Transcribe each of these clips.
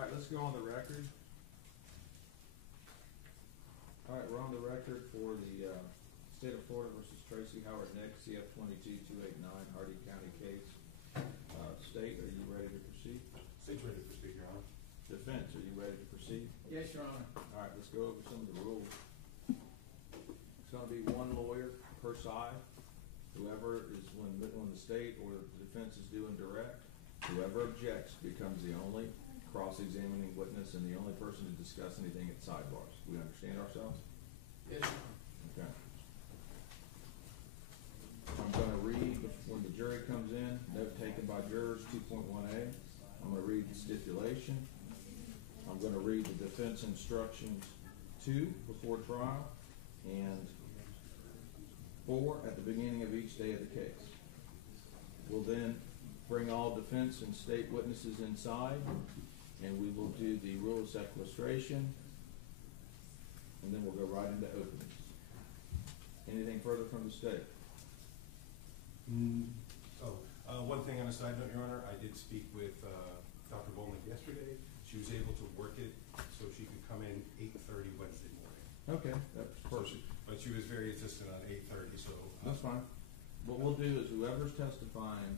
All right, let's go on the record. All right, we're on the record for the State of Florida versus Tracey Nix, CF 22289, Hardy County case. State, are you ready to proceed? State's ready to proceed, Your Honor. Defense, are you ready to proceed? Yes, Your Honor. All right, let's go over some of the rules. It's going to be one lawyer per side. Whoever is, when the state or the defense is doing direct, whoever objects becomes the only cross-examining witness and the only person to discuss anything at sidebars. We understand ourselves? Yes, Your Honor. Okay. I'm going to read when the jury comes in, note taken by jurors 2.1a. I'm going to read the stipulation. I'm going to read the defense instructions 2 before trial and 4 at the beginning of each day of the case. We'll then bring all defense and state witnesses inside, and we will do the rule of sequestration, and then we'll go right into openings. Anything further from the state? One thing on a side note, Your Honor, I did speak with Dr. Bowman yesterday. She was able to work it so she could come in 8:30 Wednesday morning. Okay, that's perfect. But she was very insistent on 8:30, so. That's fine. What we'll do is whoever's testifying,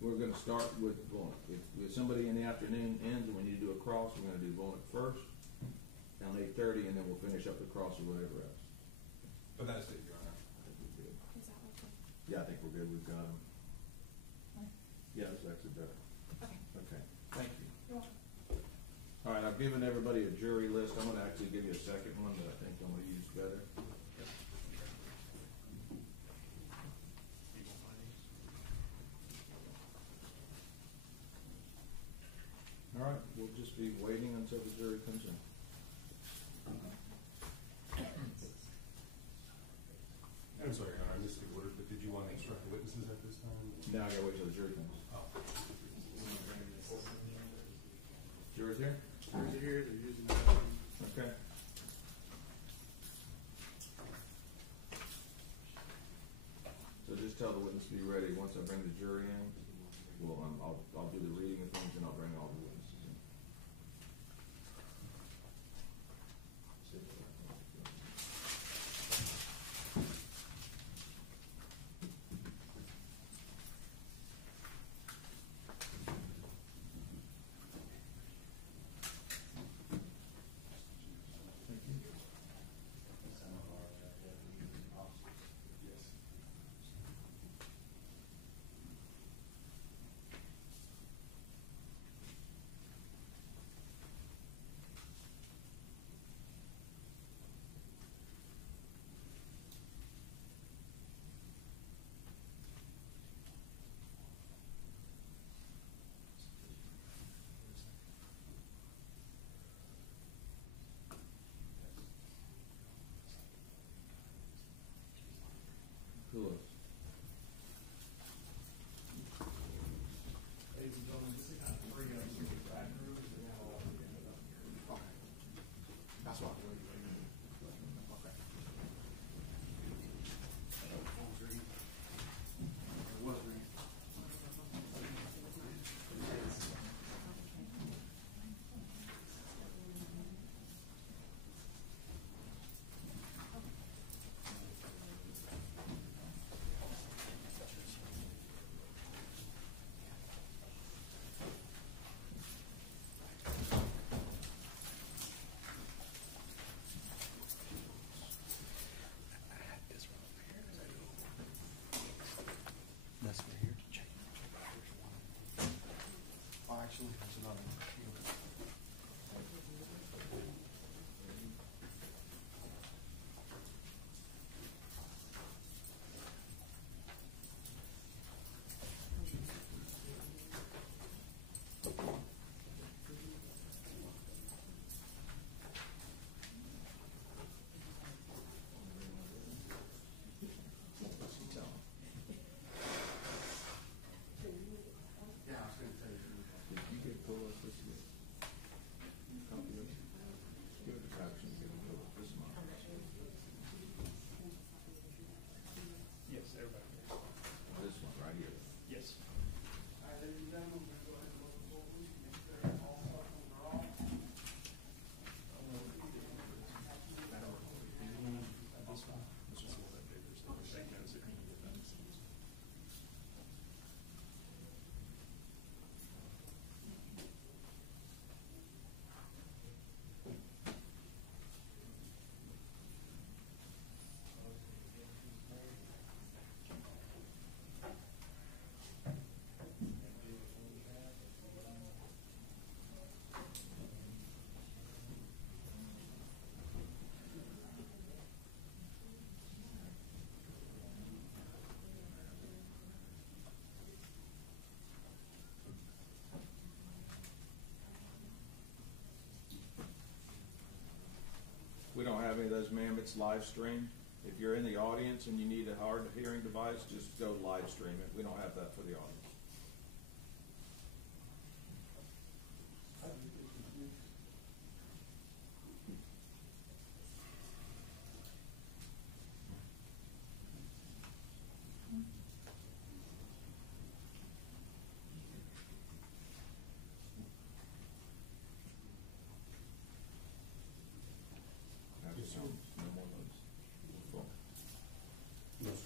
we're going to start with Bullock. If somebody in the afternoon ends and we need to do a cross, we're going to do Bullock first, down 8:30, and then we'll finish up the cross or whatever else. But that's it, Your Honor. I think we're good. Is that okay? Yeah, I think we're good. We've got them. Okay. Yeah, that's actually better. Okay. Okay, thank you. You're welcome. All right, I've given everybody a jury list. I'm going to actually give you a second one that I think I'm going to use better. All right, we'll just be waiting until the jury comes in. I'm sorry, Your Honor, I missed the order, but did you want to instruct the witnesses at this time? Now I got to wait till the jury comes. Oh. Jury's here? Jury's here, they're using the Okay. So just tell the witness to be ready. Once I bring the jury in, I'll do the reading of things and I'll bring all the witnesses in. Who else? Ladies and gentlemen, this is kind of free rooms. Okay. That's what. Okay. That's right here to check. Oh, actually, there's another one. What's he telling? Yeah, I was going to tell you. Did you get have any of those, ma'am, it's live stream. If you're in the audience and you need a hard hearing device, just go live stream it. We don't have that for the audience. No more votes. Cool. Ladies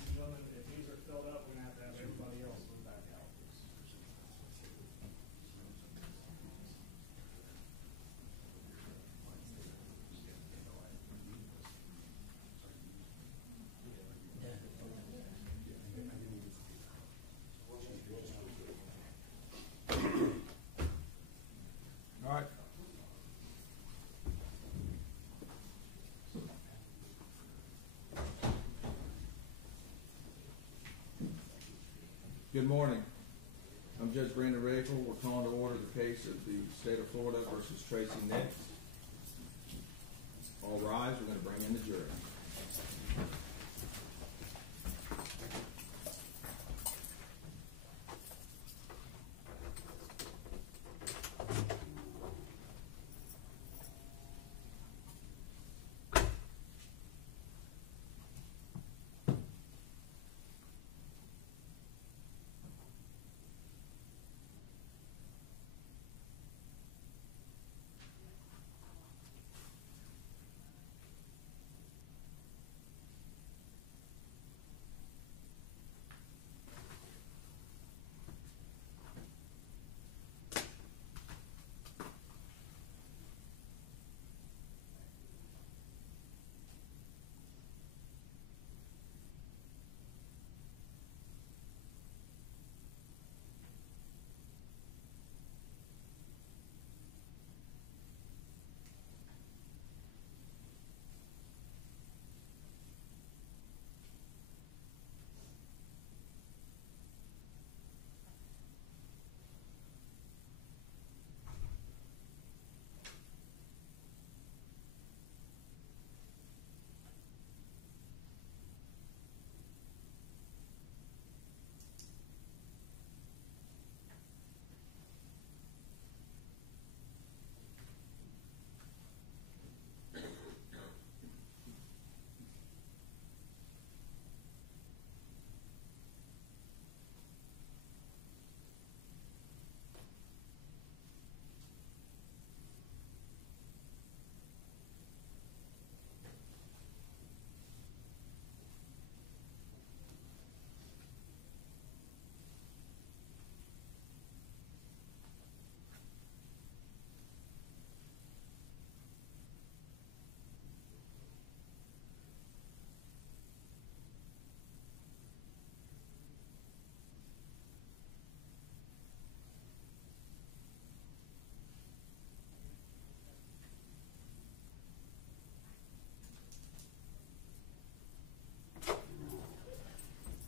and gentlemen, if these are filled up, we're gonna have everybody else move back out. All right. Good morning. I'm Judge Brandon Rayful. We're calling to order the case of the state of Florida versus Tracey Nix. All rise. We're going to bring in the jury.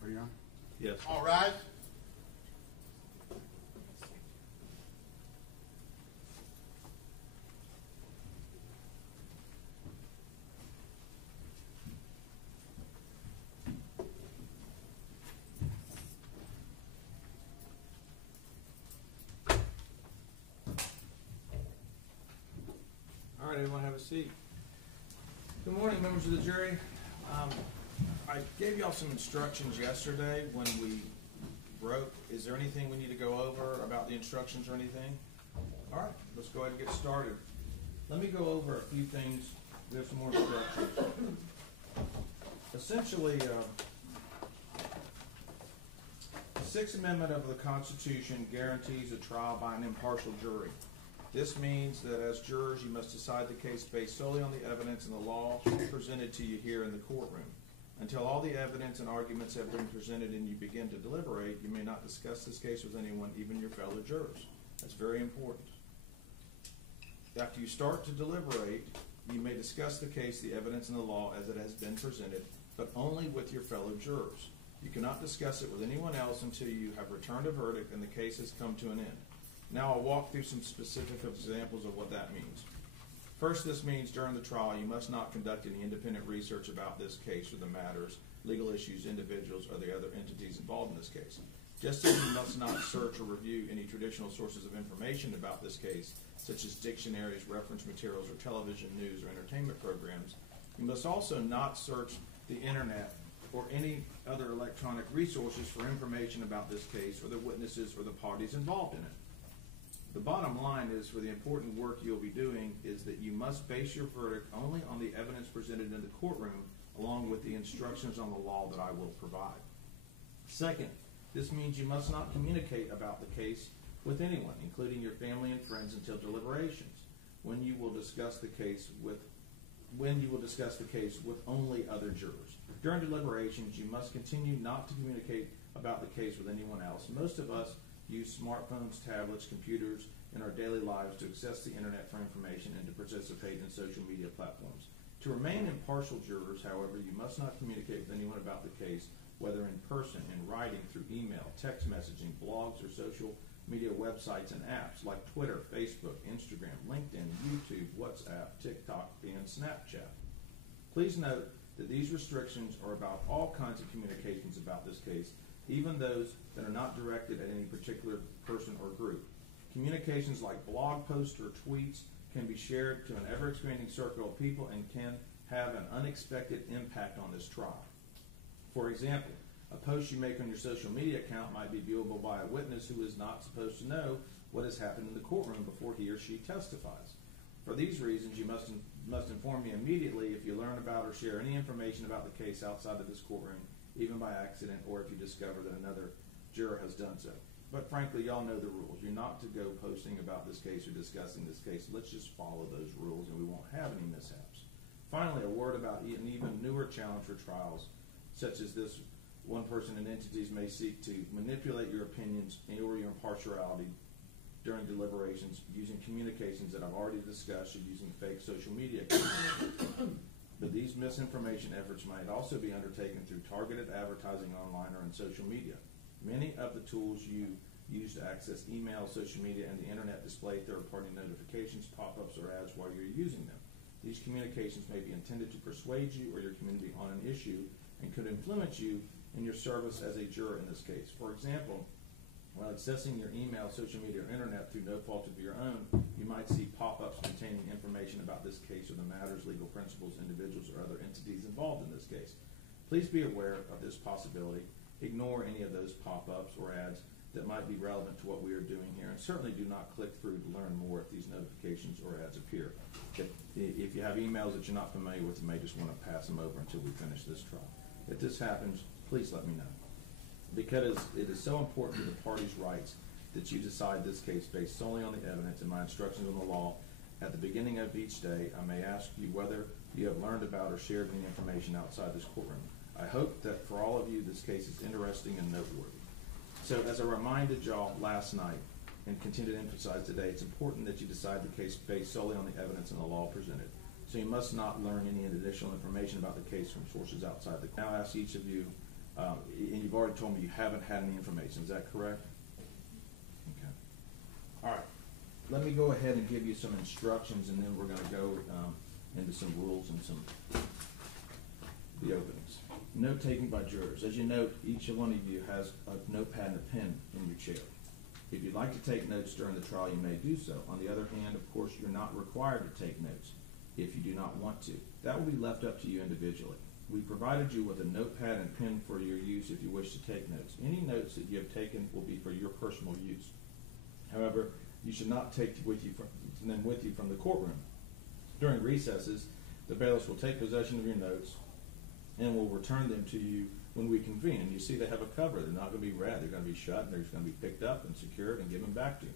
Are you on? Yes. All rise. All right, everyone have a seat. Good morning, members of the jury. I gave y'all some instructions yesterday when we wrote. Is there anything we need to go over about the instructions or anything? All right, let's go ahead and get started. Let me go over a few things. We have some more instructions. Essentially, the Sixth Amendment of the Constitution guarantees a trial by an impartial jury. This means that as jurors, you must decide the case based solely on the evidence and the law presented to you here in the courtroom. Until all the evidence and arguments have been presented and you begin to deliberate, you may not discuss this case with anyone, even your fellow jurors. That's very important. After you start to deliberate, you may discuss the case, the evidence, and the law as it has been presented, but only with your fellow jurors. You cannot discuss it with anyone else until you have returned a verdict and the case has come to an end. Now I'll walk through some specific examples of what that means. First, this means during the trial you must not conduct any independent research about this case or the matters, legal issues, individuals, or the other entities involved in this case. Just as you must not search or review any traditional sources of information about this case, such as dictionaries, reference materials, or television news or entertainment programs, you must also not search the internet or any other electronic resources for information about this case or the witnesses or the parties involved in it. The bottom line is, for the important work you'll be doing, is that you must base your verdict only on the evidence presented in the courtroom, along with the instructions on the law that I will provide. Second, this means you must not communicate about the case with anyone, including your family and friends, until deliberations, when you will discuss the case with only other jurors. During deliberations, you must continue not to communicate about the case with anyone else. Most of us use smartphones, tablets, computers in our daily lives to access the internet for information and to participate in social media platforms. To remain impartial jurors, however, you must not communicate with anyone about the case, whether in person, in writing, through email, text messaging, blogs, or social media websites and apps like Twitter, Facebook, Instagram, LinkedIn, YouTube, WhatsApp, TikTok, and Snapchat. Please note that these restrictions are about all kinds of communications about this case, even those that are not directed at any particular person or group. Communications like blog posts or tweets can be shared to an ever-expanding circle of people and can have an unexpected impact on this trial. For example, a post you make on your social media account might be viewable by a witness who is not supposed to know what has happened in the courtroom before he or she testifies. For these reasons, you must inform me immediately if you learn about or share any information about the case outside of this courtroom, even by accident, or if you discover that another juror has done so. But frankly, y'all know the rules. You're not to go posting about this case or discussing this case. Let's just follow those rules and we won't have any mishaps. Finally, a word about an even newer challenge for trials, such as this. One person and entities may seek to manipulate your opinions or your impartiality during deliberations using communications that I've already discussed, or using fake social media accounts. But these misinformation efforts might also be undertaken through targeted advertising online or in social media. Many of the tools you use to access email, social media, and the internet display third-party notifications, pop-ups, or ads while you're using them. These communications may be intended to persuade you or your community on an issue and could influence you in your service as a juror in this case. For example, while accessing your email, social media, or internet through no fault of your own, you might see pop-ups containing information about this case or the matters, legal principles, individuals, or other entities involved in this case. Please be aware of this possibility. Ignore any of those pop-ups or ads that might be relevant to what we are doing here, and certainly do not click through to learn more if these notifications or ads appear. If you have emails that you're not familiar with, you may just want to pass them over until we finish this trial. If this happens, please let me know. Because it is so important to the parties' rights that you decide this case based solely on the evidence and my instructions on the law. At the beginning of each day, I may ask you whether you have learned about or shared any information outside this courtroom. I hope that for all of you, this case is interesting and noteworthy. So as I reminded y'all last night and continue to emphasize today, it's important that you decide the case based solely on the evidence and the law presented. So you must not learn any additional information about the case from sources outside the court. Now I'll ask each of you, and you've already told me you haven't had any information. Is that correct? Okay. All right. Let me go ahead and give you some instructions, and then we're going to go into some rules and some the openings. Note taking by jurors. As you note, each one of you has a notepad and a pen in your chair. If you'd like to take notes during the trial, you may do so. On the other hand, of course, you're not required to take notes if you do not want to. That will be left up to you individually. We provided you with a notepad and pen for your use if you wish to take notes. Any notes that you have taken will be for your personal use. However, you should not take them with you from the courtroom. During recesses, the bailiffs will take possession of your notes and will return them to you when we convene. And you see they have a cover. They're not going to be read. They're going to be shut, and they're just going to be picked up and secured and given back to you.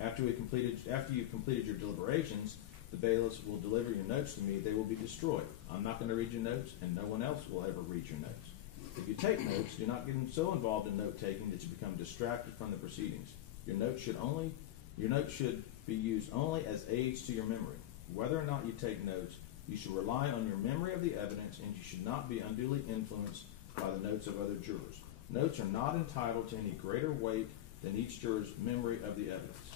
After you've completed your deliberations, the bailiffs will deliver your notes to me. They will be destroyed. I'm not going to read your notes, and no one else will ever read your notes. If you take notes, do not get so involved in note-taking that you become distracted from the proceedings. Your notes should be used only as aids to your memory. Whether or not you take notes, you should rely on your memory of the evidence, and you should not be unduly influenced by the notes of other jurors. Notes are not entitled to any greater weight than each juror's memory of the evidence.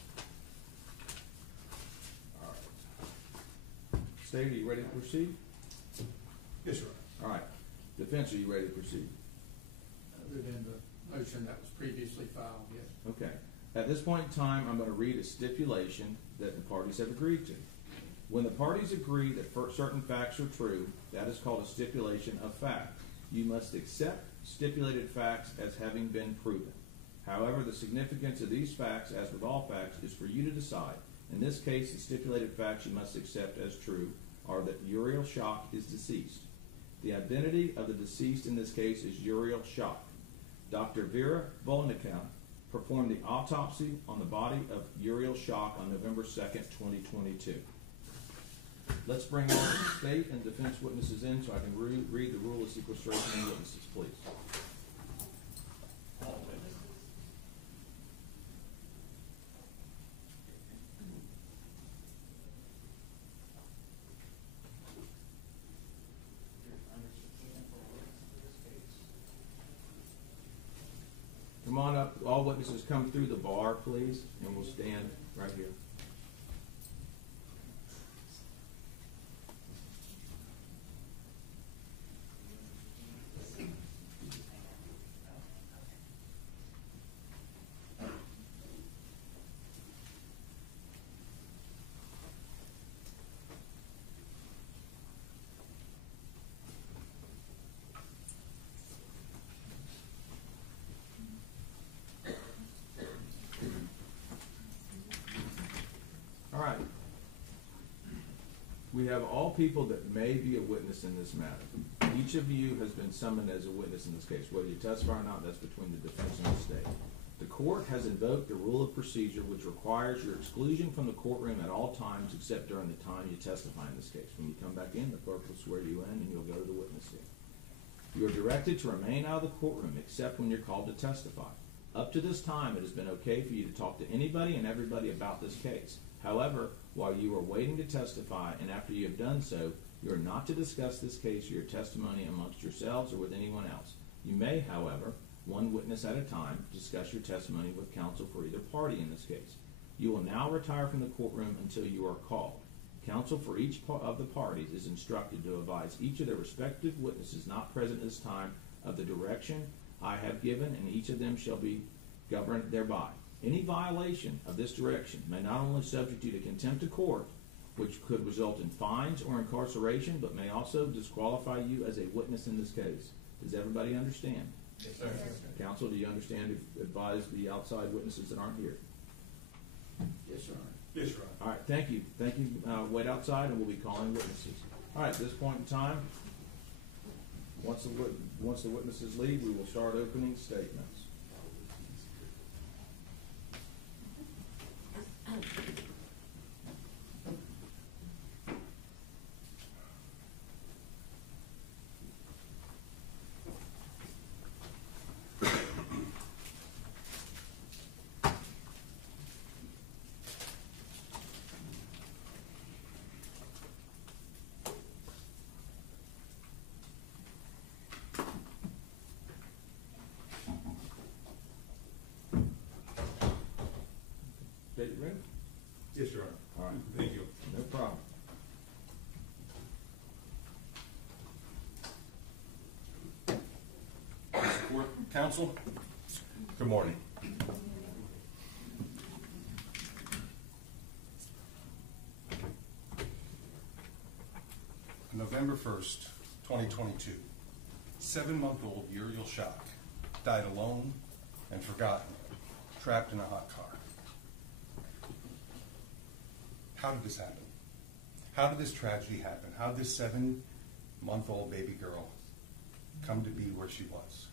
State, are you ready to proceed? Yes, Your Honor. All right. Defense, are you ready to proceed? Other than the motion that was previously filed, yes. Okay. At this point in time, I'm going to read a stipulation that the parties have agreed to. When the parties agree that certain facts are true, that is called a stipulation of fact. You must accept stipulated facts as having been proven. However, the significance of these facts, as with all facts, is for you to decide. In this case, the stipulated facts you must accept as true are that Uriel Schock is deceased. The identity of the deceased in this case is Uriel Schock. Dr. Vera Volnicka performed the autopsy on the body of Uriel Schock on November 2nd, 2022. Let's bring all the state and defense witnesses in so I can read the rule of sequestration and witnesses, please. Come on up. All witnesses come through the bar, please, and we'll stand right here. All right. We have all people that may be a witness in this matter. Each of you has been summoned as a witness in this case. Whether you testify or not, that's between the defense and the state. The court has invoked the rule of procedure which requires your exclusion from the courtroom at all times except during the time you testify in this case. When you come back in, the clerk will swear you in and you'll go to the witness stand. You are directed to remain out of the courtroom except when you're called to testify. Up to this time, it has been okay for you to talk to anybody and everybody about this case. However, while you are waiting to testify and after you have done so, you are not to discuss this case or your testimony amongst yourselves or with anyone else. You may, however, one witness at a time, discuss your testimony with counsel for either party in this case. You will now retire from the courtroom until you are called. Counsel for each of the parties is instructed to advise each of their respective witnesses not present at this time of the direction I have given, and each of them shall be governed thereby. Any violation of this direction may not only subject you to contempt of court, which could result in fines or incarceration, but may also disqualify you as a witness in this case. Does everybody understand? Yes, sir. Counsel, do you understand to advise the outside witnesses that aren't here? Yes, Your Honor. Yes, Your Honor. All right, thank you. Thank you. Wait outside and we'll be calling witnesses. All right, at this point in time, once the witnesses leave, we will start opening statements. State your name. Yes, Your Honor. All right. Thank you. No problem. Court, counsel, good morning. November 1st, 2022, 7-month-old Uriel Schock died alone and forgotten, trapped in a hot car. How did this happen? How did this tragedy happen? How did this 7-month-old baby girl come to be where she was?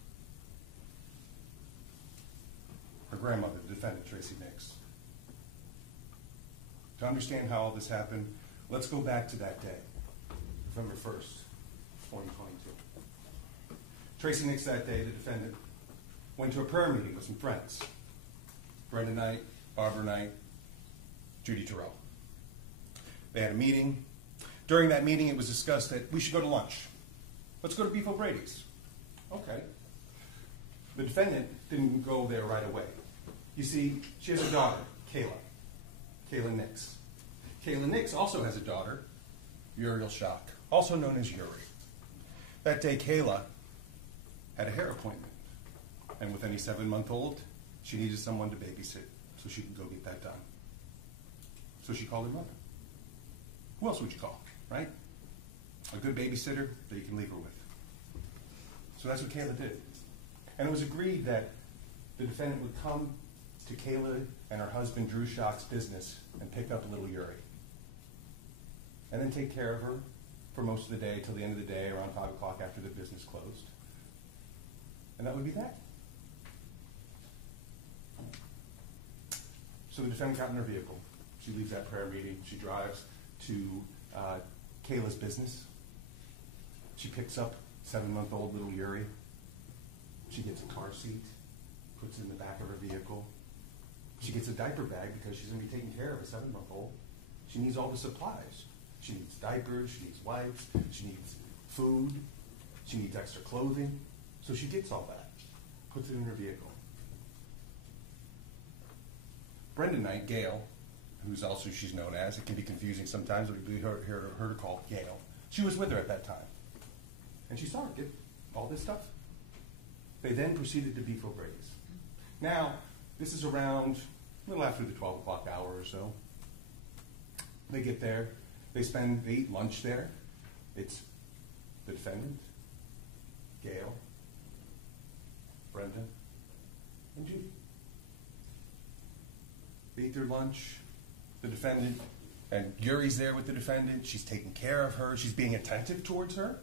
Her grandmother, the defendant, Tracey Nix. To understand how all this happened, let's go back to that day, November 1st, 2022. Tracey Nix that day, the defendant, went to a prayer meeting with some friends. Brenda Knight, Barbara Knight, Judy Terrell. They had a meeting. During that meeting, it was discussed that we should go to lunch. Let's go to Beef O'Brady's. Okay. The defendant didn't go there right away. You see, she has a daughter, Kayla Nix. Kayla Nix also has a daughter, Uriel Schock, also known as Yuri. That day, Kayla had a hair appointment. And with any 7-month-old, she needed someone to babysit so she could go get that done. So she called her mother. Who else would you call, right? A good babysitter that you can leave her with. So that's what Kayla did. And it was agreed that the defendant would come to Kayla and her husband Drew Schock's business and pick up little Yuri. And then take care of her for most of the day till the end of the day, around 5 o'clock after the business closed. And that would be that. So the defendant got in her vehicle. She leaves that prayer meeting. She drives to Kayla's business. She picks up 7-month-old little Yuri. She gets a car seat, puts it in the back of her vehicle. She gets a diaper bag because she's going to be taking care of a 7-month-old. She needs all the supplies. She needs diapers, she needs wipes, she needs food, she needs extra clothing. So she gets all that, puts it in her vehicle. Brenda Knight, Gail, who's also she's known as, it can be confusing sometimes, but we heard her called Gail. She was with her at that time. And she saw her get all this stuff. They then proceeded to beef O'Grady's. Now, this is around a little after the 12 o'clock hour or so. They get there. They eat lunch there. It's the defendant, Gail, Brenda, and Judy. They eat their lunch. The defendant, and Yuri's there with the defendant. She's taking care of her. She's being attentive towards her.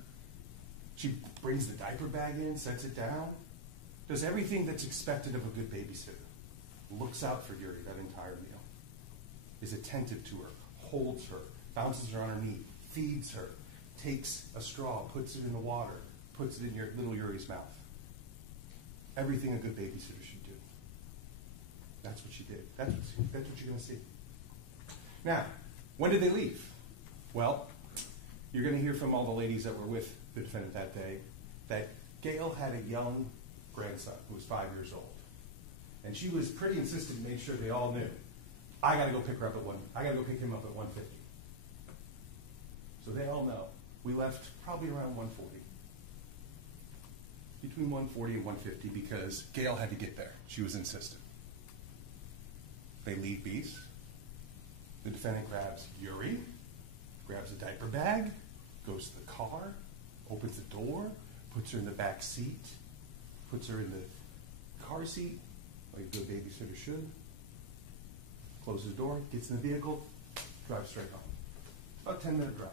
She brings the diaper bag in, sets it down, does everything that's expected of a good babysitter. Looks out for Yuri that entire meal. Is attentive to her, holds her, bounces her on her knee, feeds her, takes a straw, puts it in the water, puts it in little Yuri's mouth. Everything a good babysitter should do. That's what she did. That's what you're going to see. Now, when did they leave? Well, you're going to hear from all the ladies that were with the defendant that day that Gail had a young grandson who was 5 years old. And she was pretty insistent to make sure they all knew, I got to go pick him up at 1:50. So they all know. We left probably around 1:40. Between 1:40 and 1:50 because Gail had to get there. She was insistent. They leave Beast. The defendant grabs Yuri, grabs a diaper bag, goes to the car, opens the door, puts her in the back seat, puts her in the car seat, like a good babysitter should, closes the door, gets in the vehicle, drives straight home. About a 10-minute drive.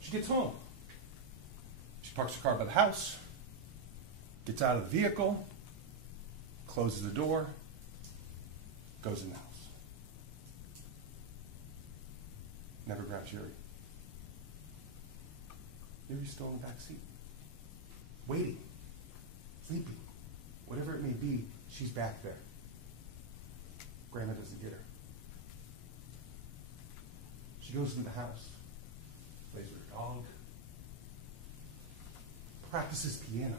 She gets home. She parks her car by the house, gets out of the vehicle, closes the door, goes in the house. Never grabs Yuri. Yuri's still in the back seat. Waiting. Sleeping. Whatever it may be, she's back there. Grandma doesn't get her. She goes into the house, plays with her dog, practices piano.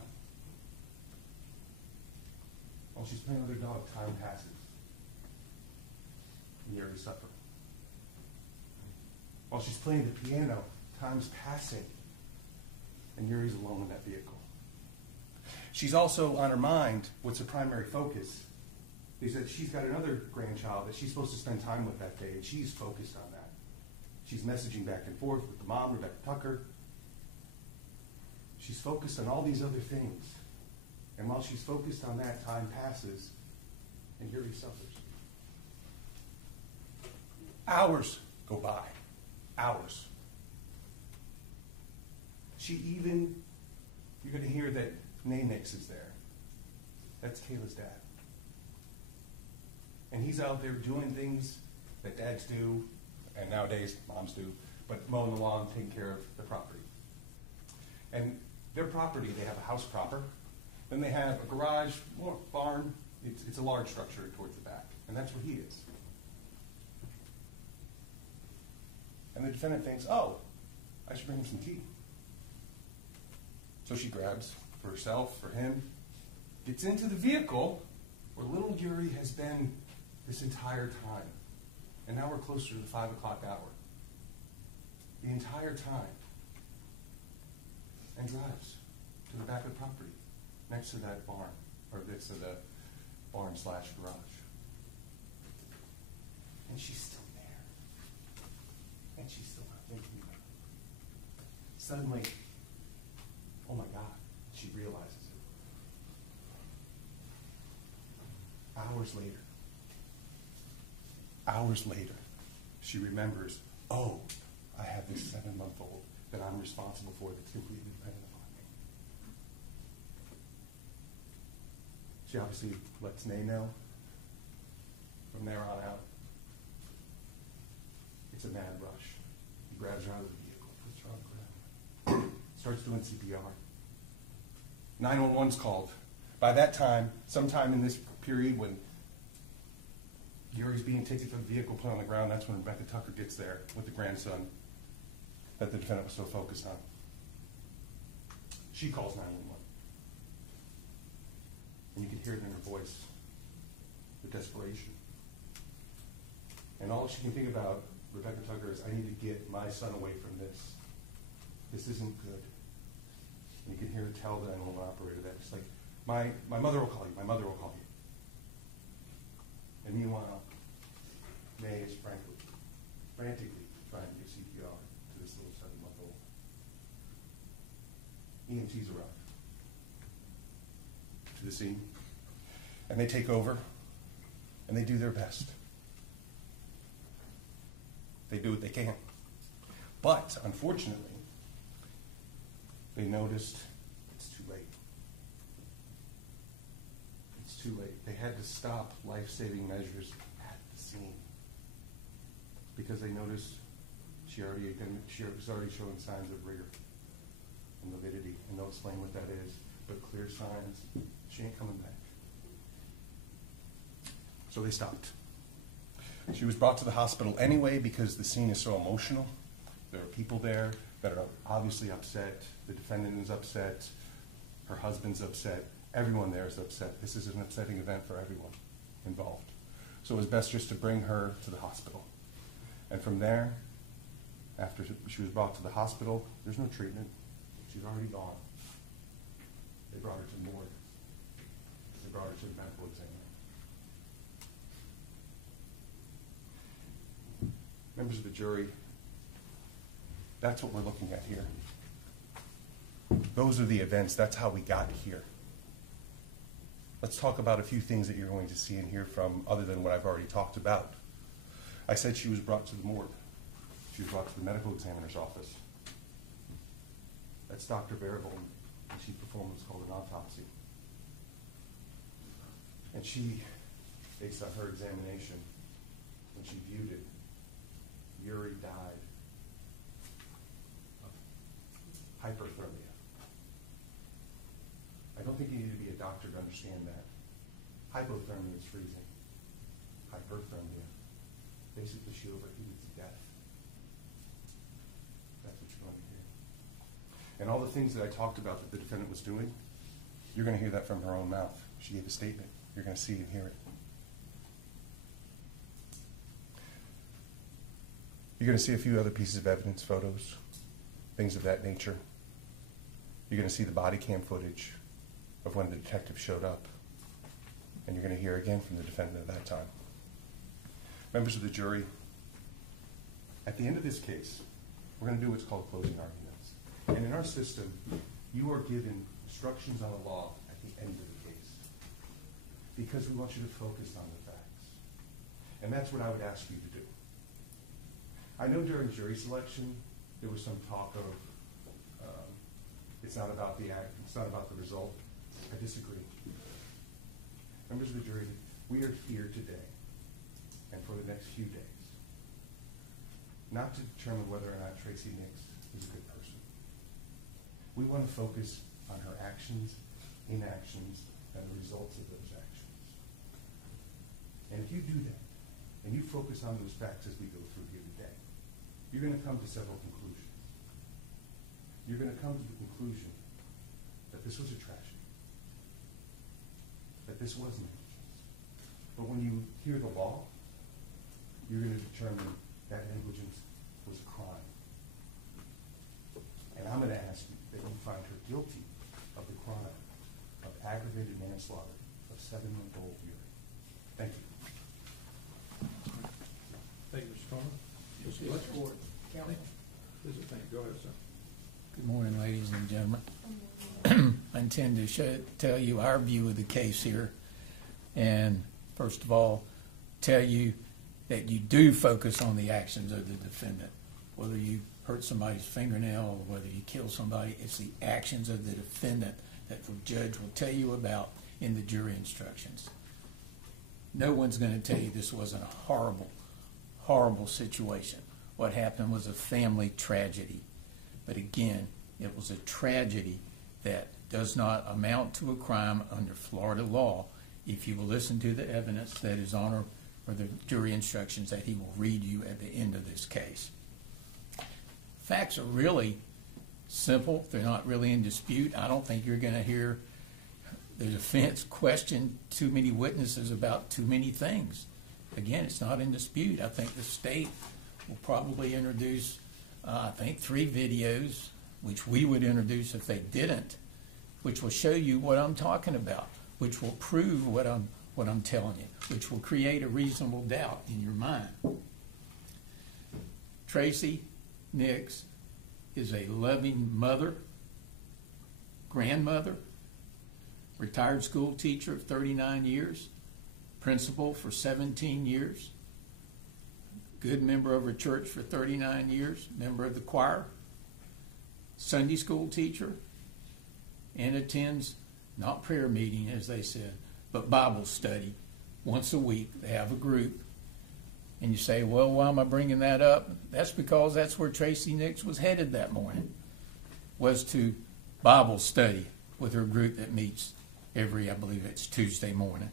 While she's playing with her dog, time passes. And Yuri's suffering. While she's playing the piano, time's passing. And Yuri's alone in that vehicle. She's also, on her mind, what's her primary focus is that she's got another grandchild that she's supposed to spend time with that day, and she's focused on that. She's messaging back and forth with the mom, Rebecca Tucker. She's focused on all these other things. And while she's focused on that, time passes, and Yuri suffers. Hours go by. Hours. You're going to hear that Tracey Nix is there. That's Kayla's dad. And he's out there doing things that dads do, and nowadays moms do, but mowing the lawn, taking care of the property. And their property, they have a house proper, then they have a garage, barn. It's a large structure towards the back, and that's where he is. And the defendant thinks, oh, I should bring him some tea. So she grabs for herself, for him, gets into the vehicle where little Yuri has been this entire time. And now we're closer to the 5 o'clock hour. the entire time and drives to the back of the property next to that barn, or next to the barn/garage. And she's still there. And she's still not thinking about it. Suddenly, oh my God, she realizes it. Hours later, she remembers, oh, I have this 7-month-old that I'm responsible for that's completely dependent upon me. She obviously lets Nay know. From there on out, it's a mad rush. He grabs her out of the vehicle, puts her on the ground, starts doing CPR. 911's called. By that time, sometime in this period when Uri's being taken from the vehicle, put on the ground, that's when Rebecca Tucker gets there with the grandson that the defendant was so focused on. She calls 911. And you can hear it in her voice, the desperation. And all she can think about, Rebecca Tucker, is, I need to get my son away from this. This isn't good. And you can hear her tell the 911 operator that. It's like, my mother will call you, my mother will call you. And meanwhile, May is frantically trying to give CPR to this little 7-month-old. EMTs arrive to the scene, and they take over, and they do their best. They do what they can. But, unfortunately, they noticed it's too late. It's too late. They had to stop life-saving measures at the scene because they noticed she was already showing signs of rigor and lividity, and they'll explain what that is, but clear signs, she ain't coming back. So they stopped. She was brought to the hospital anyway because the scene is so emotional. There are people there that are obviously upset. The defendant is upset. Her husband's upset. Everyone there is upset. This is an upsetting event for everyone involved. So it was best just to bring her to the hospital. And from there, after she was brought to the hospital, there's no treatment. She's already gone. They brought her to the morgue. They brought her to the medical examiner. Members of the jury, that's what we're looking at here. Those are the events. That's how we got here. Let's talk about a few things that you're going to see and hear from other than what I've already talked about. I said she was brought to the morgue. She was brought to the medical examiner's office. That's Dr. Barabone, and she performed what's called an autopsy. And she, based on her examination, when she viewed it, Uri died of hyperthermia. I don't think you need to be a doctor to understand that. Hypothermia is freezing. Hyperthermia, basically she overheated to death. That's what you're going to hear. And all the things that I talked about that the defendant was doing, you're going to hear that from her own mouth. She gave a statement. You're going to see and hear it. You're going to see a few other pieces of evidence, photos, things of that nature. You're going to see the body cam footage of when the detective showed up. And you're going to hear again from the defendant at that time. Members of the jury, at the end of this case, we're going to do what's called closing arguments. And in our system, you are given instructions on the law at the end of the case because we want you to focus on the facts. And that's what I would ask you to do. I know during jury selection, there was some talk of it's not about the act, it's not about the result. I disagree. Members of the jury, we are here today and for the next few days, not to determine whether or not Tracey Nix is a good person. We want to focus on her actions, inactions, and the results of those actions. And if you do that, and you focus on those facts as we go through here today, you're going to come to several conclusions. You're going to come to the conclusion that this was a tragedy, that this was negligence. But when you hear the law, you're going to determine that negligence was a crime. of 7-month-old Uri. Thank you. Thank you, Mr. Coleman. Mr. Let's Fletcher? go. County. Please, thank you. Go ahead, sir. Good morning, ladies and gentlemen. I intend to tell you our view of the case here, and first of all, tell you that you do focus on the actions of the defendant. Whether you hurt somebody's fingernail or whether you kill somebody, it's the actions of the defendant that the judge will tell you about in the jury instructions. No one's going to tell you this wasn't a horrible, horrible situation. What happened was a family tragedy. But again, it was a tragedy that does not amount to a crime under Florida law if you will listen to the evidence that is on or the jury instructions that he will read you at the end of this case. Facts are really simple. They're not really in dispute. I don't think you're going to hear the defense question too many witnesses about too many things. Again, it's not in dispute. I think the state will probably introduce, 3 videos, which we would introduce if they didn't, which will show you what I'm talking about, which will prove what I'm telling you, which will create a reasonable doubt in your mind. Tracey Nix is a loving mother, grandmother, retired school teacher of 39 years, principal for 17 years, good member of her church for 39 years, member of the choir, Sunday school teacher, and attends not prayer meeting, as they said, but Bible study once a week. They have a group. And you say, well, why am I bringing that up? That's because that's where Tracey Nix was headed that morning, was to Bible study with her group that meets every, I believe it's Tuesday morning.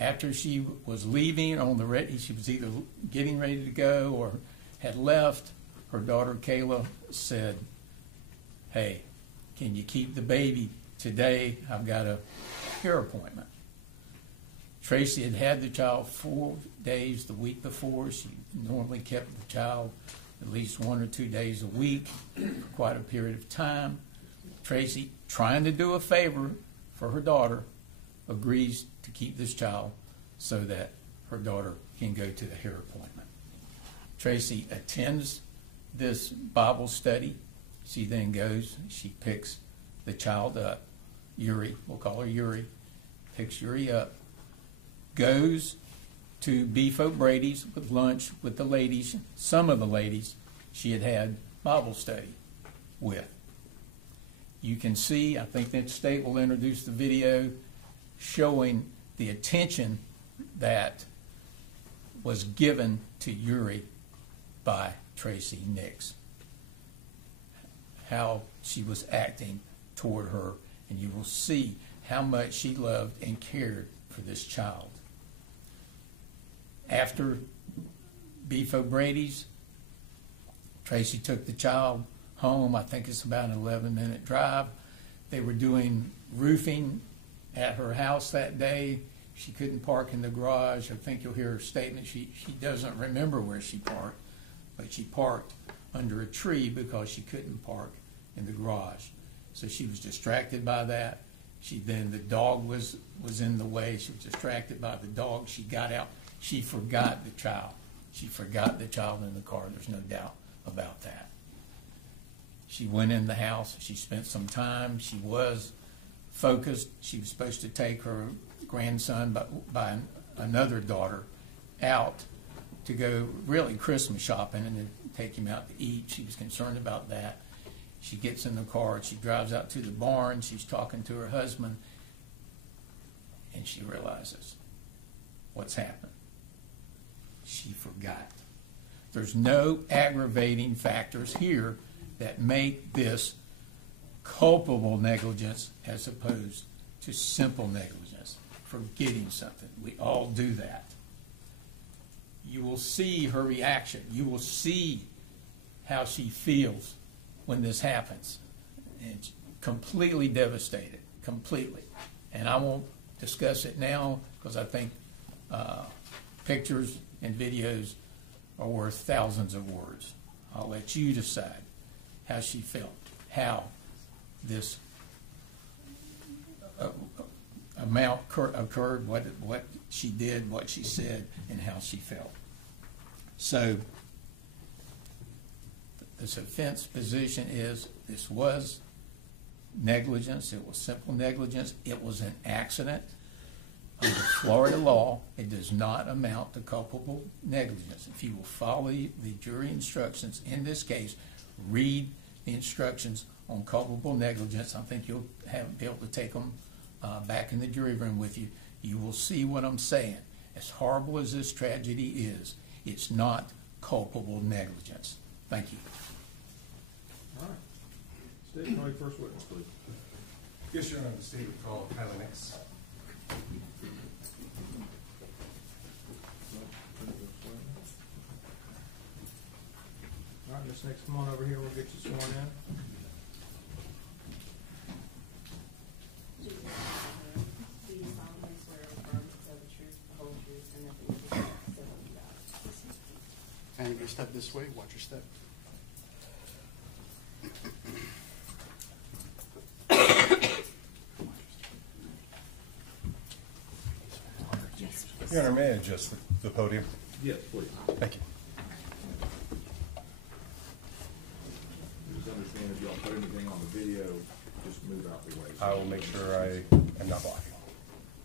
After she was leaving she was either getting ready to go or had left, her daughter Kayla said, hey, can you keep the baby today? I've got a hair appointment. Tracey had had the child 4 days the week before. She normally kept the child at least 1 or 2 days a week for quite a period of time. Tracey, trying to do a favor for her daughter, agrees to keep this child so that her daughter can go to the hair appointment. Tracey attends this Bible study. She then goes, she picks the child up, Uri, we'll call her Uri, picks Uri up, goes to Beef O'Brady's with lunch with the ladies, some of the ladies she had Bible study with. You can see, I think that state will introduce the video showing the attention that was given to Uri by Tracey Nix, how she was acting toward her, and you will see how much she loved and cared for this child. After Beef O'Brady's, Tracey took the child home. I think it's about an 11-minute drive. They were doing roofing at her house that day. She couldn't park in the garage. I think you'll hear her statement. She doesn't remember where she parked, but she parked under a tree because she couldn't park in the garage. So she was distracted by that. The dog was in the way. She was distracted by the dog. She got out. She forgot the child. She forgot the child in the car. There's no doubt about that. She went in the house. She spent some time. She was focused. She was supposed to take her grandson by another daughter out to go really Christmas shopping and then take him out to eat. She was concerned about that. She gets in the car. She drives out to the barn. She's talking to her husband, and she realizes what's happened. She forgot. There's no aggravating factors here that make this culpable negligence as opposed to simple negligence, forgetting something. We all do that. You will see her reaction. You will see how she feels when this happens. And completely devastated, completely. And I won't discuss it now because I think pictures and videos are worth thousands of words. I'll let you decide how she felt, how this amount occurred, what she did, what she said, and how she felt. So the defense position is this was negligence. It was simple negligence. It was an accident. Under Florida law, it does not amount to culpable negligence. If you will follow the jury instructions in this case, read the instructions on culpable negligence, I think you'll be able to take them back in the jury room with you. You will see what I'm saying. As horrible as this tragedy is, it's not culpable negligence. Thank you. All right. State your first witness, please. Yes, Your Honor, the state would call Tracey Nix. All right, Ms. Nix, come on over here. We'll get you sworn in. Do you solemnly swear or affirm to tell the truth, the whole truth, and nothing but the truth, so help you God? And you're gonna step this way, watch your step. Yes. Your Honor, may I adjust the podium? Yes, please. Thank you. Just understand if y'all put anything on the video, just move out the way. I will make sure I am not blocking.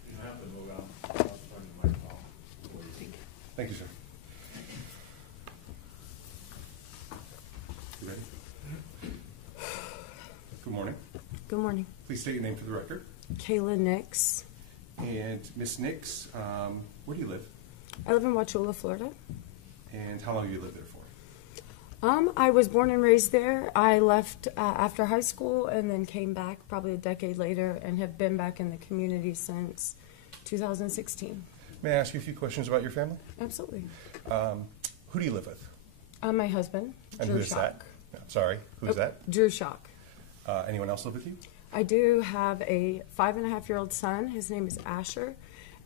You don't have to move out. I'll just turn the mic off. Thank you, sir. You ready? Good morning. Good morning. Please state your name for the record. Kayla Nix. And Ms. Nix, where do you live? I live in Wauchula, Florida. And how long have you lived there for? I was born and raised there. I left after high school and then came back probably a decade later and have been back in the community since 2016. May I ask you a few questions about your family? Absolutely. Who do you live with? My husband, And Drew who is Schock. that? No, sorry, who is that? Drew Schock. Anyone else live with you? I do have a 5.5-year-old son. His name is Asher.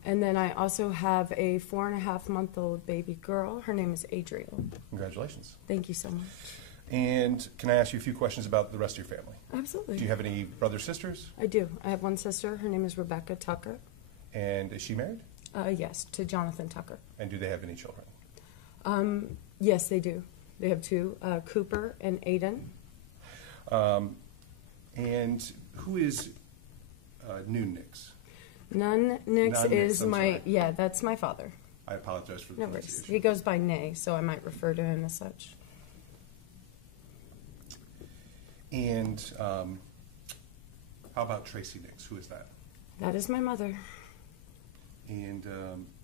And then I also have a 4.5-month-old baby girl. Her name is Adriel. Congratulations. Thank you so much. And can I ask you a few questions about the rest of your family? Absolutely. Do you have any brothers, sisters? I do. I have one sister. Her name is Rebecca Tucker. And is she married? Yes, to Jonathan Tucker. And do they have any children? Yes, they do. They have two, Cooper and Aiden. And who is Noon Nix? Nun Nix Nun Nix, is I'm my, sorry. yeah, that's my father. I apologize for the No worries. pronunciation. He goes by Nay, so I might refer to him as such. And how about Tracey Nix? Who is that? That is my mother. And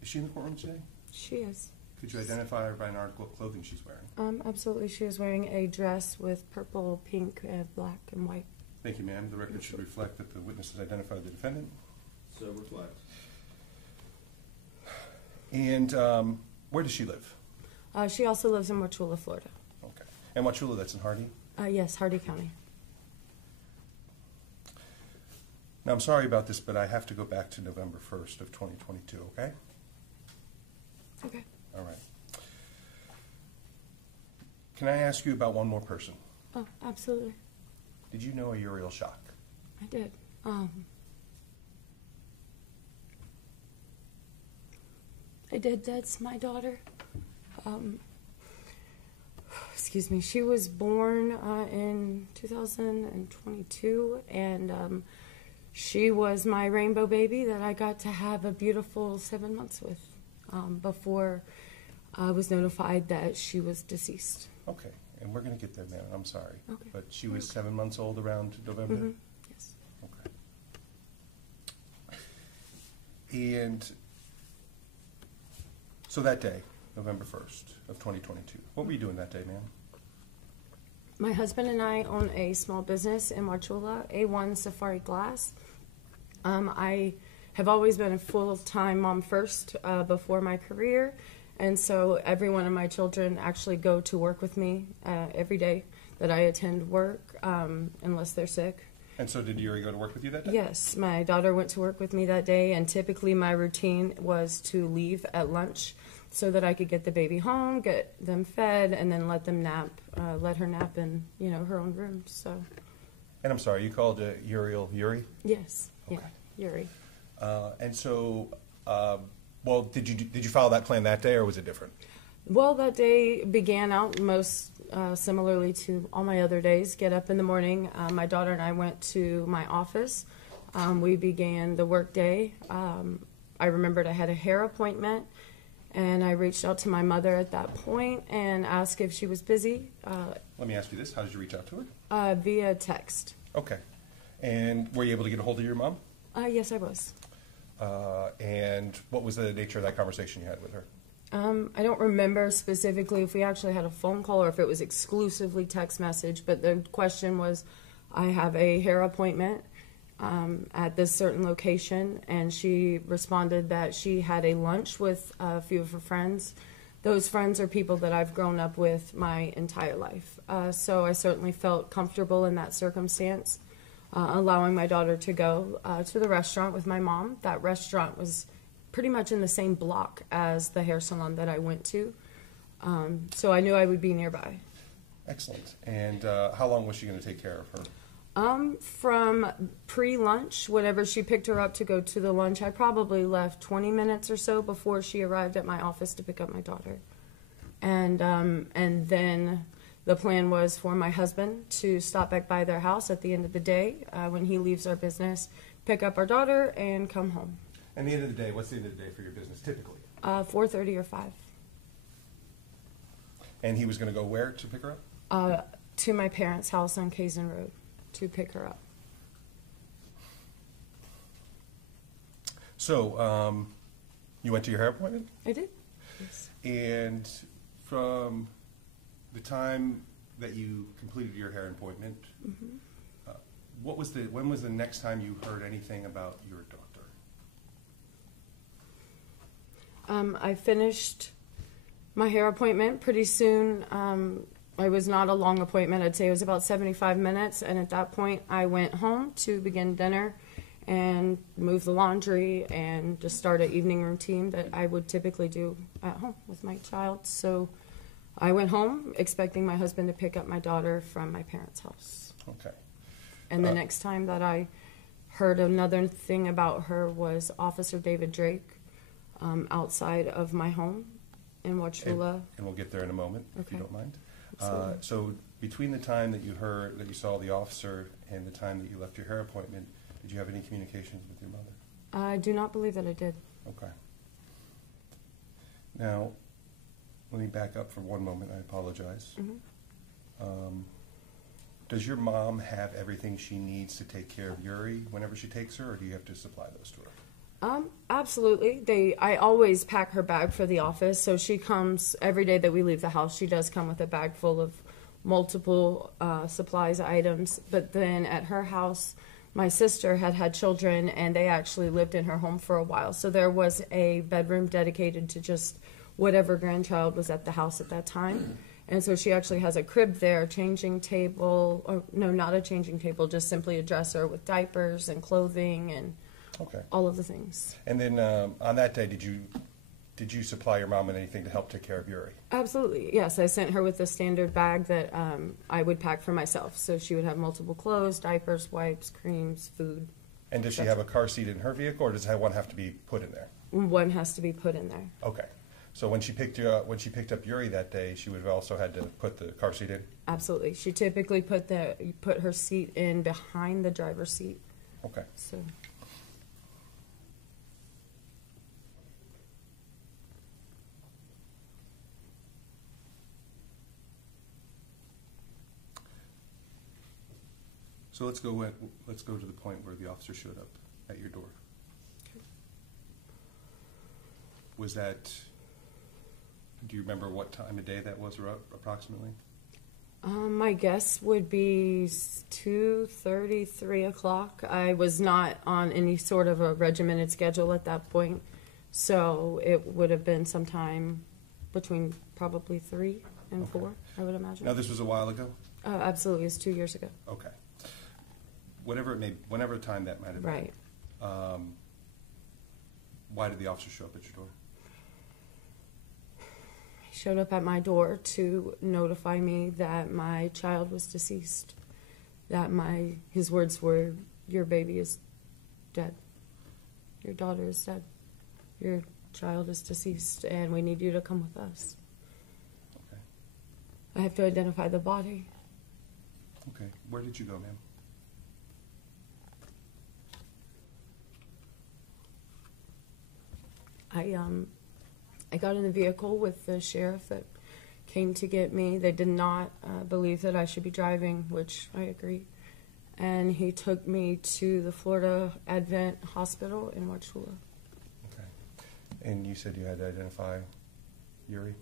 is she in the courtroom today? She is. Could you identify her by an article of clothing she's wearing? Absolutely. She is wearing a dress with purple, pink, black, and white. Thank you, ma'am. The record should reflect that the witness has identified the defendant. So reflect. And where does she live? She also lives in Wauchula, Florida. Okay. And Wauchula, that's in Hardy? Yes, Hardy County. Now, I'm sorry about this, but I have to go back to November 1st of 2022, okay? Okay. All right. Can I ask you about one more person? Oh, absolutely. Did you know a Uriel Schock? I did. I did. That's my daughter. Excuse me. She was born in 2022, and she was my rainbow baby that I got to have a beautiful 7 months with before I was notified that she was deceased. Okay. And we're going to get there, ma'am. I'm sorry. Okay. But she was 7 months old around November? Mm-hmm. Yes. Okay. And so that day, November 1st of 2022, what were you doing that day, ma'am? My husband and I own a small business in Wauchula, A1 Safari Glass. I have always been a full-time mom first before my career, and so every one of my children actually go to work with me every day that I attend work, unless they're sick. And so did Yuri go to work with you that day? Yes, my daughter went to work with me that day, and typically my routine was to leave at lunch so that I could get the baby home, get them fed, and then let them nap, let her nap in, her own room. So. And I'm sorry, you called Uriel Yuri? Yes. Okay. Yeah, Yuri. And so, well, did you follow that plan that day, or was it different? Well, that day began out most similarly to all my other days. Get up in the morning. My daughter and I went to my office. We began the work day. I remembered I had a hair appointment, and I reached out to my mother at that point and asked if she was busy. Let me ask you this: how did you reach out to her? Via text. Okay. And were you able to get a hold of your mom? Yes, I was. And what was the nature of that conversation you had with her? I don't remember specifically if we actually had a phone call or if it was exclusively text message, but the question was, I have a hair appointment at this certain location, and she responded that she had a lunch with a few of her friends. Those friends are people that I've grown up with my entire life. So I certainly felt comfortable in that circumstance, allowing my daughter to go to the restaurant with my mom. That restaurant was pretty much in the same block as the hair salon that I went to. So I knew I would be nearby. Excellent. And how long was she going to take care of her? From pre-lunch, whenever she picked her up to go to the lunch, I probably left 20 minutes or so before she arrived at my office to pick up my daughter. And then the plan was for my husband to stop back by their house at the end of the day when he leaves our business, pick up our daughter, and come home. And the end of the day, what's the end of the day for your business typically? 4:30 or 5. And he was going to go where to pick her up? To my parents' house on Kazan Road to pick her up. So, you went to your hair appointment? I did. Yes. And from the time that you completed your hair appointment, when was the next time you heard anything about your daughter? I finished my hair appointment pretty soon. It was not a long appointment. I'd say it was about 75 minutes. And at that point, I went home to begin dinner and move the laundry and just start an evening routine that I would typically do at home with my child. So I went home expecting my husband to pick up my daughter from my parents' house. Okay. And the next time that I heard another thing about her was Officer David Drake outside of my home in Wauchula. And we'll get there in a moment, if you Okay. don't mind. Absolutely. So between the time that you saw the officer and the time that you left your hair appointment, did you have any communications with your mother? I do not believe that I did. Okay. Now, let me back up for one moment. I apologize. Does your mom have everything she needs to take care of Uri whenever she takes her, or do you have to supply those to her? Absolutely. I always pack her bag for the office, so she comes every day that we leave the house. She does come with a bag full of multiple supplies items. But then at her house, my sister had children, and they actually lived in her home for a while. So there was a bedroom dedicated to just whatever grandchild was at the house at that time. And so she actually has a crib there, changing table, or no, not a changing table, just simply a dresser with diapers and clothing and all of the things. And then on that day, did you supply your mom with anything to help take care of Uri? Absolutely, yes. I sent her with a standard bag that I would pack for myself. So she would have multiple clothes, diapers, wipes, creams, food. And does she have a car seat in her vehicle, or does one have to be put in there? One has to be put in there. Okay. So when she picked up Uri that day, she would have also had to put the car seat in? Absolutely. She typically put her seat in behind the driver's seat. Okay. So let's go to the point where the officer showed up at your door. Okay. Was that? Do you remember what time of day that was, approximately? My guess would be 2:30, 3 o'clock. I was not on any sort of a regimented schedule at that point, so it would have been sometime between probably 3 and 4, I would imagine. Now, this was a while ago? Absolutely, it's 2 years ago. Okay. Whatever time that might have been. Right. Why did the officer show up at your door? He showed up at my door to notify me that my child was deceased. His words were, "Your baby is dead." Your daughter is dead. Your child is deceased, and we need you to come with us. Okay. I have to identify the body. Okay. Where did you go, ma'am? I got in the vehicle with the sheriff that came to get me. They did not believe that I should be driving, which I agree. And he took me to the Florida Advent Hospital in Wauchula. Okay. And you said you had to identify Uri?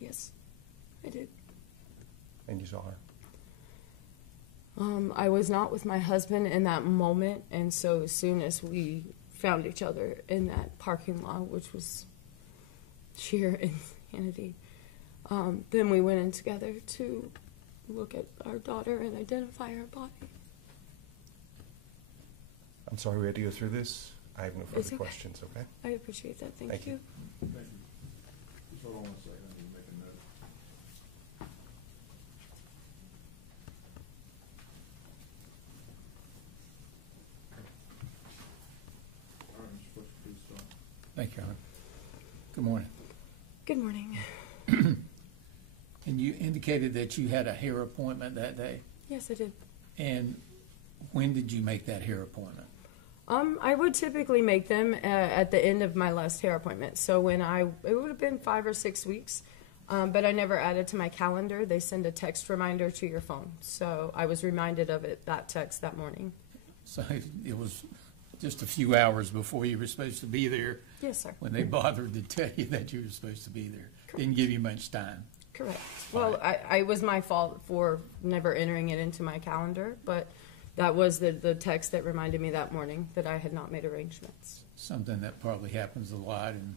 Yes, I did. And you saw her? I was not with my husband in that moment, and so as soon as we found each other in that parking lot, which was sheer insanity, then we went in together to look at our daughter and identify her body. I'm sorry we had to go through this. I have no It's further okay. questions, okay? I appreciate that. Thank Thank you. you. Thank you. Just hold on one second, I need to make a note. All right, Mr. Butcher, please start. Thank you, Howard. Good morning. Good morning. And you indicated that you had a hair appointment that day. Yes, I did. And when did you make that hair appointment? I would typically make them at the end of my last hair appointment. So it would have been 5 or 6 weeks, but I never added to my calendar. They send a text reminder to your phone. So I was reminded of that text that morning. So it was just a few hours before you were supposed to be there Yes, sir. when they bothered to tell you that you were supposed to be there. Didn't give you much time. Correct. Well, I was my fault for never entering it into my calendar, but that was the text that reminded me that morning that I had not made arrangements. Something that probably happens a lot in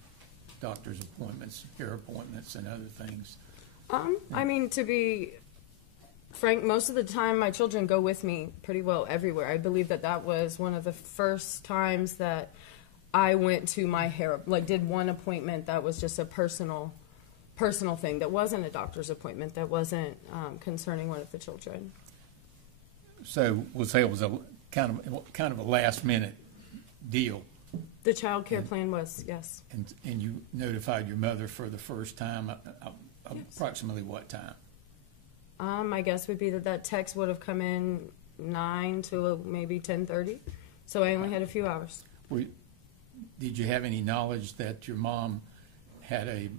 doctor's appointments, hair appointments, and other things. I mean, to be frank, most of the time my children go with me pretty well everywhere. I believe that was one of the first times that I went to my hair, did one appointment that was just a personal thing, that wasn't a doctor's appointment, that wasn't concerning one of the children. So we'll say it was a kind of a last minute deal. The child care plan was, yes. And you notified your mother for the first time, approximately what time? My guess would be that text would have come in 9 to maybe 10:30. So I only had a few hours. Did you have any knowledge that your mom had a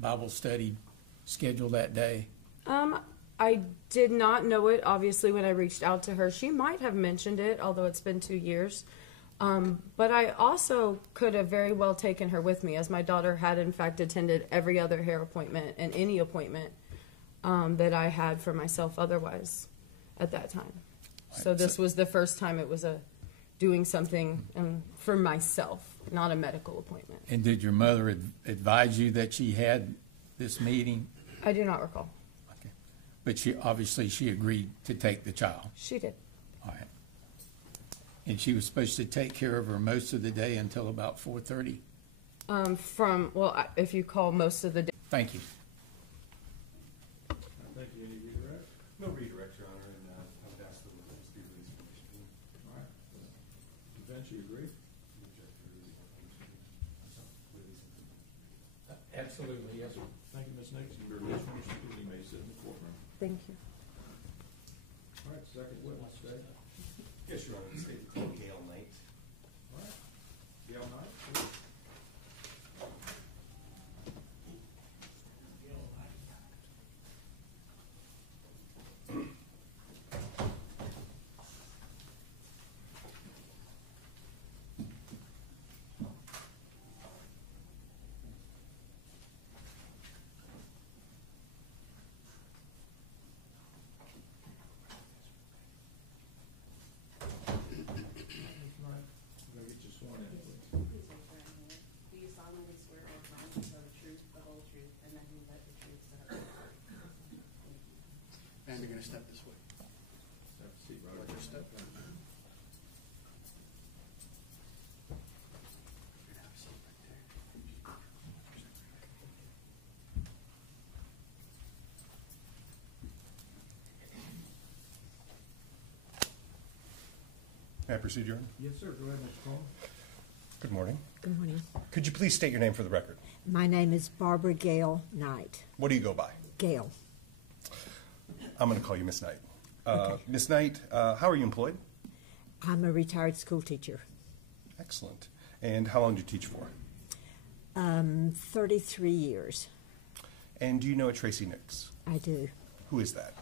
Bible study scheduled that day? I did not know it, obviously, when I reached out to her. She might have mentioned it, although it's been 2 years. But I also could have very well taken her with me, as my daughter had, in fact, attended every other hair appointment and any appointment that I had for myself otherwise at that time. So this was the first time it was doing something for myself, not a medical appointment. And did your mother advise you that she had this meeting? I do not recall. Okay. But she agreed to take the child. She did. All right. And she was supposed to take care of her most of the day until about 4:30? If you call most of the day. Thank you. Thank you. Any redirect? No redirect, Your Honor, and I would ask the witness to be released from the All right. Defense, you agree? Absolutely, yes, sir. Thank you, Ms. Nix. You're released from the proceeding. You may sit in the courtroom. Thank you. All right, second witness, Dave. Yes, Your Honor, the state called Gail Knight. All right. Gail Knight, please. I'm gonna get you sworn in, please. Please raise your right hand. Do you solemnly swear or affirm to tell the truth, the whole truth, and nothing but the truth, so help you God? And you're gonna step this way. Have a seat right Watch your step. there. You're gonna have a seat right there. May I proceed, Your Honor? Yes, sir. Go ahead, Mr. Coleman. Good morning. Good morning. Could you please state your name for the record? My name is Barbara Gale Knight. What do you go by? Gale. I'm going to call you Miss Knight. Okay. Miss Knight, how are you employed? I'm a retired school teacher. Excellent. And how long do you teach for? 33 years. And do you know a Tracey Nix? I do. Who is that?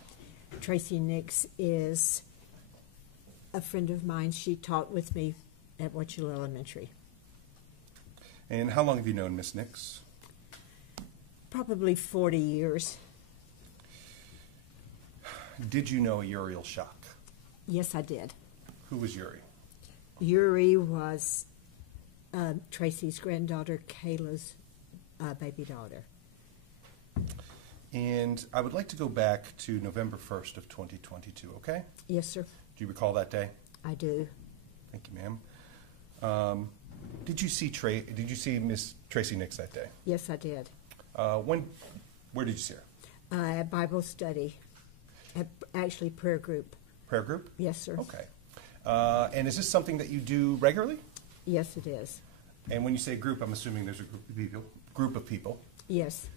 Tracey Nix is a friend of mine. She taught with me at Watchell Elementary. And how long have you known Miss Nix? Probably 40 years. Did you know a Uriel Schock? Yes, I did. Who was Uri? Yuri was Tracy's granddaughter, Kayla's baby daughter. And I would like to go back to November 1st of 2022, okay? Yes, sir. Do you recall that day? I do. Thank you, ma'am. Did you see Miss Tracey Nix that day? Yes, I did. Where did you see her? At Bible study. Actually, prayer group. Prayer group? Yes, sir. Okay. And is this something that you do regularly? Yes, it is. And when you say group, I'm assuming there's a group of people. Yes.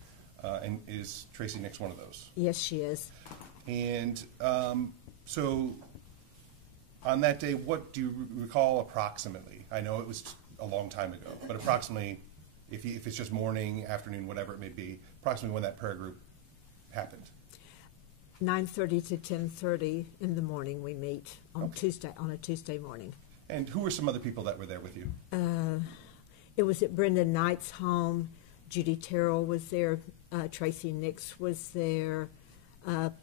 And is Tracey Nix one of those? Yes, she is. And so on that day, what do you recall approximately? I know it was a long time ago, but approximately, if it's just morning, afternoon, whatever it may be, approximately when that prayer group happened. 9:30 to 10:30 in the morning we meet on Okay. on a Tuesday morning. And who were some other people that were there with you? It was at Brenda Knight's home. Judy Terrell was there. Tracey Nix was there.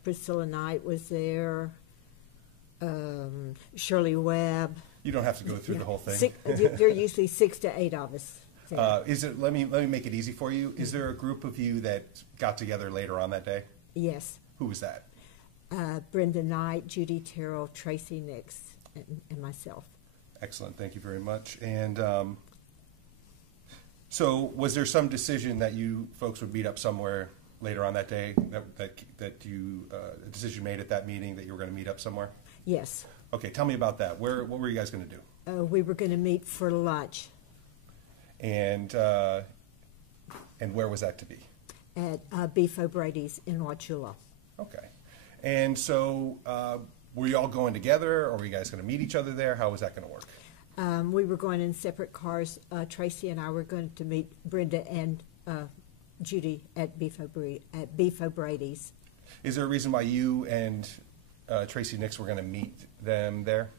Priscilla Knight was there. Shirley Webb. You don't have to go through the whole thing. There are usually 6 to 8 of us. there. Let me make it easy for you. Is there a group of you that got together later on that day? Yes. Who was that? Brenda Knight, Judy Terrell, Tracey Nix, and myself. Excellent. Thank you very much. And so was there some decision that you folks would meet up somewhere later on that day, that you a decision made at that meeting that you were going to meet up somewhere? Yes. Okay, tell me about that. What were you guys going to do? We were going to meet for lunch And where was that to be? at Beef O'Brady's in Wauchula. Okay. And so were you all going together, or were you guys going to meet each other there? How was that going to work? We were going in separate cars. Tracy and I were going to meet Brenda and Judy at Beef O'Brady's. Is there a reason why you and Tracey Nix were going to meet them there?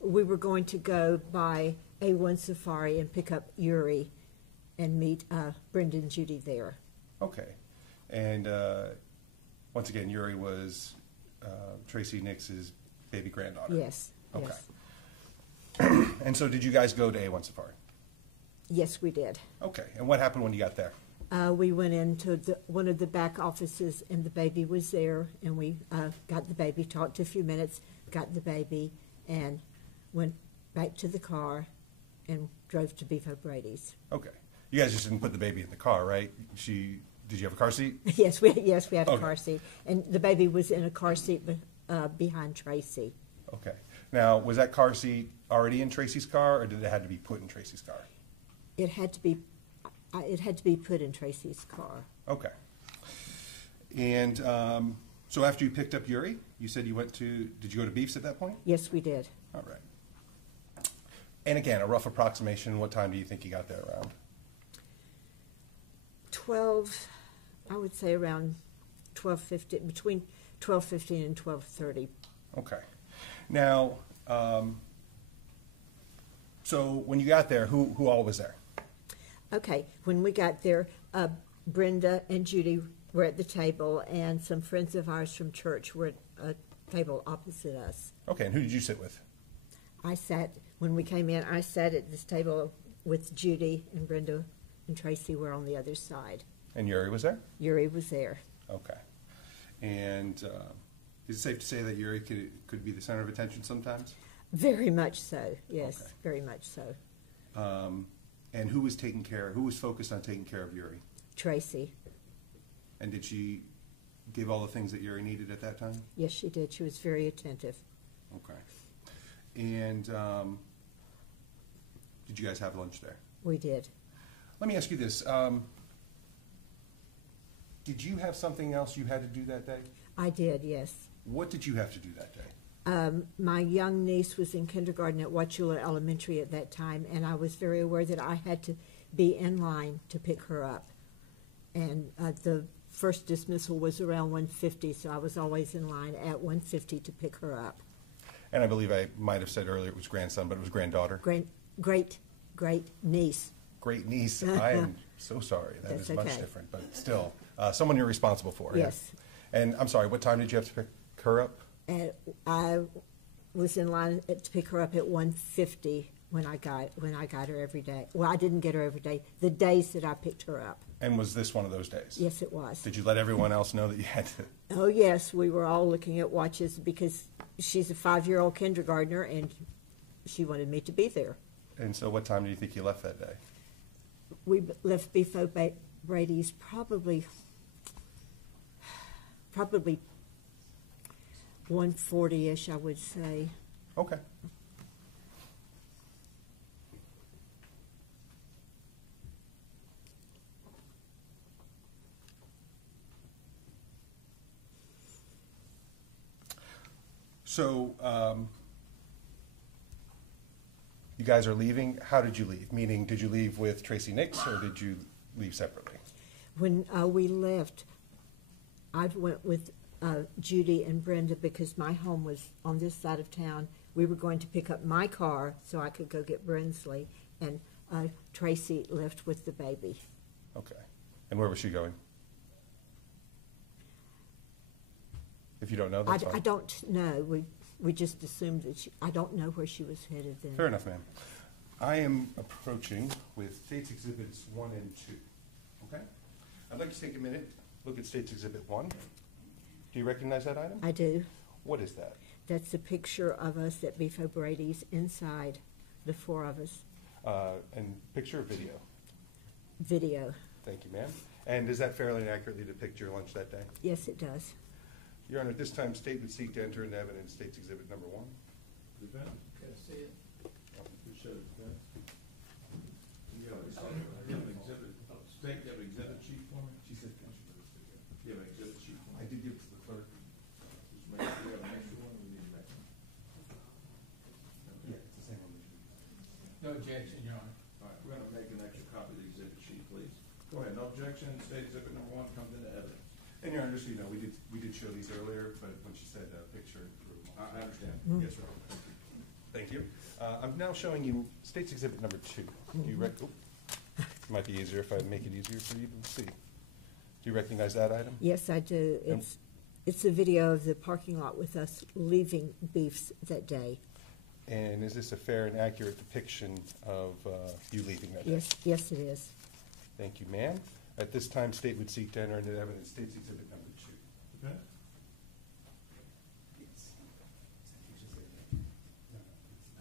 We were going to go by A1 Safari and pick up Uri and meet Brenda and Judy there. Okay. And once again, Uri was Tracey Nix's baby granddaughter. Yes. Okay. Yes. And so did you guys go to A1 Safari? Yes, we did. Okay. And what happened when you got there? We went into one of the back offices, and the baby was there, and we got the baby, talked a few minutes, got the baby, and went back to the car and drove to Beef O'Brady's. Okay. You guys just didn't put the baby in the car, right? Did you have a car seat? Yes, we had a Okay. car seat, and the baby was in a car seat behind Tracy. Okay. Now, was that car seat already in Tracy's car, or did it have to be put in Tracy's car? It had to be put in Tracy's car. Okay. And so after you picked up Uri, you said did you go to Beef's at that point? Yes, we did. All right. And again, a rough approximation, what time do you think you got there around? 12, I would say around 12:50, between 12:15 and 12:30. Okay. Now, so when you got there, who all was there? Okay, when we got there, Brenda and Judy were at the table, and some friends of ours from church were at a table opposite us. Okay, and who did you sit with? When we came in, I sat at this table with Judy, and Brenda and Tracy were on the other side. And Uri was there? Uri was there. Okay. And is it safe to say that Uri could be the center of attention sometimes? Very much so, yes, Okay. very much so. And who was focused on taking care of Uri? Tracy, And did she give all the things that Uri needed at that time? yes, she did. She was very attentive. Okay. And did you guys have lunch there? We did. Let me ask you this. Did you have something else you had to do that day? I did, yes. What did you have to do that day? My young niece was in kindergarten at Wauchula Elementary at that time, and I was very aware that I had to be in line to pick her up. And the first dismissal was around 1:50, so I was always in line at 1:50 to pick her up. And I believe I might have said earlier it was grandson, but it was granddaughter. Great niece. Great niece. I am so sorry. That That's is much okay. different, but still, someone you're responsible for. Yes. Yeah. And I'm sorry, what time did you have to pick her up? And I was in line to pick her up at 1:50 when I got her every day. Well, I didn't get her every day. The days that I picked her up. And was this one of those days? Yes, it was. Did you let everyone else know that you had to? Oh, yes, we were all looking at watches because she's a 5-year-old kindergartner and she wanted me to be there. And so what time do you think you left that day? We left before Brady's probably 1:40-ish, I would say. Okay. So, you guys are leaving. How did you leave? Meaning, did you leave with Tracey Nix or did you leave separately? When we left, I went with Judy and Brenda because my home was on this side of town. We were going to pick up my car so I could go get Brinsley, and Tracey left with the baby. Okay. And where was she going? If you don't know, that's fine. I don't know. We just assumed that I don't know where she was headed then. Fair enough, ma'am. I am approaching with States Exhibits 1 and 2. Okay? I'd like to take a minute, look at States Exhibit 1. Do you recognize that item? I do. What is that? That's a picture of us at Beef O'Brady's inside, the 4 of us. And picture or video? Video. Thank you, ma'am. And does that fairly accurately depict your lunch that day? Yes, it does. Your Honor, at this time, State would seek to enter into evidence States Exhibit number 1. Defense? Okay, see it? Who showed defense? You have an exhibit, State, you have an exhibit sheet for me? She said, can you put this video? You have an exhibit sheet for I me? did give it to the clerk. Just make sure you have an extra one, we need to make one. Yeah, it's the same one. No objection, Your Honor. All right, we're gonna make an extra copy of the exhibit sheet, please. Go ahead, no objection, State Exhibit number 1 comes into evidence. And Your Honor, just so you know, we did show these earlier, but when she said picture, I understand. Yes, sir. Thank you. I'm now showing you States Exhibit number 2. Do you it might be easier if I make it easier for you to see. Do you recognize that item? Yes, I do. It's a video of the parking lot with us leaving Beef's that day. And is this a fair and accurate depiction of you leaving that day? Yes, it is. Thank you, ma'am. At this time, State would seek to enter into evidence States Exhibit number 2. Defense?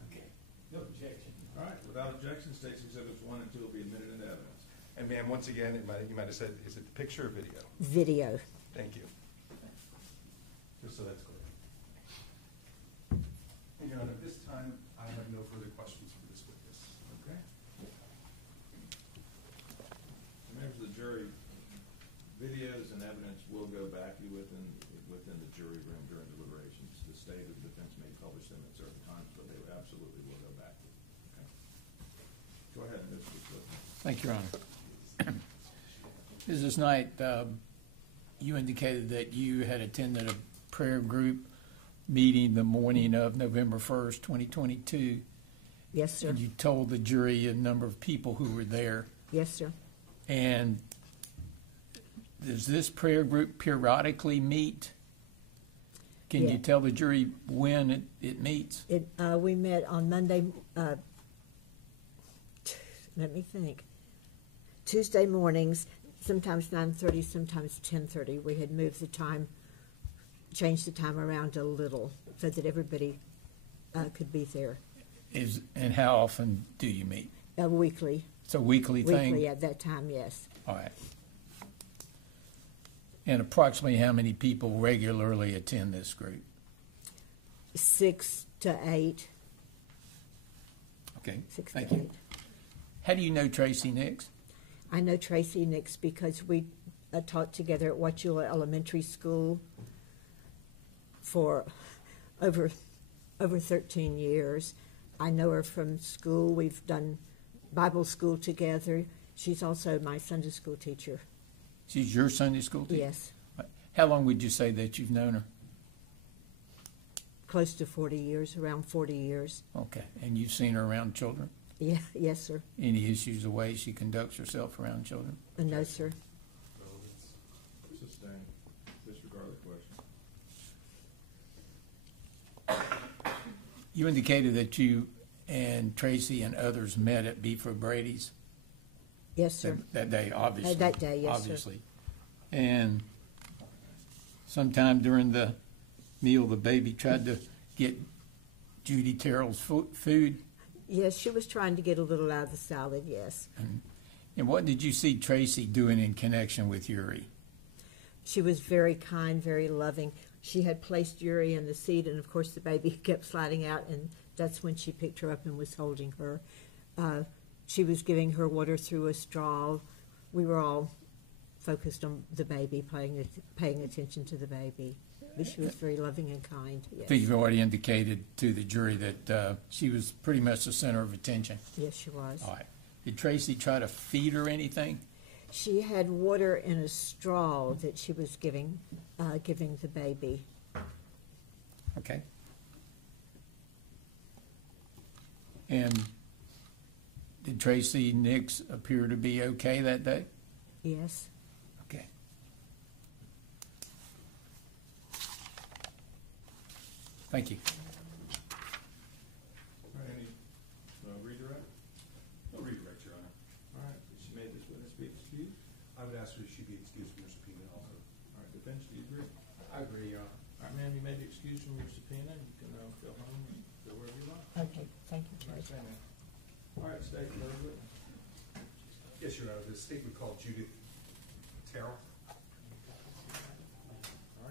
Okay. No objection. All right, without objection, State's Exhibits 1 and 2 will be admitted into evidence. And ma'am, once again, you might have said, is it picture or video? Video. Thank you. Just so that's clear. And Your Honor, at this time, I have no further questions for this witness. Okay. Members of the jury, videos and evidence will go back within the jury room during deliberations. The state of defense may publish them at certain times, but they absolutely will go back. Okay. Go ahead, Mr. Clifton. Thank you, Your Honor. Mrs. Knight, you indicated that you had attended a prayer group meeting the morning of November 1st, 2022. Yes, sir. And you told the jury a number of people who were there. Yes, sir. And does this prayer group periodically meet? Can Yeah. you tell the jury when it meets? We met on Monday, let me think, Tuesday mornings, sometimes 9:30, sometimes 10:30. We had moved the time, changed the time around a little so that everybody could be there. And how often do you meet? Weekly. It's a weekly thing? Weekly at that time, yes. All right. And approximately how many people regularly attend this group? 6 to 8. Okay, 6 thank to you. 8. How do you know Tracey Nix? I know Tracey Nix because we taught together at Wauchula Elementary School for over 13 years. I know her from school. We've done Bible school together. She's also my Sunday school teacher. She's your Sunday school teacher? Yes, How long would you say that you've known her? close to 40 years, around 40 years. Okay, and you've seen her around children? Yeah, yes, sir. Any issues, the way she conducts herself around children? No, sir. Sustain. Disregard the question. You indicated that you and Tracy and others met at Beef O'Brady's Yes, sir. that day, obviously. That day, yes, sir. obviously. And sometime during the meal, the baby tried to get Judy Terrell's food. Yes, she was trying to get a little out of the salad, yes. And what did you see Tracy doing in connection with Uri? She was very kind, very loving. She had placed Uri in the seat, and of course the baby kept sliding out, and that's when she picked her up and was holding her. She was giving her water through a straw. We were all focused on the baby, paying attention to the baby. But she was very loving and kind, I yes. think you've already indicated to the jury that she was pretty much the center of attention. Yes, she was. All right. Did Tracy try to feed her anything? She had water in a straw that she was giving the baby. Okay. And did Tracey Nix appear to be okay that day? Yes. Okay. Thank you. All right, any, redirect? No redirect, Your Honor. All right, she made this witness be excused. I would ask that she be excused from her subpoena also. All right, defense, do you agree? I agree, Your Honor. All right, ma'am, you may be excused from your subpoena. You can go home and go wherever you like. Okay, thank you, All right, Judge. stay, ma'am. All right, state third witness. Yes, Your Honor. The state would call Judith Terrell. All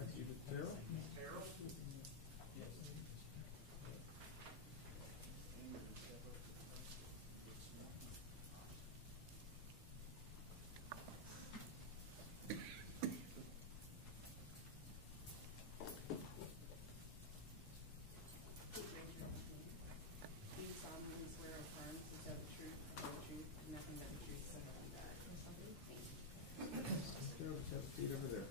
right, Judith Terrell. Do you solemnly swear or affirm to tell the truth, the whole truth, and nothing but the truth, so help you God? Thank you. Terrell, just have a seat over there.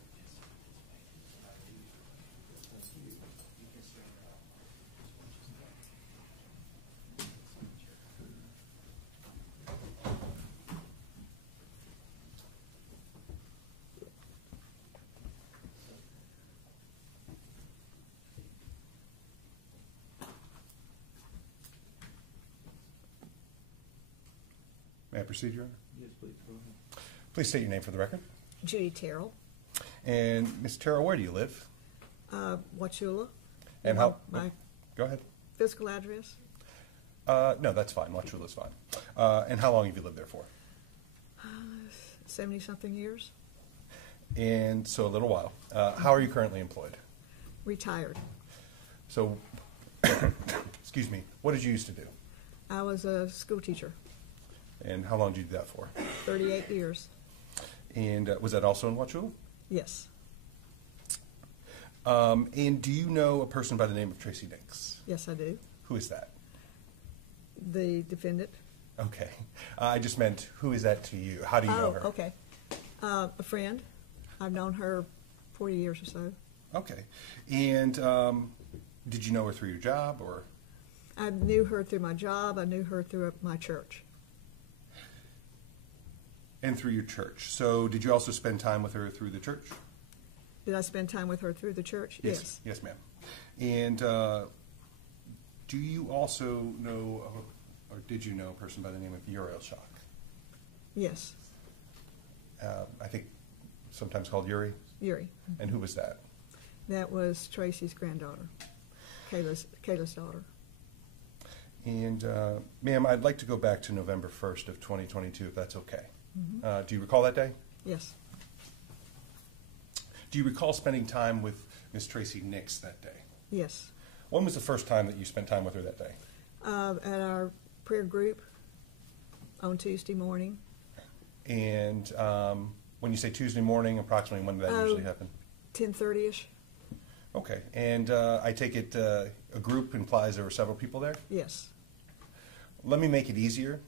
May I proceed, Your Honor? Yes, please, go ahead. Please state your name for the record. Judy Terrell, And, Ms. Terrell, where do you live? Wauchula. And how? My Go ahead. physical address? No, that's fine. Wauchula's fine. And how long have you lived there for? 70-something years. And so a little while. How are you currently employed? Retired. So, excuse me, what did you used to do? I was a school teacher, And how long did you do that for? 38 years. And was that also in Wauchula? Yes. And do you know a person by the name of Tracey Nix? Yes, I do. Who is that? The defendant. Okay. I just meant, who is that to you? How do you know her? Okay. A friend. I've known her 40 years or so. Okay. And did you know her through your job or? I knew her through my job. I knew her through my church. And through your church. So did you also spend time with her through the church? Did I spend time with her through the church? Yes. Yes, ma'am. And do you also know, or did you know a person by the name of Uriel Schock? Yes. I think sometimes called Uri. Yuri. And who was that? That was Tracy's granddaughter, Kayla's daughter. And ma'am, I'd like to go back to November 1st of 2022, if that's okay. Do you recall that day? Yes. Do you recall spending time with Miss Tracey Nix that day? Yes. When was the first time that you spent time with her that day? At our prayer group on Tuesday morning. And when you say Tuesday morning, approximately when did that usually happen? 10:30ish. Okay. And I take it a group implies there were several people there? Yes. Let me make it easier.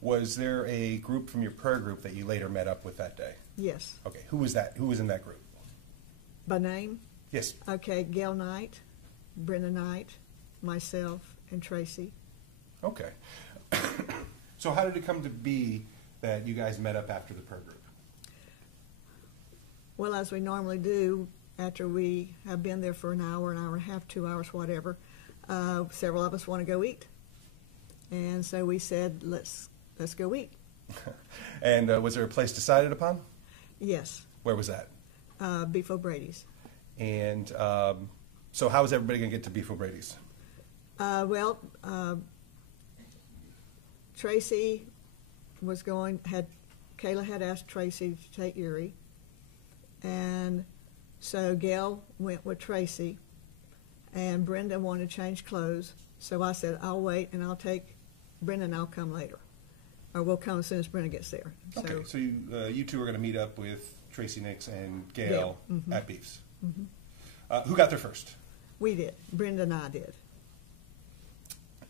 Was there a group from your prayer group that you later met up with that day? Yes. Okay. Who was that? Who was in that group? By name? Yes. Okay, Gail Knight, Brenda Knight, myself, and Tracy. Okay. So how did it come to be that you guys met up after the prayer group? Well, as we normally do, after we have been there for an hour and a half, 2 hours, whatever, several of us want to go eat. And so we said, let's go eat. And was there a place decided upon? Yes, Where was that? Beef O'Brady's. And so how is everybody going to get to Beef O'Brady's? Tracy Kayla had asked Tracy to take Uri. And so Gail went with Tracy, and Brenda wanted to change clothes. So I said, I'll wait and I'll take Brenda and I'll come later. Or we'll come as soon as Brenda gets there. Okay, so you two are going to meet up with Tracey Nix and Gail at Beef's. Who got there first? We did. Brenda and I did.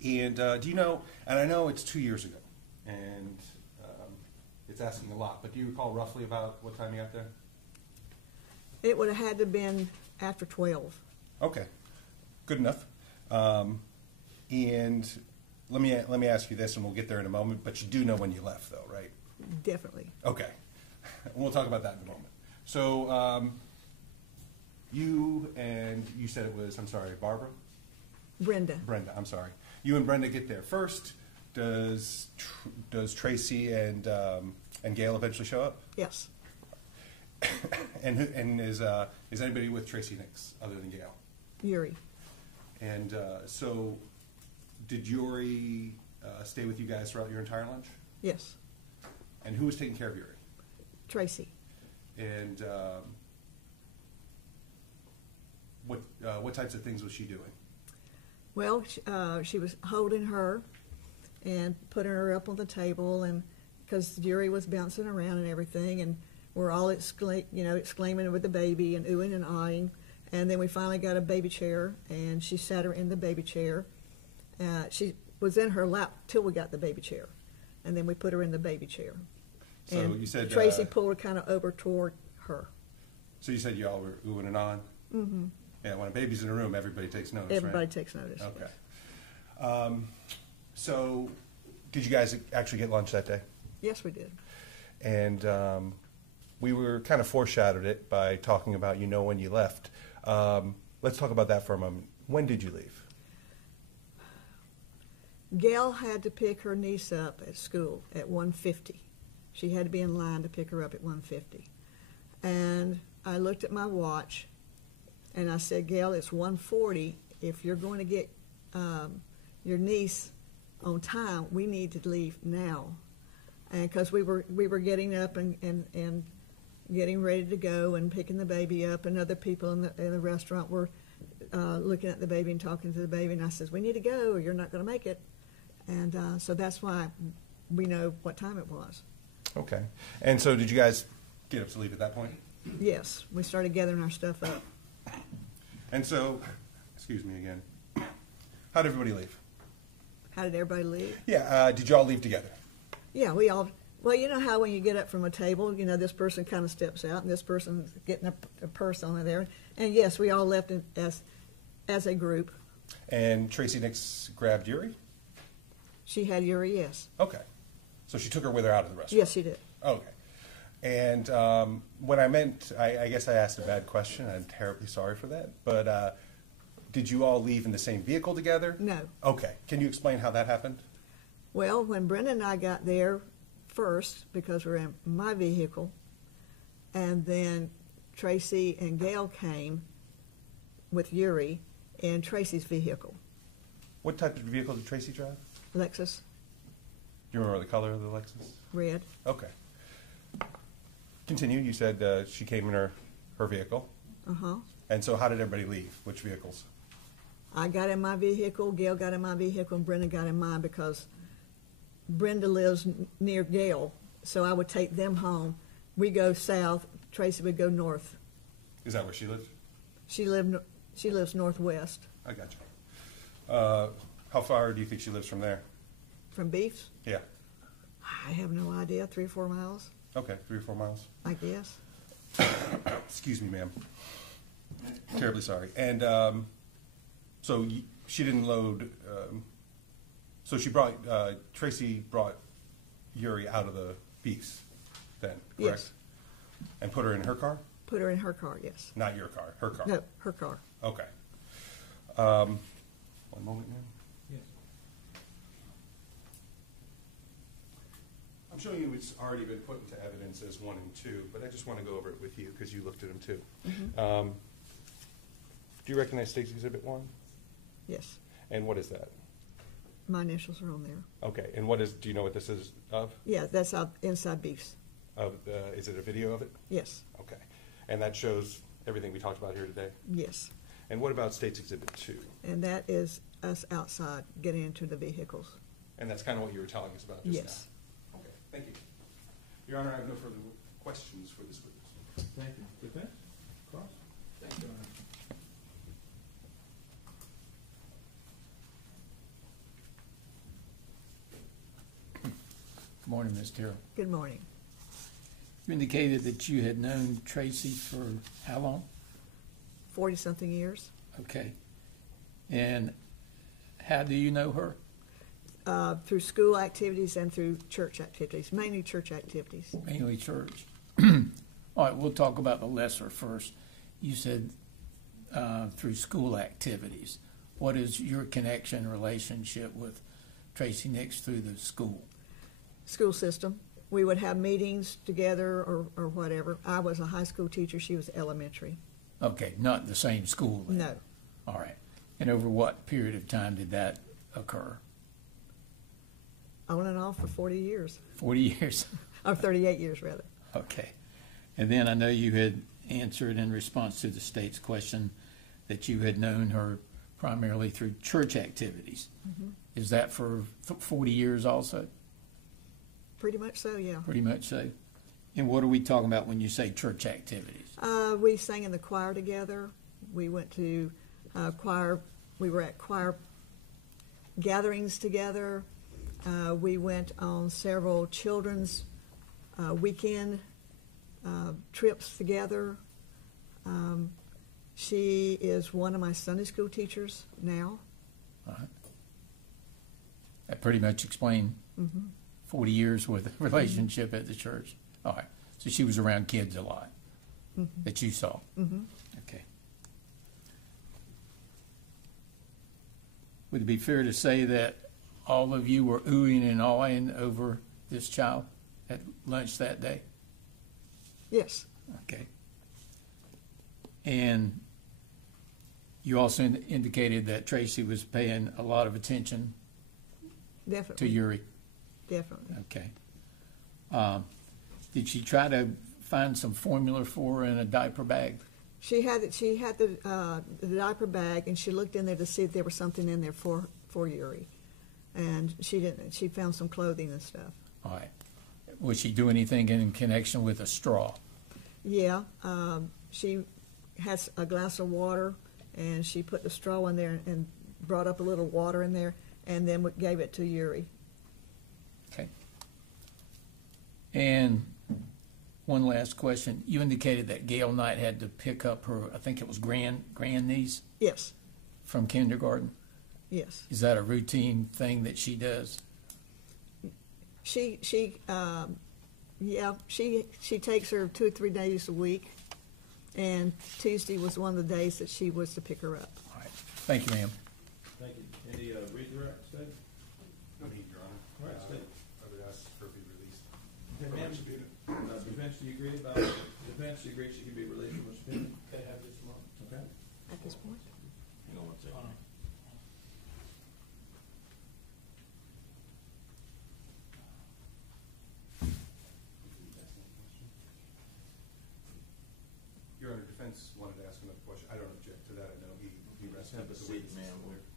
And do you know, and I know it's 2 years ago, and it's asking a lot, but do you recall roughly about what time you got there? It would have had to have been after 12. Okay, good enough. And let me ask you this, and we'll get there in a moment, but you do know when you left, though, right? Definitely. Okay. We'll talk about that in a moment. So you said it was, I'm sorry, Barbara? Brenda. Brenda, I'm sorry. You and Brenda get there first. Does Tracy and Gail eventually show up? Yes. And is anybody with Tracey Nix other than Gail? Uri. And so did Uri stay with you guys throughout your entire lunch? Yes. And who was taking care of Uri? Tracy. And what types of things was she doing? Well, she was holding her and putting her up on the table, and because Uri was bouncing around and everything, and we're all exclaiming with the baby and oohing and aahing. And then we finally got a baby chair, and she sat her in the baby chair. She was in her lap till we got the baby chair, and then we put her in the baby chair. So and you said Tracy pulled her kind of over toward her. So you said you all were oohing and ahhing? Mm-hmm. Yeah, when a baby's in a room, everybody takes notice, Everybody right? takes notice. Okay. So did you guys actually get lunch that day? Yes, we did. And we were kind of foreshadowed it by talking about when you left. Let's talk about that for a moment. When did you leave? Gail had to pick her niece up at school at 1:50. She had to be in line to pick her up at 1:50. And I looked at my watch, and I said, Gail, it's 1:40. If you're going to get your niece on time, we need to leave now. And because we were getting up and getting ready to go and picking the baby up, and other people in the restaurant were looking at the baby and talking to the baby. And I said, we need to go, or you're not going to make it. And so that's why we know what time it was. Okay. And so did you guys get up to leave at that point? Yes, we started gathering our stuff up. And so, excuse me again, how did everybody leave? How did everybody leave? Yeah, did you all leave together? Yeah, we all. Well, you know how when you get up from a table, this person kind of steps out, and this person's getting a purse on there. And yes, we all left as a group. And Tracey Nix grabbed Uri? She had Uri, yes. Okay. So she took her with her out of the restaurant? Yes, she did. Okay. And when I meant, I guess I asked a bad question. I'm terribly sorry for that. But did you all leave in the same vehicle together? No. Okay. Can you explain how that happened? Well, when Brenda and I got there first, because we're in my vehicle, and then Tracy and Gail came with Uri in Tracy's vehicle. What type of vehicle did Tracy drive? Lexus. Do you remember the color of the Lexus? Red. Okay. Continue. You said she came in her vehicle. Uh-huh. And so how did everybody leave? Which vehicles? I got in my vehicle, Gail got in my vehicle, and Brenda got in mine because Brenda lives near Gail, so I would take them home. We go south, Tracy would go north. Is that where she lives? She lives northwest. I got you. How far do you think she lives from there? From Beefs? Yeah. I have no idea, 3 or 4 miles, Okay, 3 or 4 miles. I guess. Excuse me, ma'am. Terribly sorry. And so she didn't load. So she brought Tracy brought Uri out of the beast, then, correct? Yes. And put her in her car? Put her in her car, yes. Not your car, her car. No, her car. Okay. One moment, ma'am. Yes. I'm showing you it's already been put into evidence as 1 and 2, but I just want to go over it with you because you looked at them too. Do you recognize State's Exhibit 1? Yes. And what is that? My initials are on there. Okay. And do you know what this is of? Yeah, that's out inside Beefs. Is it a video of it? Yes. Okay. And that shows everything we talked about here today? Yes. And what about State's Exhibit 2? And that is us outside getting into the vehicles. And that's kind of what you were telling us about just Yes. now? Okay. Thank you. Your Honor, I have no further questions for this witness. Thank you. Defense? Cross? Thank you. Good morning, Ms. Terrell. Good morning. You indicated that you had known Tracy for how long? 40-something years. Okay. And how do you know her? Through school activities and through church activities, mainly church activities. Mainly church. All right, we'll talk about the lesser first. You said through school activities. What is your connection, relationship with Tracey Nix through the school? School system. We would have meetings together or whatever. I was a high school teacher. She was elementary. Okay, not the same school then? No. All right. And over what period of time did that occur? On and off for 40 years. 40 years? Or 38 years, rather. Okay. And then I know you had answered in response to the state's question that you had known her primarily through church activities. Mm-hmm. Is that for 40 years also? Pretty much so, yeah. Pretty much so. And what are we talking about when you say church activities? We sang in the choir together. We went to choir. We were at choir gatherings together. We went on several children's weekend trips together. She is one of my Sunday school teachers now. All right. That pretty much explained 40 years worth of relationship at the church. All right. So she was around kids a lot that you saw. Okay. Would it be fair to say that all of you were oohing and awing over this child at lunch that day? Yes. Okay. And you also indicated that Tracy was paying a lot of attention Definitely. to Uri. Definitely. Okay. Did she try to find some formula for her in a diaper bag? She had the diaper bag, and she looked in there to see if there was something in there for Uri, and she didn't. She found some clothing and stuff. All right. Was she doing anything in connection with a straw? Yeah, she has a glass of water, and she put the straw in there and brought up a little water in there, and then gave it to Uri. Okay. And one last question. You indicated that Gail Knight had to pick up her, I think it was grandniece Yes. from kindergarten. Yes. Is that a routine thing that she does? She takes her 2 or 3 days a week, and Tuesday was one of the days that she was to pick her up. All right. Thank you, ma'am. Thank you. Any redirect, State? No need, Your Honor. All right, State. I would ask her to be released. Okay, ma'am. Defense, do you agree about, defense, do you agree she can be released from her subpoena? They have this month. Okay. At this point? Hang on one second. Your Honor, defense wanted to ask another question. I don't object to that. I know he that's Have a the seat, witnesses. ma'am.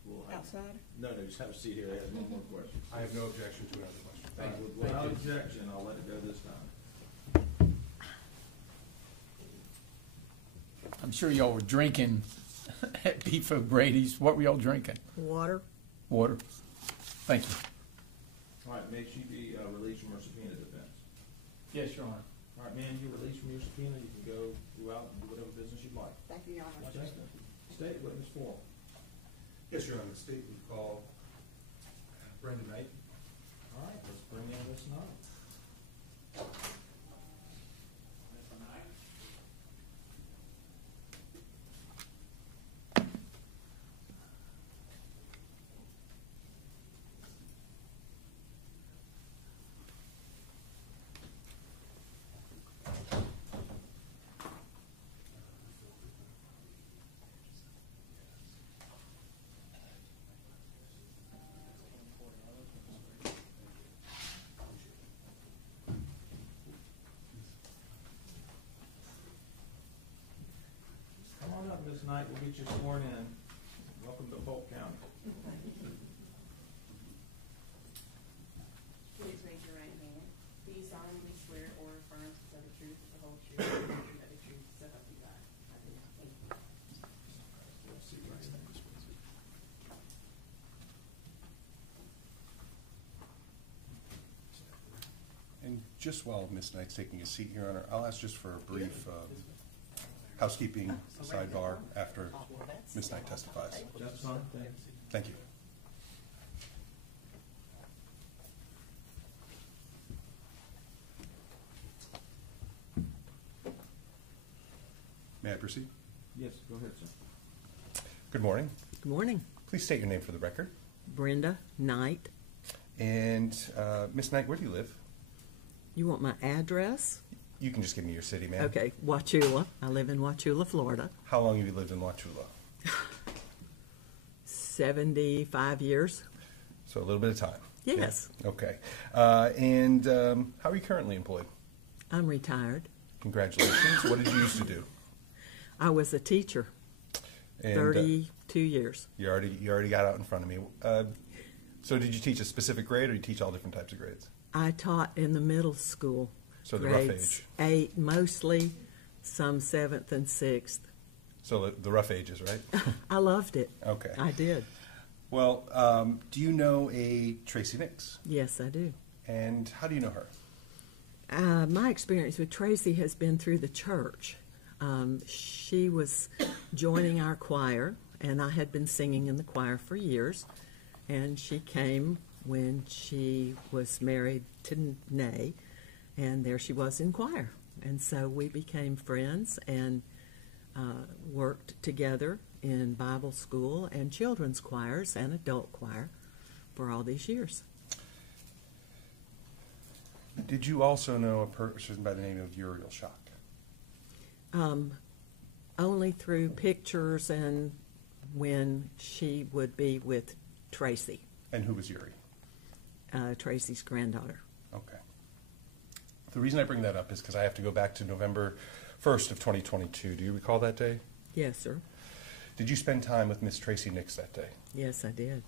We'll have. Outside? No, just have a seat here. I have no more questions. I have no objection to another question. All right, without objection, I'll let it go this time. I'm sure y'all were drinking at Beef O'Brady's. What were y'all drinking? Water. Water. Thank you. All right, may she be released from her subpoena defense. Yes, Your Honor. All right, ma'am, you're released from your subpoena. You can go out and do whatever business you'd like. Thank you, Your Honor. State witness 4. Yes, Your Honor, the state would call Brenda Knight. All right, let's bring in Miss Knight. Come on up, Miss Knight. We'll get you sworn in. Welcome to Polk County. Please raise your right hand. Do you solemnly swear or affirm to tell the truth, the whole truth, and nothing but the truth, so help you God? I do. Thank you. And just while Ms. Knight's taking a seat, Your Honor, I'll ask just for a brief housekeeping sidebar after Ms. Knight testifies. That's fine. Thanks. Thank you. May I proceed? Yes, go ahead, sir. Good morning. Good morning. Please state your name for the record. Brenda Knight. And Ms. Knight, where do you live? You want my address? You can just give me your city, ma'am. Okay, Wauchula. I live in Wauchula, Florida. How long have you lived in Wauchula? 75 years. So a little bit of time. Yes. Yeah. Okay. And how are you currently employed? I'm retired. Congratulations. What did you used to do? I was a teacher, And, 32 years. you already got out in front of me. So did you teach a specific grade, or you teach all different types of grades? I taught in the middle school. So the rough grades age. 8, mostly, some 7th and 6th. So the rough ages, right? I loved it. Okay. I did. Well, do you know a Tracey Nix? Yes, I do. And how do you know her? My experience with Tracy has been through the church. She was joining our choir, and I had been singing in the choir for years. And she came when she was married to Nay, and there she was in choir. And so we became friends and worked together in Bible school and children's choirs and adult choir for all these years. Did you also know a person by the name of Uriel Schock? Only through pictures and when she would be with Tracy, And who was Yuri? Tracy's granddaughter. Okay. The reason I bring that up is because I have to go back to November 1st of 2022. Do you recall that day? Yes, sir. Did you spend time with Miss Tracey Nix that day? Yes, I did.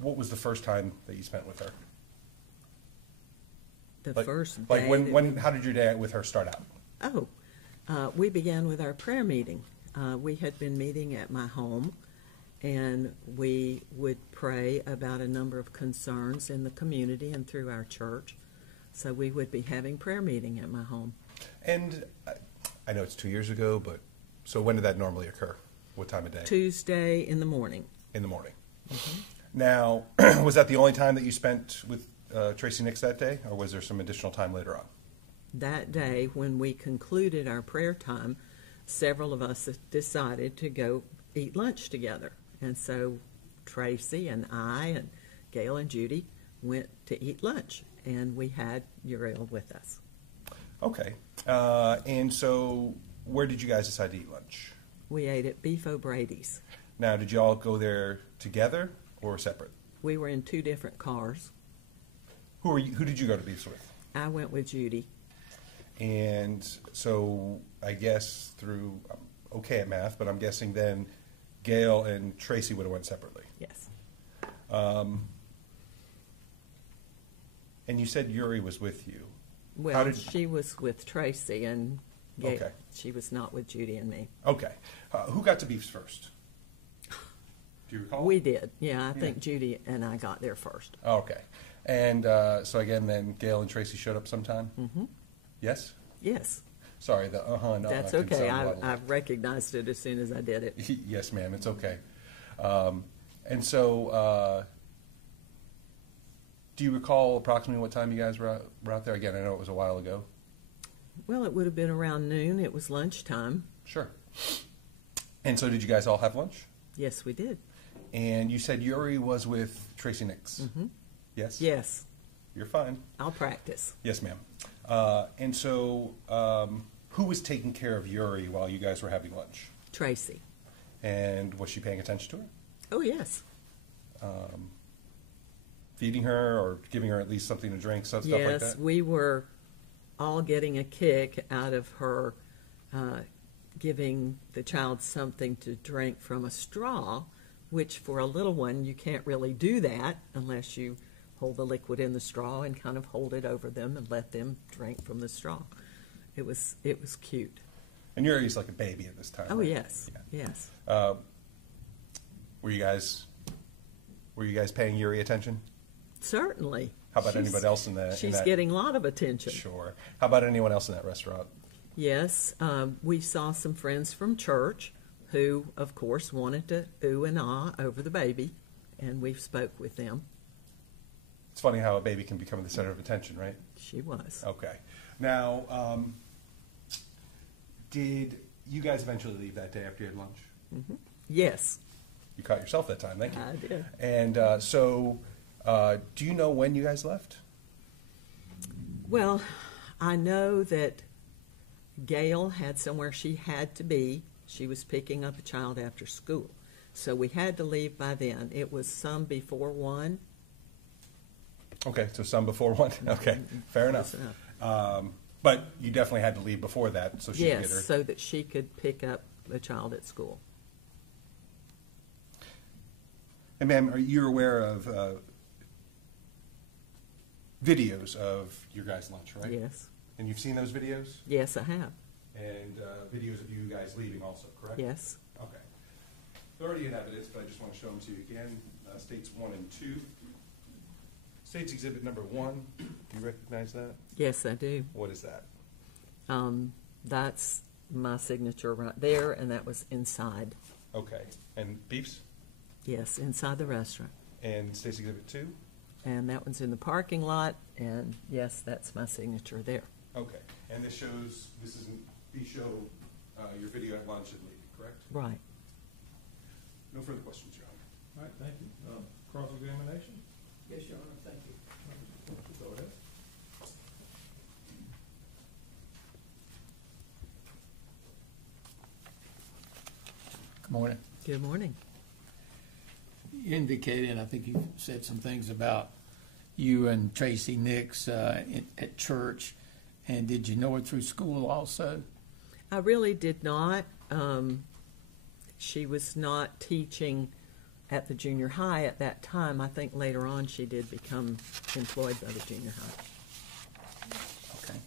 What was the first time that you spent with her? The first day. Like how did your day with her start out? We began with our prayer meeting. We had been meeting at my home, and we would pray about a number of concerns in the community and through our church. So we would be having prayer meeting at my home. And I know it's 2 years ago, but so when did that normally occur? What time of day? Tuesday in the morning. In the morning. Mm-hmm. Now, was that the only time that you spent with Tracey Nix that day, or was there some additional time later on? That day, when we concluded our prayer time, several of us decided to go eat lunch together. And so Tracy and I and Gail and Judy went to eat lunch, and we had Uriel with us. Okay. And so where did you guys decide to eat lunch? We ate at Beef O'Brady's. Now, did you all go there together or separate? We were in 2 different cars. Who did you go to Beef's with? I went with Judy. And so I guess through okay at math, but I'm guessing then Gail and Tracey would have went separately. Yes. And you said Uri was with you. Well, she was with Tracey, and Okay. she was not with Judy and me. Okay. Who got to Beefs first? Do you recall? We did. Yeah, I think Judy and I got there first. Okay. And so again, then Gail and Tracey showed up sometime? Mm-hmm. Yes? Yes. Sorry, the and That's can okay. sound muddled. I recognized it as soon as I did it. Yes, ma'am. It's okay. And so, do you recall approximately what time you guys were out there? Again, I know it was a while ago. Well, it would have been around noon. It was lunchtime. Sure. And so did you guys all have lunch? Yes, we did. And you said Uri was with Tracey Nix. Mm-hmm. Yes? Yes. You're fine. I'll practice. Yes, ma'am. And so, who was taking care of Uri while you guys were having lunch? Tracey. And was she paying attention to her? Oh, yes. Feeding her or giving her at least something to drink, stuff like that? Yes, we were all getting a kick out of her giving the child something to drink from a straw, which for a little one, you can't really do that unless you hold the liquid in the straw and kind of hold it over them and let them drink from the straw. It was cute. And Yuri's like a baby at this time. Oh, right? yes. Yeah. Yes. Were you guys paying Uri attention? Certainly. How about anybody else in that? She's getting a lot of attention. Sure. How about anyone else in that restaurant? Yes. We saw some friends from church who, of course, wanted to ooh and ah over the baby, and we spoke with them. It's funny how a baby can become the center of attention, right? She was. Okay. Now, did you guys eventually leave that day after you had lunch? Mm-hmm. Yes. You caught yourself that time, thank you. I did. And so, do you know when you guys left? Well, I know that Gail had somewhere she had to be. She was picking up a child after school. So we had to leave by then. It was some before 1. Okay, so some before 1. Okay, fair enough. But you definitely had to leave before that so she could get her. Yes, so that she could pick up the child at school. And ma'am, are you aware of videos of your guys' lunch, right? Yes. And you've seen those videos? Yes, I have. And videos of you guys leaving also, correct? Yes. Okay. They're already in evidence, but I just want to show them to you again. States 1 and 2. States Exhibit number 1. Do you recognize that? Yes, I do. What is that? That's my signature right there, and that was inside. Okay. And Beefs? Yes, inside the restaurant. And States Exhibit 2? And that one's in the parking lot, and yes, that's my signature there. Okay. And this isn't, these show your video at lunch and leaving, correct? Right. No further questions, Your Honor. All right, thank you. Cross-examination? Yes, Your Honor, thank you. Go ahead. Good morning. Good morning. You indicated, I think you said some things about you and Tracey Nix at church, and did you know her through school also? I really did not. She was not teaching at the junior high at that time. I think later on she did become employed by the junior high. Okay.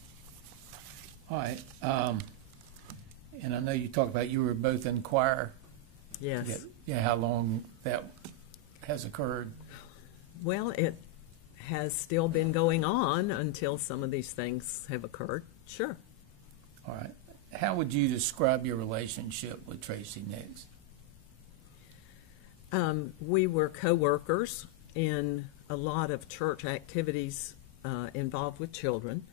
All right. And I know you talked about you were both in choir. Yes. Yeah, how long that has occurred? Well, it has still been going on until some of these things have occurred. Sure. All right. How would you describe your relationship with Tracey Nix? We were co-workers in a lot of church activities involved with children.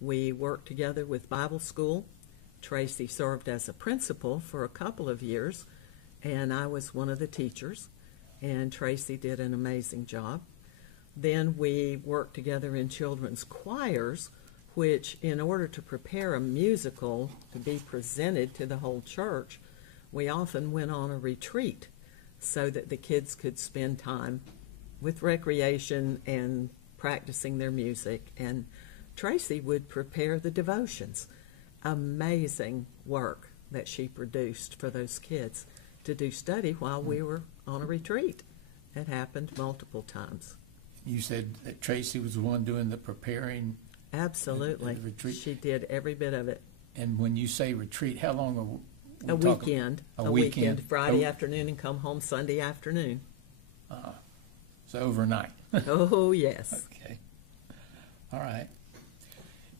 We worked together with Bible school. Tracey served as a principal for a couple of years, and I was one of the teachers, and Tracey did an amazing job. Then we worked together in children's choirs, which, in order to prepare a musical to be presented to the whole church, we often went on a retreat so that the kids could spend time with recreation and practicing their music. And Tracey would prepare the devotions. Amazing work that she produced for those kids to do study while we were on a retreat. It happened multiple times. You said that Tracey was the one doing the preparing. Absolutely. The retreat. She did every bit of it. And when you say retreat, how long are we A talking? weekend. A weekend. Friday afternoon and come home Sunday afternoon. So overnight. Oh, yes. Okay. All right.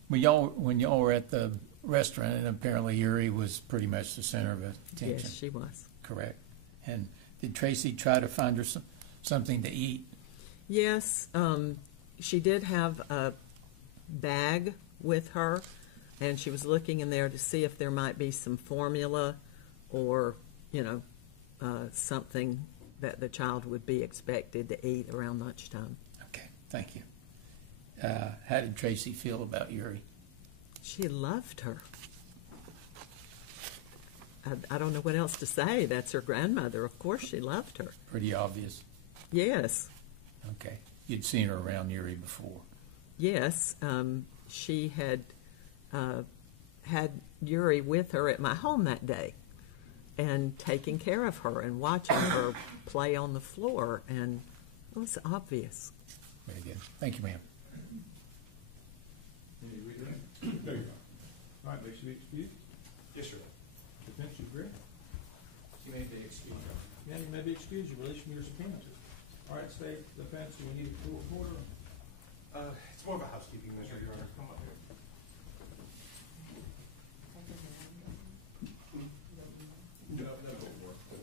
When y'all were at the restaurant, and apparently Uri was pretty much the center of attention. Yes, she was. Correct. And did Tracey try to find her something to eat? Yes, she did have a bag with her, and she was looking in there to see if there might be some formula or, something that the child would be expected to eat around lunchtime. Okay, thank you. How did Tracey feel about Uri? She loved her. I don't know what else to say. That's her grandmother. Of course she loved her. Pretty obvious. Yes. Okay. You'd seen her around Uri before. Yes. She had had Uri with her at my home that day and taking care of her and watching her play on the floor, and it was obvious. Very good. Thank you, ma'am. Any read There you go. All right, makes you excused. Yes, sir. Defense, you agree? She may be excused. Yeah, you may be excused. You're released from your subpoena. All right, state defense, do we need a court order? It's more of a housekeeping measure, Your Honor. Come up here. No, no, go for it.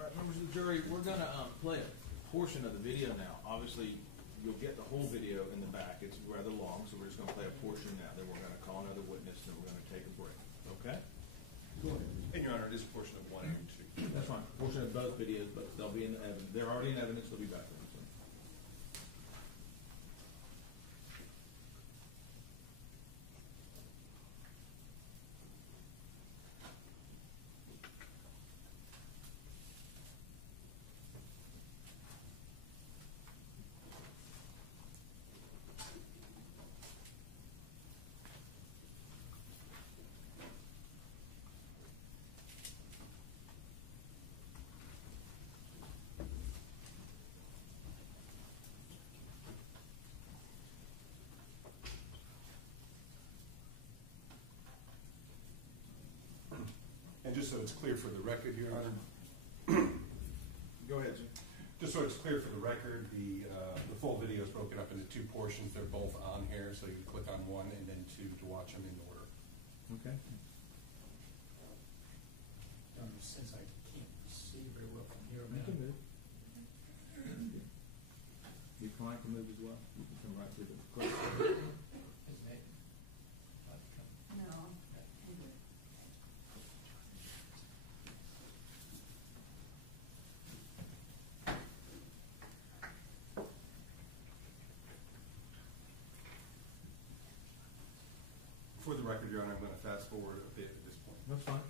All right, members of the jury, we're gonna play a portion of the video now. Obviously, you'll get the whole video in the back. It's rather long, so we're just gonna play a portion now. Then we're gonna call another witness, and then we're gonna take a break. Okay? Go ahead. And Your Honor, it is a portion of 1 and 2. That's fine. Portion of both videos, but they'll be in the evidence. They're already in evidence. They'll be back there. So. And just so it's clear for the record, Your Honor, Go ahead, Jim. just so it's clear for the record, the full video is broken up into 2 portions. They're both on here, so you can click on 1 and then 2 to watch them in order. Okay. Since I can't see very well from here, You can move. Your client can move as well. You can come right through the clerk. No. For the record, Your Honor, I'm going to fast forward a bit at this point. That's fine.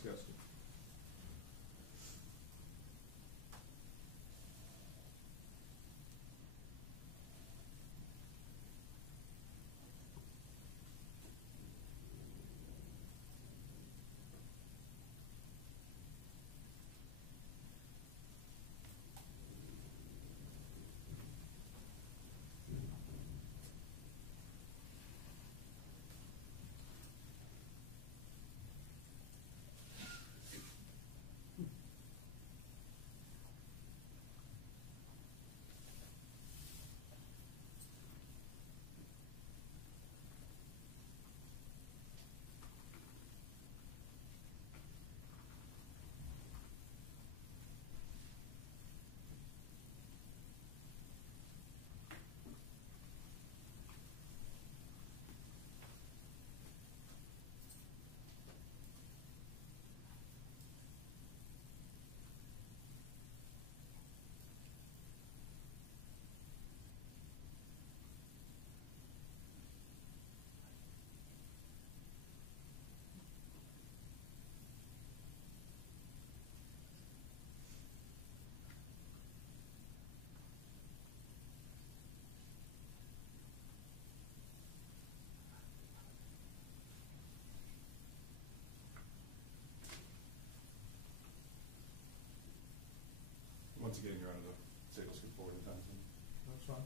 discussed it. Once again, Your Honor, the state will skip forward in time. That's fine.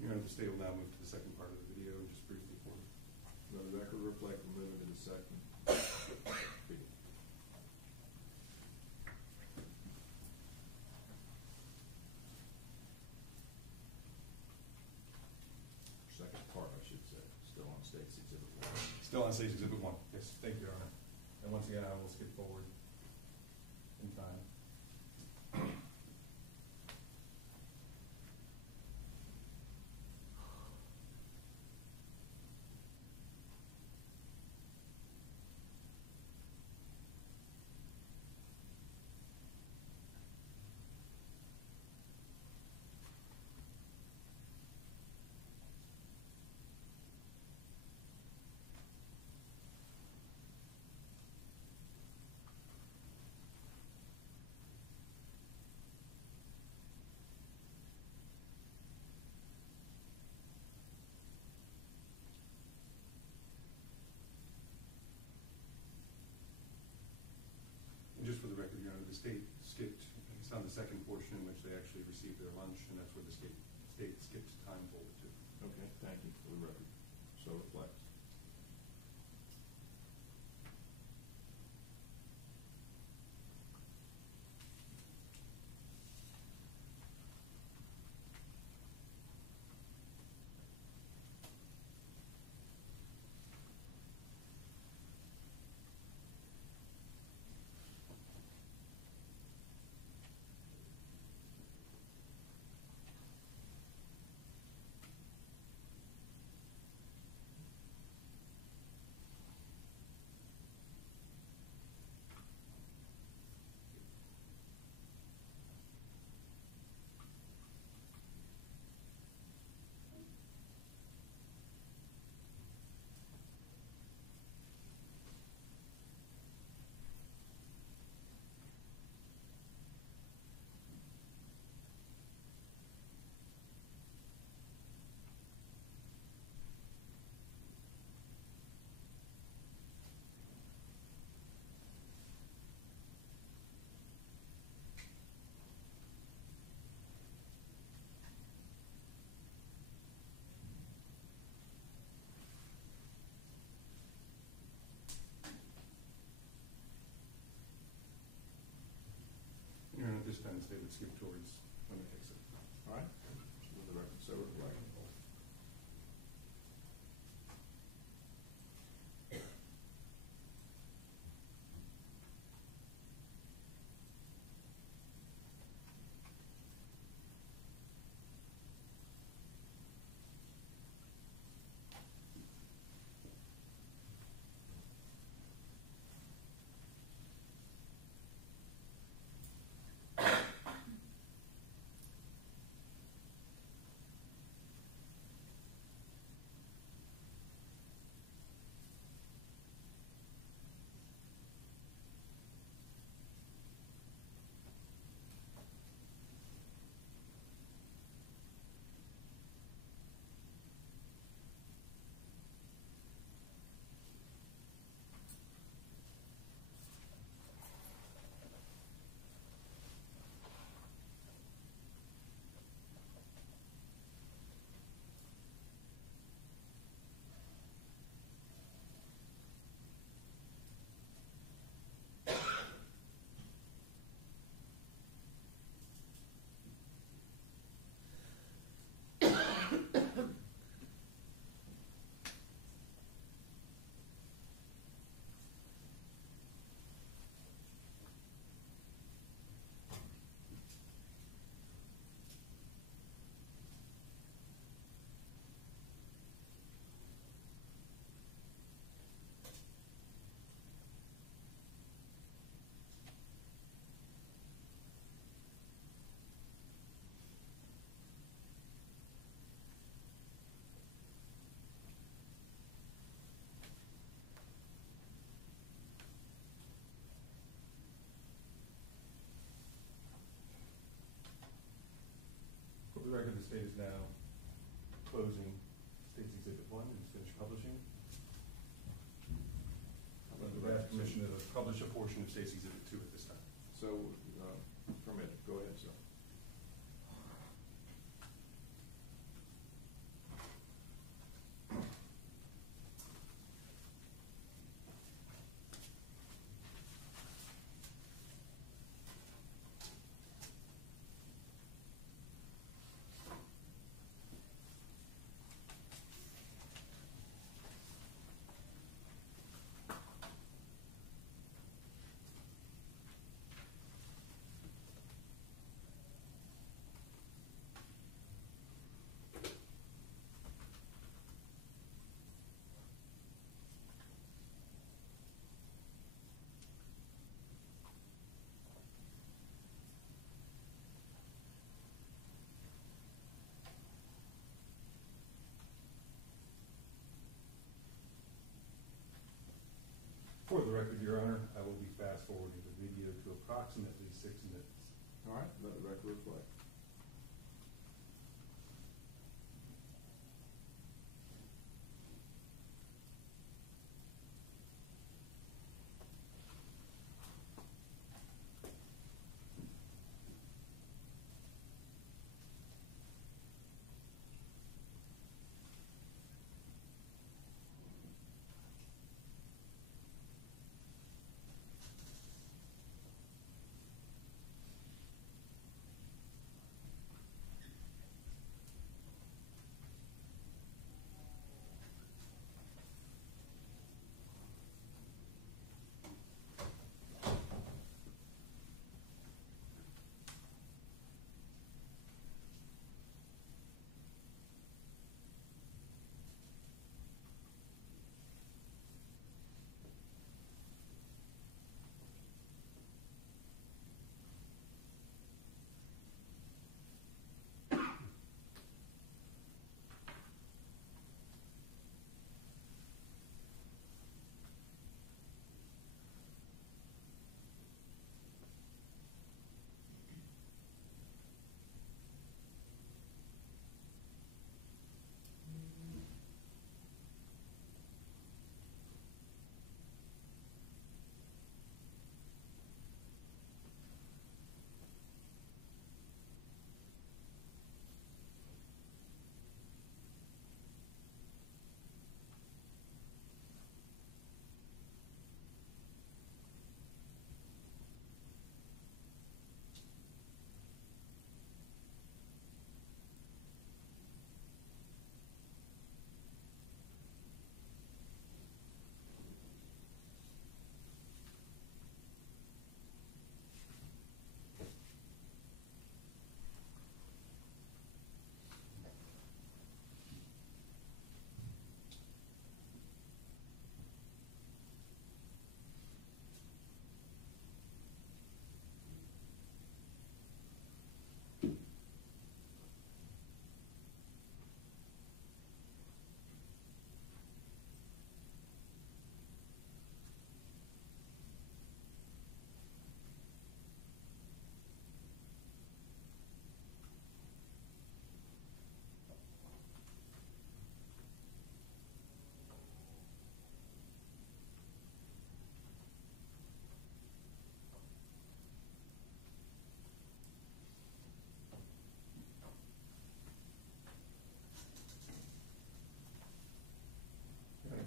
Your Honor, the state will now move to the second part of the video and just briefly for it. Let the record reflect we're moving to the second video. Second part, I should say, still on State's Exhibit 1. Still on State's Exhibit 1. Yes, thank you, Your Honor. And once again, I will skip forward in time. Just for the record, Your Honor, the state skipped, it's on the second portion in which they actually received their lunch, and that's where the state skipped time forward to. Okay, thank you for the record. So reflects. they would skip towards when they fix it. All right, with the record, so reflect. For the record, the state is now closing State's Exhibit 1 and is finished publishing. I'm going to ask permission to publish a portion of State's Exhibit 2 at this time. So, permit, go ahead, sir.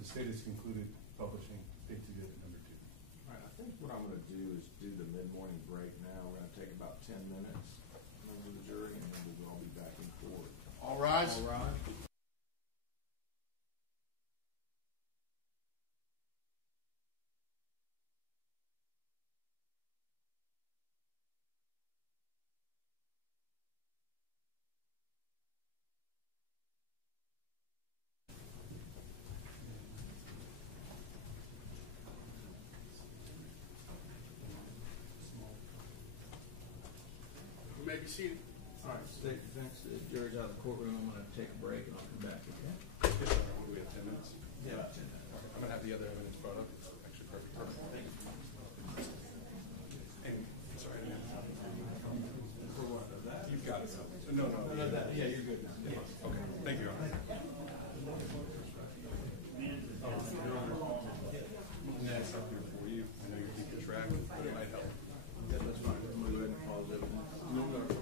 the state has concluded publishing State's Exhibit number 2. All right, I think what I'm gonna do is do the mid-morning break now. We're gonna take about 10 minutes, members of the jury, and then we'll all be back in court. All rise. All right. You may be seated. All right, state defense, the jury's out of the courtroom. I'm gonna take a break and I'll come back. Okay? Yes, Your Honor. What do we have, 10 minutes? Yeah, about 10 minutes. I'm going to have the other evidence brought up. Actually, perfect. Thank you. And, sorry, For what, of that? you've got it. No. Yeah, you're good now. Yeah. Okay. Thank you, Your Honor. That's up here for you. I know you're keeping track, but it might help. Yeah, that's fine. We'll go ahead and pause it. No, no.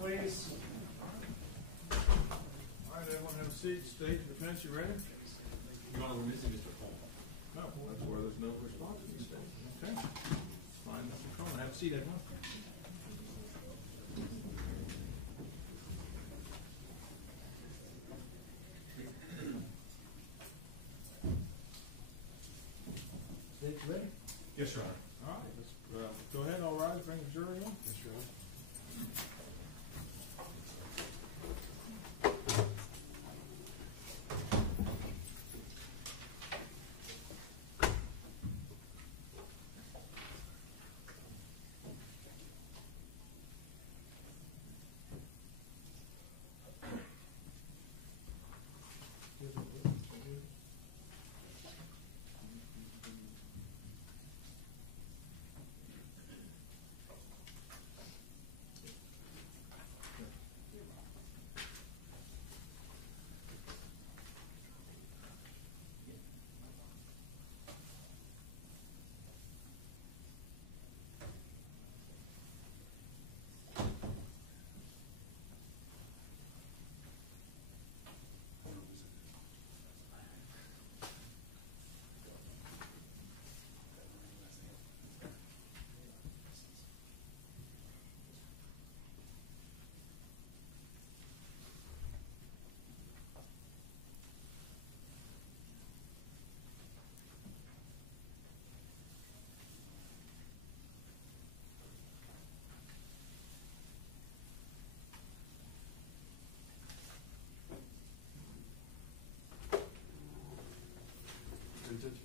please. All right, everyone have a seat. State your defense. You ready? Your Honor, we're missing Mr. Cole. No, that's where there's no response to these days. Okay. Fine, Mr. Coleman. Have a seat, everyone. State you ready? Yes, Your Honor. All right, let's go ahead. All rise. Bring the jury in. Yes, Your Honor.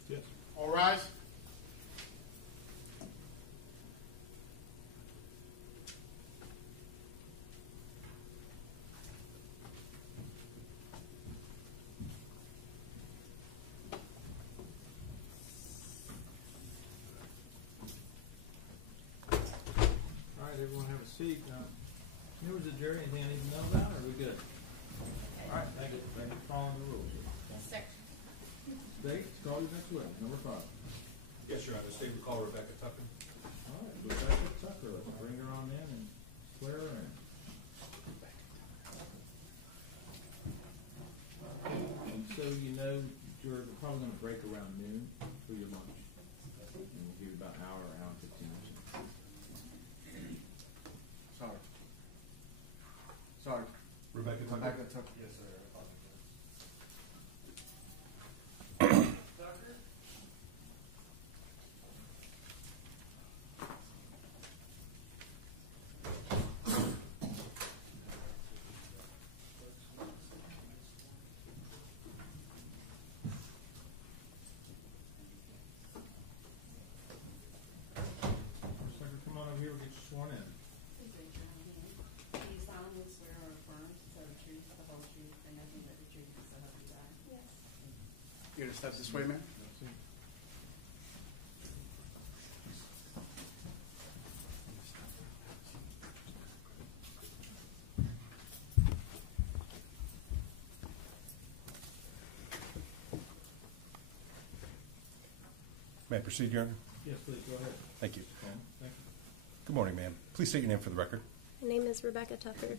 Yes. All rise. All right, everyone have a seat. Members of the jury, anything I need to know about, or are we good? All right, thank you. Thank you for following the rules. State, call your next witness, number 5. Yes, Your Honor. State will call Rebecca Tucker. All right, Rebecca Tucker, let's bring her on in and swear her in. And so you know, you're probably going to break around noon for your lunch. And we'll give you about an hour and 15 minutes. Sorry. Sorry. Rebecca Tucker. Rebecca Tucker. Yes, sir. Secretary, come on over here, we'll get you sworn in. Please raise your hand. Do you solemnly swear or affirm to tell the truth, the whole truth, and nothing but the truth, so help you God? Yes. You gonna step this way, man? May I proceed, Your Honor? Yes, please, go ahead. Thank you. Thank you. Good morning, ma'am. Please state your name for the record. My name is Rebecca Tucker.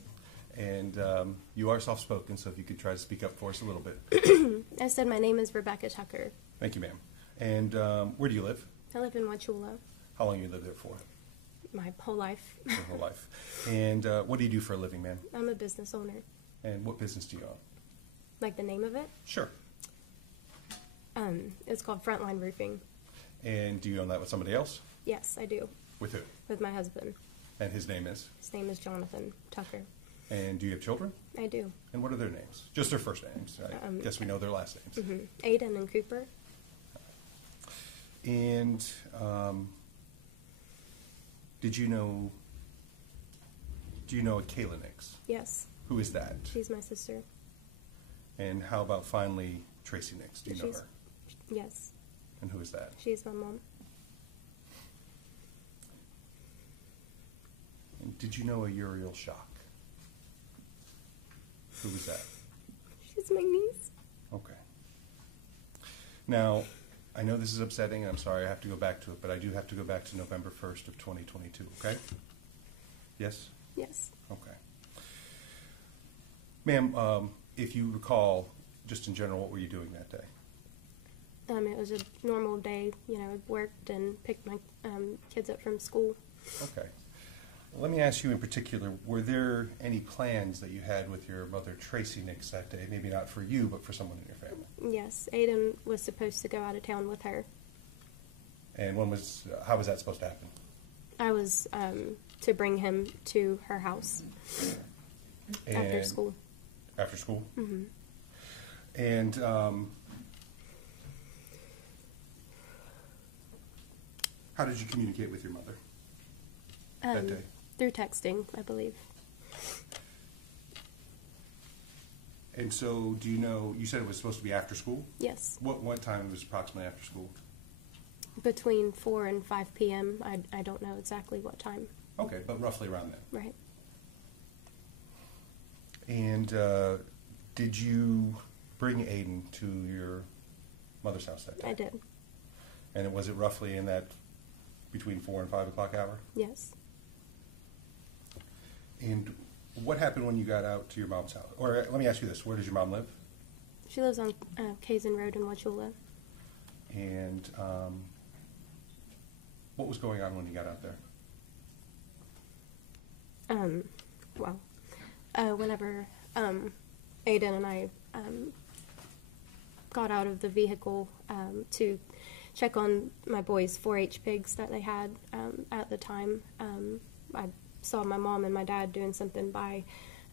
And you are soft-spoken, so if you could try to speak up for us a little bit. I said my name is Rebecca Tucker. Thank you, ma'am. And where do you live? I live in Wauchula How long you lived there for? my whole life. Your whole life. And what do you do for a living, ma'am? I'm a business owner. And what business do you own? Like the name of it? Sure. It's called Frontline Roofing. And do you own that with somebody else? Yes, I do. With who? With my husband. And his name is? His name is Jonathan Tucker. And do you have children? I do. And what are their names? Just their first names. I guess we know their last names. Aiden and Cooper. And do you know a Kayla Nix? Yes, Who is that? she's my sister. And how about finally Tracey Nix? Do you know She's- her? Yes, And who is that? she's my mom. And did you know a Uriel Schock? Who was that? She's my niece. Okay. Now, I know this is upsetting, and I'm sorry I have to go back to it, but I do have to go back to November 1st of 2022, okay? Yes? Yes. Okay. Ma'am, if you recall, just in general, what were you doing that day? It was a normal day. Worked and picked my kids up from school. Okay. Let me ask you in particular, were there any plans that you had with your mother, Tracey Nix, that day? Maybe not for you, but for someone in your family. Yes, Aiden was supposed to go out of town with her. And how was that supposed to happen? I was to bring him to her house after school. After school? Mm-hmm. And how did you communicate with your mother that day? Through texting, I believe. And so, do you know, you said it was supposed to be after school? Yes. What time was approximately after school? Between 4 and 5 p.m. I don't know exactly what time. Okay, but roughly around then. Right. And did you bring Aiden to your mother's house that day? I did. And was it roughly in that between 4 and 5 o'clock hour? Yes. And what happened when you got out to your mom's house? Or let me ask you this, where does your mom live? She lives on Kazan Road in Wauchula. And what was going on when you got out there? Whenever Aiden and I got out of the vehicle to check on my boys' 4-H pigs that they had at the time, I saw my mom and my dad doing something by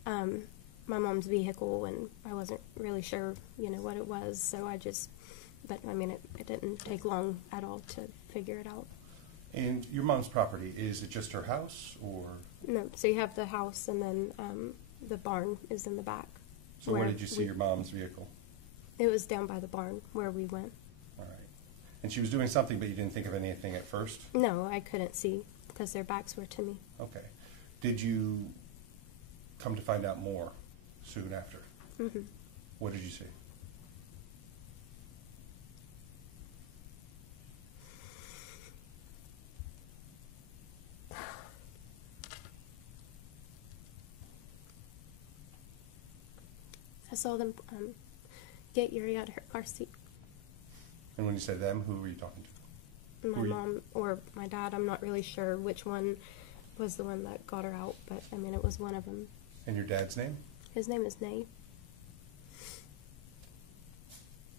my mom's vehicle, and I wasn't really sure, what it was, so it didn't take long at all to figure it out. And your mom's property, is it just her house, or? No, so you have the house, and then the barn is in the back. So where did you see your mom's vehicle? It was down by the barn where we went. All right. And she was doing something, but you didn't think of anything at first? No, I couldn't see because their backs were to me. Okay. Did you come to find out more soon after? Mm-hmm. What did you see? I saw them get Uri out of her car seat. And when you said them, who were you talking to? My mom or my dad, I'm not really sure which one was the one that got her out, but it was one of them. And your dad's name? His name is Nay.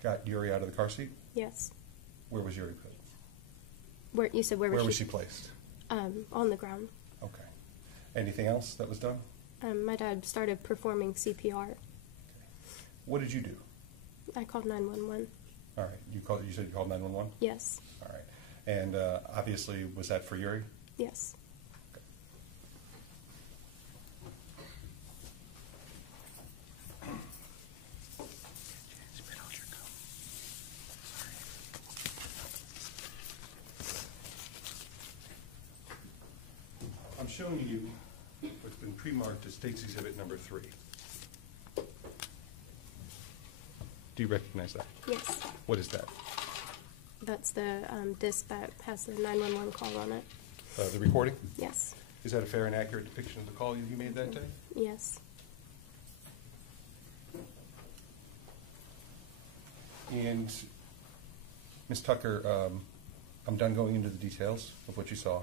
Got Uri out of the car seat? Yes. Where was Uri put? Where was she placed? On the ground. Okay. Anything else that was done? My dad started performing CPR. Okay. What did you do? I called 911. All right. You said you called 911? Yes. All right. And obviously, was that for Uri? Yes. I'm showing you what's been pre-marked as State's Exhibit number 3. Do you recognize that? Yes. What is that? That's the disc that has the 911 call on it. The recording? Yes. Is that a fair and accurate depiction of the call you made that day? Yes. And Ms. Tucker, I'm done going into the details of what you saw.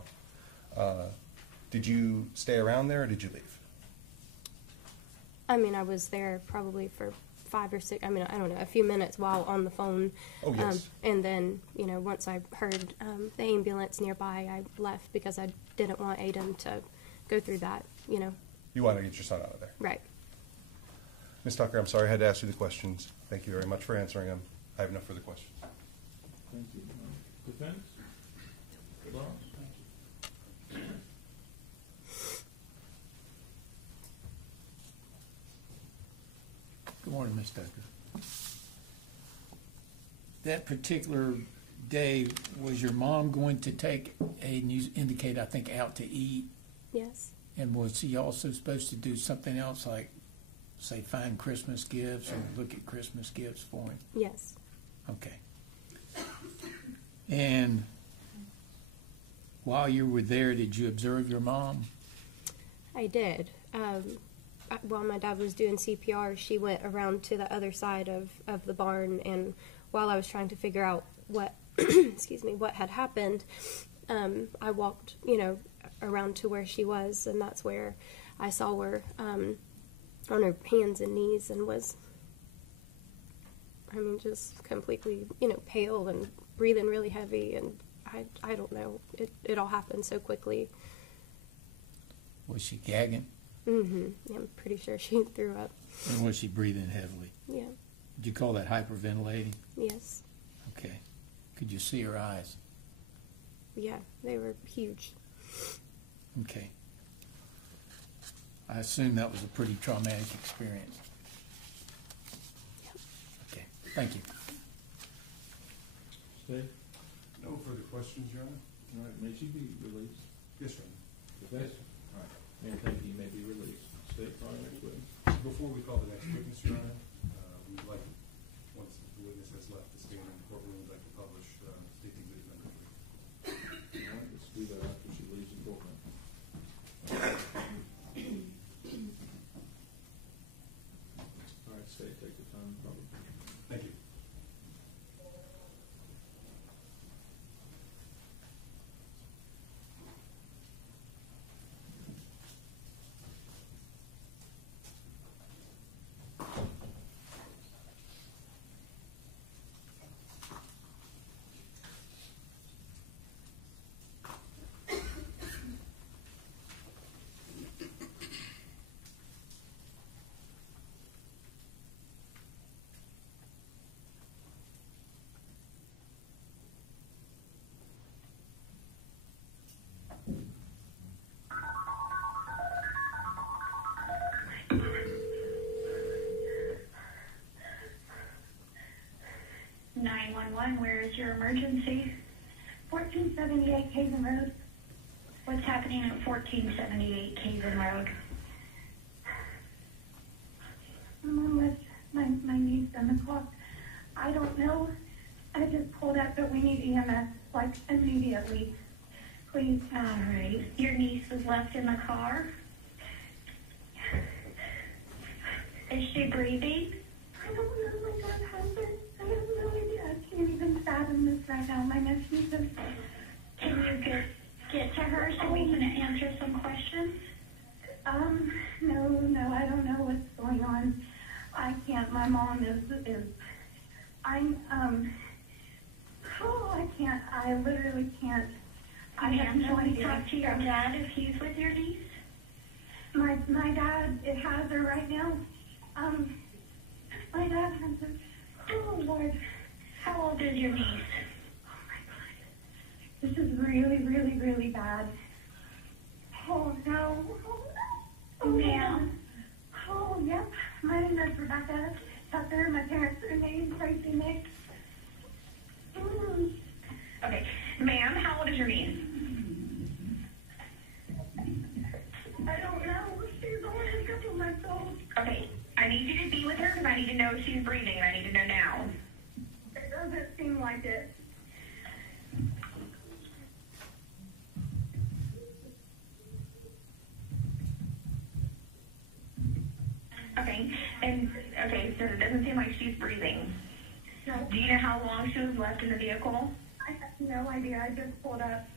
Did you stay around there or did you leave? I was there probably for 5 or 6, I don't know, a few minutes while on the phone. Oh, yes. And then, once I heard the ambulance nearby, I left because I didn't want Aiden to go through that, You wanted to get your son out of there. Right. Ms. Tucker, I'm sorry I had to ask you the questions. Thank you very much for answering them. I have no further questions. Thank you. Defense? Law? Good morning, Ms. Tucker. That particular day, was your mom going to take Aiden, you indicate, I think, out to eat? Yes. And was he also supposed to do something else, like, say, find Christmas gifts or look at Christmas gifts for him? Yes. Okay. And while you were there, did you observe your mom? I did. while my dad was doing CPR, she went around to the other side of the barn, and while I was trying to figure out what, excuse me, what had happened, I walked, around to where she was, and that's where I saw her on her hands and knees and was, just completely, pale and breathing really heavy, and I don't know. It all happened so quickly. Was she gagging? Mm-hmm. Yeah, I'm pretty sure she threw up. And was she breathing heavily? Yeah. Did you call that hyperventilating? Yes. Okay. Could you see her eyes? Yeah, they were huge. Okay. I assume that was a pretty traumatic experience. Yep. Okay. Thank you. Steve? No further questions, Your Honor? All right, may she be released? Yes, Your Honor. Defense? All right, and thank you, may be released. State, call your next witness. Before we call the next witness, Your Honor, we'd like, once the witness has left the stand in the courtroom, we'd like to publish State Exhibit number 3. All right, let's do that after she leaves the courtroom. All right, State, take your time, probably. Thank you. Where is your emergency? 1478 Caven Road. What's happening at 1478 Caven Road? I'm with my niece and the clock. I don't know. I just pulled up, but we need EMS, like, immediately. Please. All right. Your niece was left in the car? Is she breathing? I don't know what that happened. I have no idea. I can't even fathom this right now. My nephew just... Can you get to her so we can answer some questions? No, I don't know what's going on. I can't. My mom is I can't. I literally can't. I have no idea. Talk to your dad if he's with your niece? My dad, it has her right now. My dad has her. Oh, Lord. How old is your niece? Oh, my God. This is really, really, really bad. Oh, no. Oh, ma'am. Oh, yep. My name is Rebecca Tucker. My parents are named Tracey Nix. Okay. Ma'am, how old is your niece? I don't know. She's only a couple months old. Okay. I need you to be with her because I need to know if she's breathing, and I need to know now. It doesn't seem like it. Okay, so it doesn't seem like she's breathing. No. Do you know how long she was left in the vehicle? I have no idea. I just pulled up.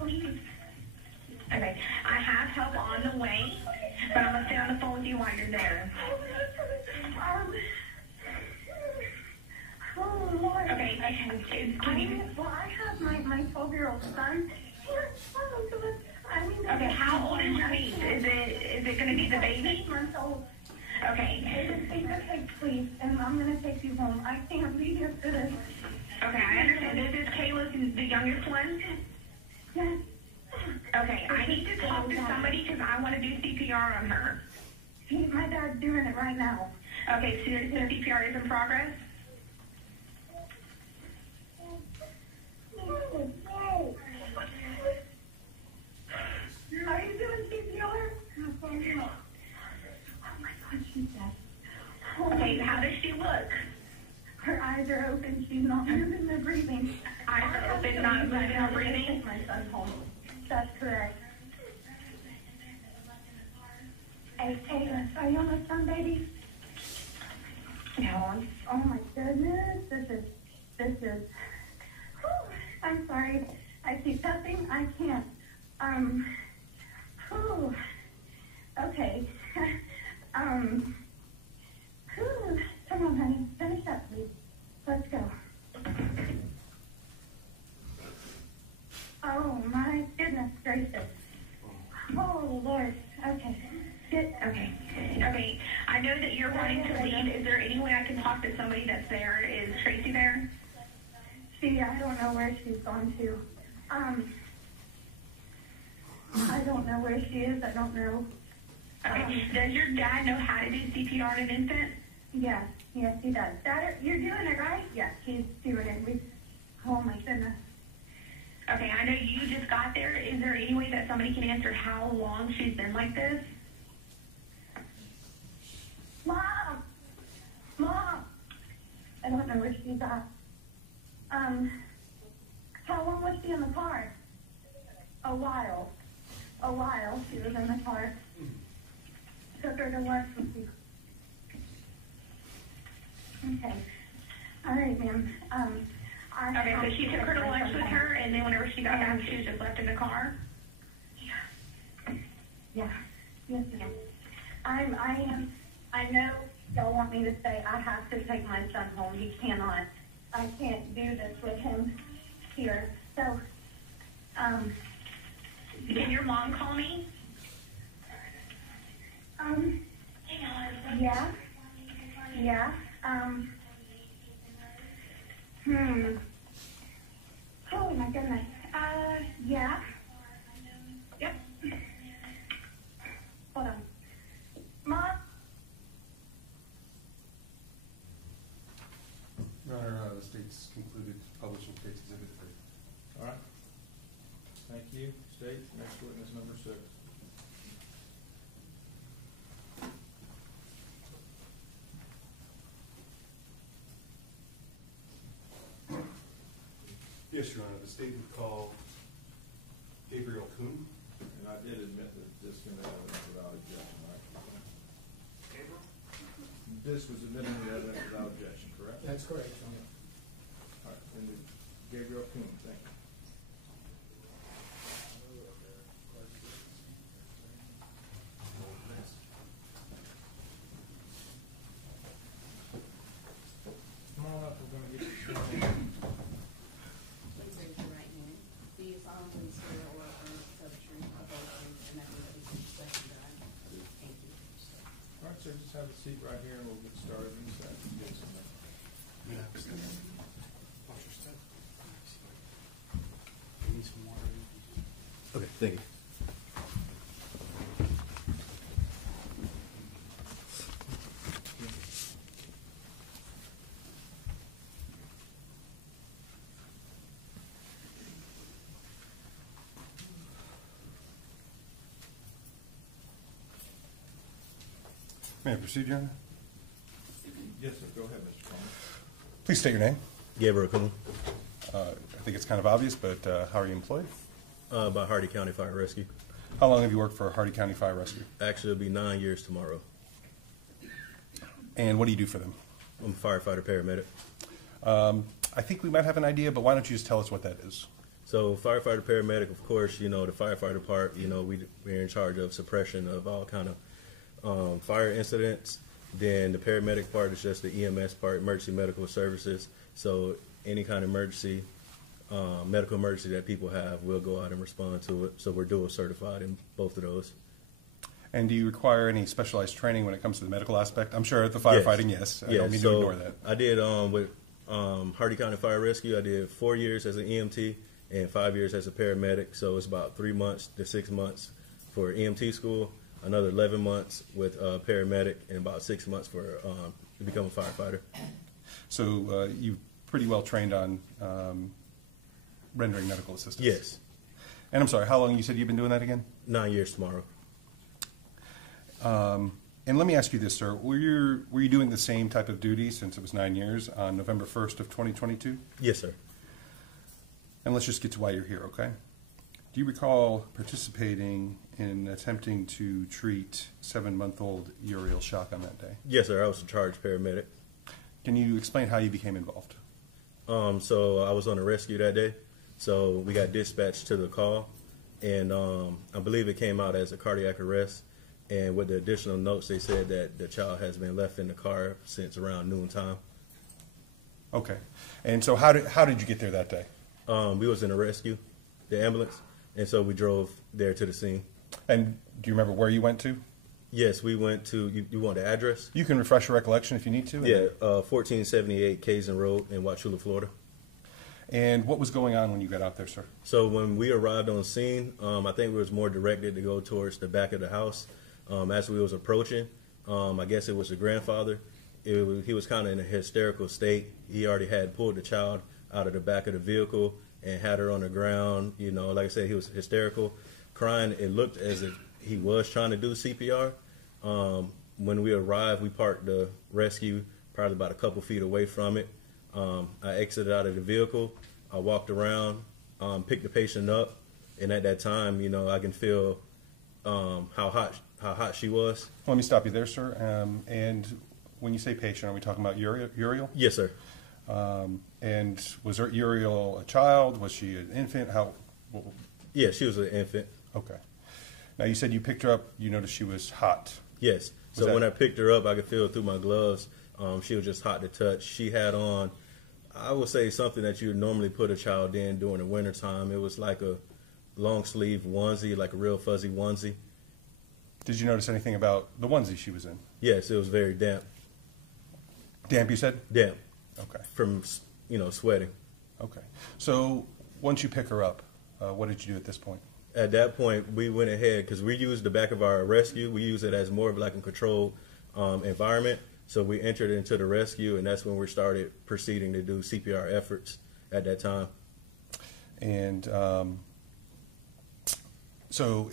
Please. Okay, I have help on the way, but I'm going to stay on the phone with you while you're there. Oh, Lord. Okay, I have my 12-year-old son. Okay, how old is your niece? Is it going to be the baby? 8 months old. Okay. Okay, please, and I'm going to take you home. I can't be here for this. Okay, I understand. This is Kayla's, the youngest one? Yes. Okay, I need to talk to somebody because I want to do CPR on her. My dad's doing it right now. Okay, so the CPR is in progress? Are you doing CPR? Oh my God, she's dead. Okay, how does she look? Her eyes are open. She's not moving or breathing. I hope it's not vaginal breathing. My son's home. That's correct. Hey, are you almost done, baby? No. Oh my goodness. This is. Whew, I'm sorry. I keep cussing. I can't. Whew. Okay. Whew. Come on, honey. Finish up, please. Let's go. Oh my goodness gracious. Oh Lord. Okay. Good. Okay. Okay. I know that you're wanting to leave. Is there any way I can talk to somebody that's there? Is Tracey there? I don't know where she's gone to. I don't know where she is. I don't know. Okay. Does your dad know how to do CPR on an infant? Yes, he does. Dad, you're doing it, right? Yes, he's doing it. Oh my goodness. Okay, I know you just got there. Is there any way that somebody can answer how long she's been like this? Mom! I don't know where she's at. How long was she in the car? A while. She was in the car. Took her to work with you. Okay. All right, ma'am. Okay, so she took her to lunch with her, and then whenever she got back, she was just left in the car? Yeah. Yes, ma'am. I know y'all want me to say I have to take my son home. He cannot. I can't do this with him here. So, can your mom call me? Yeah. Oh my goodness. Yeah. Yep. Hold on. Mom? Your Honor, the state's concluded publishing case exhibit 3. All right. Thank you. State, next witness number 6. Yes, Your Honor, the state would call Uriel Schock. And I did admit that this can be evidence without objection, right? This was admitted to evidence without objection, correct? That's correct, Your Honor. All right, and Uriel Schock, thank you. Come on up, we're going to get you sworn in. Please raise your right hand. Do you solemnly swear or affirm to tell the truth, the whole truth, and nothing but the truth, so help you God? Thank you. All right, sir, just have a seat right here and we'll get started in a second. Yes, ma'am. Okay, thank you. May I proceed, Your Honor? Yes, sir, go ahead, Mr. Coleman. Please state your name. Gabriel Coon, I think it's kind of obvious, but how are you employed? by Hardy County Fire Rescue. How long have you worked for Hardy County Fire Rescue? Actually, it'll be 9 years tomorrow. And what do you do for them? I'm a firefighter paramedic. I think we might have an idea, but why don't you just tell us what that is? So firefighter paramedic, of course, you know, the firefighter part, you know, we're in charge of suppression of all kind of fire incidents. Then the paramedic part is just the EMS part, emergency medical services. So any kind of emergency, medical emergency that people have, we'll go out and respond to it. So we're dual certified in both of those. And do you require any specialized training when it comes to the medical aspect? I'm sure at the firefighting, yes. I don't mean to ignore that. I did with Hardy County Fire Rescue, I did 4 years as an EMT and 5 years as a paramedic. So it's about 3 months to 6 months for EMT school, another 11 months with paramedic, and about 6 months for to become a firefighter. So you pretty well trained on rendering medical assistance? Yes. And I'm sorry, how long you said you've been doing that again? 9 years tomorrow. And let me ask you this, sir. Were you doing the same type of duty since it was 9 years on November 1st of 2022? Yes, sir. And let's just get to why you're here, okay? Do you recall participating in attempting to treat 7-month-old Uriel Schock on that day? Yes, sir. I was a charged paramedic. Can you explain how you became involved? So I was on a rescue that day. So we got dispatched to the call, and I believe it came out as a cardiac arrest. And with the additional notes, they said that the child has been left in the car since around noontime. Okay. And so how did you get there that day? We was in a rescue, the ambulance, and so we drove there to the scene. And do you remember where you went to? Yes, we went to, you want the address? You can refresh your recollection if you need to. Yeah, 1478 Kazan Road in Wauchula, Florida. And what was going on when you got out there, sir? So when we arrived on scene, I think we was more directed to go towards the back of the house. As we was approaching, I guess it was the grandfather. He was kind of in a hysterical state. He already had pulled the child out of the back of the vehicle and had her on the ground. You know, like I said, he was hysterical, crying. It looked as if he was trying to do CPR. When we arrived, we parked the rescue probably about a couple feet away from it. I exited out of the vehicle. I walked around, picked the patient up, and at that time, you know, I can feel how hot she was. Let me stop you there, sir. And when you say patient, are we talking about Uriel? Yes, sir. And was Uriel a child? Was she an infant? Yeah, she was an infant. Okay. Now, you said you picked her up, you noticed she was hot. Yes. So when I picked her up, I could feel it through my gloves. She was just hot to touch. She had on, I would say, something that you would normally put a child in during the wintertime. It was like a long sleeve onesie, like a real fuzzy onesie. Did you notice anything about the onesie she was in? Yes, it was very damp. Damp, you said? Damp. Okay. From, sweating. Okay. So once you pick her up, what did you do at this point? At that point, we went ahead, because we used the back of our rescue. We use it as more of like a controlled environment. So we entered into the rescue, and that's when we started proceeding to do CPR efforts at that time. And so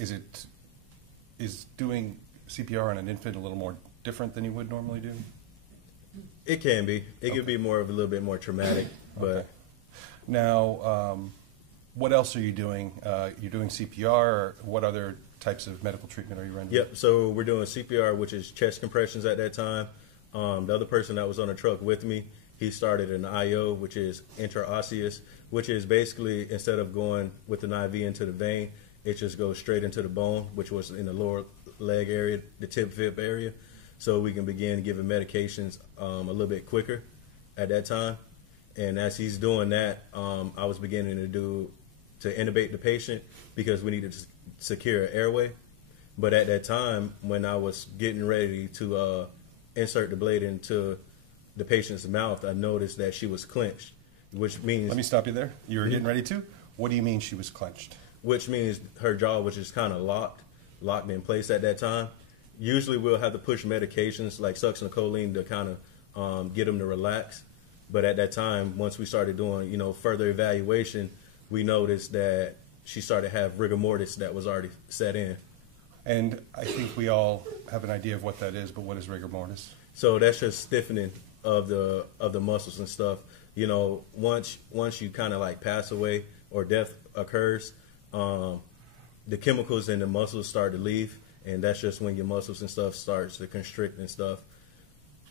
is doing CPR on an infant a little more different than you would normally do? It can be. It could be a little bit more traumatic. But okay. Now, what else are you doing? You're doing CPR, or what other types of medical treatment are you rendering? Yep. So we're doing CPR, which is chest compressions at that time. The other person that was on the truck with me, he started an IO, which is intraosseous, which is basically, instead of going with an IV into the vein, it just goes straight into the bone, which was in the lower leg area, the tib-fib area. So we can begin giving medications a little bit quicker at that time. And as he's doing that, I was beginning to intubate the patient because we needed to secure an airway. But at that time, when I was getting ready to insert the blade into the patient's mouth, I noticed that she was clenched, which means... Let me stop you there. You were getting ready to? What do you mean she was clenched? Which means her jaw was just kind of locked in place at that time. Usually we'll have to push medications like succinylcholine to kind of get them to relax. But at that time, once we started doing, further evaluation, we noticed that she started to have rigor mortis that was already set in. And I think we all have an idea of what that is, but what is rigor mortis? So that's just stiffening of the muscles and stuff. Once you kind of like pass away or death occurs, the chemicals in the muscles start to leave, and that's just when your muscles and stuff starts to constrict and stuff.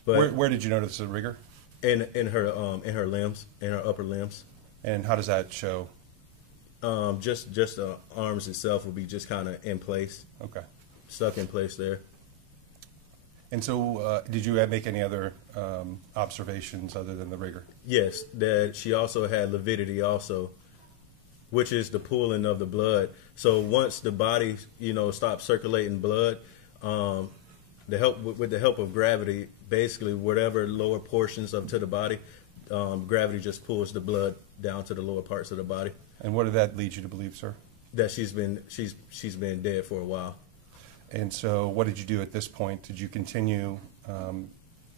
But where did you notice the rigor? In her limbs, in her upper limbs. And how does that show? Just the arms itself will be just kind of in place. Okay. Stuck in place there. And so, did you make any other observations other than the rigor? Yes, that she also had lividity also, which is the pooling of the blood. So once the body, stops circulating blood, with the help of gravity, basically whatever lower portions to the body, gravity just pulls the blood down to the lower parts of the body. And what did that lead you to believe, sir? That she's been dead for a while. And so, what did you do at this point? Did you continue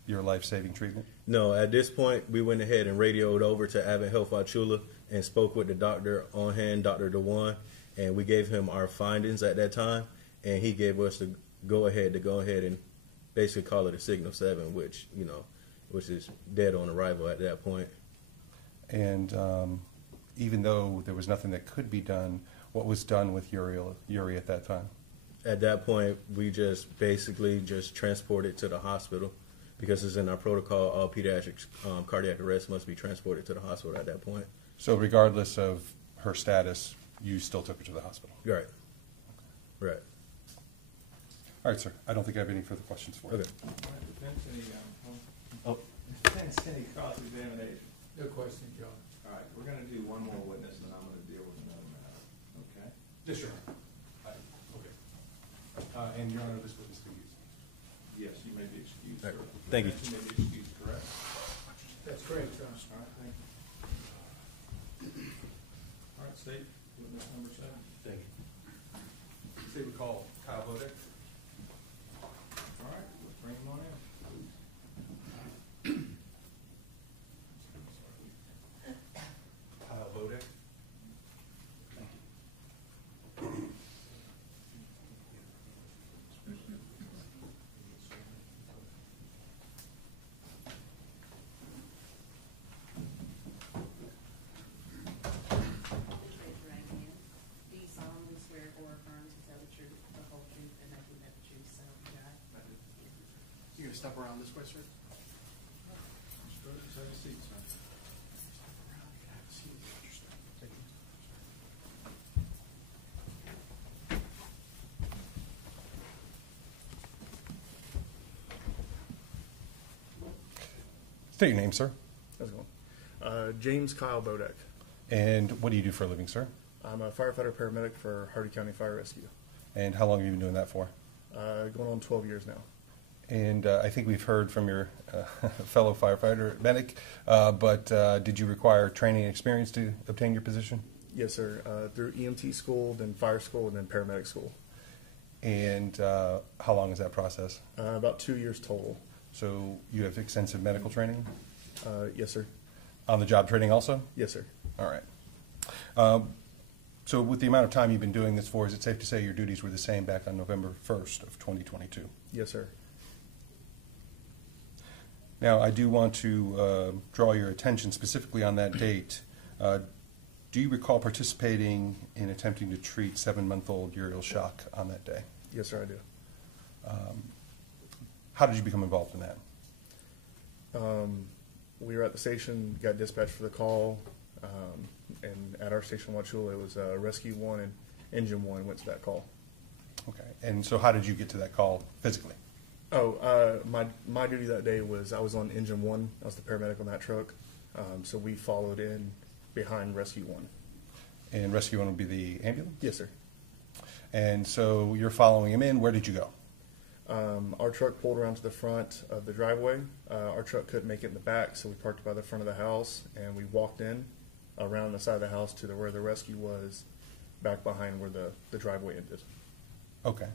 your life-saving treatment? No, at this point, we went ahead and radioed over to Advent Health Wauchula and spoke with the doctor on hand, Dr. DeWan, and we gave him our findings at that time, and he gave us the go ahead and basically call it a signal 7, which is dead on arrival at that point. And even though there was nothing that could be done, what was done with Uri at that time? At that point, we just basically just transported to the hospital because it's in our protocol. All pediatric cardiac arrest must be transported to the hospital at that point. So regardless of her status, you still took her to the hospital? Right. Right. All right, sir. I don't think I have any further questions for you. Okay. Defense any cross-examination? No question, John. All right, we're gonna do one more witness, and I'm gonna deal with another matter, okay? Yes, sir. Okay. And Your Honor, this witness can use. Yes, you may be excused, All sir. right, thank you. You may be excused, correct? That's correct, John. All right, thank you. All right, state witness number 7. Thank you. Say we call Kyle Bodek. All right, let's bring him on in, please. Kyle Bodek. Raise your right hand. Do you solemnly swear or affirm to tell the truth, the whole truth, and nothing but the truth, so help you God? You gonna step around this way, sir? Mr. Rhodes, have a seat, sir. State your name, sir. How's it going? James Kyle Bodek. And what do you do for a living, sir? I'm a firefighter paramedic for Hardy County Fire Rescue. And how long have you been doing that for? Going on 12 years now. And I think we've heard from your fellow firefighter medic, but did you require training and experience to obtain your position? Yes, sir. Through EMT school, then fire school, and then paramedic school. And how long is that process? About 2 years total. So you have extensive medical training? Yes, sir. On-the-job training also? Yes, sir. All right. So with the amount of time you've been doing this for, is it safe to say your duties were the same back on November 1st of 2022? Yes, sir. Now, I do want to draw your attention specifically on that date. Do you recall participating in attempting to treat 7-month-old Uriel Schock on that day? Yes, sir, I do. How did you become involved in that? We were at the station, got dispatched for the call, and at our station in Wauchula, it was Rescue 1 and Engine 1 went to that call. Okay. And so how did you get to that call physically? My duty that day was I was on Engine 1. I was the paramedic on that truck. So we followed in behind Rescue 1. And Rescue 1 would be the ambulance? Yes, sir. And so you're following him in. Where did you go? Our truck pulled around to the front of the driveway. Our truck couldn't make it in the back, so we parked by the front of the house, and we walked in around the side of the house to where the rescue was, back behind where the driveway ended. Okay.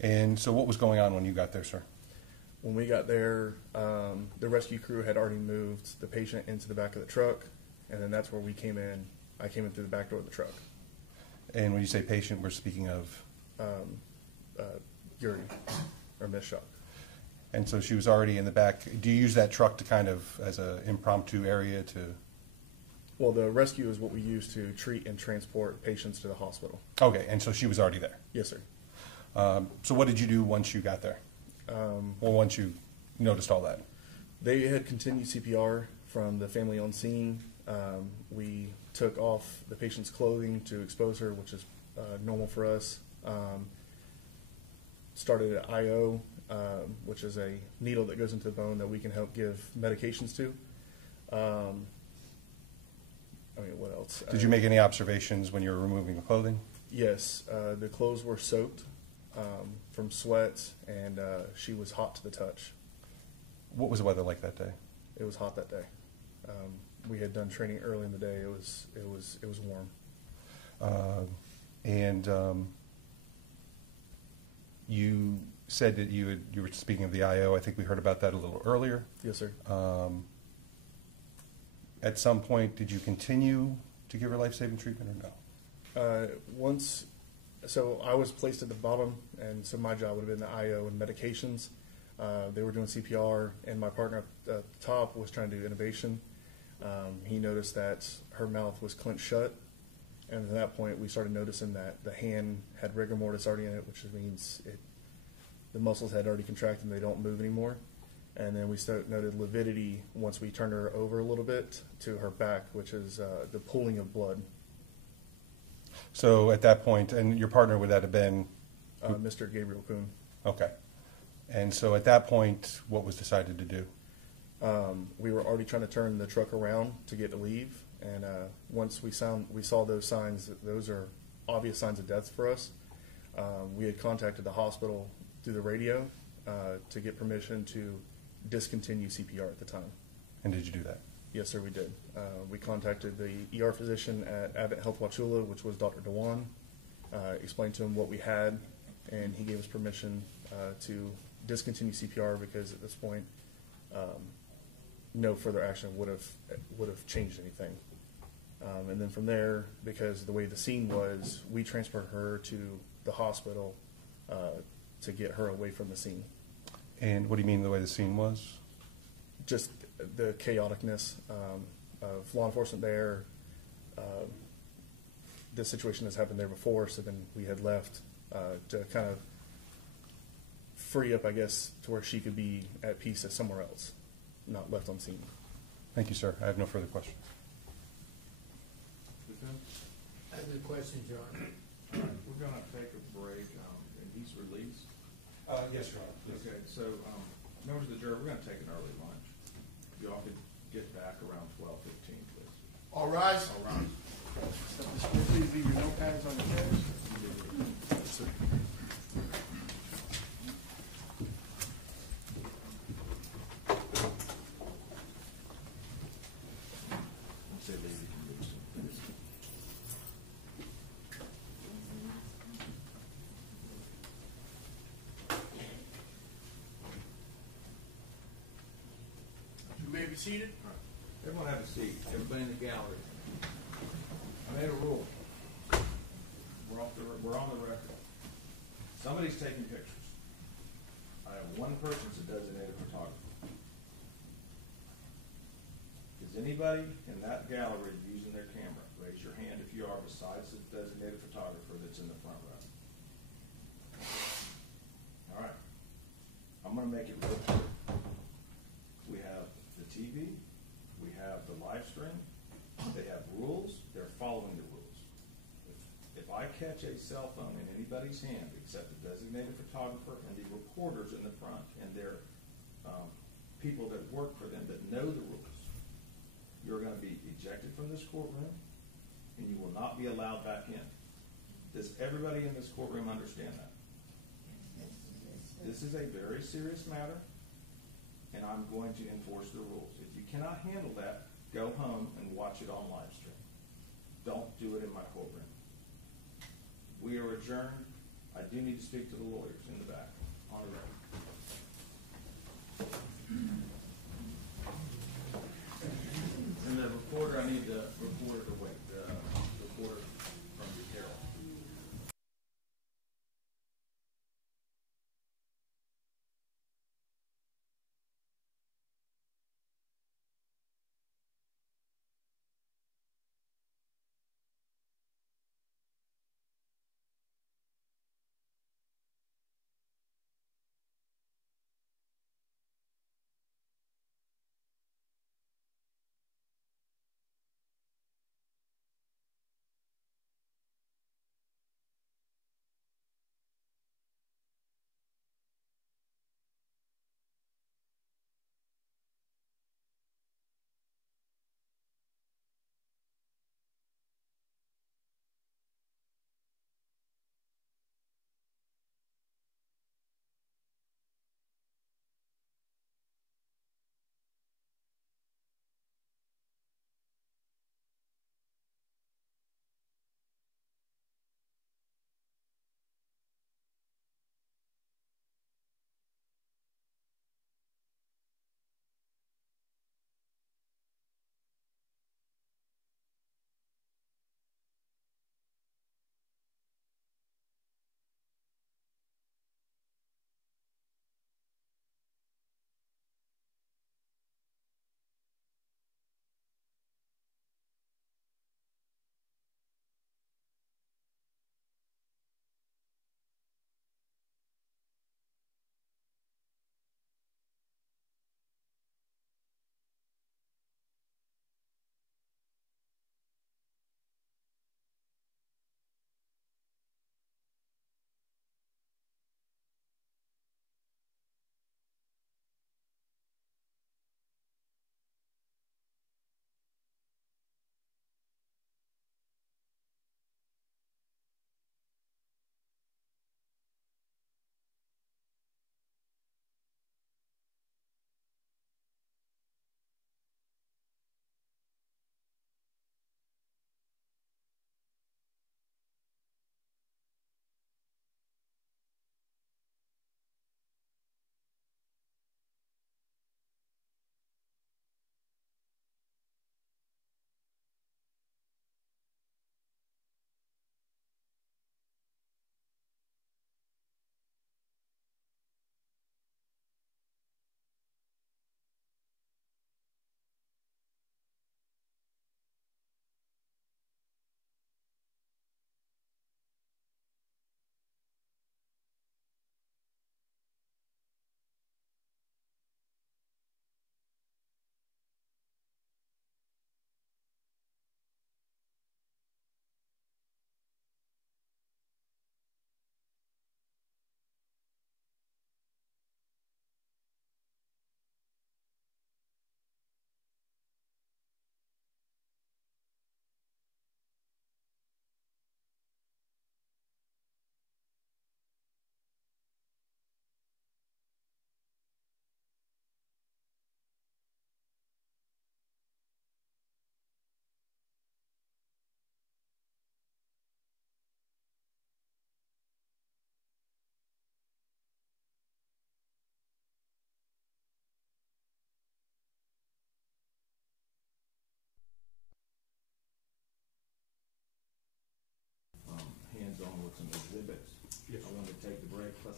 And so what was going on when you got there, sir? When we got there, the rescue crew had already moved the patient into the back of the truck, and then that's where we came in. I came in through the back door of the truck. And when you say patient, we're speaking of? Uri, or Miss Schock. And so she was already in the back. Do you use that truck to kind of as an impromptu area to? Well, the rescue is what we use to treat and transport patients to the hospital. Okay, and so she was already there? Yes, sir. So what did you do once you got there? Or once you noticed all that? They had continued CPR from the family on scene. We took off the patient's clothing to expose her, which is normal for us. Started at IO, which is a needle that goes into the bone that we can help give medications to. What else? Did you make any observations when you were removing the clothing? Yes. The clothes were soaked from sweat, and she was hot to the touch. What was the weather like that day? It was hot that day. We had done training early in the day. It was warm. You said that you were speaking of the IO. I think we heard about that a little earlier. Yes, sir. At some point, did you continue to give her life-saving treatment or no? So I was placed at the bottom, and so my job would have been the IO and medications. They were doing CPR, and my partner at the top was trying to do intubation. He noticed that her mouth was clenched shut, and at that point we started noticing that the hand had rigor mortis already in it, which means the muscles had already contracted and they don't move anymore. And then we noted lividity once we turned her over a little bit to her back, which is the pooling of blood. So at that point, and your partner, would that have been? Mr. Gabriel Kuhn. Okay. And so at that point, what was decided to do? We were already trying to turn the truck around to get to leave, and once we saw those signs, those are obvious signs of death for us. We had contacted the hospital through the radio to get permission to discontinue CPR at the time. And did you do that? Yes, sir, we did. We contacted the ER physician at Advent Health Wauchula, which was Dr. Dewan, explained to him what we had, and he gave us permission to discontinue CPR because at this point, no further action would have changed anything. And then from there, because the way the scene was, we transferred her to the hospital to get her away from the scene. And what do you mean the way the scene was? Just the chaoticness of law enforcement there. This situation has happened there before, so then we had left to kind of free up, I guess, to where she could be at peace at somewhere else, not left on scene. Thank you, sir. I have no further questions. I have a question, John. All right, we're going to take a break, and he's released. Yes, Your Honor. Please. Okay, so members of the jury, we're going to take an early lunch. You all could get back around 12:15, please. All rise. All right. Please leave your notepads on the desk. Yes, sir. Say leave, you can leave some. You may be seated. All right. Everyone have a seat. Everybody in the gallery. I made a rule. We're on the record. Somebody's taking pictures. I have one person that's a designated photographer. Is anybody in that gallery using their camera? Raise your hand if you are, besides the designated photographer that's in the front row. All right. I'm going to make it real clear. We have the TV. We have the live stream. They have rules. They're following the rules. If I catch a cell phone in anybody's hand, except the designated photographer and the reporters in the front and their people that work for them that know the rules, you're going to be ejected from this courtroom and you will not be allowed back in. Does everybody in this courtroom understand that? This is a very serious matter, and I'm going to enforce the rules. If you cannot handle that, go home and watch it on live stream. Don't do it in my courtroom. We are adjourned. I do need to speak to the lawyers in the back on the record. And the reporter, I need the reporter to wait. The reporter from the Herald.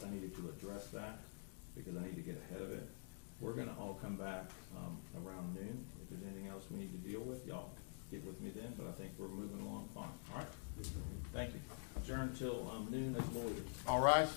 I needed to address that because I need to get ahead of it. We're gonna all come back, around noon. If there's anything else we need to deal with, y'all get with me then, but I think we're moving along fine. All right? Thank you. Adjourn till, noon as lawyers. All rise.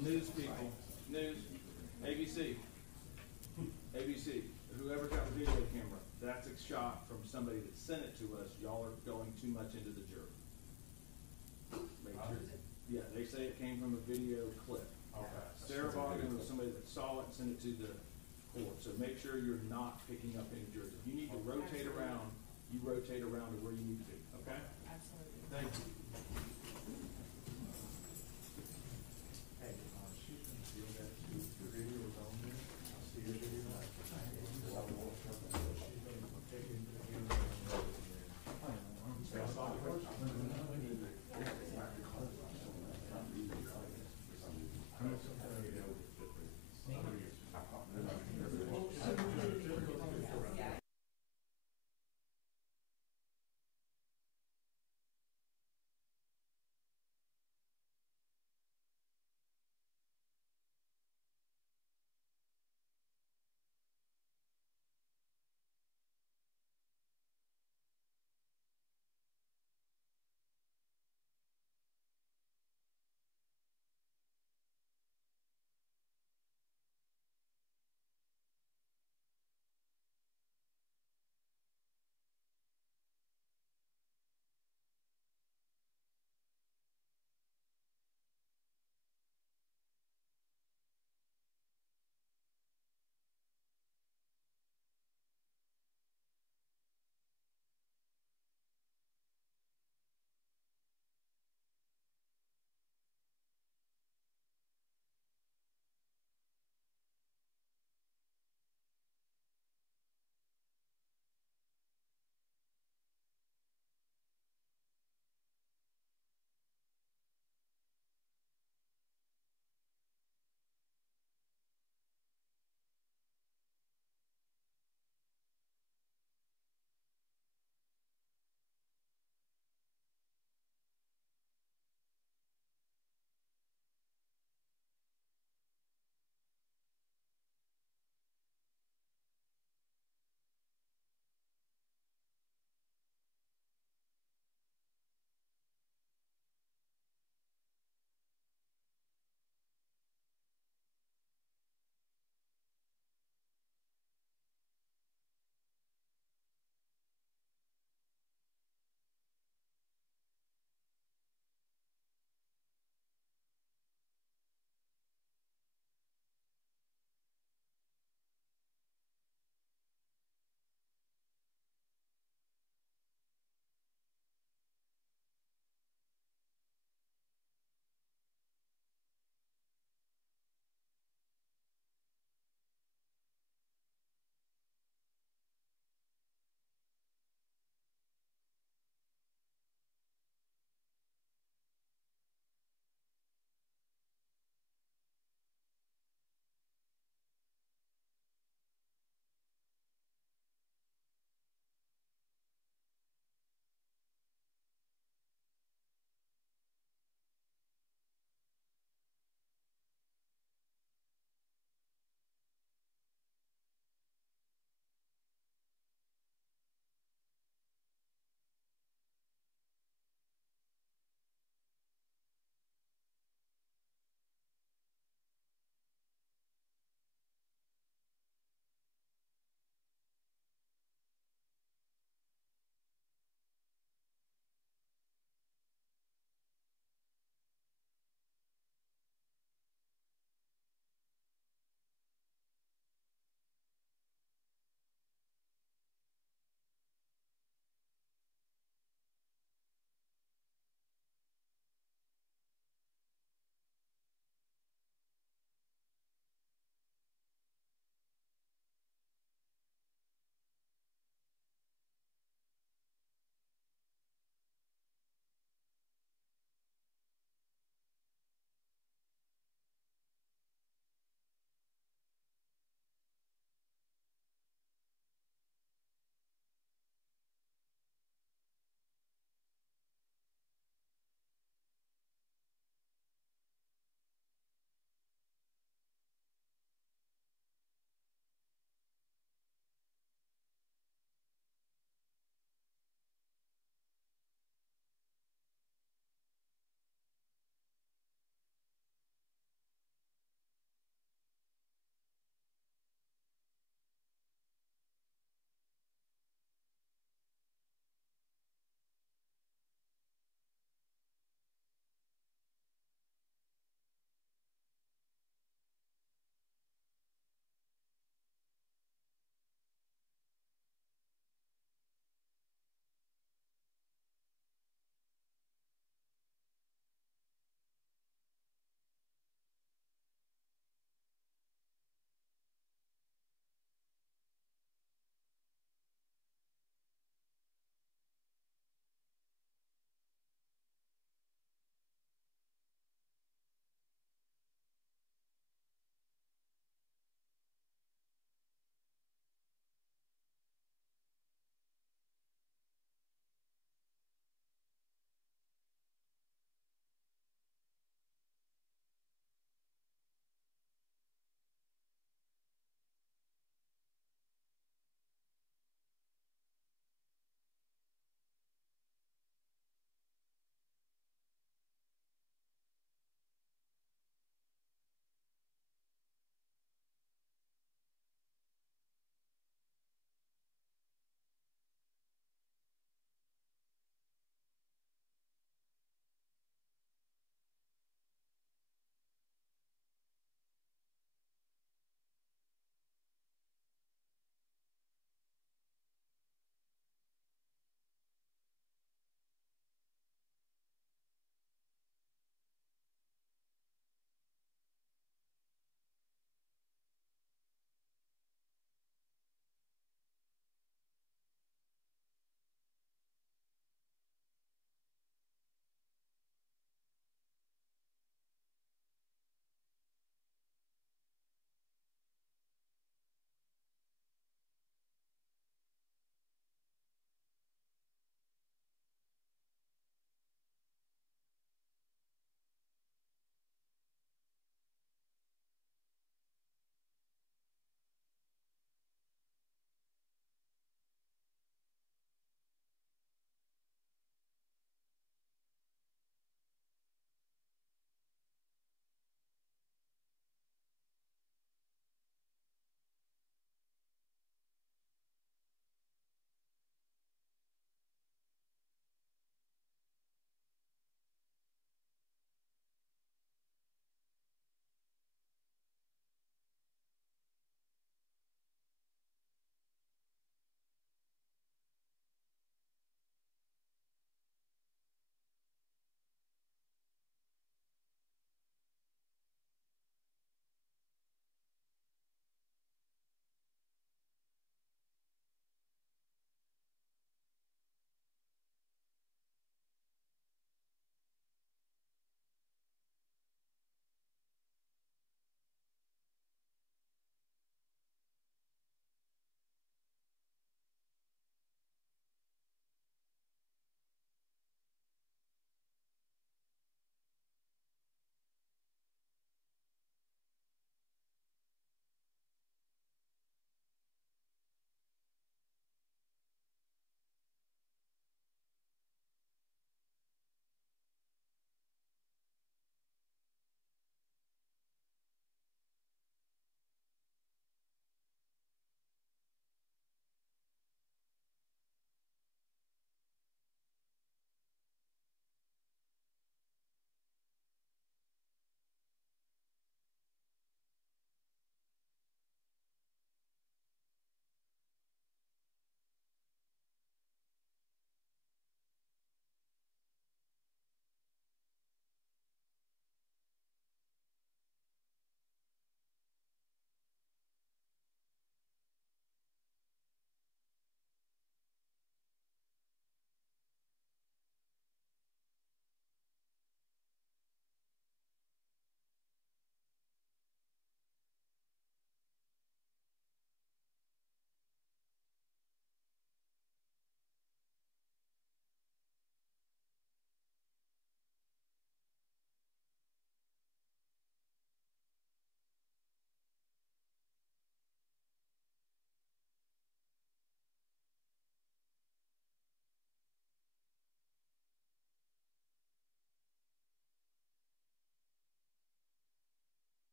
News people, news, ABC, ABC, whoever's got the video camera, that's a shot from somebody that sent it to us. Y'all are going too much into the jury. Make sure. Yeah, they say it came from a video clip. Okay. Sarah Vaughan was somebody that saw it and sent it to the court. So make sure you're not picking up any jurors. If you need to rotate around, you rotate around to where you need to be, okay? Absolutely. Thank you.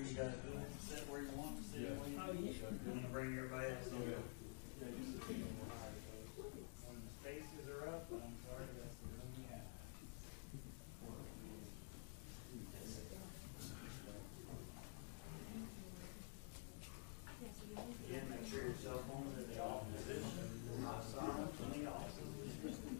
you guys doing? Sit where you want, sit where you want. You want to bring everybody else over? When the spaces are up, I'm sorry, that's the room we have. Again, make sure your cell phones are in the off position, not silent, in the off position.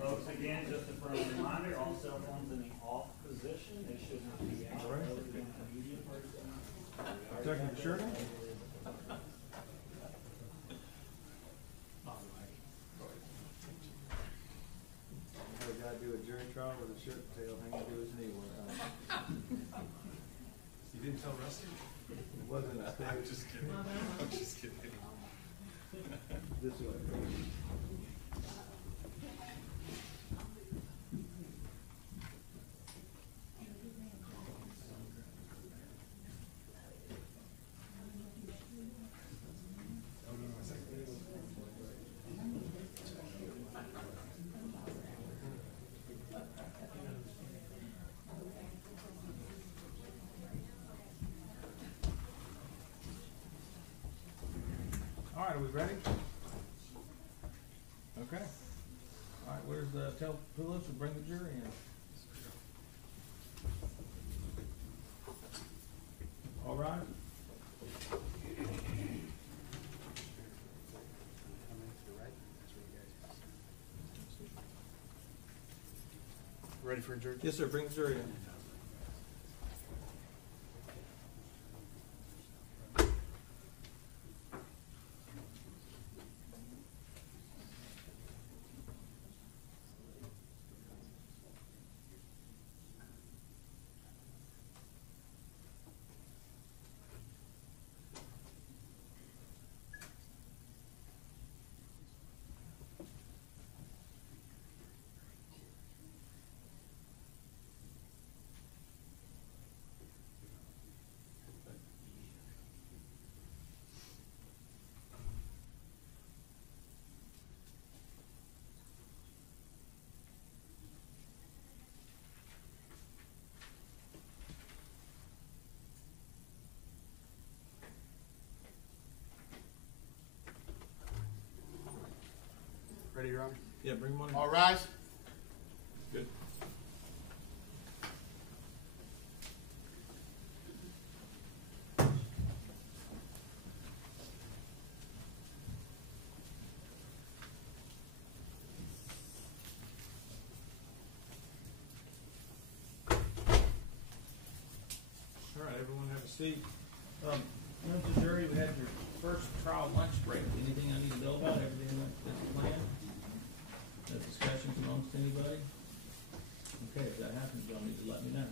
Folks, again, just a friendly reminder, all cell phones in the off position. They should not be out. All right. Media person. Tucking your shirt in? Had a guy do a jury trial with a shirt tail hanging to his knee one time. You didn't tell Rusty? It wasn't a I'm just kidding. I'm just kidding. this way. All right, are we ready? Okay. All right, where's the, tell Phyllis to bring the jury in. All right. Ready for a jury? Yes, sir, bring the jury in. Ready, Your Honor? Yeah, bring one in. All rise. Good. All right, everyone have a seat. Members of the jury, we had your first trial lunch break. Anything I need to know about? Everything went as planned? No discussions amongst anybody? Okay, if that happens, y'all need to let me know.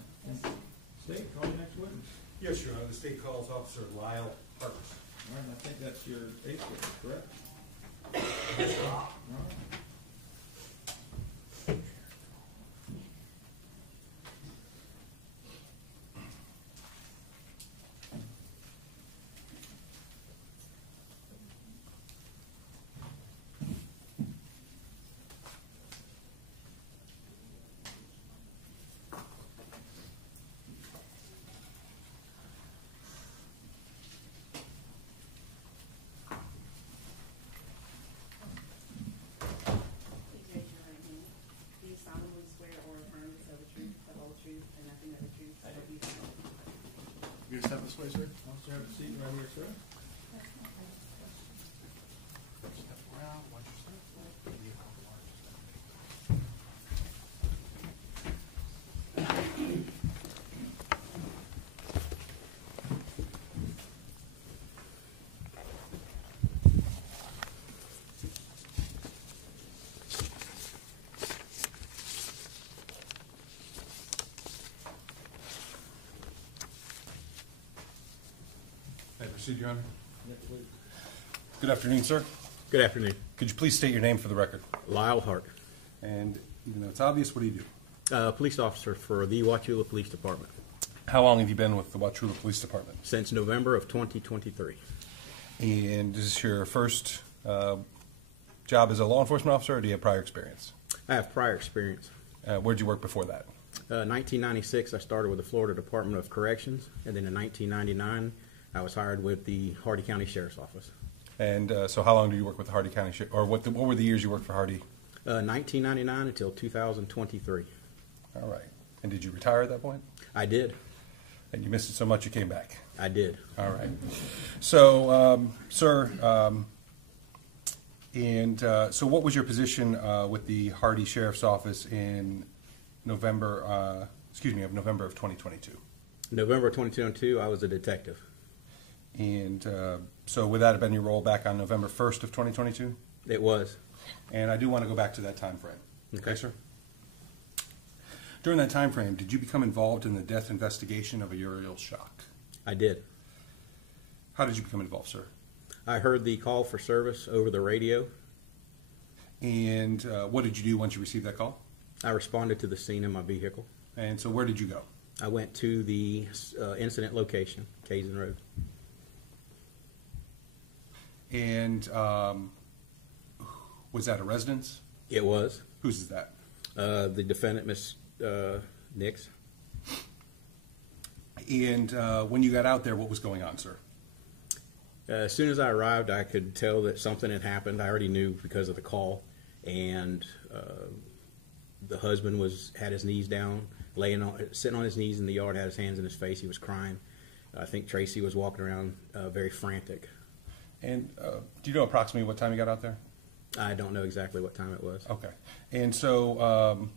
State, call your next witness. Yes, Your Honor. The state calls Officer Lyle Parks. All right, I think that's your eighth witness, correct? All right. This way, sir. Officer, have a seat right here, sir. Step around, watch your step. May I proceed, Your Honor? Good afternoon, sir. Good afternoon. Could you please state your name for the record? Lyle Hart. And even though it's obvious, what do you do? Police officer for the Wauchula Police Department. How long have you been with the Wauchula Police Department? Since November of 2023. And is this your first job as a law enforcement officer, or do you have prior experience? I have prior experience. Where'd you work before that? 1996, I started with the Florida Department of Corrections, and then in 1999, I was hired with the Hardy County Sheriff's Office. And so how long did you work with the Hardy County Sheriff, or what were the years you worked for Hardy? 1999 until 2023. All right. And did you retire at that point? I did. And you missed it so much you came back? I did. All right. So, sir, so what was your position with the Hardy Sheriff's Office in November of 2022? November of 2022, I was a detective. And so would that have been your role back on November 1st of 2022? It was. And I do want to go back to that time frame. Okay, sir? During that time frame, did you become involved in the death investigation of a Uriel Schock? I did. How did you become involved, sir? I heard the call for service over the radio. And what did you do once you received that call? I responded to the scene in my vehicle. And so where did you go? I went to the incident location, Kazan Road. And was that a residence? It was. Whose is that? The defendant, Miss Nix. And when you got out there, what was going on, sir? As soon as I arrived, I could tell that something had happened. I already knew because of the call. And the husband had his knees down, sitting on his knees in the yard, had his hands in his face. He was crying. I think Tracey was walking around very frantic. And do you know approximately what time you got out there? I don't know exactly what time it was. Okay. And so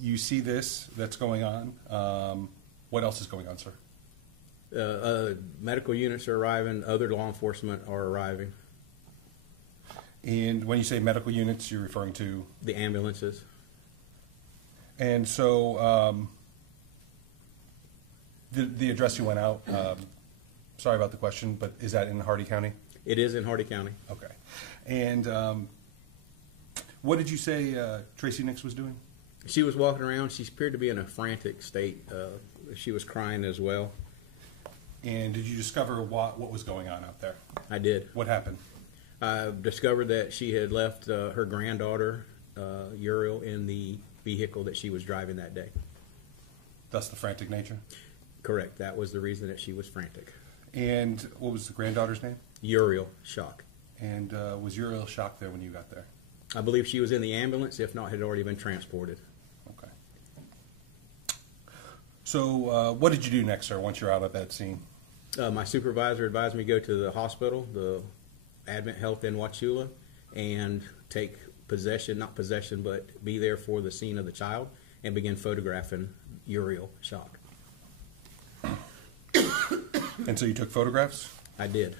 you see this that's going on. What else is going on, sir? Medical units are arriving. Other law enforcement are arriving. And when you say medical units, you're referring to? The ambulances. And so the address you went out, sorry about the question, but is that in Hardy County? It is in Hardy County. Okay. And what did you say Tracey Nix was doing? She was walking around. She appeared to be in a frantic state. She was crying as well. And did you discover what was going on out there? I did. What happened? I discovered that she had left her granddaughter, Uriel, in the vehicle that she was driving that day. Thus the frantic nature? Correct. That was the reason that she was frantic. And what was the granddaughter's name? Uriel Schock. And was Uriel Schock there when you got there? I believe she was in the ambulance, if not, had already been transported. Okay. So what did you do next, sir, once you're out of that scene? My supervisor advised me to go to the hospital, the Advent Health in Wauchula, and take possession, not possession, but be there for the scene of the child and begin photographing Uriel Schock. And so you took photographs? I did.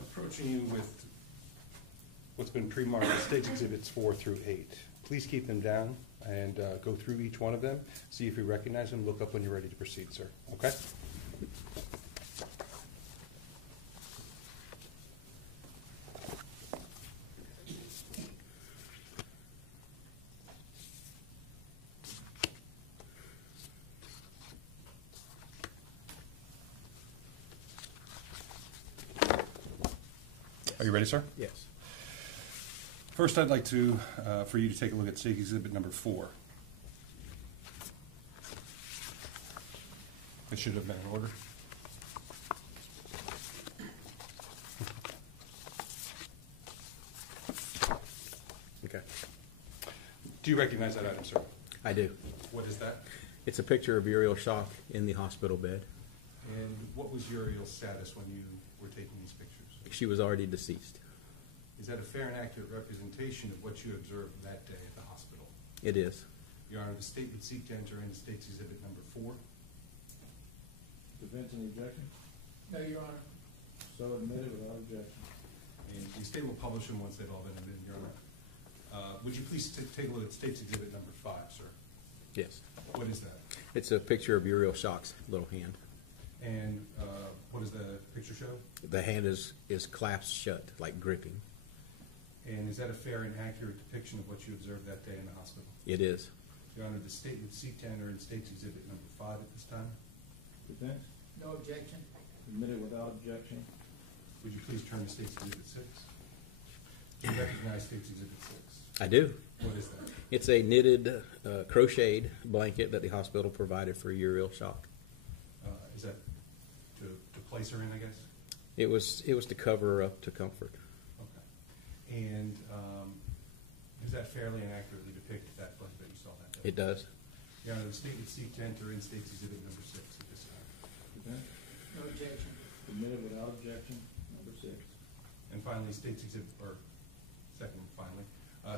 Approaching you with what's been pre-marked as stage exhibits 4 through 8. Please keep them down and go through each one of them. See if you recognize them. Look up when you're ready to proceed, sir. Okay? Are you ready, sir? Yes. First, I'd like to, for you to take a look at State Exhibit number 4. It should have been in order. Okay. Do you recognize that item, sir? I do. What is that? It's a picture of Uriel Schock in the hospital bed. And what was Uriel's status when you were taking these pictures? She was already deceased. Is that a fair and accurate representation of what you observed that day at the hospital? It is. Your Honor, the state would seek to enter into State's Exhibit number 4. Defense, any objection? No, Your Honor. So admitted without objection. And the state will publish them once they've all been admitted, Your Honor. Would you please take a look at State's Exhibit number 5, sir? Yes. What is that? It's a picture of Uriel Schock's little hand. And what does the picture show? The hand is clasped shut, like gripping. And is that a fair and accurate depiction of what you observed that day in the hospital? It is. Your Honor, the state would seek to enter in State's Exhibit number 5 at this time. Defense, No objection. admitted without objection. Would you please turn to State's Exhibit 6? Do you recognize State's Exhibit 6? I do. What is that? It's a knitted, crocheted blanket that the hospital provided for Uriel Schock. Is that to place her in, I guess? It was to cover her up to comfort. Okay. And does that fairly and accurately depict that blanket that you saw that day? It does. Your Honor, the state would seek to enter in State's Exhibit number 6 at this time. Defense, No objection. admitted without objection. Number 6. And finally, State's Exhibit, or second, finally,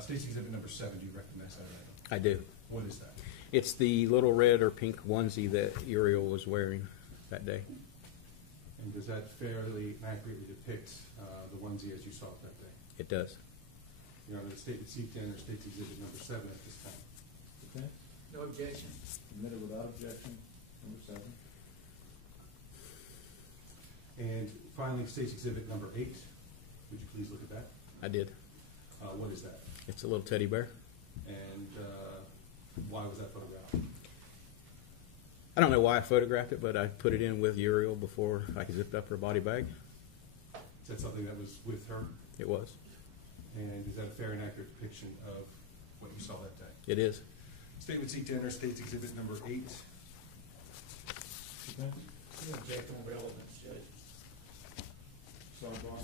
State's Exhibit number 7. Do you recognize that item? I do. What is that? It's the little red or pink onesie that Uriel was wearing that day. And does that fairly and accurately depict the onesie as you saw it that day? It does. Your Honor, the state would seek to enter State's Exhibit number 7 at this time. Defense, No objection. admitted without objection. Number 7. And finally, State's Exhibit number 8. Would you please look at that? I did. What is that? It's a little teddy bear. And why was that photographed? I don't know why I photographed it, but I put it in with Uriel before I zipped up her body bag. Is that something that was with her? It was. And is that a fair and accurate depiction of what you saw that day? It is. State would seek to enter State's Exhibit number 8. Defense, No objection on relevance, Judge. so gone.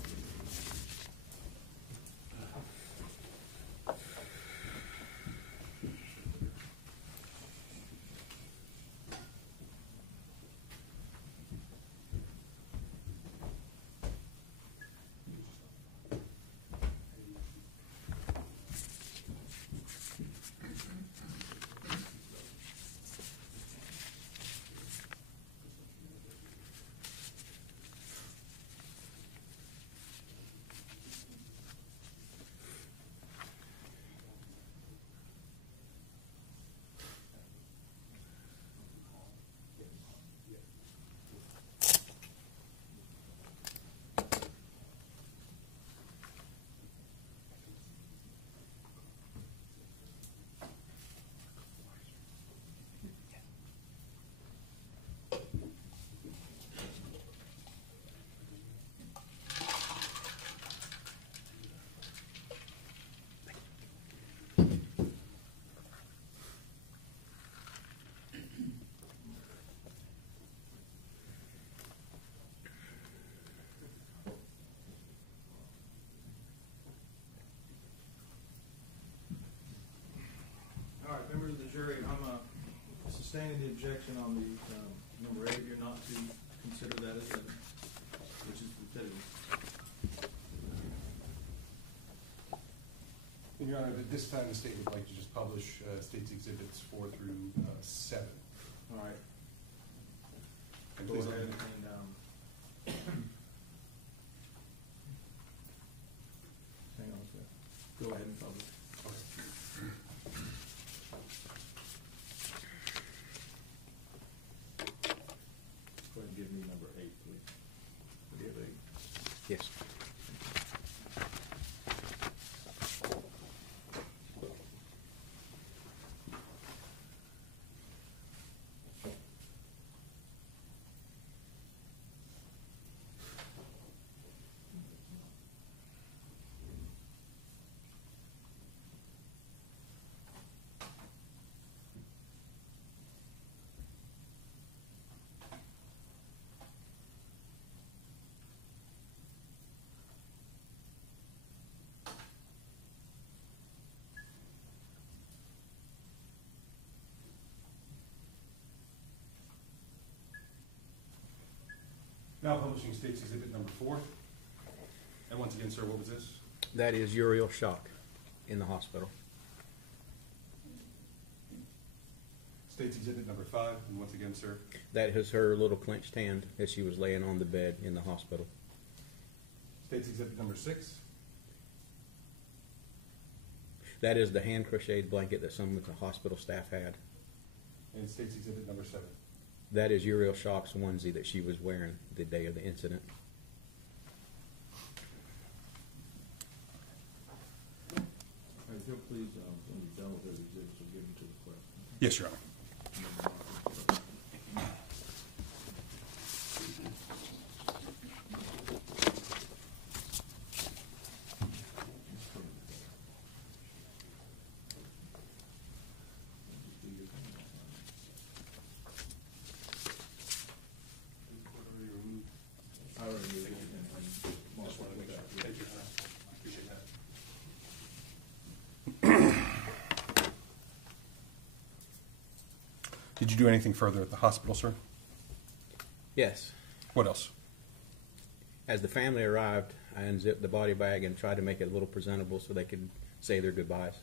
All right, members of the jury, I'm sustaining the objection on the number 8. You're not to consider that as evidence, which is repetitive. Your Honor, at this time, the state would like to just publish State's Exhibits 4 through 7. All right. And Go please ahead let me- and, hang on a second. Go ahead and publish. Go ahead and give me number 8, please. Do you have 8? Yes. Publishing States Exhibit number 4. And once again, sir, what was this? That is Uriel Schock in the hospital. States Exhibit number 5. And once again, sir. That is her little clenched hand as she was laying on the bed in the hospital. States Exhibit number 6. That is the hand crocheted blanket that some of the hospital staff had. And States Exhibit number 7. That is Uriel Schock's onesie that she was wearing the day of the incident. All right, if you'll please, when you're done with those exhibits, we'll give them to the clerk. Yes, Your Honor. Did you do anything further at the hospital, sir? Yes. What else? As the family arrived, I unzipped the body bag and tried to make it a little presentable so they could say their goodbyes.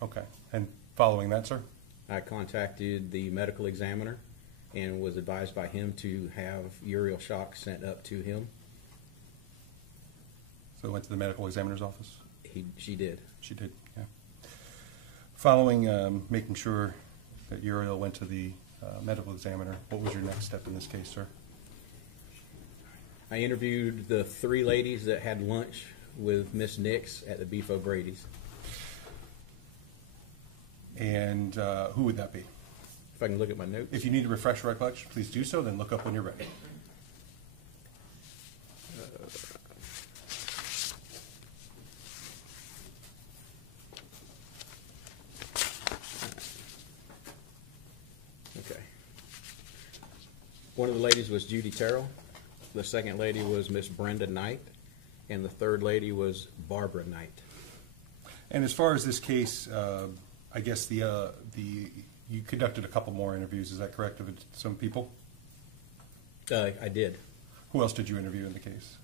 Okay. And following that, sir? I contacted the medical examiner and was advised by him to have Uriel Schock sent up to him. So went to the medical examiner's office? She did. She did, yeah. Following making sure that Uriel went to the medical examiner, what was your next step in this case, sir? I interviewed the 3 ladies that had lunch with Miss Nix at the Beef O'Brady's. And who would that be? If I can look at my notes. If you need to refresh your recollection, please do so, then look up when you're ready. Okay. One of the ladies was Judy Terrell. The second lady was Miss Brenda Knight. And the third lady was Barbara Knight. And as far as this case, I guess you conducted a couple more interviews, is that correct, of some people? I did. Who else did you interview in the case?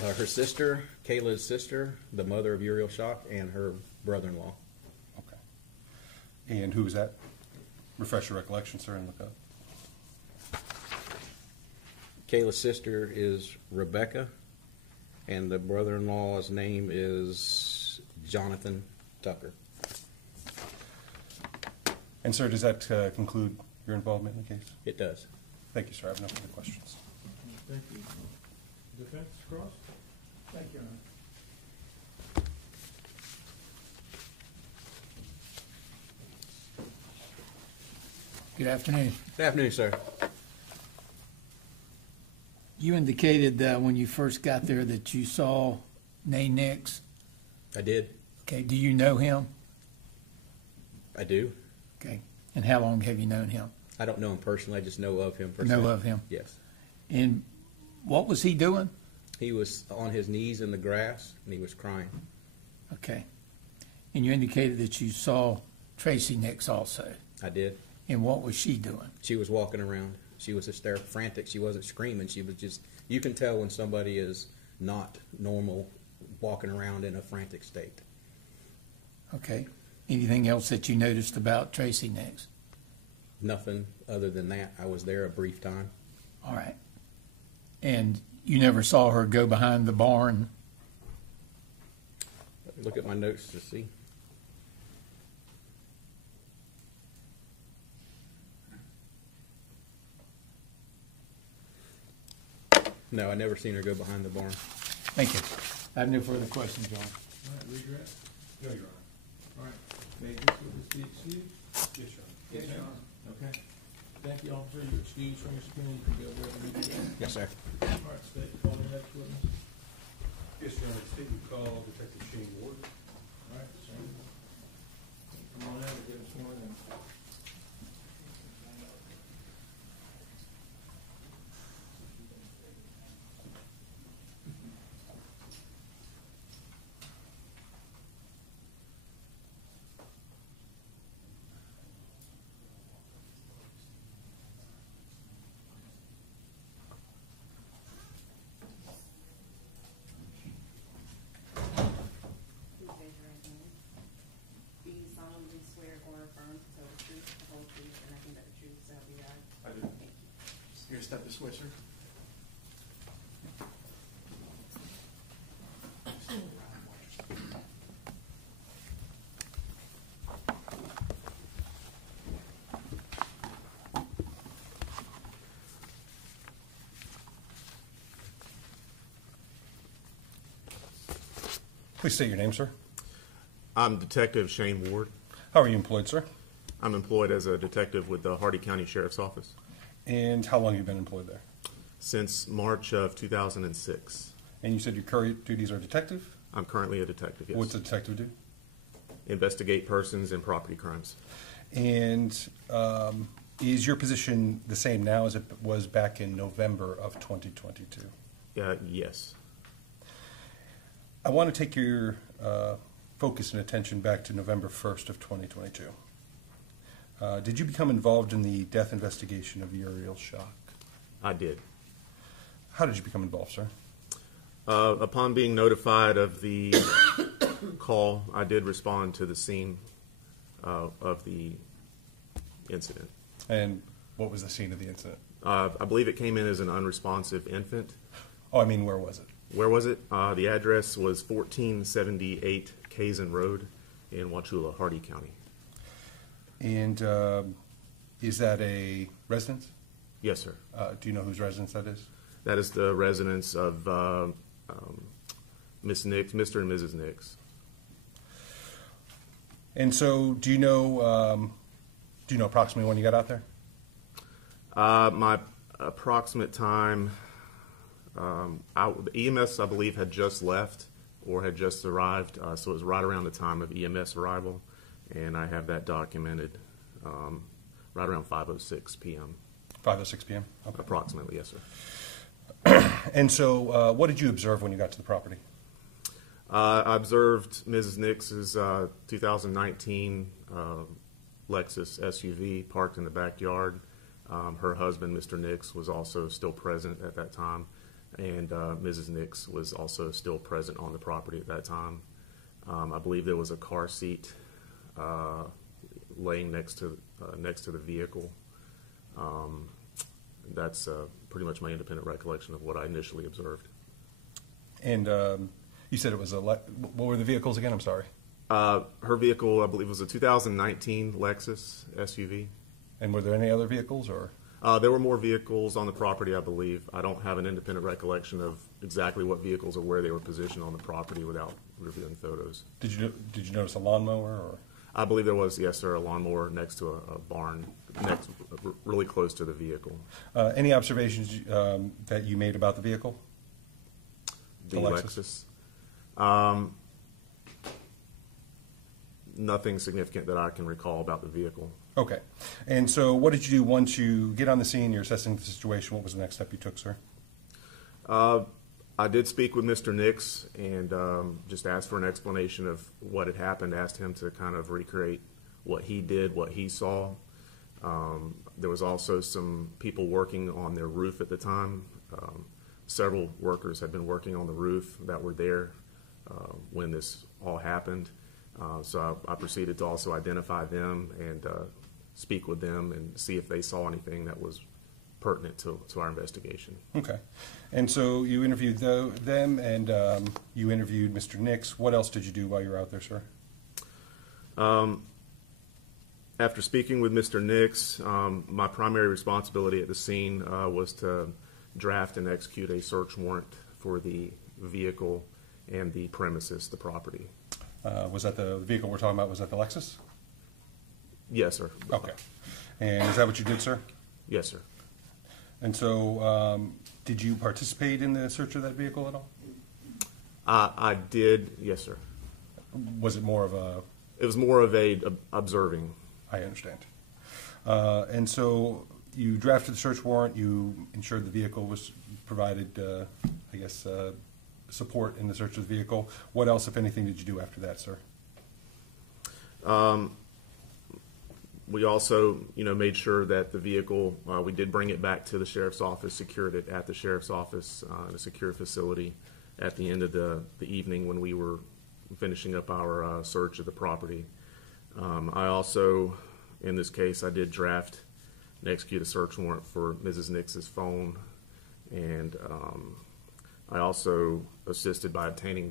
Her sister, Kayla's sister, the mother of Uriel Schock, and her brother-in-law. Okay. And who was that? Refresh your recollection, sir, and look up. Kayla's sister is Rebecca, and the brother-in-law's name is Jonathan Tucker. And, sir, does that conclude your involvement in the case? It does. Thank you, sir. I have no further questions. Thank you. Defense, Cross? Thank you, Your Honor. Good afternoon. Good afternoon, sir. You indicated when you first got there that you saw Nay Nix. I did. Okay. Do you know him? I do. Okay. And how long have you known him? I don't know him personally. I just know of him personally. Know of him? Yes. And what was he doing? He was on his knees in the grass, and he was crying. Okay. And you indicated that you saw Tracey Nix also. I did. And what was she doing? She was walking around. She was hysterical, frantic. She wasn't screaming. She was just, you can tell when somebody is not normal, walking around in a frantic state. Okay. Anything else that you noticed about Tracey Nix? Nothing other than that. I was there a brief time. All right. And you never saw her go behind the barn? Look at my notes to see. No, I never seen her go behind the barn. Thank you. I have no further questions, John. All right, regret? No, Your Honor. All right. May this witness be excused? Yes, Your Honor. Yes, Your Honor. Okay. Thank you, officer. You're excused from your subpoena. You can go wherever you need to go. Yes, sir. All right, state, call the next witness. Yes, Your Honor. State you call Detective Shane Ward. All right, Shane. Come on out and get us sworn in. affirm to tell the truth, the whole truth, and nothing but the truth, so help you God? I do. Thank you. Here, step this way, sir. Please state your name, sir. I'm Detective Shane Ward. How are you employed, sir? I'm employed as a detective with the Hardy County Sheriff's Office. And how long have you been employed there? Since March of 2006. And you said your current duties are detective? I'm currently a detective, yes. What's a detective do? Investigate persons and property crimes. And is your position the same now as it was back in November of 2022? Yes. I want to take your focus and attention back to November 1st of 2022. Did you become involved in the death investigation of Uriel Schock? I did. How did you become involved, sir? Upon being notified of the call, I did respond to the scene of the incident. And what was the scene of the incident? I believe it came in as an unresponsive infant. Oh, I mean, where was it? Where was it? The address was 1478 Kazan Road in Wauchula, Hardy County. And is that a residence? Yes, sir. Do you know whose residence that is? That is the residence of Miss Nix, Mr. and Mrs. Nix. And so, do you know approximately when you got out there? My approximate time, the EMS, I believe, had just left or had just arrived, so it was right around the time of EMS arrival, and I have that documented right around 5:06 p.m. 5:06 p.m.? Okay. Approximately, yes, sir. And so, what did you observe when you got to the property? I observed Mrs. Nix's 2019 Lexus SUV parked in the backyard. Her husband, Mr. Nix, was also still present at that time, and Mrs. Nix was also still present on the property at that time. I believe there was a car seat laying next to the vehicle. That's pretty much my independent recollection of what I initially observed. And you said it was what were the vehicles again? I'm sorry. Her vehicle, I believe, was a 2019 Lexus SUV. And were there any other vehicles, or? There were more vehicles on the property, I believe. I don't have an independent recollection of exactly what vehicles or where they were positioned on the property without reviewing photos. Did you notice a lawnmower, or? I believe there was, yes, sir, a lawnmower next to a barn, really close to the vehicle. Any observations that you made about the vehicle? The Lexus? Nothing significant that I can recall about the vehicle. Okay. And so what did you do once you get on the scene, you're assessing the situation? What was the next step you took, sir? I did speak with Mr. Nix and just asked for an explanation of what had happened, asked him to kind of recreate what he did, what he saw. There was also some people working on their roof at the time. Several workers had been working on the roof that were there when this all happened. So I proceeded to also identify them and speak with them and see if they saw anything that was pertinent to our investigation. Okay. And so you interviewed them and you interviewed Mr. Nix. What else did you do while you were out there, sir? After speaking with Mr. Nix, my primary responsibility at the scene was to draft and execute a search warrant for the vehicle and the premises, the property. Was that the vehicle we're talking about? Was that the Lexus? Yes, sir. Okay. And is that what you did, sir? Yes, sir. And so did you participate in the search of that vehicle at all? I did, yes, sir. Was it more of a... It was more of a observing. I understand. And so you drafted the search warrant, you ensured the vehicle was provided, support in the search of the vehicle. What else, if anything, did you do after that, sir? We also, made sure that the vehicle, we did bring it back to the sheriff's office, secured it at the sheriff's office in a secure facility at the end of the evening when we were finishing up our search of the property. I also in this case, I did draft and execute a search warrant for Mrs. Nix's phone, and I also assisted by obtaining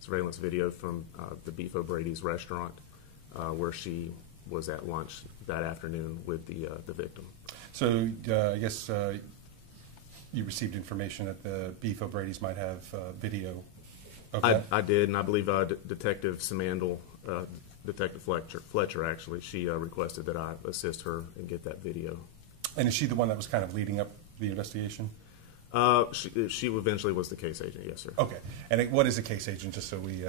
surveillance video from the Beef O'Brady's restaurant, where she was at lunch that afternoon with the victim. So I guess you received information that the Beef O'Brady's might have video of that? I did, and I believe Detective Samandel, Detective Fletcher actually, she requested that I assist her and get that video. And is she the one that was kind of leading up the investigation? She eventually was the case agent, yes, sir. Okay. And what is a case agent, just so we...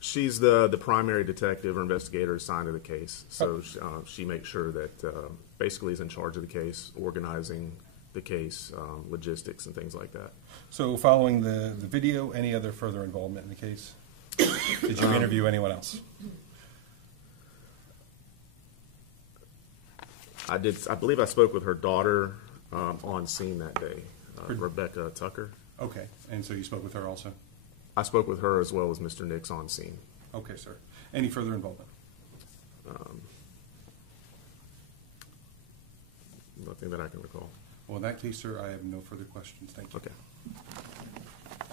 She's the primary detective or investigator assigned to the case. So she makes sure that basically is in charge of the case, organizing the case, logistics, and things like that. So following the video, any other further involvement in the case? Did you interview anyone else? I did. I believe I spoke with her daughter on scene that day, Rebecca Tucker. Okay. And so you spoke with her also? I spoke with her as well as Mr. Nix on scene. Okay, sir. Any further involvement? Nothing that I can recall. Well, in that case, sir, I have no further questions. Thank you. Okay.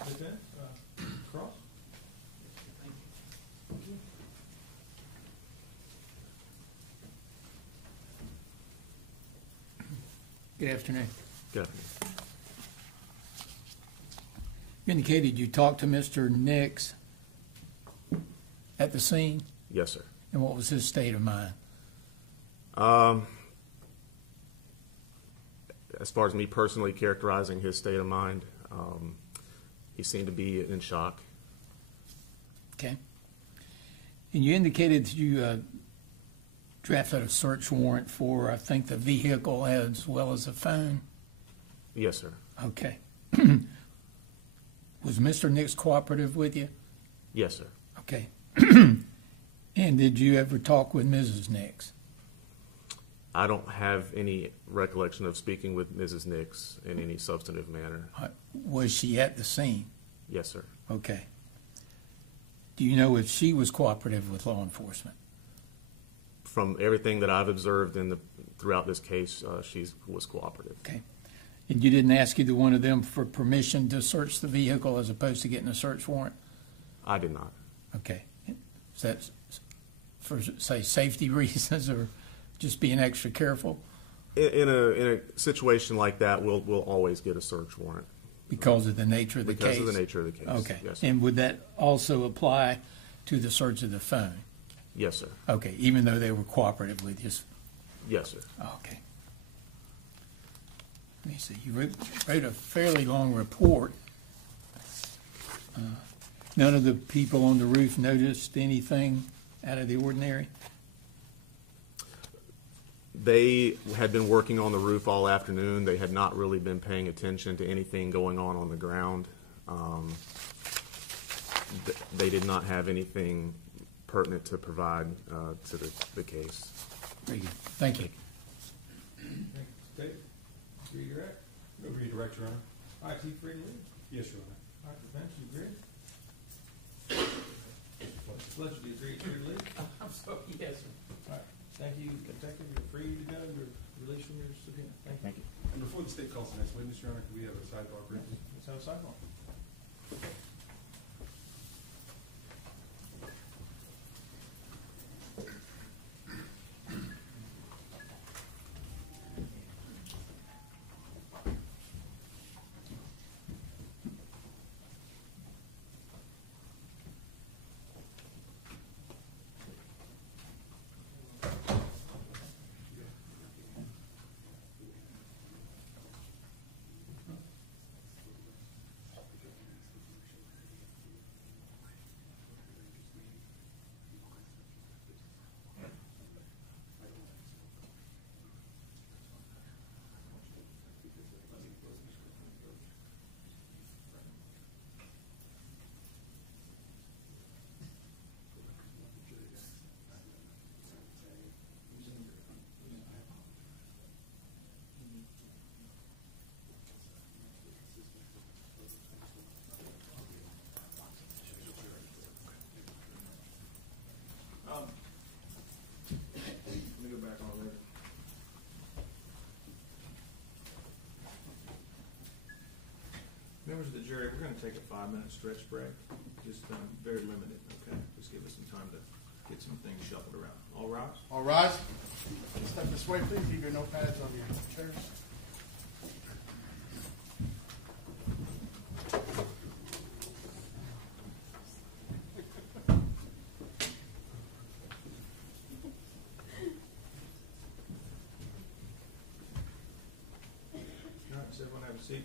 Lieutenant, Cross? Good afternoon. Good afternoon. You indicated you talked to Mr. Nix at the scene? Yes, sir. And what was his state of mind? As far as me personally characterizing his state of mind, he seemed to be in shock. Okay. And you indicated that you drafted a search warrant for, I think, the vehicle as well as the phone? Yes, sir. Okay. Was Mr. Nix cooperative with you? Yes, sir. Okay. And did you ever talk with Mrs. Nix? I don't have any recollection of speaking with Mrs. Nix in any substantive manner. Was she at the scene? Yes, sir. Okay. Do you know if she was cooperative with law enforcement? From everything that I've observed throughout this case, she was cooperative. Okay. And you didn't ask either one of them for permission to search the vehicle as opposed to getting a search warrant? I did not. Okay. Is that for, say, safety reasons or just being extra careful? In a situation like that, we'll always get a search warrant. Because of the nature of the case? Because of the nature of the case. Okay. Yes, sir. And would that also apply to the search of the phone? Yes, sir. Okay, even though they were cooperative with you? Yes, sir. Okay. Let me see. You wrote a fairly long report. None of the people on the roof noticed anything out of the ordinary? They had been working on the roof all afternoon. They had not really been paying attention to anything going on the ground. They did not have anything pertinent to provide to the case. Very good. Thank you. Dave, redirect? No redirect, Your Honor. All right, Chief, free to leave. Yes, Your Honor. All right, defense, you agree? Fletcher, do you agree it's free to leave? I'm sorry, yes, sir. All right, thank you, Detective, you're free to go, you're released from your subpoena. Thank you. And before the state calls the next witness, Your Honor, can we have a sidebar brief? Let's have a sidebar. of the jury, we're going to take a 5-minute stretch break. Just very limited, okay? Just give us some time to get some things shuffled around. All rise. All rise. Step this way, please. Leave your notepads on your chairs. All right, so everyone have a seat.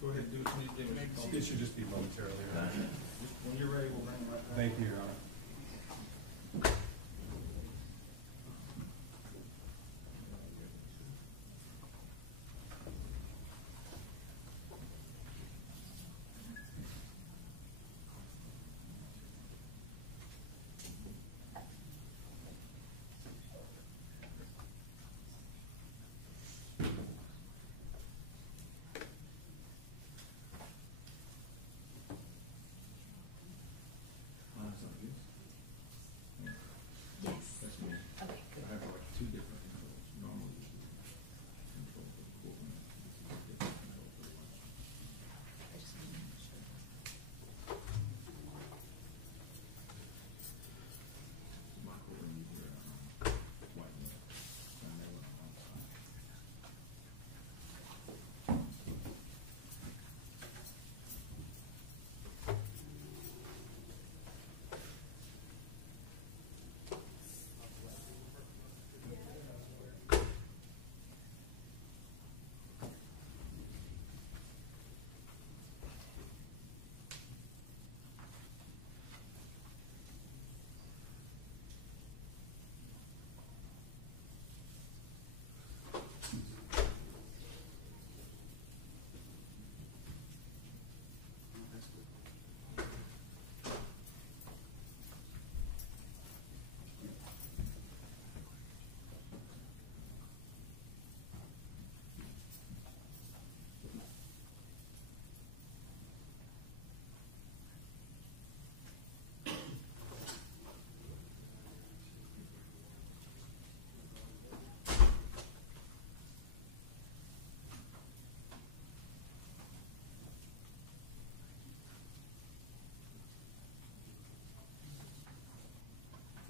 Go ahead and do what you need to do. It should just be momentarily. Just when you're ready, we'll bring it right back. Thank you, Your Honor. Yes. That's me. Okay, good. I have like 2 different controls. Normally, this is control for the courtroom. This is a different control for the lunch. I just want to make sure. My courtroom, you're white man. And they went on side.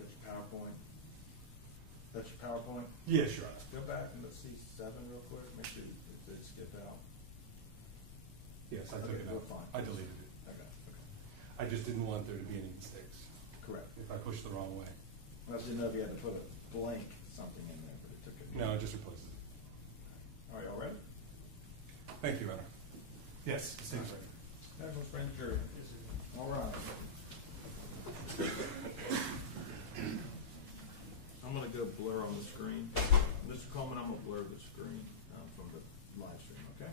That's your PowerPoint. That's your PowerPoint? Yes, Your Honor. Go back and let's see 7 real quick. Make sure it skipped out. Yes, I took Okay, it we're out. fine. I deleted it. Okay. I just didn't want there to be any mistakes. Correct. If I pushed the wrong way. I just didn't know if you had to put a blank something in there, but it took it. No, I just replaced it. All right, y'all ready? Thank you, Your Honor. Yes, it seems right. That goes for the jury. All right. I'm gonna go blur on the screen. Mr. Coleman, I'm gonna blur the screen from the live stream, okay?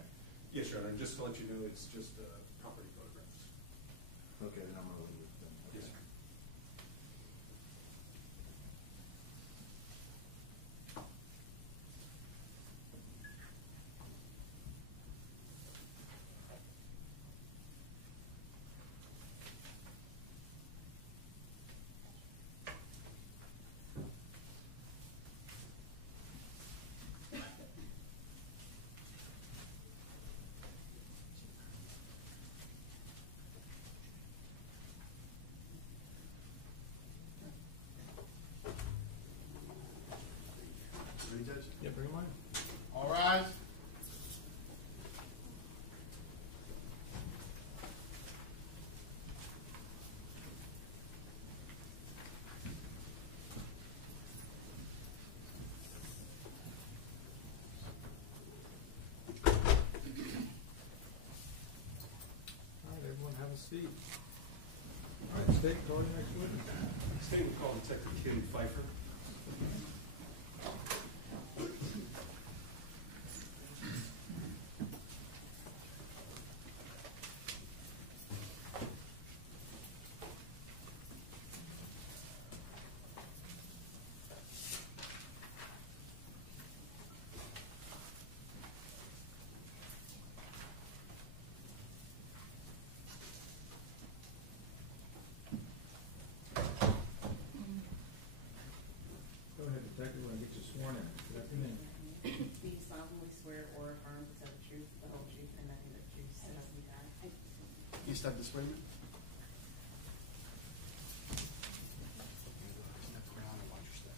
Yes, Your Honor, and just to let you know, it's just property photographs. Okay, then I'm gonna leave it then. Okay. Yes, sir. Ready, Judge? Yeah, bring them on. All rise. All right, everyone have a seat. All right, state, call your next witness. State will call Detective Kim Pfeiffer. Go ahead, Detective, we're gonna get you sworn in. Good afternoon. Do you solemnly swear or affirm to tell the truth, the whole truth, and nothing but the truth, so help you God? step this way, ma'am. Step around and watch your step.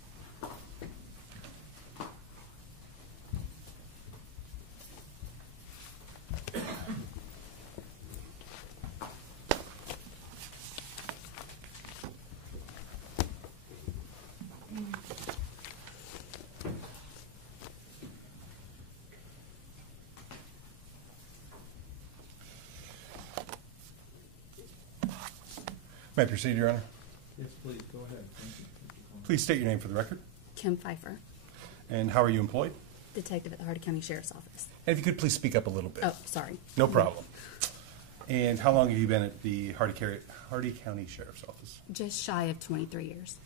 May I proceed, Your Honor? Yes, please, go ahead. Thank you. Please state your name for the record. Kim Pfeiffer, And how are you employed? detective at the Hardy County Sheriff's Office. And if you could please speak up a little bit. Oh, sorry. No problem. And how long have you been at the Hardy County Sheriff's Office? Just shy of 23 years.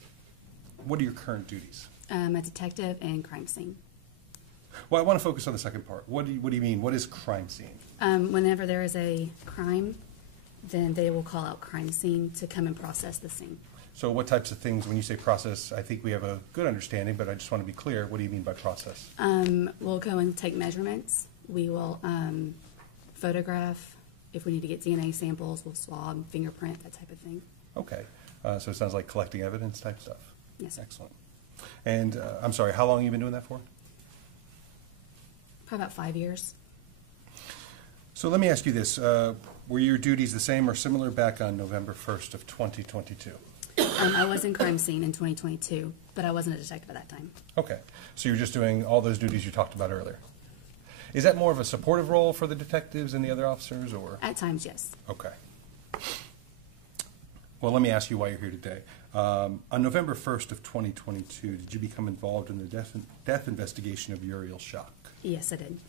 What are your current duties? I'm a detective and crime scene. Well, I want to focus on the second part. What do you mean? What is crime scene? Whenever there is a crime, then they will call out crime scene to come and process the scene. So what types of things, when you say process, I think we have a good understanding, but I just want to be clear. What do you mean by process? We'll go and take measurements. We will photograph. If we need to get DNA samples, we'll swab, fingerprint, that type of thing. Okay. So it sounds like collecting evidence type stuff. Yes, sir. Excellent. And I'm sorry, how long have you been doing that for? Probably about 5 years. So let me ask you this. Were your duties the same or similar back on November 1st of 2022? I was in crime scene in 2022, but I wasn't a detective at that time. Okay. So you're just doing all those duties you talked about earlier. Is that more of a supportive role for the detectives and the other officers, or? At times, yes. Okay. Well, let me ask you why you're here today. On November 1st of 2022, did you become involved in the death investigation of Uriel Schock? Yes, I did.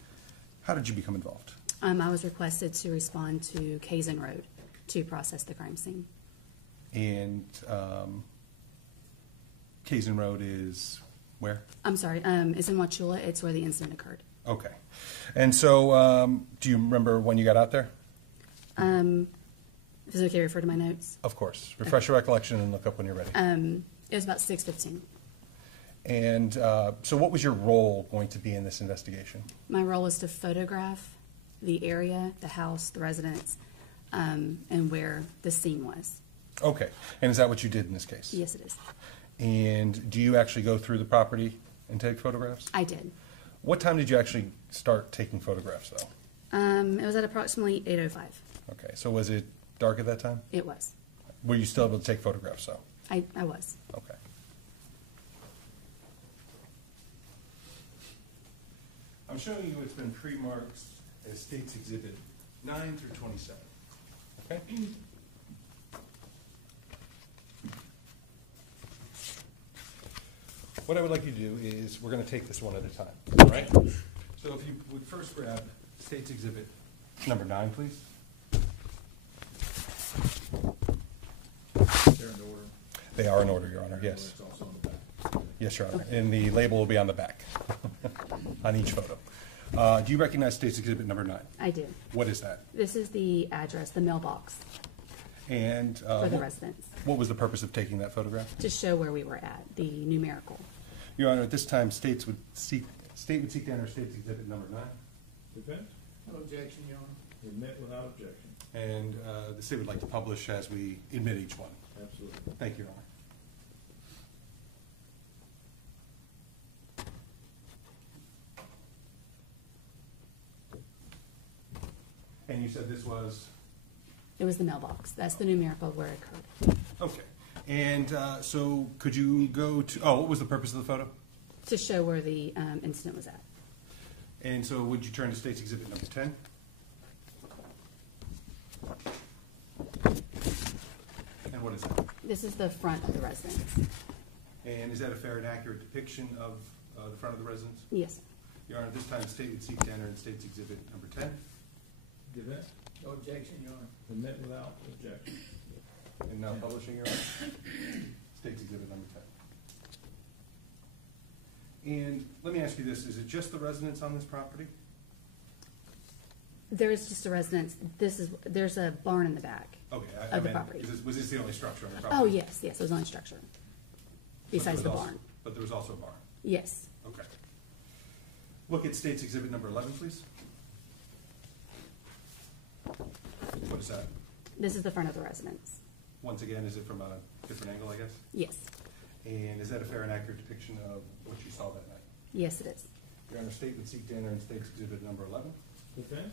How did you become involved? I was requested to respond to Kazan Road to process the crime scene. And Kazan Road is where? I'm sorry, it's in Wauchula. It's where the incident occurred. Okay. And so do you remember when you got out there? Is it okay to refer to my notes? Of course. Refresh your recollection and look up when you're ready. It was about 6:15. And so what was your role going to be in this investigation? My role was to photograph the area, the house, the residence, and where the scene was. Okay. And is that what you did in this case? Yes, it is. And do you actually go through the property and take photographs? I did. What time did you actually start taking photographs, though? It was at approximately 8:05. Okay. So was it dark at that time? It was. Were you still able to take photographs, though? I was. Okay. I'm showing you it's been pre-marked as States Exhibit 9 through 27. Okay? What I would like you to do is we're going to take this one at a time. All right? So if you would first grab States Exhibit number 9, please. They're in order. They are in order, Your Honor. Yes. It's also on the back. Yes, Your Honor. And the label will be on the back on each photo. Do you recognize States Exhibit number 9? I do. What is that? This is the address, the mailbox And for the residents, what was the purpose of taking that photograph? to show where we were at, the numerical. Your Honor, at this time, state would seek to enter States Exhibit number 9. Defense? No objection, Your Honor. Admit without objection. And the state would like to publish as we admit each one. Absolutely. Thank you, Your Honor. And you said this was? It was the mailbox. That's the numerical where it occurred. Okay. And so could you go to, what was the purpose of the photo? To show where the incident was at. And so would you turn to States Exhibit number 10? And what is that? This is the front of the residence. And is that a fair and accurate depiction of the front of the residence? Yes. Your Honor, at this time, the state would seek to enter in States Exhibit number 10. Defense? No objection, Your Honor. Admit without objection. And now publishing, Your Honor. States Exhibit number 10. And let me ask you this, is it just the residence on this property? There is just a residence. There's a barn in the back Okay, of the property. Was this the only structure on the property? Oh, yes, it was on structure. Besides the barn. But there was also a barn? Yes. Okay. Look at States Exhibit number 11, please. What is that? This is the front of the residence. Once again, is it from a different angle, I guess? Yes. And is that a fair and accurate depiction of what you saw that night? Yes, it is. Your Honor, state would seek to enter in State's Exhibit number 11. Defense?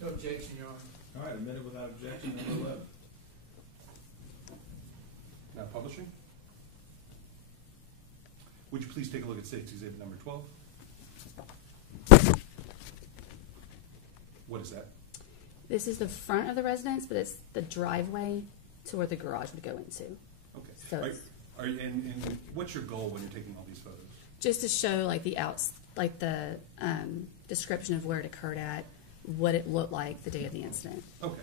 No objection, Your Honor. All right, admitted without objection, number 11. Now publishing. Would you please take a look at State's Exhibit number 12? What is that? This is the front of the residence, but it's the driveway to where the garage would go into. Okay. So And what's your goal when you're taking all these photos? just to show like the description of where it occurred at, what it looked like the day of the incident. Okay.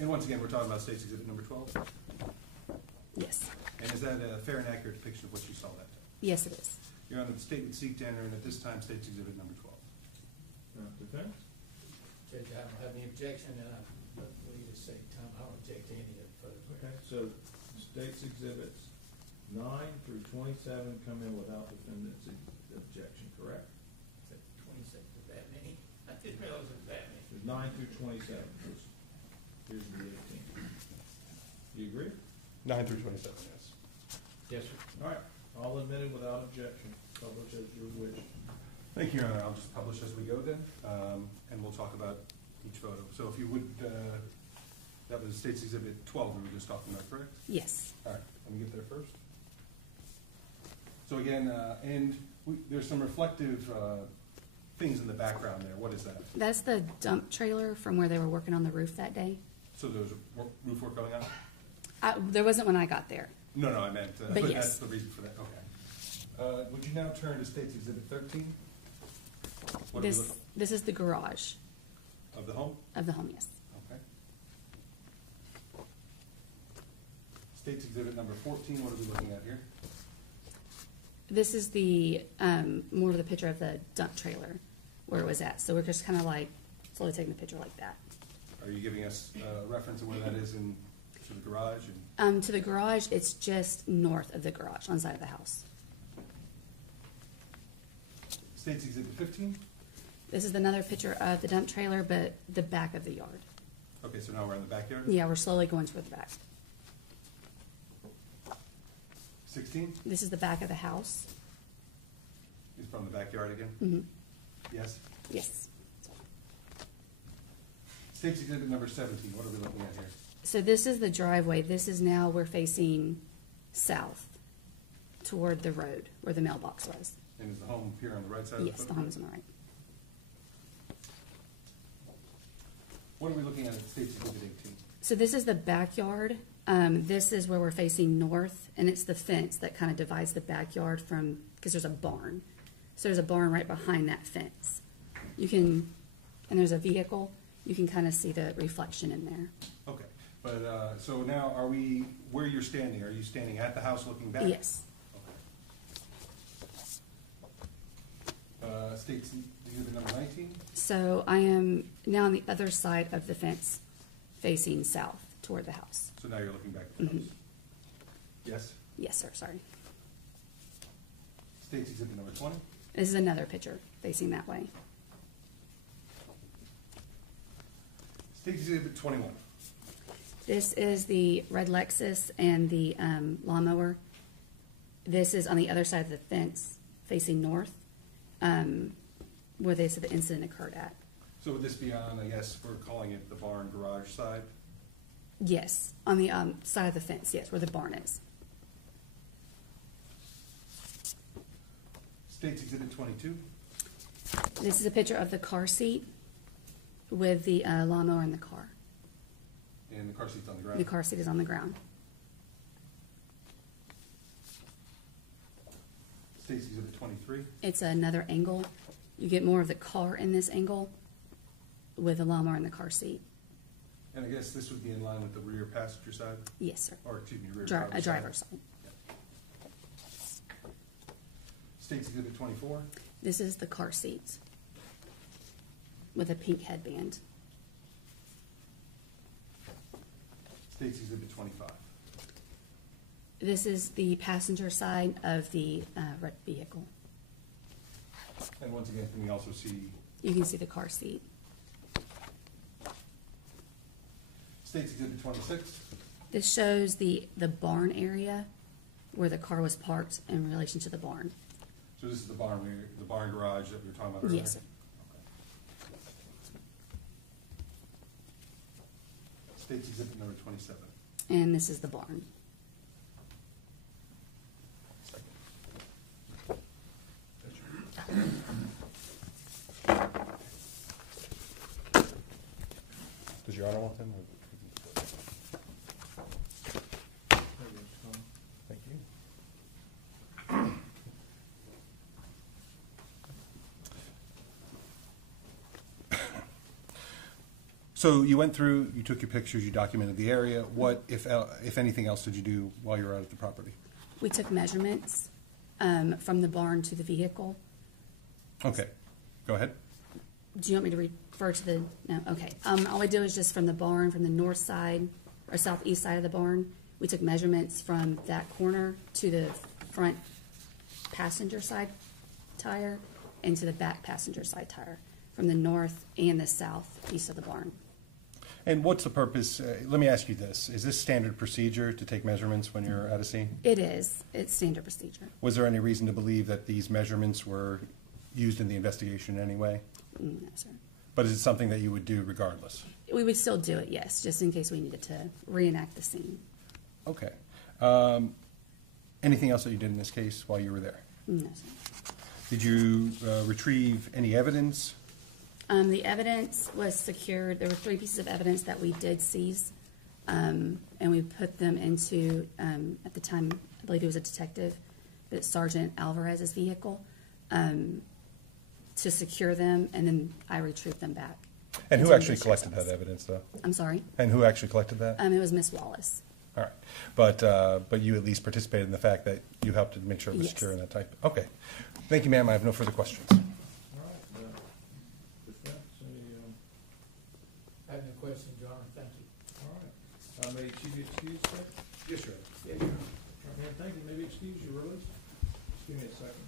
And once again, we're talking about State's Exhibit number 12? Yes. And is that a fair and accurate depiction of what you saw that day? Yes, it is. Your Honor, the State would seek to enter in at this time State's Exhibit number 12. Defense? Judge, I don't have any objection, and we need to say time, I don't object to any of the photographs. Okay, so State's Exhibits 9 through 27 come in without defendant's objection, correct? Is that 27, is that many? I didn't realize it was that many. There's 9 through 27. Here's the 18. Do you agree? 9 through 27, yes. Yes, sir. All right, all admitted without objection. Publish as your wish. Thank you, Your Honor. I'll just publish as we go then, and we'll talk about each photo. So if you would, that was State's Exhibit 12 we were just talking about, correct? Yes. All right, let me get there first. So again, there's some reflective things in the background there. What is that? That's the dump trailer from where they were working on the roof that day. So there was roof work going on? There wasn't when I got there. No, I meant, But yes. that's the reason for that. Okay. Would you now turn to State's Exhibit 13? What are we looking- This is the garage Of the home? of the home, yes. Okay. State's Exhibit number 14, what are we looking at here? This is the more of the picture of the dump trailer where it was at. So we're just kind of like slowly taking the picture like that. Are you giving us a reference of where that is to the garage? To the garage, it's just north of the garage on the side of the house. State's Exhibit 15? This is another picture of the dump trailer, but the back of the yard. Okay, so now we're in the backyard? Yeah, we're slowly going toward the back. 16? This is the back of the house. Is from the backyard again? Mm-hmm. Yes? Yes. State's Exhibit number 17, what are we looking at here? So this is the driveway. This is now we're facing south toward the road where the mailbox was. And is the home here on the right side of the Yes, the photograph? home is on the right. What are we looking at State's Exhibit 18? So this is the backyard. This is where we're facing north, and it's the fence that kind of divides the backyard from, because there's a barn. So there's a barn right behind that fence. You can, and there's a vehicle. You can kind of see the reflection in there. Okay, but so now where you're standing, are you standing at the house looking back? Yes. Okay. State's Exhibit number 19? So I am now on the other side of the fence, facing south toward the house. So now you're looking back at the house? Yes? Yes, sir, sorry. State's Exhibit number 20? This is another picture facing that way. State's Exhibit 21? This is the red Lexus and the lawnmower. This is on the other side of the fence, facing north, where they said the incident occurred at. So would this be on, I guess, we're calling it the barn garage side? Yes, on the side of the fence, yes, where the barn is. State's Exhibit 22? This is a picture of the car seat with the lawnmower in the car. And the car seat's on the ground? The car seat is on the ground. State's Exhibit 23? It's another angle. You get more of the car in this angle with the lawnmower in the car seat. And I guess this would be in line with the rear passenger side? Yes, sir. Or, excuse me, rear Driver's side. State's Exhibit 24? This is the car seat with a pink headband. State's Exhibit 25? This is the passenger side of the red vehicle. And once again, can we also see? You can see the car seat. State's Exhibit 26. This shows the barn area where the car was parked in relation to the barn. So this is the barn garage that we were talking about earlier? Yes, sir. State's Exhibit number 27. And this is the barn. Does Your Honor want them? Thank you. So you went through, you took your pictures, you documented the area. What, if anything else, did you do while you were out at the property? We took measurements from the barn to the vehicle. Okay, go ahead. Do you want me to refer to the, no, okay. All we did was just from the barn, from the north side or southeast side of the barn, we took measurements from that corner to the front passenger side tire and to the back passenger side tire, from the north and the southeast of the barn. And what's the purpose? Let me ask you this. Is this standard procedure to take measurements when you're at a scene? It is. It's standard procedure. Was there any reason to believe that these measurements were used in the investigation in any way? No, sir. But is it something that you would do regardless? We would still do it, yes, just in case we needed to reenact the scene. Okay. Anything else that you did in this case while you were there? No, sir. Did you retrieve any evidence? The evidence was secured. There were 3 pieces of evidence that we did seize, and we put them into, at the time, I believe he was a detective, but Sergeant Alvarez's vehicle, to secure them, and then I retrieved them back. And who actually collected that evidence, though? I'm sorry? And who actually collected that? It was Miss Wallace. All right. But you at least participated in the fact that you helped to make sure it was secure and that type. Okay. Thank you, ma'am. I have no further questions. I have no questions, Your Honor, thank you. All right. May she be excused, sir? Yes, sir. Yes, Your Honor. All right, thank you. Maybe excuse your release? Just give me a second.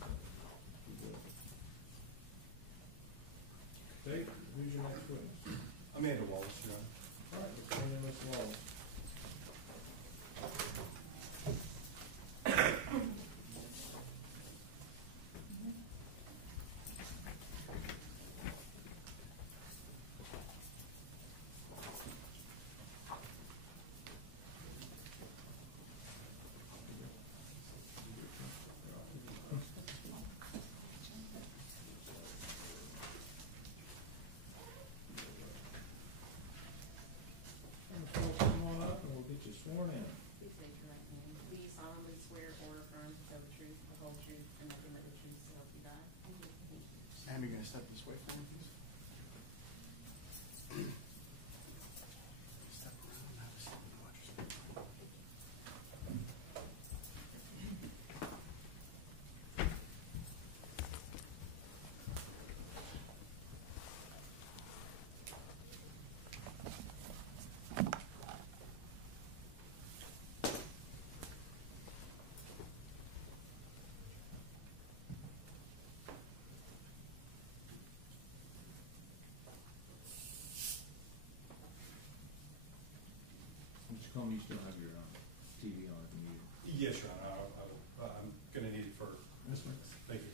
Dave, who's your next witness? Amanda Wallace, Your Honor. All right, let's bring in Ms. Wallace. Come on up and we'll get you sworn in. Please state your right name. Do you solemnly swear or affirm to tell the truth, the whole truth, and nothing but the truth, so help you God? Ma'am, you're gonna step this way for me, please? Step around, have a seat, and watch yourself. Mr. Coleman, you still have your TV on if you need it. Yes, Your Honor. I'm going to need it for Ms. Nix. Thank you.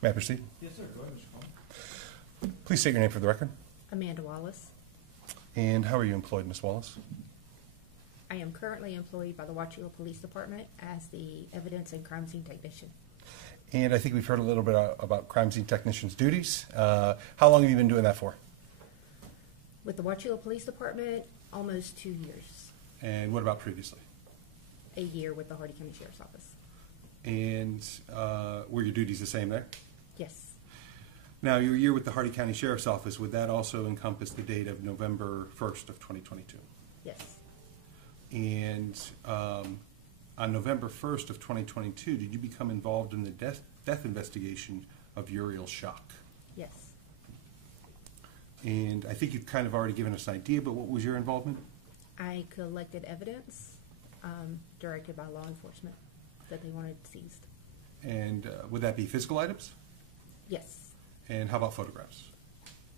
May I proceed? Yes, sir. Go ahead, Mr. Coleman. Please state your name for the record. Amanda Wallace. And how are you employed, Ms. Wallace? I am currently employed by the Wauchula Police Department as the evidence and crime scene technician. And I think we've heard a little bit about crime scene technicians' duties. How long have you been doing that for? With the Wauchula Police Department, almost 2 years. And what about previously? A year with the Hardy County Sheriff's Office. And were your duties the same there? Yes. Now, your year with the Hardy County Sheriff's Office, would that also encompass the date of November 1st of 2022? Yes. And on November 1st of 2022, did you become involved in the death investigation of Uriel Schock? Yes. And I think you've kind of already given us an idea, but what was your involvement? I collected evidence directed by law enforcement that they wanted seized. And would that be physical items? Yes. And how about photographs?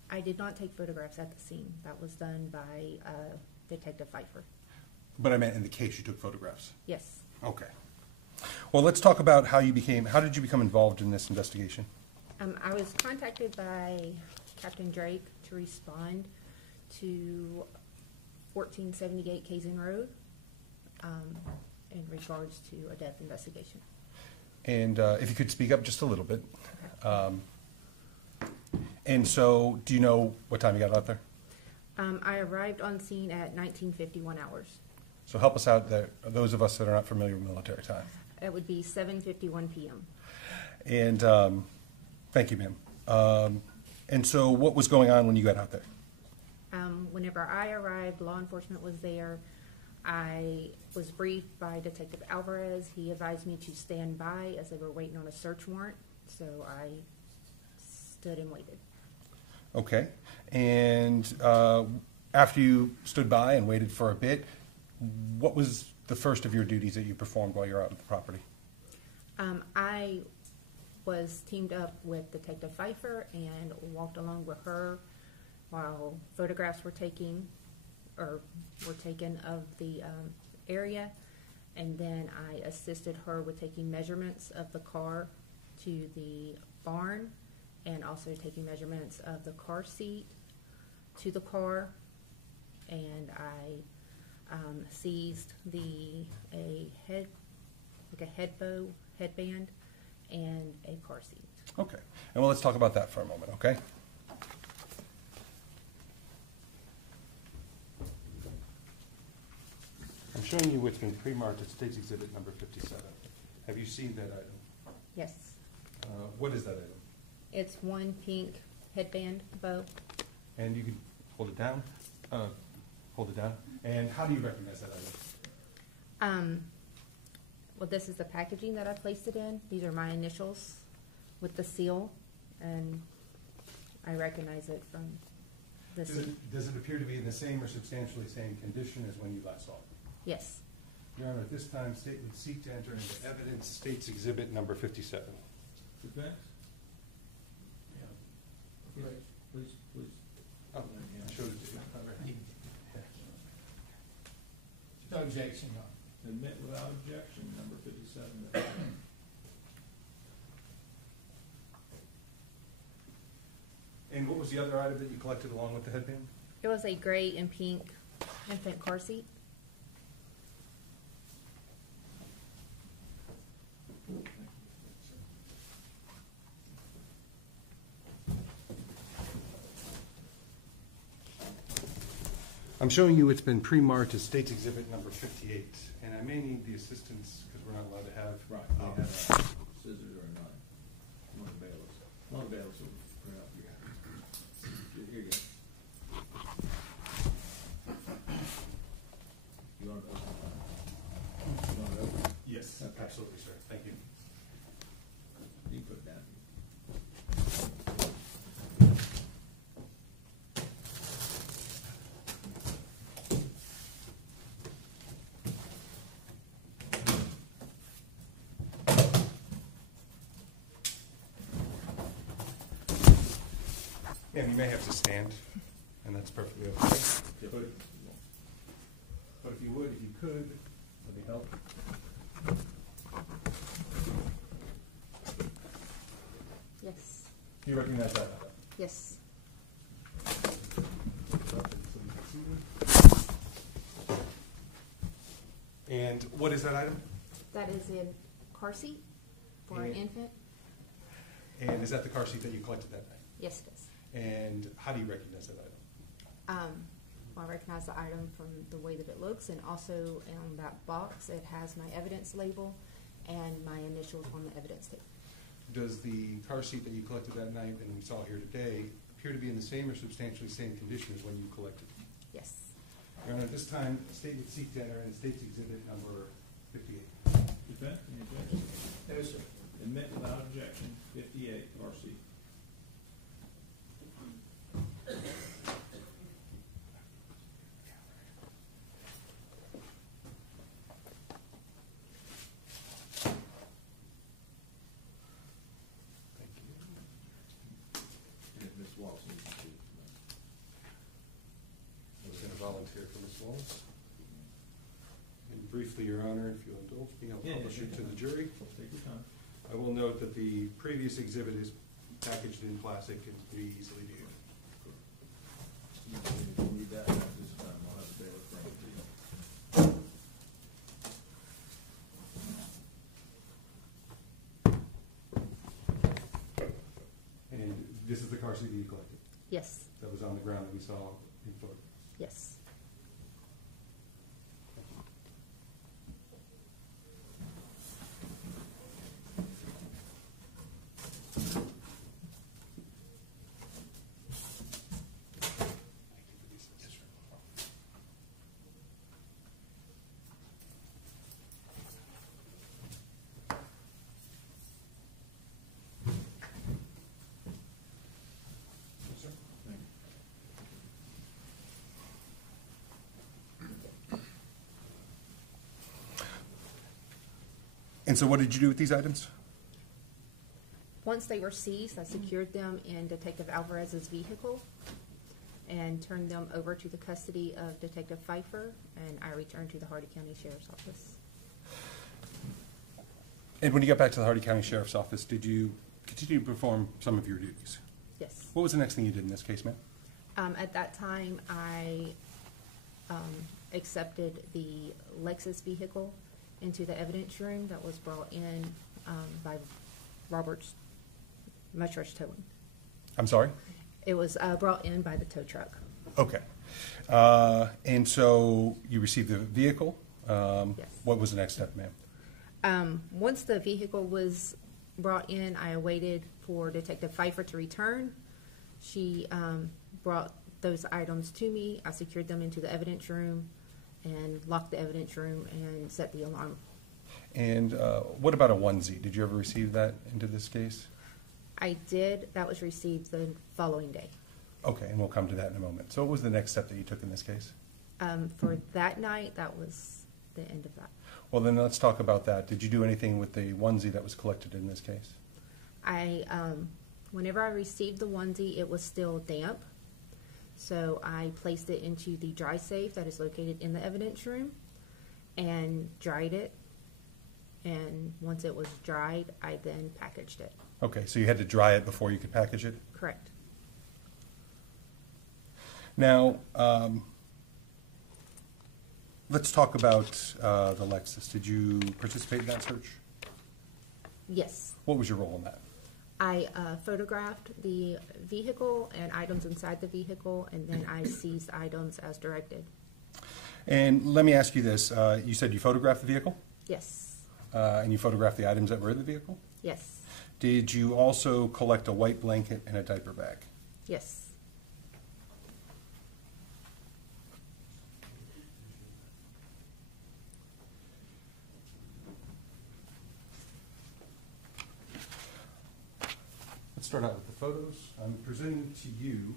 I did not take photographs at the scene. That was done by Detective Pfeiffer. But I meant in the case you took photographs. Yes. Okay. Well, let's talk about how did you become involved in this investigation? I was contacted by Captain Drake to respond to 1478 Kazin Road in regards to a death investigation. And if you could speak up just a little bit. And so, do you know what time you got out there? I arrived on scene at 1951 hours. So help us out there, those of us that are not familiar with military time. It would be 7:51 p.m. And thank you, ma'am. And so what was going on when you got out there? Whenever I arrived, law enforcement was there. I was briefed by Detective Alvarez. He advised me to stand by as they were waiting on a search warrant. So I stood and waited. Okay. And after you stood by and waited for a bit, what was the first of your duties that you performed while you were out at the property? I was teamed up with Detective Pfeiffer and walked along with her while photographs were taken of the area, and then I assisted her with taking measurements of the car to the barn and also taking measurements of the car seat to the car, and I seized a headband and a car seat. Okay. And well, let's talk about that for a moment, okay? I'm showing you what's been pre-marked at State's Exhibit number 57. Have you seen that item? Yes. What is that item? It's one pink headband bow. And you can hold it down. Hold it down. And how do you recognize that item? Well, this is the packaging that I placed it in. These are my initials with the seal, and I recognize it from the seal. Does it appear to be in the same or substantially same condition as when you last saw it? Yes. Your Honor, at this time, State would seek to enter into evidence State's Exhibit number 57. Defense? Yeah. Please. Oh, I showed it to you. No objection, Your Honor. Admit without objection, number 57. And what was the other item that you collected along with the headband? It was a gray and pink infant car seat. I'm showing you it's been pre-marked as State's Exhibit number 58, and I may need the assistance because we're not allowed to have. Right. Scissors or a knife. One of the bailiffs. One of the bailiffs will print out your hand. Here you go. You want to open? Yes, absolutely, sir. Thank you. You can put it down. And you may have to stand, and that's perfectly okay. But if you would, if you could, let me help. Yes. You recognize that? Yes. And what is that item? That is a car seat for an infant. And is that the car seat that you collected that night? Yes, it is. And how do you recognize that item? Well, I recognize the item from the way that it looks, and also on that box it has my evidence label and my initials on the evidence tape. Does the car seat that you collected that night and we saw here today appear to be in the same or substantially same condition as when you collected it? Yes. Your Honor, at this time, the State would seek to enter in State's Exhibit number 58. Defense? Any objection? No, sir. Admit without objection, 58, car seat. And if Ms. Walsh needs to. I was going to volunteer for Ms. Wallace. And briefly, Your Honor, if you'll indulge me, I'll publish it to the jury. Take your time. I will note that the previous exhibit is packaged in plastic and can be easily viewed. If you need that, at this time, I'll have the bailiff bring it to you. And this is the car seat that you collected? Yes. That was on the ground that we saw in photos? Yes. And so what did you do with these items? Once they were seized, I secured them in Detective Alvarez's vehicle and turned them over to the custody of Detective Pfeiffer, and I returned to the Hardy County Sheriff's Office. And when you got back to the Hardy County Sheriff's Office, did you continue to perform some of your duties? Yes. What was the next thing you did in this case, ma'am? At that time, I accepted the Lexus vehicle into the evidence room that was brought in by Robert's Mushrush Towing. I'm sorry? It was brought in by the tow truck. Okay. And so you received the vehicle. Yes. What was the next step, ma'am? Once the vehicle was brought in, I awaited for Detective Pfeiffer to return. She brought those items to me. I secured them into the evidence room and locked the evidence room and set the alarm. And what about a onesie? Did you ever receive that into this case? I did. That was received the following day. Okay, and we'll come to that in a moment. So what was the next step that you took in this case? For that night, that was the end of that. Well, then let's talk about that. Did you do anything with the onesie that was collected in this case? Whenever I received the onesie, it was still damp. So I placed it into the dry safe that is located in the evidence room and dried it. And once it was dried, I then packaged it. Okay, so you had to dry it before you could package it? Correct. Now, let's talk about the Lexus. Did you participate in that search? Yes. What was your role in that? I photographed the vehicle and items inside the vehicle, and then I seized items as directed. And let me ask you this. You said you photographed the vehicle? Yes. And you photographed the items that were in the vehicle? Yes. Did you also collect a white blanket and a diaper bag? Yes. Let's start out with the photos. I'm presenting to you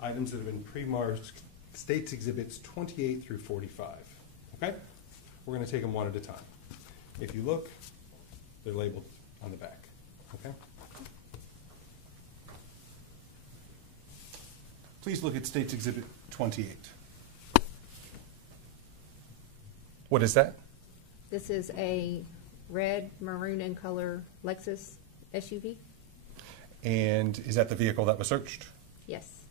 items that have been pre-marked States Exhibits 28 through 45. Okay? We're going to take them one at a time. If you look, they're labeled on the back. Okay? Please look at States Exhibit 28. What is that? This is a red, maroon, and color Lexus SUV. And is that the vehicle that was searched? Yes.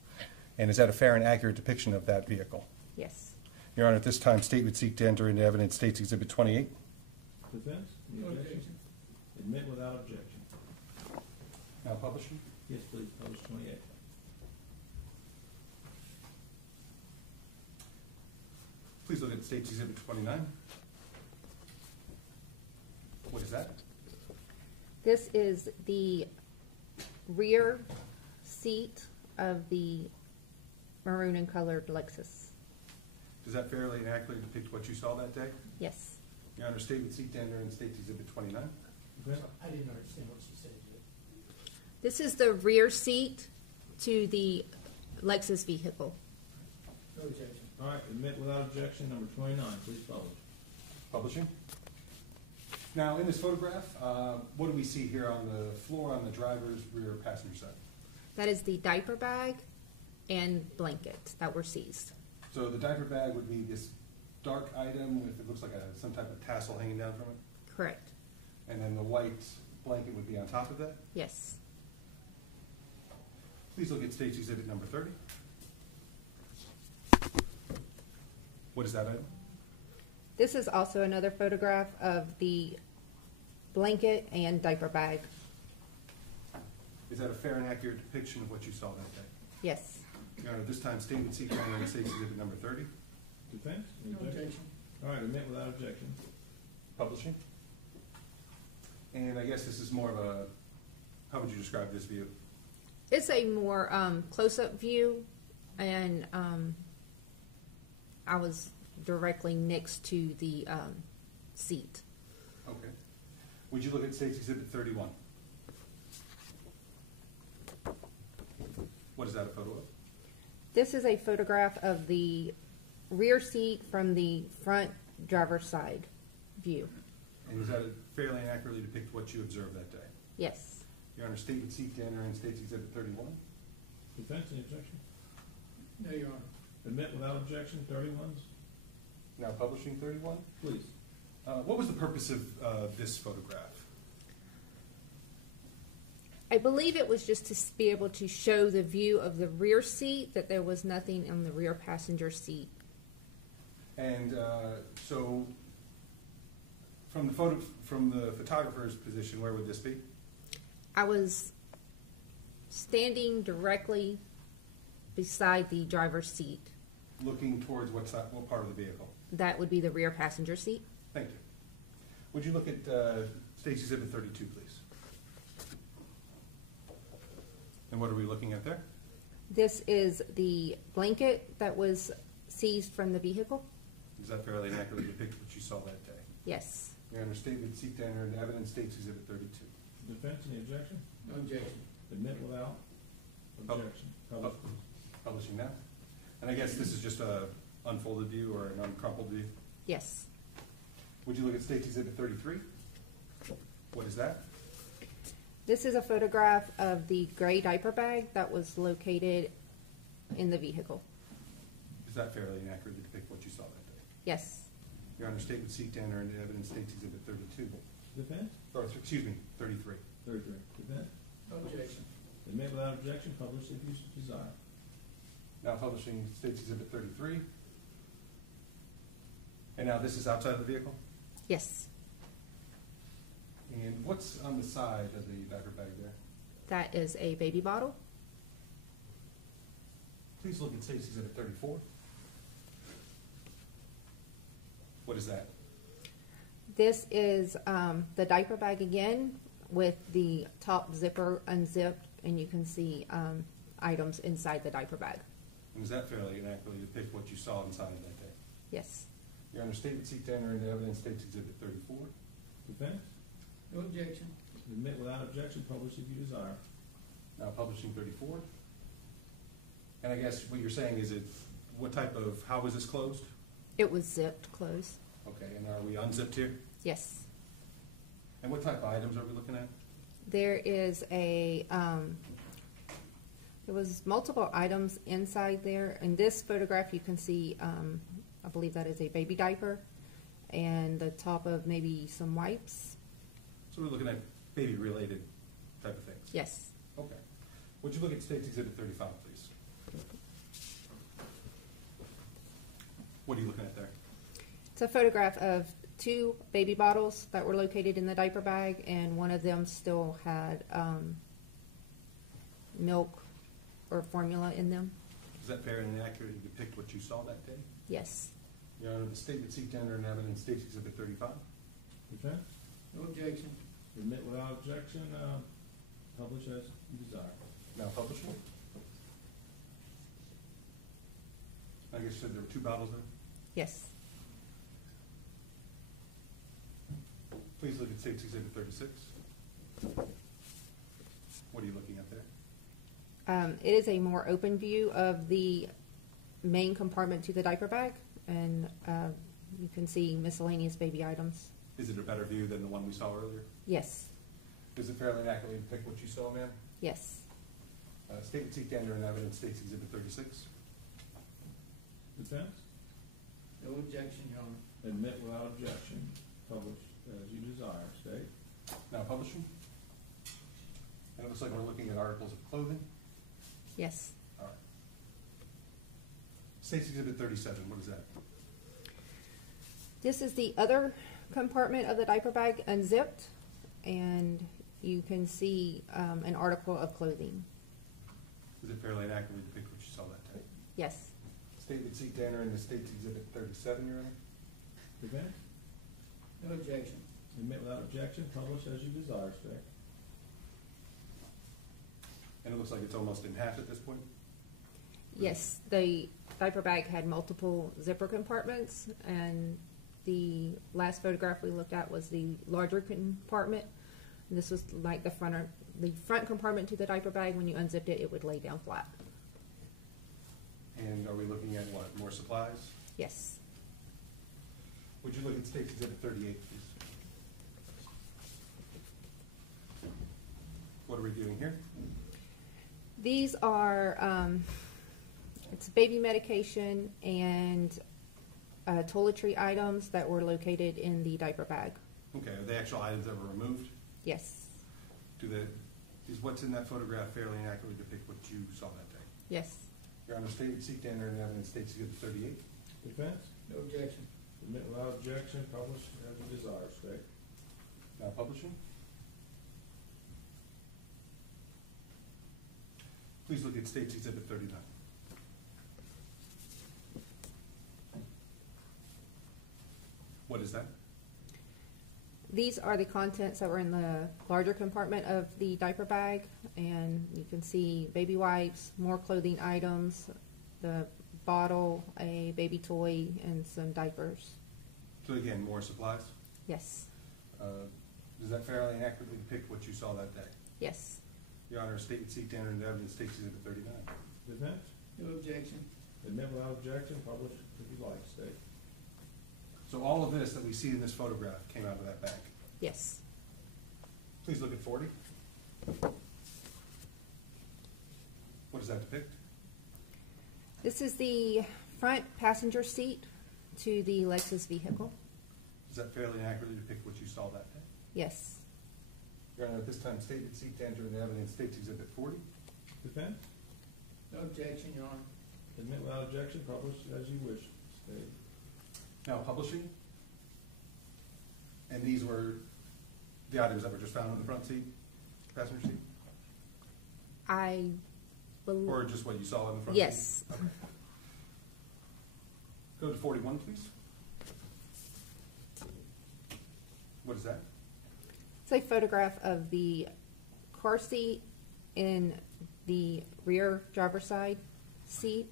And is that a fair and accurate depiction of that vehicle? Yes. Your Honor, at this time, State would seek to enter into evidence States Exhibit 28. Defense? Any objections? Admit without objection. Now publishing? Yes, please, publish 28. Please look at States Exhibit 29. What is that? This is the rear seat of the maroon and colored Lexus. Does that fairly and accurately depict what you saw that day? Yes. Your Honor, State would seek to enter in States Exhibit 29. I didn't understand what she said. This is the rear seat to the Lexus vehicle. No objection. All right, admit without objection, number 29, please publish. Publishing. Now, in this photograph, what do we see here on the floor on the driver's rear passenger side? That is the diaper bag and blanket that were seized. So the diaper bag would be this dark item with, it looks like some type of tassel hanging down from it? Correct. And then the white blanket would be on top of that? Yes. Please look at State's Exhibit number 30. What is that item? This is also another photograph of the blanket and diaper bag. Is that a fair and accurate depiction of what you saw that day? Yes. Your Honor, this time statement seat down on State's Exhibit number 30. Defense? Any No objection? objection. All right, admit without objection. Publishing. And I guess this is more of a, how would you describe this view? It's a more close-up view, and I was directly next to the seat. Okay. Would you look at State's Exhibit 31? What is that a photo of? This is a photograph of the rear seat from the front driver's side view. And does that fairly and accurately depict what you observed that day? Yes. Your Honor, statement seat to enter in State's Exhibit 31. Defense, any objection? No, Your Honor. Admit without objection, 31s. Now publishing 31. Please. What was the purpose of this photograph? I believe it was just to be able to show the view of the rear seat, that there was nothing on the rear passenger seat. And so, from the photographer's position, where would this be? I was standing directly beside the driver's seat. Looking towards what part of the vehicle? That would be the rear passenger seat. Thank you. Would you look at State's Exhibit 32, please? And what are we looking at there? This is the blanket that was seized from the vehicle. Does that fairly and accurately depict what you saw that day? Yes. Your Honor, statement seek to enter into evidence, State's Exhibit 32. Defense, any objection? No objection. Admit without objection. Publish, please. Publishing now. And I guess this is just a unfolded view or an uncrumpled view? Yes. Would you look at State's Exhibit 33? What is that? This is a photograph of the gray diaper bag that was located in the vehicle. Does that fairly and accurately depict what you saw that day? Yes. Your Honor, statement seek to enter into evidence, State's Exhibit 32. Defense? Or, excuse me, 33. 33. Defense? No objection. Admit without objection, publish if you desire. Now publishing State's Exhibit 33. And now this is outside the vehicle? Yes. And what's on the side of the diaper bag there? That is a baby bottle. Please look at State's Exhibit 34. What is that? This is the diaper bag again with the top zipper unzipped, and you can see items inside the diaper bag. And does that fairly and accurately depict what you saw inside of that day? Yes. Your Honor, statement seek to enter into evidence, State's Exhibit 34. Defense? No objection. Admit without objection, publish if you desire. Now publishing 34. And I guess what you're saying is what type of, how was this closed? It was zipped closed. Okay, and are we unzipped here? Yes. And what type of items are we looking at? There is a, there was multiple items inside there. In this photograph, you can see, I believe that is a baby diaper, and the top of maybe some wipes. So we're looking at baby-related type of things? Yes. Okay. Would you look at State's Exhibit 35, please? What are you looking at there? It's a photograph of 2 baby bottles that were located in the diaper bag, and one of them still had milk or formula in them. Does that fair and accurately depict what you saw that day? Yes. Your Honor, the statement seek to enter in evidence, State's Exhibit 35. Defense? No objection. Admit without objection, publish as you desire. Now publishing. I guess you said there were 2 bottles there? Yes. Please look at State's Exhibit 36. What are you looking at there? It is a more open view of the main compartment to the diaper bag, and you can see miscellaneous baby items. Is it a better view than the one we saw earlier? Yes. Does it fairly accurately depict what you saw, ma'am? Yes. State and seek to enter in evidence, State's Exhibit 36. Defense? No objection, Your Honor. Admit without objection. Publish as you desire. State. Now publishing. And it looks like we're looking at articles of clothing. Yes. All right. State's Exhibit 37, what is that? This is the other compartment of the diaper bag unzipped, and you can see an article of clothing. Does it fairly and accurately depict what you saw that day? Yes. State would seek to enter into State's Exhibit 37, Your Honor. Defense? No objection. Admit without objection. Publish as you desire. State. And it looks like it's almost in half at this point? Yes, the diaper bag had multiple zipper compartments, and the last photograph we looked at was the larger compartment. And this was like the front compartment to the diaper bag. When you unzipped it, it would lay down flat. And are we looking at what, more supplies? Yes. Would you look at State's Exhibit 38, please? What are we doing here? These are, it's baby medication and toiletry items that were located in the diaper bag. Okay, are the actual items that were removed? Yes. Is what's in that photograph fairly and accurately depict what you saw that day? Yes. Your Honor, State would seek to enter in evidence, State's Exhibit 38. Defense? No objection. Admit without objection. Publish as you desire. State. Now publishing. Please look at State's Exhibit 39. What is that? These are the contents that were in the larger compartment of the diaper bag, and you can see baby wipes, more clothing items, the bottle, a baby toy, and some diapers. So again, more supplies? Yes. Does that fairly and accurately depict what you saw that day? Yes. Your Honor, State would seek to enter into evidence, State's Exhibit 39. Defense? No objection. Admit without objection. Publish if you like. State. So all of this that we see in this photograph came out of that bag? Yes. Please look at 40. What does that depict? This is the front passenger seat to the Lexus vehicle. Does that fairly and accurately depict what you saw that day? Yes. Your Honor, at this time, State would seek to enter into evidence, State's Exhibit 40. Defense? No objection, Your Honor. Admit without objection. Publish as you wish. State. Now publishing. And these were the items that were just found in the front seat, passenger seat? I believe. Or just what you saw in the front Yes. seat? Okay. Go to 41, please. What is that? It's a photograph of the car seat in the rear driver's side seat.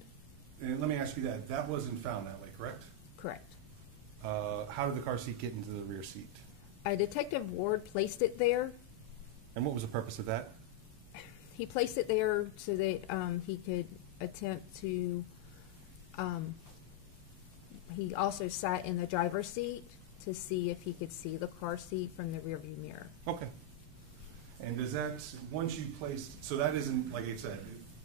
And let me ask you that. That wasn't found that way, correct? Correct. How did the car seat get into the rear seat? Detective Ward placed it there. And what was the purpose of that? He placed it there so that he could attempt to. He also sat in the driver's seat to see if he could see the car seat from the rearview mirror. Okay. And does that, once you placed, so that isn't, like I said,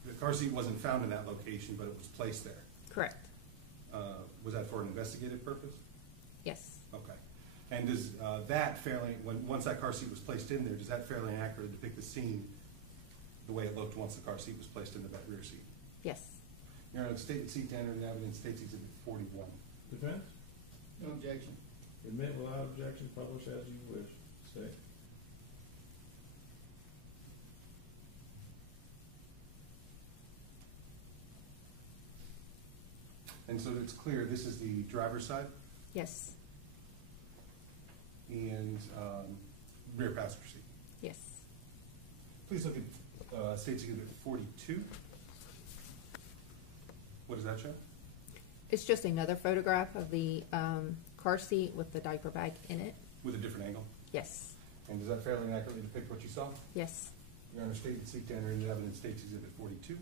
the car seat wasn't found in that location, but it was placed there? Correct. Was that for an investigative purpose? Yes. Okay. And does that fairly, once that car seat was placed in there, does that fairly and accurately depict the scene the way it looked once the car seat was placed in the back rear seat? Yes. Your Honor, the State seat to enter the evidence, State's Exhibit 41. Defense? No objection. Admit without objection. Publish as you wish. State. And so it's clear this is the driver's side Yes. and rear passenger seat. Yes. Please look at State's Exhibit 42. What does that show? It's just another photograph of the car seat with the diaper bag in it. With a different angle? Yes. And does that fairly and accurately depict what you saw? Yes. Your Honor, state and seek to enter into evidence State's Exhibit 42.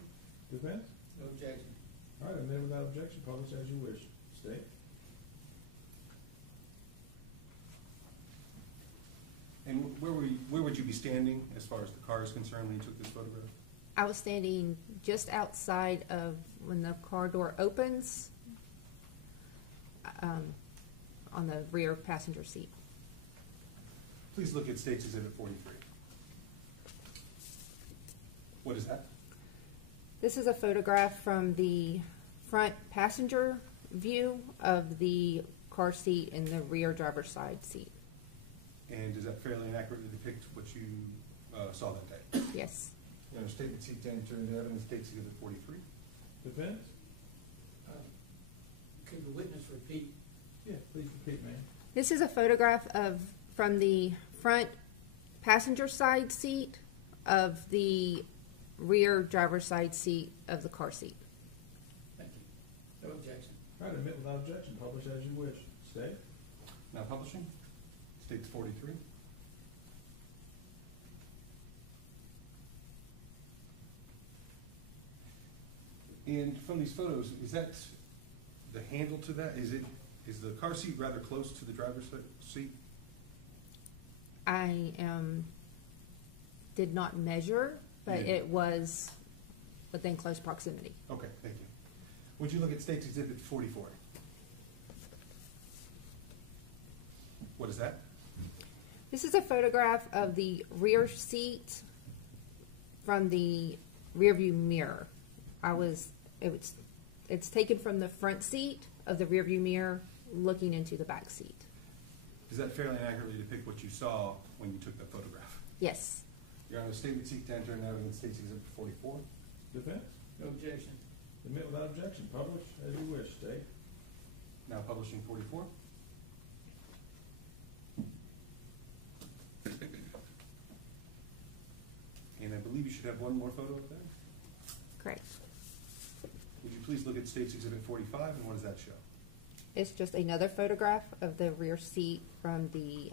Defense? No objection. All right, admitted without objection, publish as you wish. State? And where would you be standing as far as the car is concerned when you took this photograph? I was standing just outside of when the car door opens, on the rear passenger seat. Please look at State's Exhibit 43. What is that? This is a photograph from the front passenger view of the car seat and the rear driver's side seat. And does that fairly and accurately depict what you saw that day? Yes. Your Honor, state and seek to enter into evidence State's Exhibit 43. Defense? Could the witness repeat? Yeah, please repeat, ma'am. This is a photograph from the front passenger side seat of the rear driver's side seat of the car seat. Thank you. No objection. All right, admit without objection, publish as you wish. State? Now publishing. State's 43. And from these photos, is that the handle to that? Is the car seat rather close to the driver's seat? I did not measure, but it was within close proximity. Okay, thank you. Would you look at State's Exhibit 44? What is that? This is a photograph of the rear seat from the rear view mirror. It's taken from the front seat of the rear view mirror looking into the back seat. Does that fairly and accurately depict what you saw when you took that photograph? Yes. Your Honor, statement seek to enter into evidence State's Exhibit 44. Defense? No objection. Admit without objection, publish as you wish. State? Now publishing 44. And I believe you should have one more photo up there. Correct. Would you please look at State's Exhibit 45, and what does that show? It's just another photograph of the rear seat from the,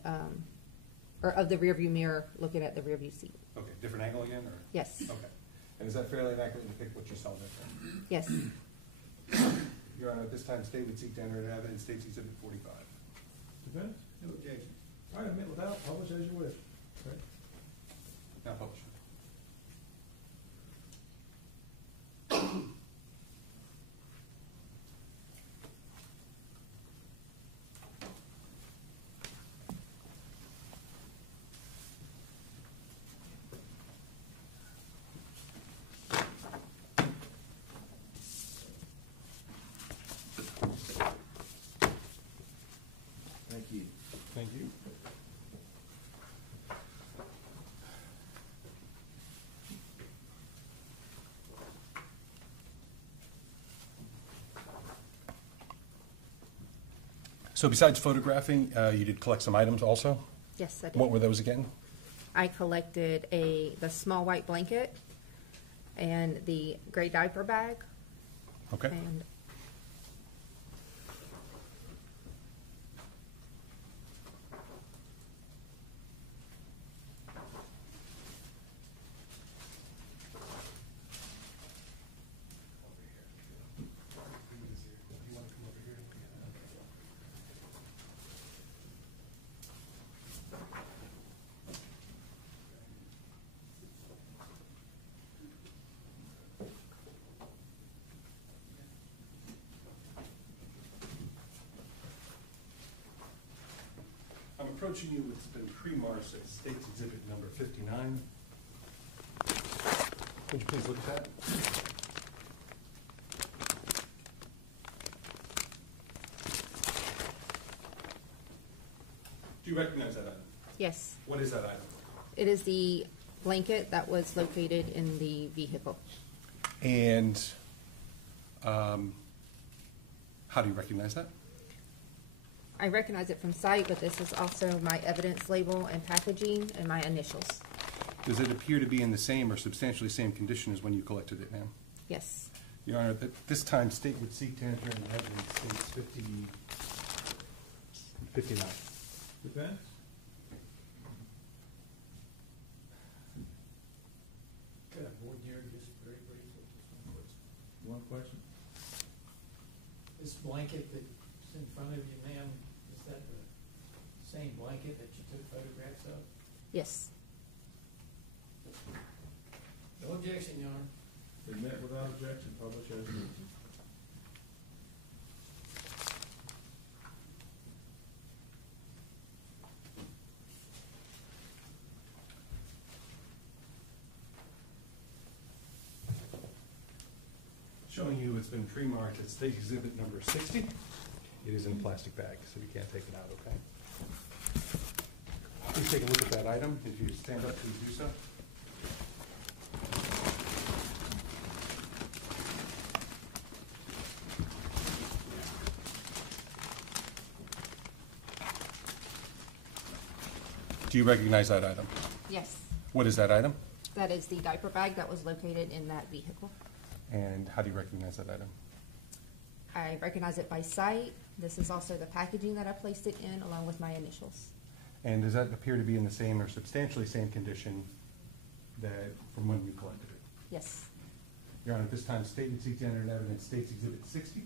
or of the rear view mirror looking at the rear view seat. Okay, different angle again, or? Yes. Okay. And is that fairly and accurately depict what you saw there? Yes. Your Honor, at this time, State would seek to enter into evidence State's Exhibit 45. Defense? No objection. All right, admit without, publish as you wish. Okay. Now publishing. Thank you. Thank you. So besides photographing, you did collect some items also? Yes, I did. What were those again? I collected the small white blanket and the gray diaper bag. Okay. And I'm approaching you with the pre-Mars at State's Exhibit number 59. Would you please look at that? Do you recognize that item? yes, What is that item? it is the blanket that was located in the vehicle. And how do you recognize that? I recognize it from sight, but this is also my evidence label and packaging and my initials. Does it appear to be in the same or substantially same condition as when you collected it, ma'am? Yes. Your Honor, at this time, State would seek to enter into evidence State's 59. Defense? question? This blanket that's in front of you, ma'am, is that the same blanket that you took photographs of? Yes. No objection, Your Honor. Admit without objection, publish as needed. Showing you it's been pre-marked as state exhibit number 60. It is in a plastic bag, so you can't take it out, okay? Please take a look at that item. If you stand up, please do so. Do you recognize that item? Yes. What is that item? That is the diaper bag that was located in that vehicle. And how do you recognize that item? I recognize it by sight. This is also the packaging that I placed it in, along with my initials. And does that appear to be in the same or substantially same condition that from when you collected it? Yes. Your Honor, at this time, statement seeks to enter in evidence states exhibit 60.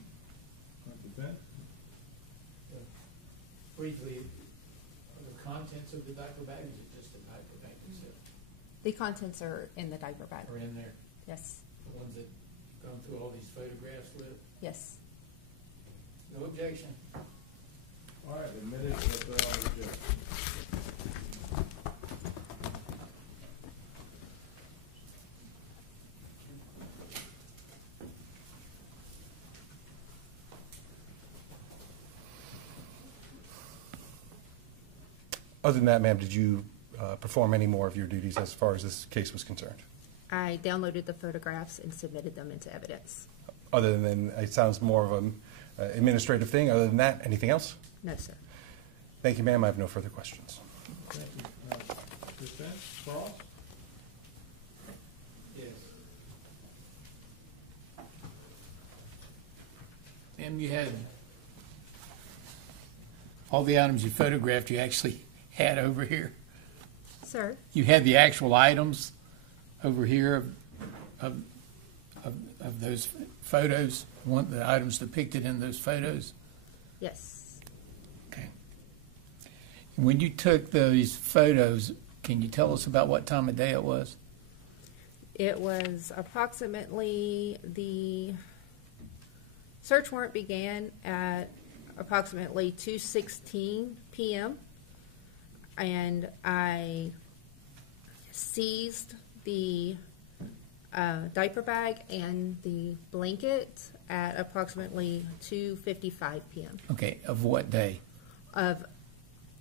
Briefly, are the contents of the diaper bag, or is it just the diaper bag itself? The contents are in the diaper bag. Are in there? Yes. The ones that gone through all these photographs with? Yes. No objection. All right, admitted without objection. Other than that, ma'am, did you perform any more of your duties as far as this case was concerned? I downloaded the photographs and submitted them into evidence. Other than, it sounds more of an administrative thing. Other than that, anything else? No, sir. Thank you, ma'am. I have no further questions. Thank you. Defense, Frost? Yes. Ma'am, you had all the items you photographed, you actually had over here. Sir? You had the actual items over here of those photos, the items depicted in those photos? Yes. Okay. When you took those photos, can you tell us about what time of day it was? It was approximately, the search warrant began at approximately 2:16 p.m. and I seized the diaper bag and the blanket at approximately 2:55 p.m. Okay, of what day? of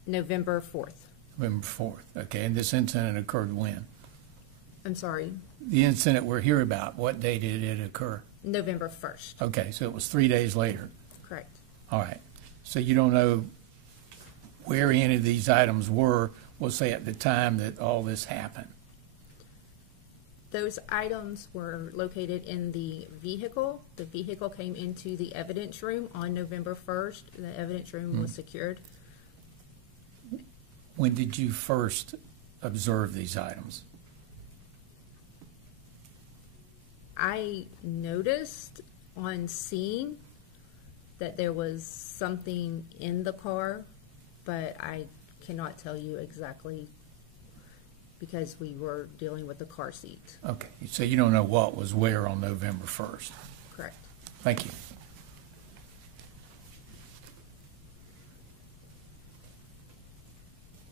November 4th. November 4th. Okay, and this incident occurred when? I'm sorry, The incident we're here about, what day did it occur? November 1st. Okay, so it was 3 days later. Correct. All right. So you don't know where any of these items were, we'll say at the time that all this happened. Those items were located in the vehicle. The vehicle came into the evidence room on November 1st. The evidence room was secured. When did you first observe these items? I noticed on scene that there was something in the car, but I cannot tell you exactly because we were dealing with the car seat. Okay, so you don't know what was where on November 1st. Correct. Thank you.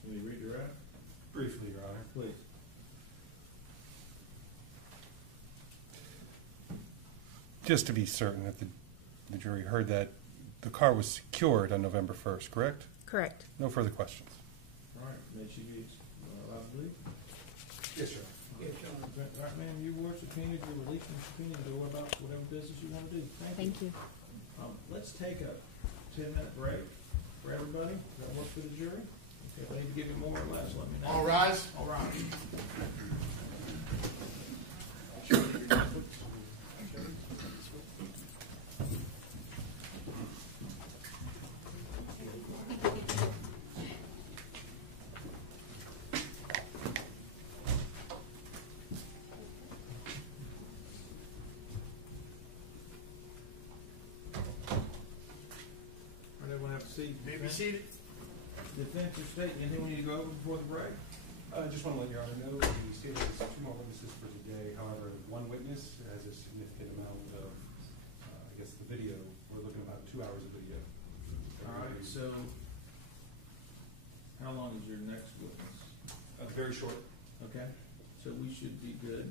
Can you read your ad? Briefly, Your Honor. Please. Just to be certain that the jury heard that the car was secured on November 1st, correct? Correct. No further questions. All right, may she be allowed to leave? Yes, sir. Yes, Your Honor. All right, ma'am, you were subpoenaed, you're releasing the subpoena to go about whatever business you want to do. Thank you. Let's take a 10-minute break for everybody. Does that work for the jury? Okay, if I need to give you more or less, let me know. All rise. All right. the May be seated. defense or state, anything we need to go over before the break? I just want to let Your Honor know the state has 2 more witnesses for today. However, one witness has a significant amount of, I guess, the video. We're looking at about 2 hours of video. All right, so how long is your next witness? Very short. Okay, so we should be good,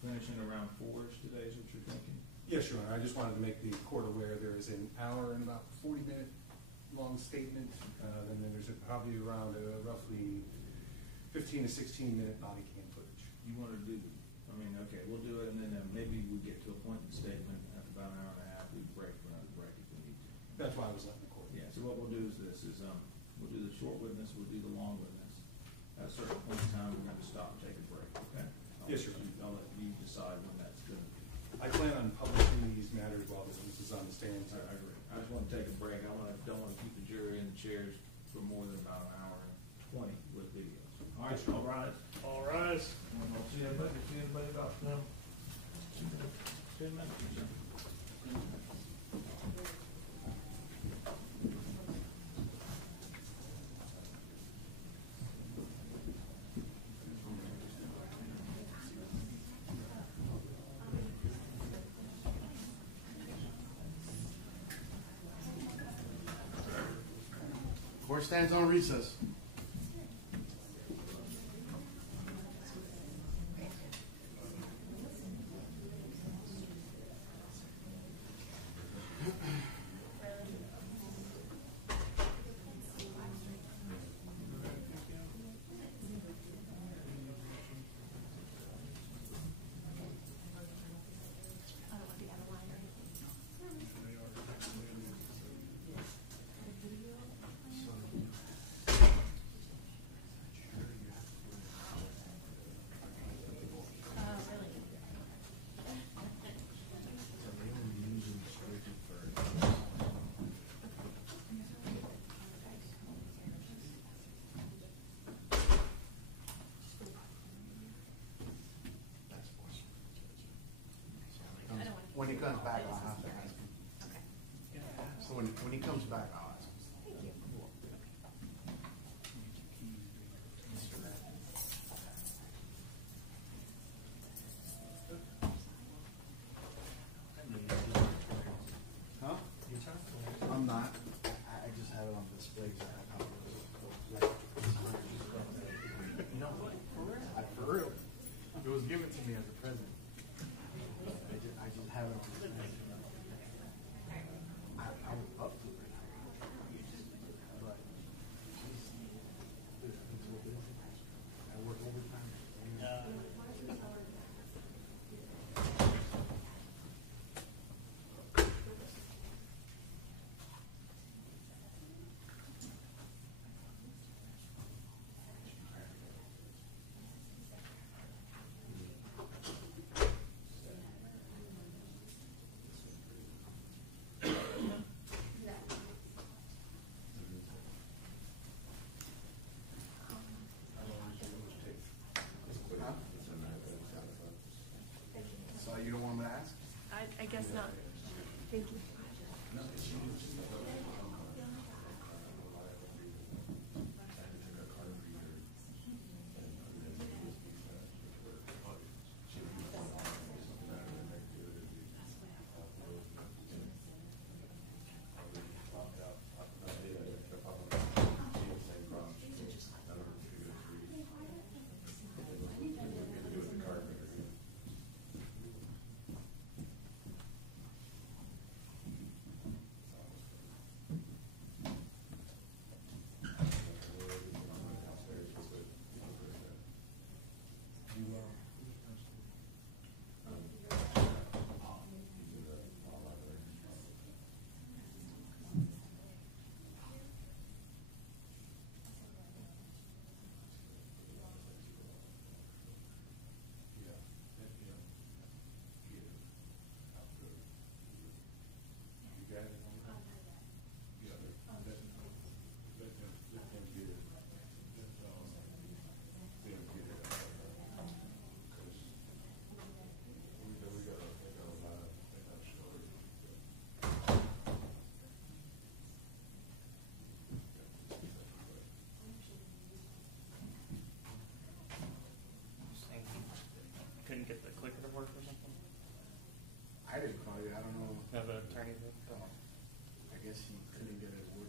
finishing around 4-ish today is what you're thinking? Yes, Your Honor. I just wanted to make the court aware there is an hour and about 40-minute long statement. Then there's probably around roughly 15 to 16-minute body cam footage. You want to do, I mean, okay, we'll do it, and then maybe we get to a point in the statement, after about an hour and a half, we break for another break if we need to. That's why I was letting the court. Yeah, so what we'll do is this, we'll do the short witness, we'll do the long witness. At a certain point in time, we're going to stop and take a break, okay? Yes, Your Honor. I'll let you decide when that's going to be. I plan on publishing these matters while the witness is on the stand. I agree. I just want to take a break. Don't want to keep the jury in the chairs for more than about an hour and 20 with videos. All right, all rise. All rise. I'll see everybody about 2 minutes. Court stands on recess. When he comes back, I'll have to ask him. Okay. So when he comes back, I'll ask him. Thank you. Huh? I'm not. I just have it on display. For real. It was given to me as a present. I just have it on display. I was up to it. But it's what it is. I work overtime. So you don't want me to ask? I guess not. Thank you. Have an attorney there? I guess he couldn't get his work.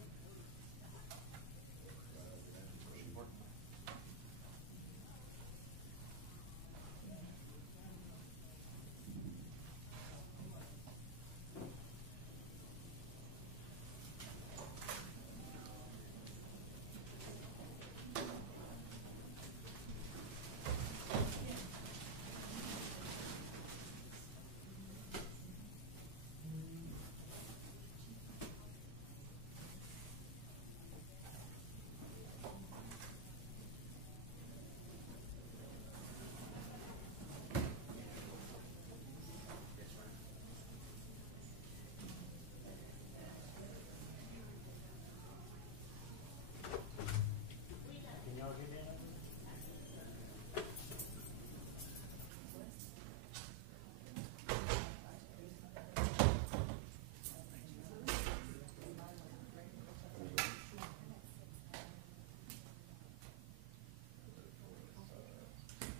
Can y'all get in?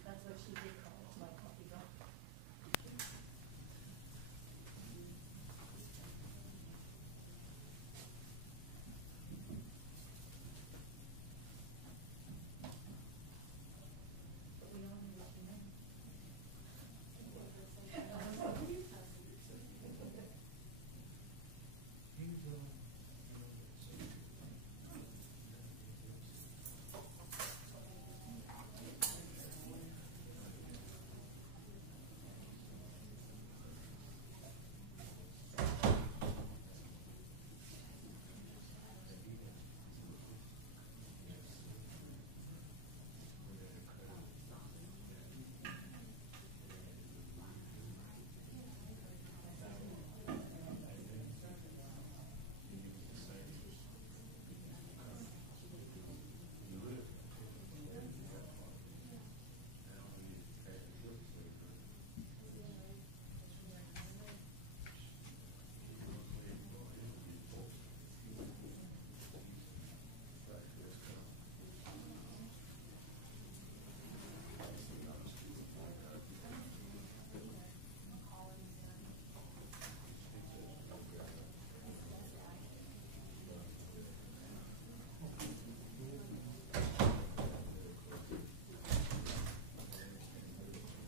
That's what she did call it, my coffee drop.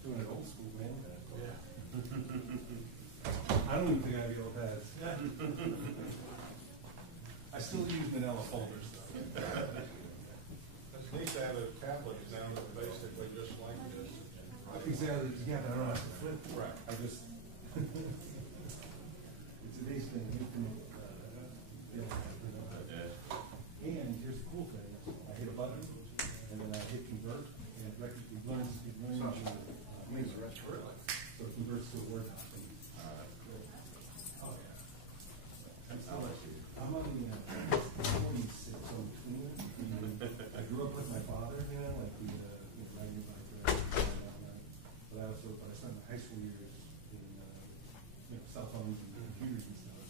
Doing it old school, man. Yeah. I don't even think I have yellow pads. I still use manila folders though. It's neat to have a tablet now that's basically just like this. Exactly, yeah, but I don't have to flip. Right. I just, it's basically an infinite, and here's the cool thing, I hit a button, and then I hit convert, and it learns your, Means the rest really. so it converts to a Word document. Oh, yeah. I'm on the 46 on between. I grew up with my father, like the riding a bike, but I spent my high school years in cell phones and computers and stuff.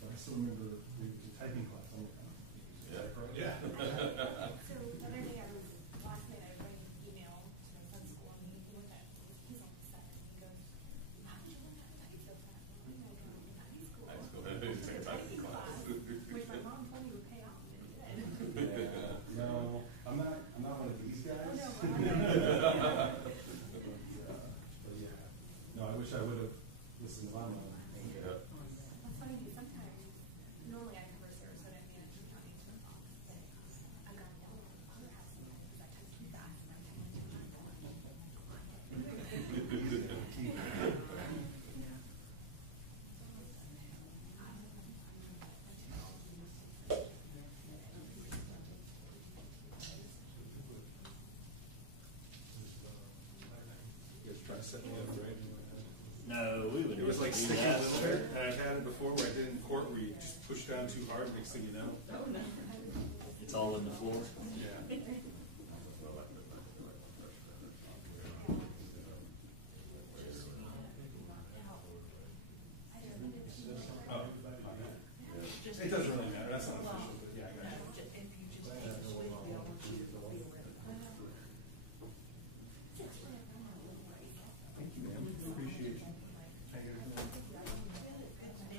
But I still remember there was a typing class. I'm like, Yeah. So the other day I was, last night I read an email to my son's school and he looked at, he's on 7, and he goes, how did you learn how to type so fast? I'm like, high school. Typing class, which my mom told me would pay off, and it did. yeah, no, I'm not one of these guys. Oh, no, But yeah, no, I wish I would have listened to my mom. That's funny because sometimes, normally I cover Sarasota and Manatee County to the box, but I got down on the other house sometimes because I type too fast and I'm typing too much. You guys try to set me up, right? No, we would It was never like do sticky that. litter, and I've had it before where I did it in court where you just push down too hard, next thing you know. It's all in the floor. Yeah. It doesn't really matter, that's not official, but yeah, I got it. Thank you, ma'am. Appreciate you. How you doing?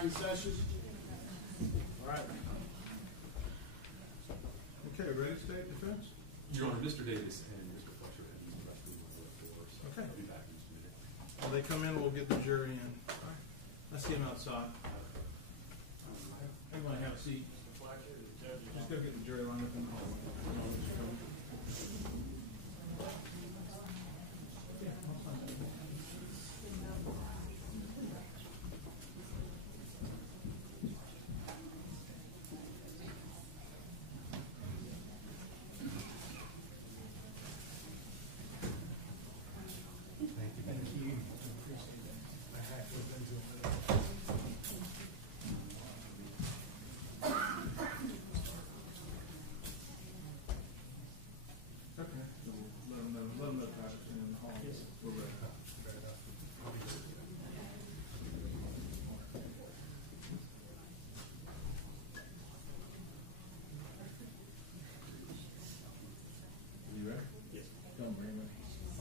back in session. All right. Okay, ready to state defense? Your Honor, Mr. Davis and Mr. Fletcher have used the restroom on the floor, so Okay. I'll be back in just a minute. When they come in, we'll get the jury in. I see him outside. Everybody have a seat. Just go get the jury lined up in the hallway.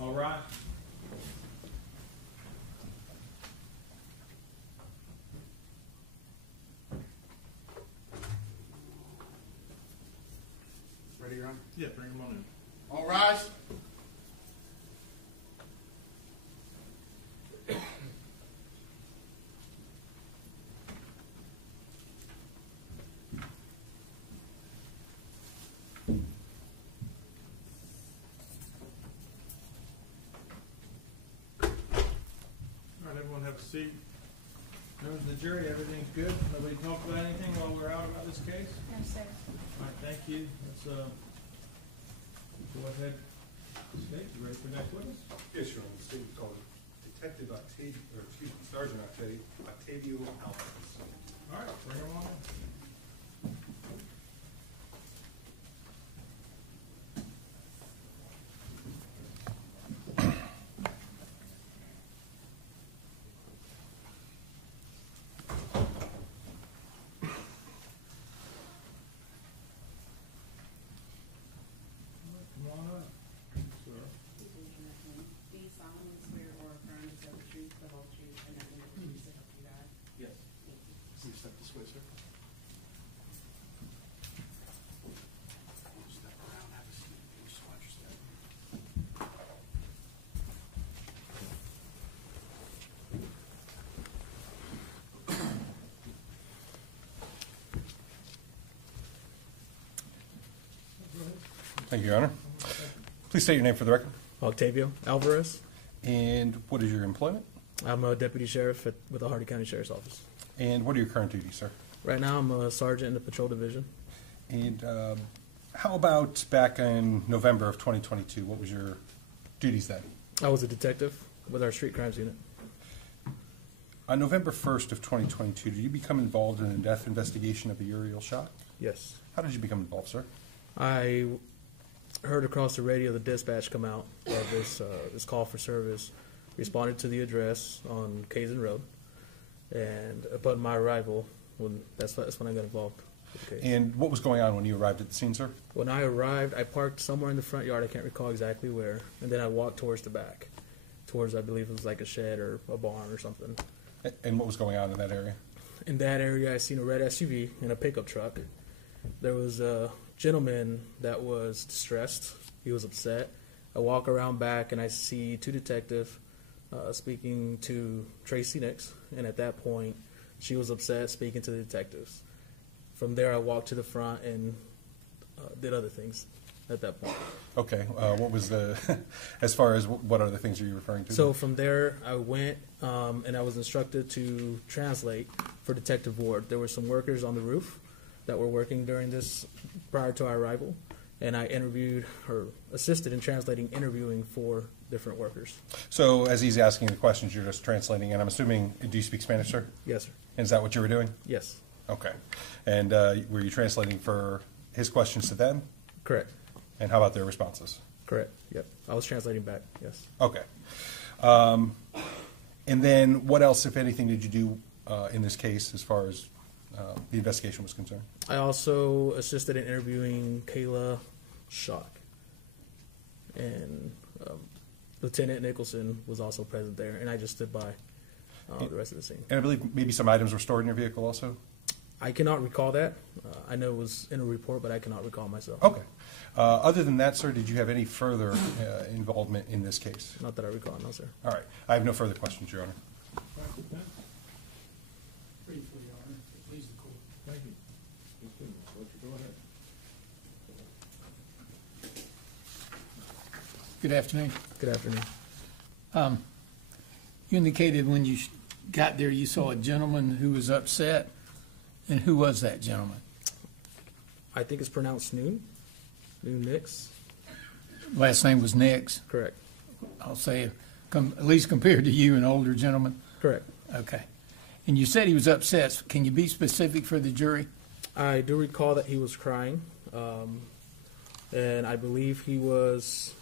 All right. Ready, Your Honor? Yeah, bring them on in. All rise. All right, everyone have a seat. Members of the jury, everything's good? Nobody talked about anything while we're out about this case? No, sir. All right, thank you. Let's go ahead. State, you ready for the next witness? Yes, Your Honor, the state called Detective Sergeant Octavio Alvarez. All right, bring him on in. Come on up, sir. Do you solemnly swear or affirm to tell the truth, the whole truth, and nothing but the truth to help you God? Yes. Thank you. Please step this way, sir. Step around, have a seat. Just watch your step. Thank you, Your Honor. Please state your name for the record. Octavio Alvarez. And what is your employment? I'm a deputy sheriff with the Hardy County Sheriff's Office. And what are your current duties, sir? Right now, I'm a sergeant in the patrol division. And how about back in November of 2022? What was your duties then? I was a detective with our street crimes unit. On November 1st of 2022, did you become involved in a death investigation of the Uriel Schock? Yes. How did you become involved, sir? I heard across the radio the dispatch come out of this call for service, responded to the address on Kazan Road, and upon my arrival, that's when I got involved with the case. And what was going on when you arrived at the scene, sir? When I arrived, I parked somewhere in the front yard. I can't recall exactly where, and then I walked towards the back, towards, I believe it was like a shed or a barn or something. And what was going on in that area? In that area, I seen a red SUV and a pickup truck. There was a gentleman that was distressed. He was upset. I walk around back and I see two detectives speaking to Tracey Nix, and at that point, she was upset speaking to the detectives. From there, I walked to the front and did other things at that point. Okay. What was the, as far as what other things are you referring to? So from there, I went and I was instructed to translate for Detective Ward. There were some workers on the roof that were working during this prior to our arrival, and I interviewed or assisted in interviewing for different workers. So as he's asking the questions, you're just translating, and I'm assuming, do you speak Spanish, sir? Yes, sir. And is that what you were doing? Yes. Okay. And were you translating for his questions to them? Correct. And how about their responses? Correct. Yep. I was translating back. Yes. Okay. And then what else, if anything, did you do in this case as far as the investigation was concerned? I also assisted in interviewing Uriel Schock, and Lieutenant Nicholson was also present there, and I just stood by. the rest of the scene. And I believe maybe some items were stored in your vehicle also? I cannot recall that. I know it was in a report, but I cannot recall myself. Okay. Other than that, sir, did you have any further involvement in this case? Not that I recall, no, sir. All right. I have no further questions, Your Honor. Briefly, Your Honor, if it please the court. Thank you. Mr. Fletcher, go ahead. Good afternoon. Good afternoon. You indicated when you got there you saw a gentleman who was upset, and who was that gentleman? I think it's pronounced Noon Nix. Last name was Nix? Correct. I'll say, at least compared to you, an older gentleman? Correct. Okay. And you said he was upset. Can you be specific for the jury? I do recall that he was crying, and I believe he was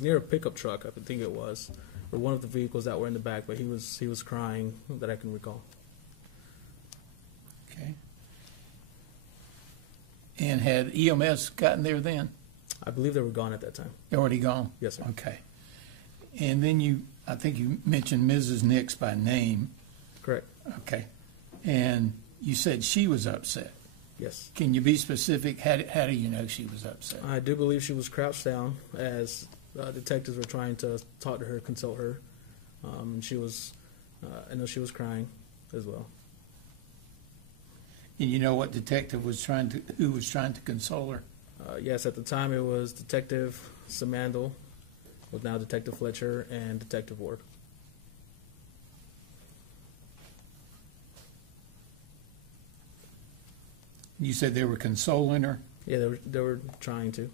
near a pickup truck, I think it was, or one of the vehicles that were in the back, but he was crying that I can recall. Okay. And had EMS gotten there then? I believe they were gone at that time. They're already gone? Yes, sir. Okay. And then I think you mentioned Mrs. Nix by name. Correct. Okay. And you said she was upset. Yes. Can you be specific? How do you know she was upset? I do believe she was crouched down as detectives were trying to talk to her, consult her. She was, I know she was crying as well. And you know what detective who was trying to console her? Yes, at the time it was Detective Samandel, with now Detective Fletcher and Detective Ward. You said they were consoling her? Yeah, they were trying to.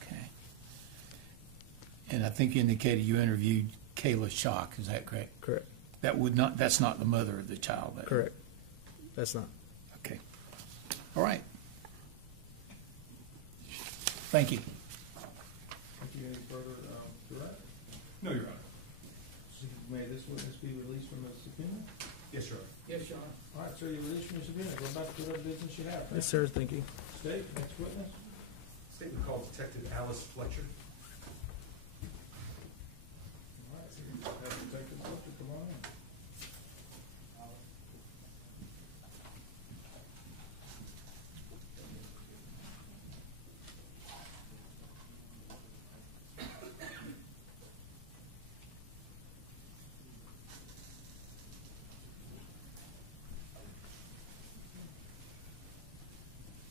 Okay. And I think you indicated you interviewed Uriel Schock. Is that correct? Correct. That's not the mother of the child. Correct. That's not. Okay. All right. Thank you. Thank you. Any further direct? No, Your Honor. May this witness be released from the subpoena? Yes, Your Honor. Yes, Your Honor. All right, sir, you're released from the subpoena. Go back to whatever business you have. Yes, sir. Thank you. State, next witness. Statement called Detective Alice Fletcher. All right, have Detective Fletcher come on in.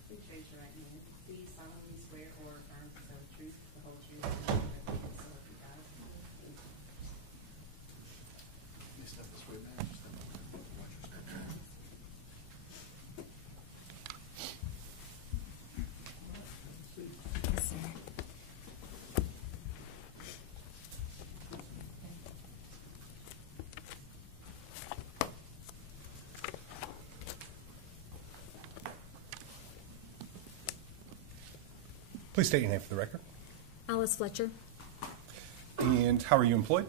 Please raise your right hand. Do you solemnly swear or affirm to tell the truth, the whole truth, and nothing but the truth, so help you God? Yes, sir. Please state your name for the record. Alice Fletcher, And how are you employed?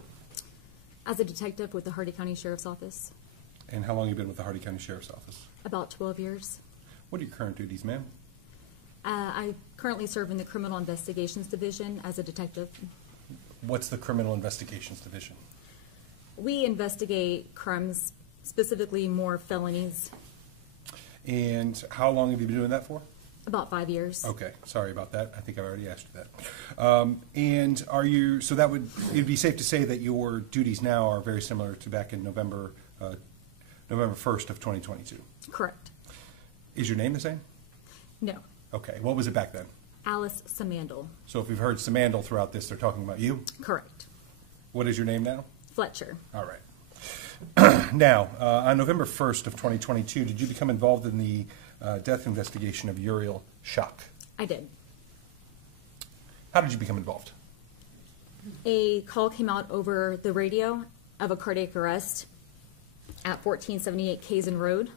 as a detective with the Hardy County Sheriff's Office, And how long have you been with the Hardy County Sheriff's Office? about 12 years. What are your current duties, ma'am? I currently serve in the Criminal Investigations Division as a detective. What's the Criminal Investigations Division? We investigate crimes, specifically more felonies, And how long have you been doing that for? about 5 years. Okay, sorry about that. I think I've already asked you that. And are you, so that would, it'd be safe to say that your duties now are very similar to back in November 1st of 2022? Correct. Is your name the same? No. Okay, what was it back then? Alice Samandel. So if we've heard Samandel throughout this, they're talking about you? Correct. What is your name now? Fletcher. All right. Now, on November 1st of 2022, did you become involved in the death investigation of Uriel Schock? I did. How did you become involved? A call came out over the radio of a cardiac arrest at 1478 Kazan Road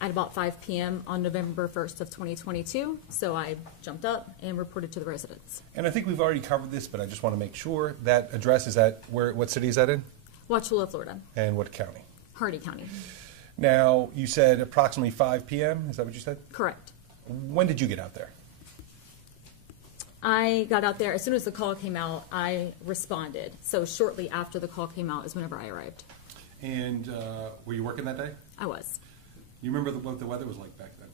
at about 5 p.m. on November 1st of 2022. So I jumped up and reported to the residents. And I think we've already covered this, but I just want to make sure that address is at where? What city is that in? Wauchula, Florida. And what county? Hardy County. Now, you said approximately 5 p.m. Is that what you said? Correct. When did you get out there? I got out there, as soon as the call came out, I responded. So shortly after the call came out is whenever I arrived. And were you working that day? I was. You remember what the weather was like back then?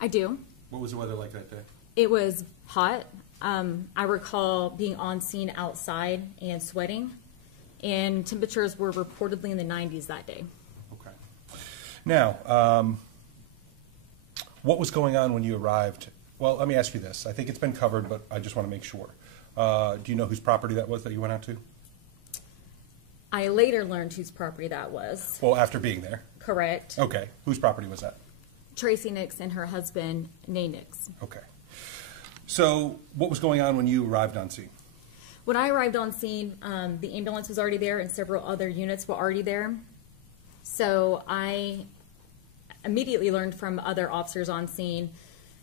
I do. What was the weather like that day? It was hot. I recall being on scene outside and sweating, and temperatures were reportedly in the 90s that day. Okay. Now, what was going on when you arrived? Well, let me ask you this. I think it's been covered, but I just want to make sure. Do you know whose property that was that you went out to? I later learned whose property that was. Well, after being there. Correct. Okay. Whose property was that? Tracey Nix and her husband, Nay Nix. Okay. So what was going on when you arrived on scene? When I arrived on scene, the ambulance was already there and several other units were already there. So I immediately learned from other officers on scene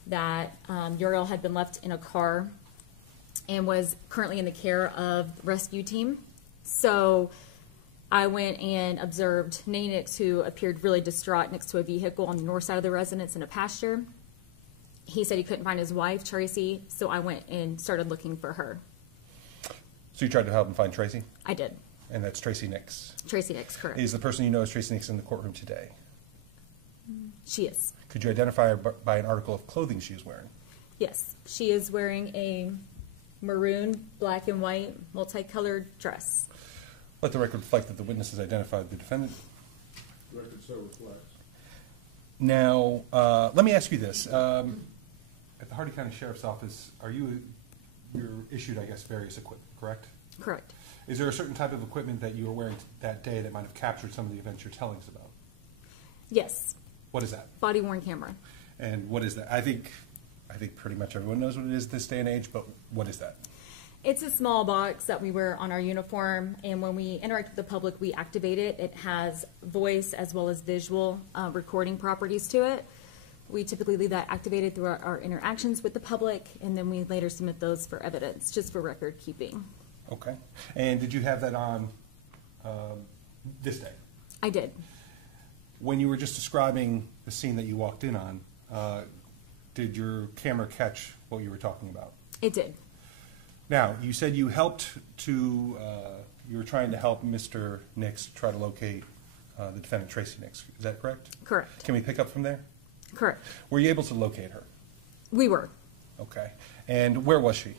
that Uriel had been left in a car and was currently in the care of the rescue team. So I went and observed Nay Nix, who appeared really distraught next to a vehicle on the north side of the residence in a pasture. He said he couldn't find his wife, Tracey, so I went and started looking for her. So you tried to help him find Tracey? I did. And that's Tracey Nix? Tracey Nix, correct. Is the person you know as Tracey Nix in the courtroom today? She is. Could you identify her by an article of clothing she is wearing? Yes. She is wearing a maroon, black and white, multicolored dress. Let the record reflect that the witness has identified the defendant. The record so reflects. Now, let me ask you this. At the Hardy County Sheriff's Office, you're issued, I guess, various equipment, correct? Correct. Is there a certain type of equipment that you were wearing that day that might have captured some of the events you're telling us about? Yes. What is that? Body-worn camera. And what is that? I think pretty much everyone knows what it is this day and age, but what is that? It's a small box that we wear on our uniform, and when we interact with the public, we activate it. It has voice as well as visual recording properties to it. We typically leave that activated through our interactions with the public, and then we later submit those for evidence, just for record keeping. Okay. And did you have that on this day? I did. When you were just describing the scene that you walked in on, did your camera catch what you were talking about? It did. Now, you said you you were trying to help Mr. Nix try to locate the defendant, Tracey Nix. Is that correct? Correct. Can we pick up from there? Correct. Were you able to locate her? We were. Okay. And where was she?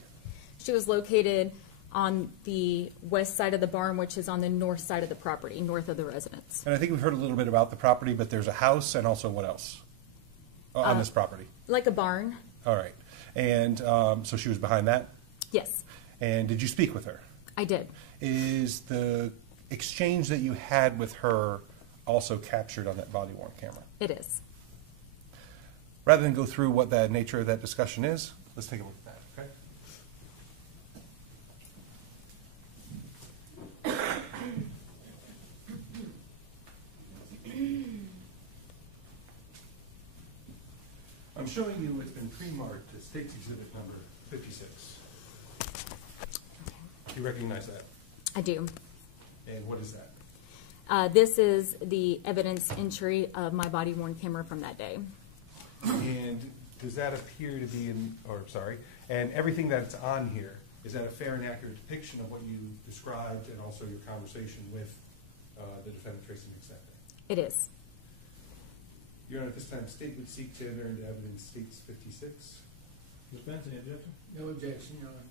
She was located on the west side of the barn, which is on the north side of the property, north of the residence. And I think we've heard a little bit about the property, but there's a house and also what else on this property? Like a barn. All right. And so she was behind that? Yes. And did you speak with her? I did. Is the exchange that you had with her also captured on that body-worn camera? It is. Rather than go through what the nature of that discussion is, let's take a look at that, okay? I'm showing you it's been pre-marked as State's Exhibit number 56. Do you recognize that? I do. And what is that? This is the evidence entry of my body-worn camera from that day. And does that appear to be and everything that's on here, is that a fair and accurate depiction of what you described and also your conversation with the defendant, Tracey Nix, that day? It is. Your Honor, at this time, the State would seek to enter into evidence States 56. Ms. Benson, any objection? No objection, Your Honor.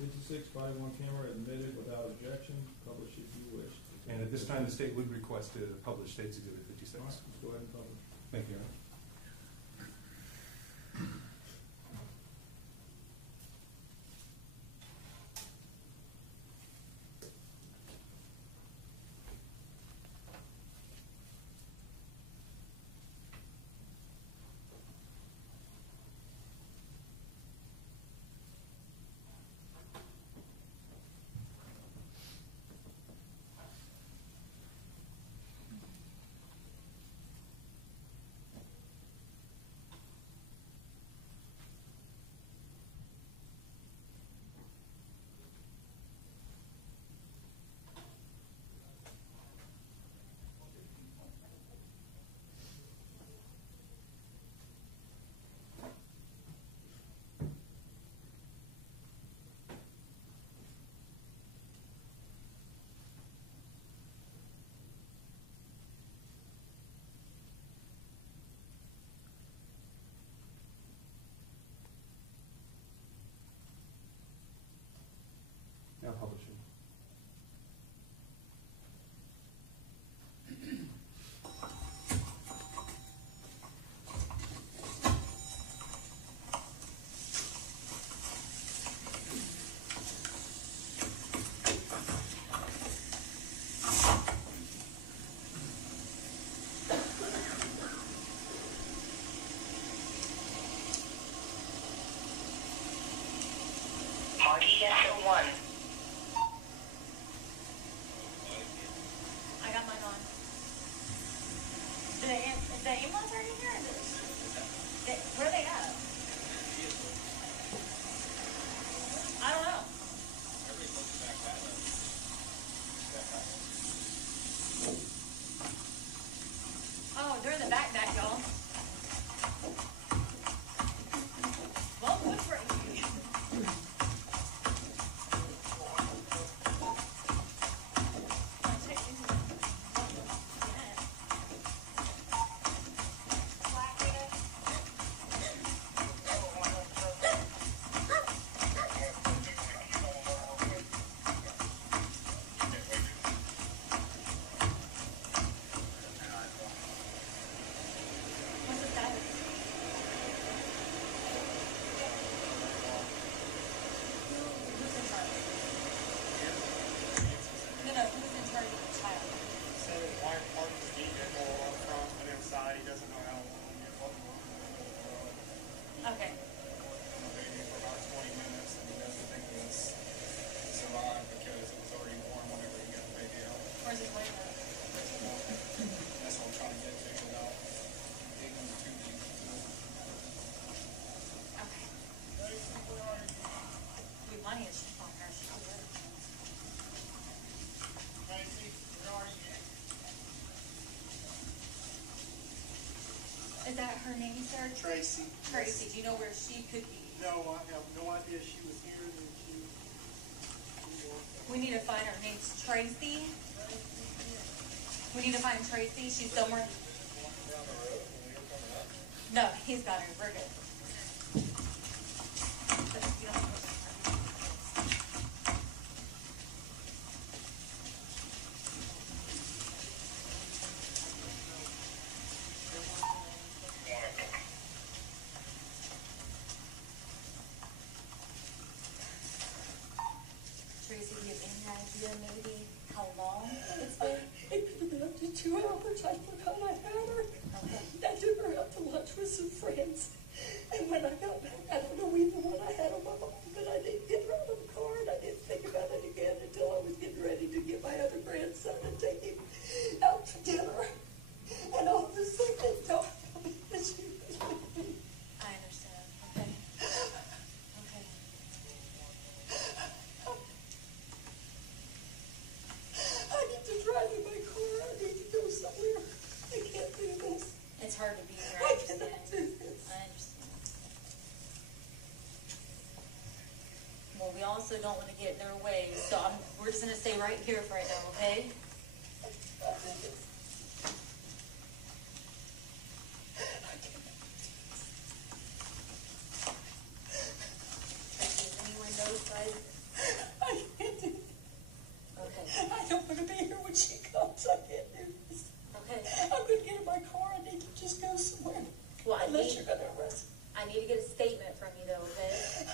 56, body-worn camera admitted without objection. Publish if you wish. And at this time, the State would request to publish State's Exhibit 56. All right, let's go ahead and publish. Thank you, Your Honor. Now publishing. Party SO1. I got mine on. Is the ambulance already here? Where are they at? I don't know. Oh, they're in the back, y'all. Well, good for you. What's the status? Who's in charge? No, who's in charge of the child? So why park his vehicle up front and inside? He doesn't know how long it will. Okay. Maybe for about 20 minutes, and he doesn't think he's survived because it was already warm whenever he got the baby out. Where's his wife at? That's what I'm trying to get to without digging too deep. Okay. We money is on her. She's good. Is that her name, sir? Tracey. Tracey. Do you know where she could be? No, I have no idea she was here. And she We need to find her. Her name's Tracey. We need to find Tracey. She's somewhere. No, he's got her. We're good. Tracy, do you have any idea maybe how long it's been? It could have been up to 2 hours. I forgot I had her. I took her out to lunch with some friends. And when I got back, I don't know even what I had on my mind, but I didn't get her out of the car, and I didn't think about it again until I was getting ready to get my other grandson and take him out to dinner. And all of a sudden, it dawned on me that she was with me. I understand. Okay. Okay. I need to drive in my car. I need to go somewhere. I can't do this. It's hard to be here. I cannot do this. I understand. Well, we also don't want to get in their way, so we're just going to stay right here for right now, okay? Is anyone notified? I can't do this. Okay. I don't want to be here when she comes. I can't do this. Okay. I'm going to get in my car. I need to just go somewhere. Well, Unless you're going to arrest me. I need to get a statement from you, though, okay?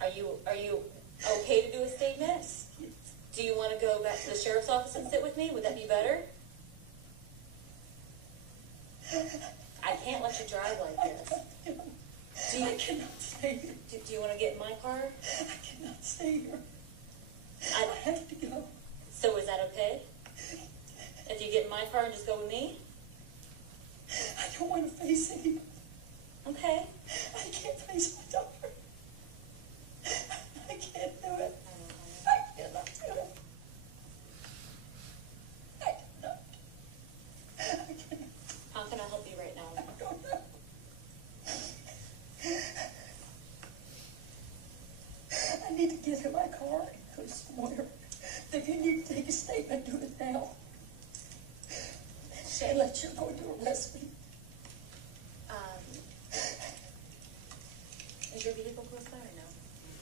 Are you okay to do a statement? Do you want to go back to the sheriff's office and sit with me? Would that be better? I can't let you drive like this. I cannot stay here. Do you want to get in my car? I cannot stay here. I have to go. So is that okay? If you get in my car and just go with me? I don't want to face anybody. Okay. I can't face my daughter. I can't do it. I cannot do it. I cannot. I cannot. How can I help you right now? I don't know. I need to get in my car and go somewhere. If you need to take a statement, do it now. Unless you're going to arrest me. Is your vehicle close by or no?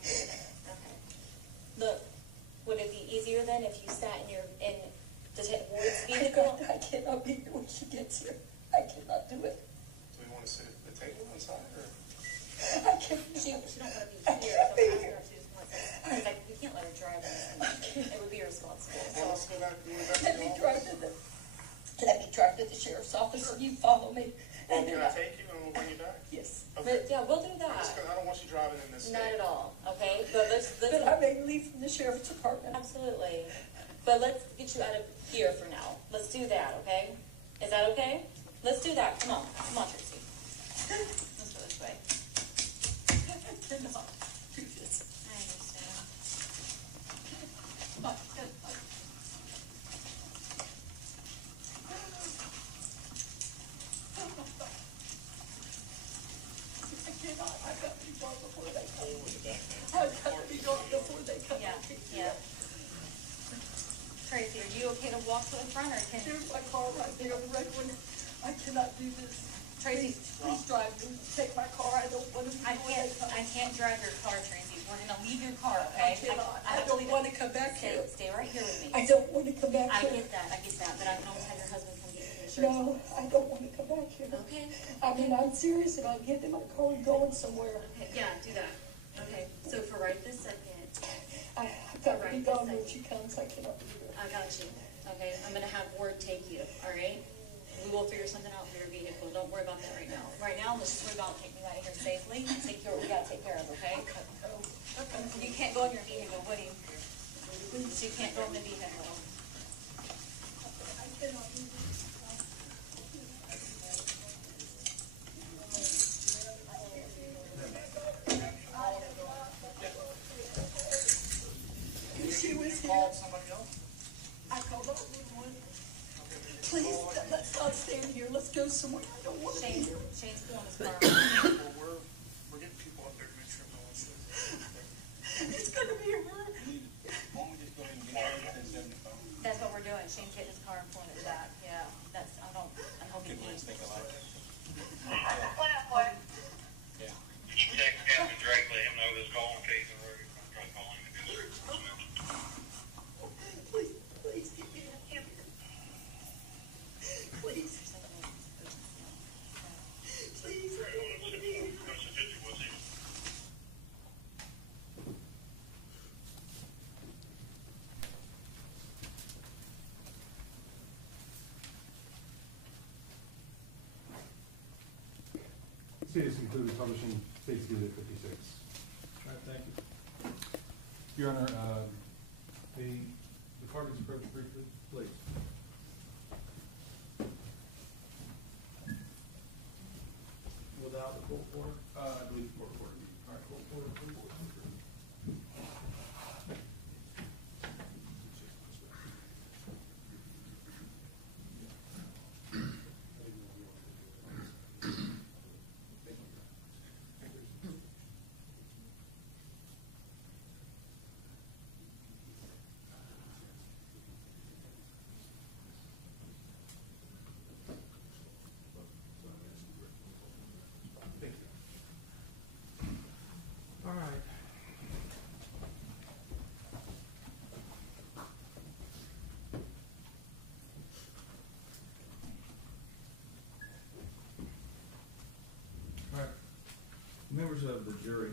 Okay. Look, then if you sat in Ward's vehicle? I cannot be here when she gets here. I cannot do it. Do we want to sit at the table inside, or? I can't. She don't want to be here, so I'm asking her if she just wants to, because like, we can't let her drive in this. It would be irresponsible. Well, So, let's go back. Let me drive to the sheriff's office, and you follow me. And Can then I take you and we'll bring you back? Yes. Okay. but yeah, we'll do I'm that. just gonna- I don't want you driving in this state. Not at all, okay? But let's But I may leave from the sheriff's department. absolutely. But let's get you out of here for now. Let's do that, okay? Is that okay? Let's do that. Come on, Tracy. Let's go this way. I cannot do this. I understand. I cannot. I've got to be gone before they come. I've got to be gone before they come. Yeah. Tracy, are you okay to walk to the front, or can? Here's my car right there, the red one. I cannot do this. Tracy, Please drive me. Take my car. I don't want to be I can't drive your car, Tracy. We're gonna leave your car, okay? I cannot. I don't want to come back here. Stay right here with me. I don't want to come back I here. get that, but I can always have your husband come get you insurance. No, I don't want to come back here. Okay. I mean, I'm serious about getting in my car and going somewhere. Okay, yeah, do that. Okay, so for right this second, I've got to be gone when she comes. I cannot be here. I got you. Okay, I'm gonna have Ward take you, all right? We will figure something out for your vehicle. Don't worry about that right now. Right now, let's just worry about taking you out of here safely and take care of what we gotta take care of, okay? You can't go in your vehicle, Woody. You can't go in the vehicle. I cannot do this. She was here. I called up one. Please, let's not stand here. Let's go somewhere. I don't want to be here. Shane's pulling his car. Well, we're getting people up there to make sure no one's. It's going to be her. Why don't we just go ahead and get everything 75? That's what we're doing. Shane's getting his car and pulling it back. Yeah, I'm hoping he. think alike. Yeah. Text Captain Drake, let him know this call in case of Rudy. I'm trying to call him again. Please, please get me out of here. Please. Please, I don't want to be here. City is concluded publishing State's Exhibit 56. All right, thank you. Your Honor, the parties approach briefly, please. Without the full court? I believe court order. All right, full court, full court. All right. All right. Members of the jury,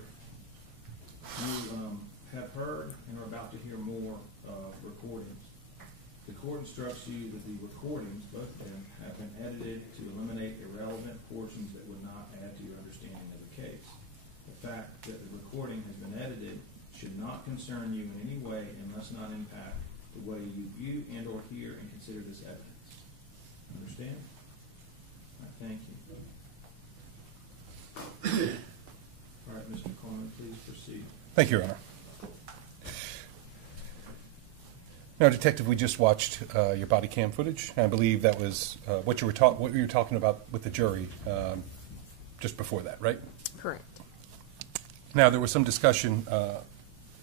you have heard and are about to hear more recordings. The court instructs you that the recordings, both of them, have been edited to eliminate irrelevant portions that would not add to your understanding of the case. The fact that the recording has been edited should not concern you in any way and must not impact the way you view and or hear and consider this evidence. Understand? All right, thank you. All right, Mr. Coleman, please proceed. Thank you, Your Honor. Now, Detective, we just watched your body cam footage. I believe that was what you were talking about with the jury just before that, right? Correct. Now, there was some discussion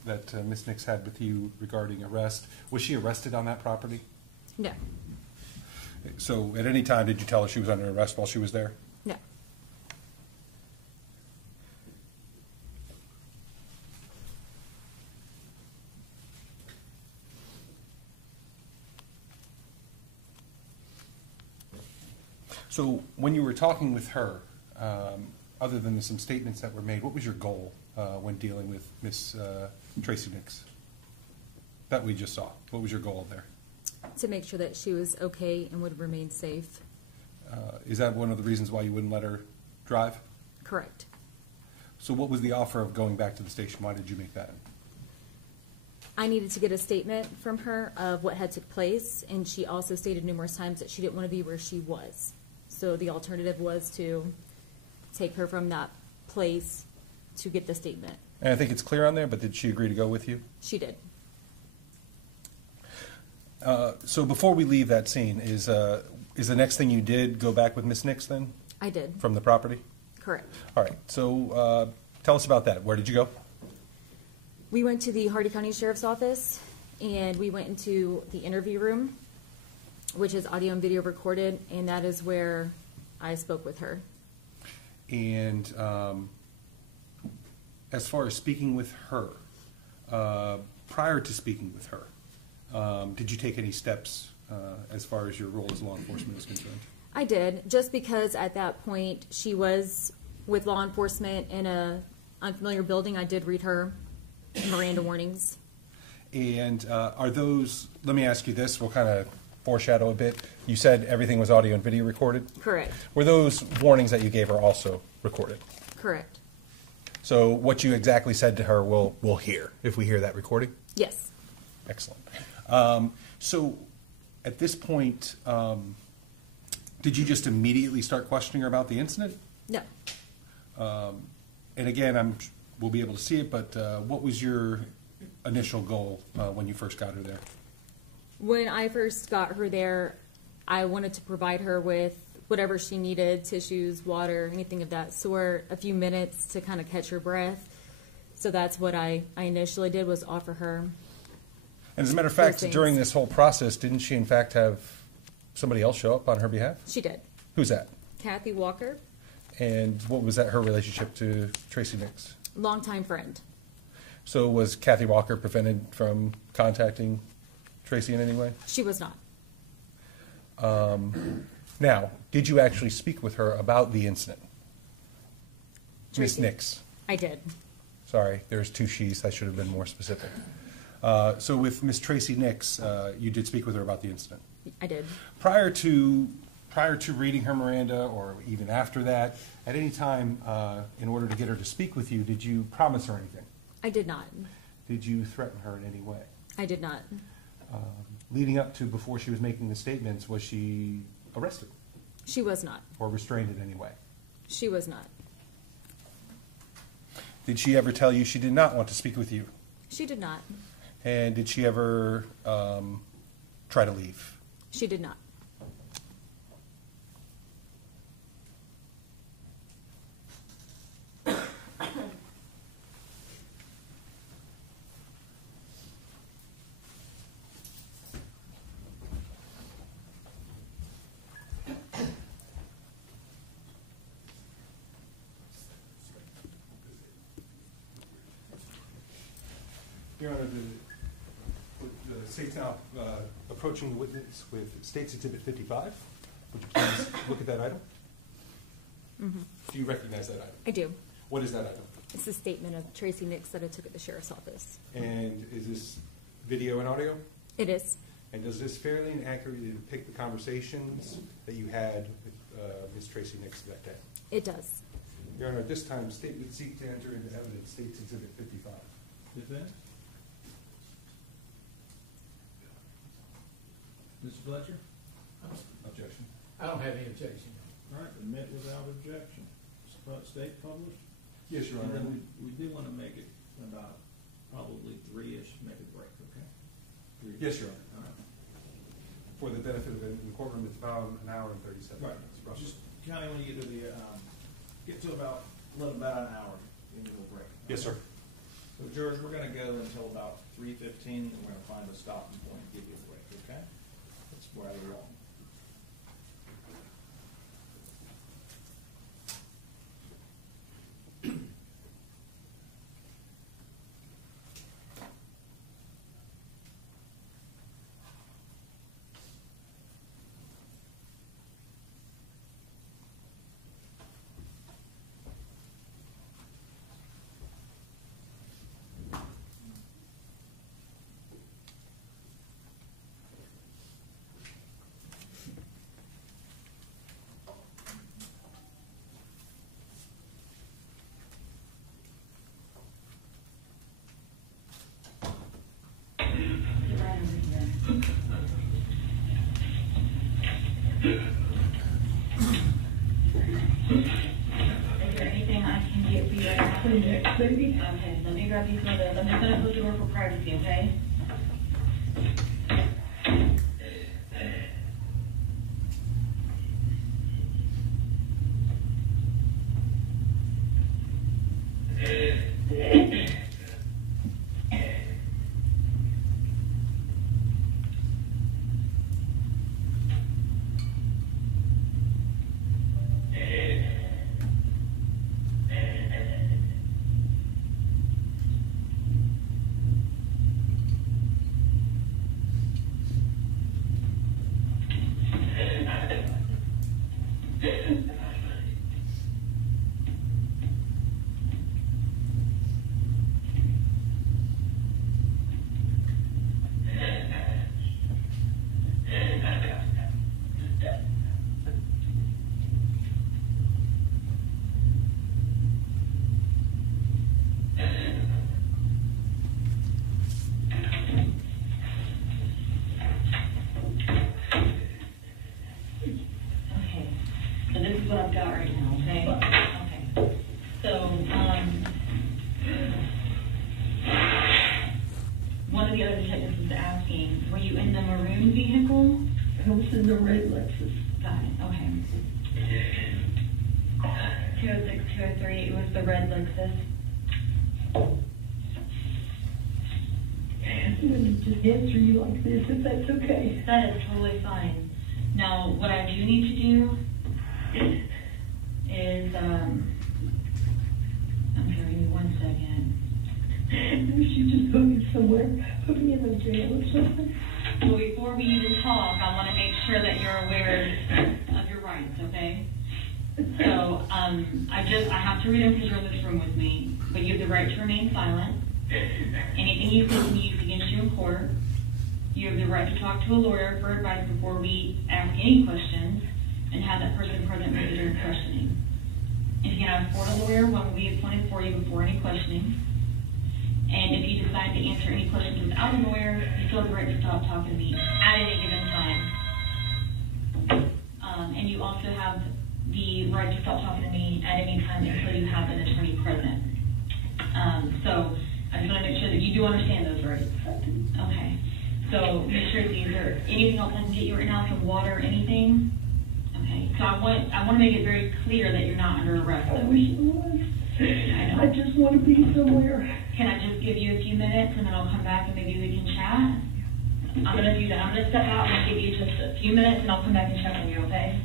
that Ms. Nix had with you regarding arrest. Was she arrested on that property? No. So, at any time, did you tell her she was under arrest while she was there? No. So when you were talking with her, other than some statements that were made, what was your goal when dealing with Miss Tracey Nix that we just saw? What was your goal there? To make sure that she was okay and would remain safe. Is that one of the reasons why you wouldn't let her drive? Correct. So what was the offer of going back to the station? Why did you make that? I needed to get a statement from her of what had took place, and she also stated numerous times that she didn't want to be where she was. So the alternative was to take her from that place to get the statement. And I think it's clear on there, but did she agree to go with you? She did. So before we leave that scene, is the next thing you did go back with Miss Nix then? I did. From the property? Correct. All right. So tell us about that. Where did you go? We went to the Hardy County Sheriff's Office, and we went into the interview room, which is audio and video recorded, and that is where I spoke with her. And as far as speaking with her, prior to speaking with her, did you take any steps as far as your role as law enforcement is concerned? I did, just because at that point she was with law enforcement in a unfamiliar building. I did read her Miranda warnings. And are those, let me ask you this, we'll kind of foreshadow a bit. You said everything was audio and video recorded? Correct. Were those warnings that you gave her also recorded? Correct. So what you exactly said to her we'll hear if we hear that recording? Yes. Excellent. So at this point, did you just immediately start questioning her about the incident? No. And again, we'll be able to see it, but what was your initial goal when you first got her there? When I first got her there, I wanted to provide her with whatever she needed, tissues, water, anything of that sort, a few minutes to kind of catch her breath. So that's what I initially did, was offer her. And as a matter of fact, things. during this whole process, didn't she in fact have somebody else show up on her behalf? She did. Who's that? Kathy Walker, And what was that, her relationship to Tracey Nix? longtime friend. So was Kathy Walker prevented from contacting Tracey in any way? She was not. Now, did you actually speak with her about the incident? Miss Tracey. Nix. I did. Sorry, there's two she's. I should have been more specific. So with Miss Tracey Nix, you did speak with her about the incident. I did. Prior to reading her Miranda, or even after that, at any time, in order to get her to speak with you, did you promise her anything? I did not. Did you threaten her in any way? I did not. Leading up to before she was making the statements, was she arrested She was not. or restrained in any way? She was not. Did she ever tell you she did not want to speak with you? She did not. And did she ever try to leave? She did not. Your Honor, the state's now approaching the witness with State's Exhibit 55. Would you please look at that item? Mm-hmm. Do you recognize that item? I do. What is that item? It's a statement of Tracey Nix that I took at the sheriff's office. And is this video and audio? It is. And does this fairly and accurately depict the conversations that you had with Ms. Tracey Nix that day? It does. Your Honor, at this time, State would seek to enter into evidence State's Exhibit 55. Defense? Mr. Fletcher? Objection. I don't have any objection. All right, admit without objection. State published? Yes, Your And Honor. then we do want to make it about probably 3-ish, make it break, okay? 3-ish. Yes, Your Honor. All right. For the benefit of the courtroom, it's about an hour and 37 Right, minutes. roughly. just County, when you get to the, get to about an hour, then we'll break. Yes, sir. So jurors, we're gonna go until about 3:15, and we're gonna find a stopping point, and give you a break, okay? That's rather long. Is there anything I can get for you right now? Kleenex, baby. Okay, let me grab you some of those. I'm just gonna close the door for privacy, okay? What I've got right now, okay? Okay. So, one of the other detectives was asking, were you in the maroon vehicle? I was in the red Lexus. Got it, okay. 206, 203, it was the red Lexus. I'm going to just answer you like this, if that's okay. That is totally fine. Now, what I do need to do is, I'm sorry, give me 1 second. She just put me somewhere, put me in a jail or something. Well, before we even talk, I want to make sure that you're aware of your rights, okay? So, I have to read them because you're in this room with me, but you have the right to remain silent. Anything you say can be used against you in court. You have the right to talk to a lawyer for advice before we ask any questions, and have that person present with you during questioning. If you can afford a lawyer, one will be appointed for you before any questioning. And if you decide to answer any questions without a lawyer, you still have the right to stop talking to me at any given time. And you also have the right to stop talking to me at any time until you have an attorney present. So I just want to make sure that you do understand those rights. Okay. So, Ms. Tracey, is there anything else I can get you right now? Some water, anything? Okay. So I want to make it very clear that you're not under arrest. I wish it was. I know. I just want to be somewhere. Can I just give you a few minutes and then I'll come back and maybe we can chat? I'm going to do that. I'm going to step out and give you just a few minutes and I'll come back and check on you, okay?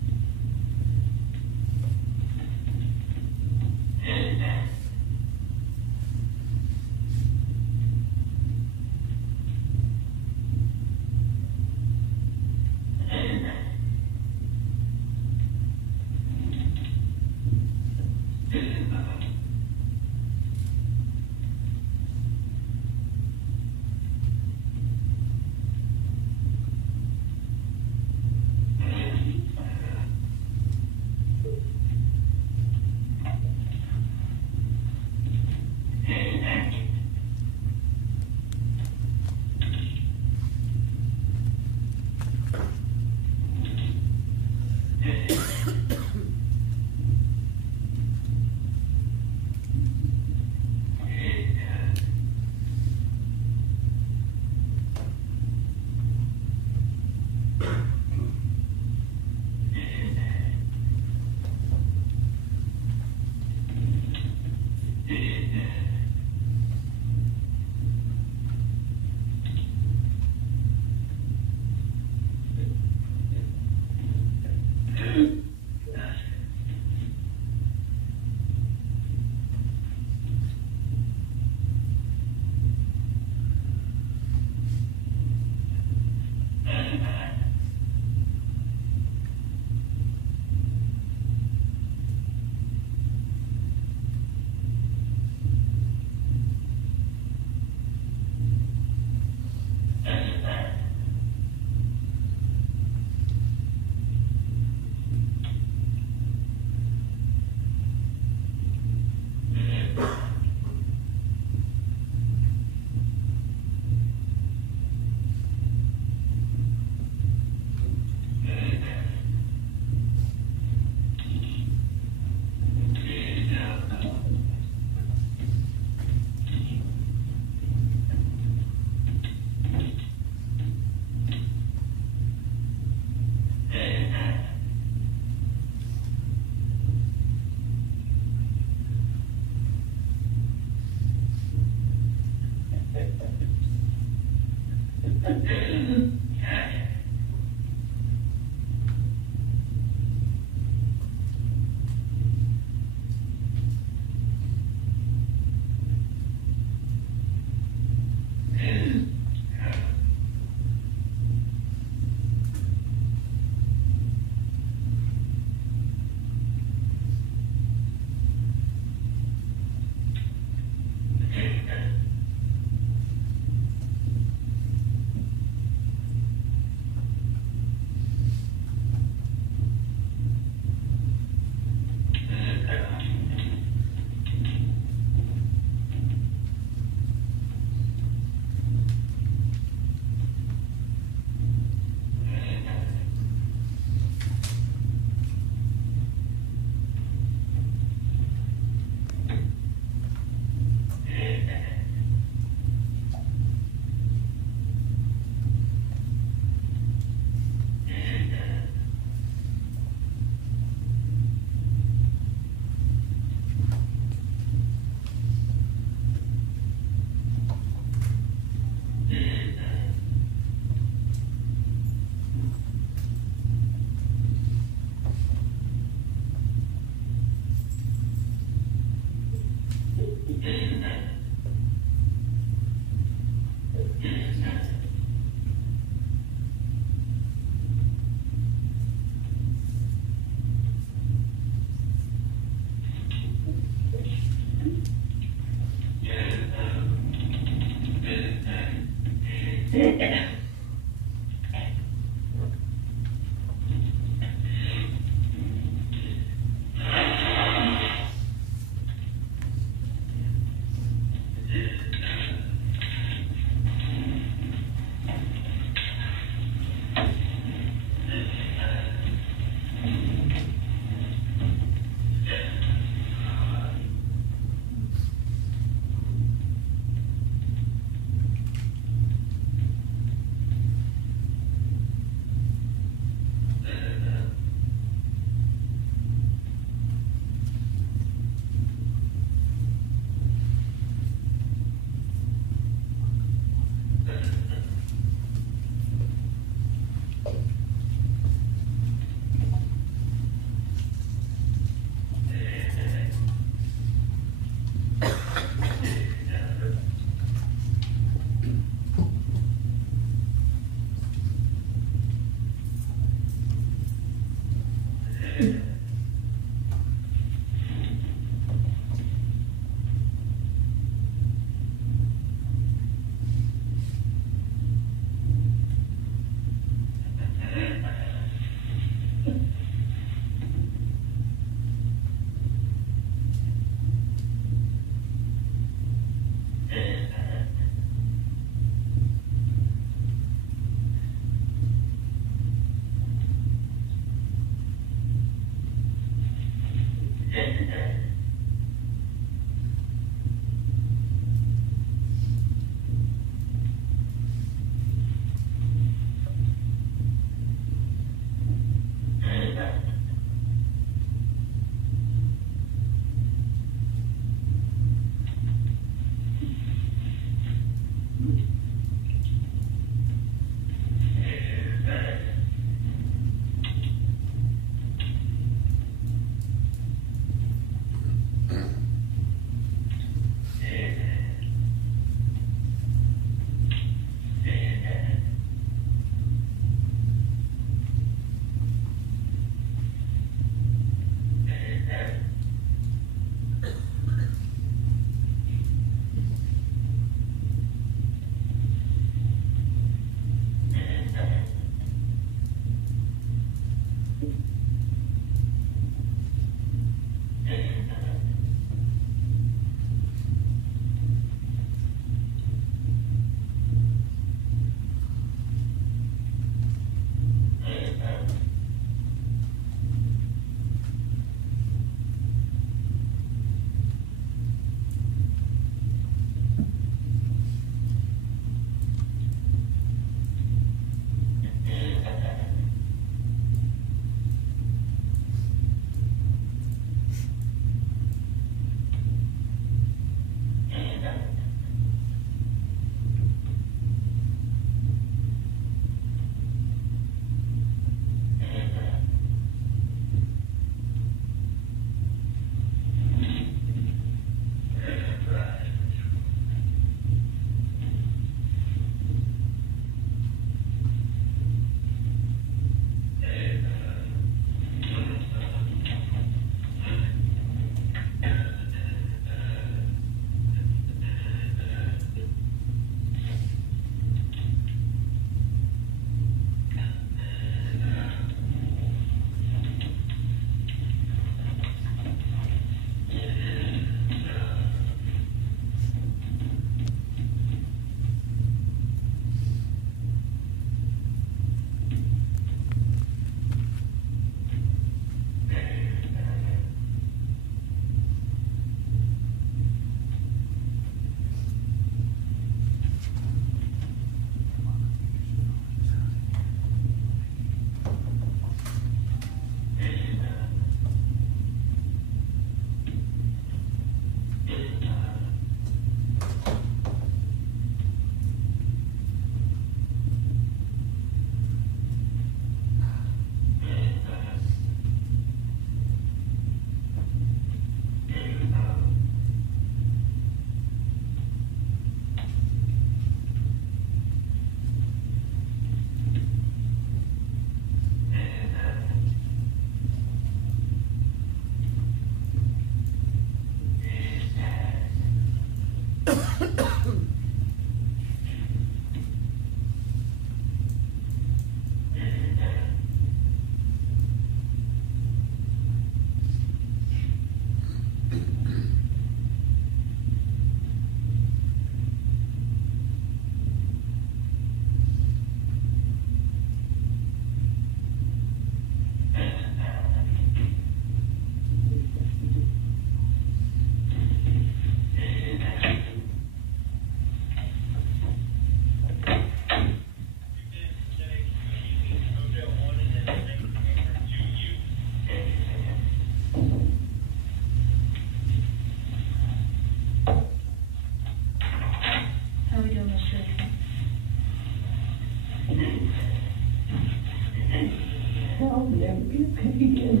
I'll never be a pig again.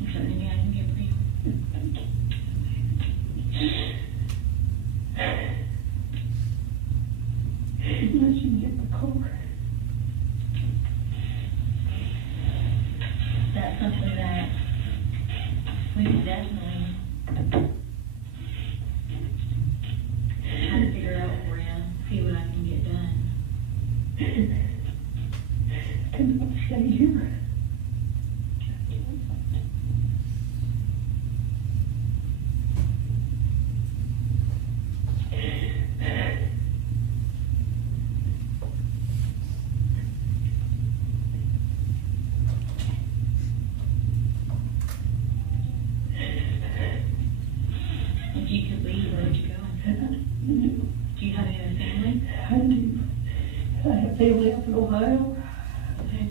Is there anything I can get for you? Unless you get the car. That's something that we can definitely try to figure out for you, see what I can get done. Can I stay here? If you could leave, where would you go? Do you have any other family? I do. I have family up in Ohio. Okay.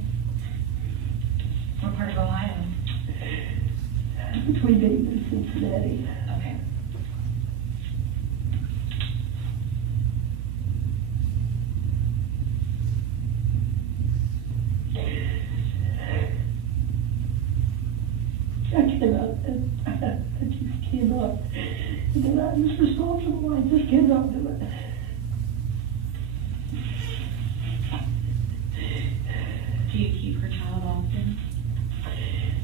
What part of Ohio? Between Dayton and Cincinnati. Okay. I cannot, I just cannot. And then I'm just responsible, I just cannot do it. Do you keep her child often?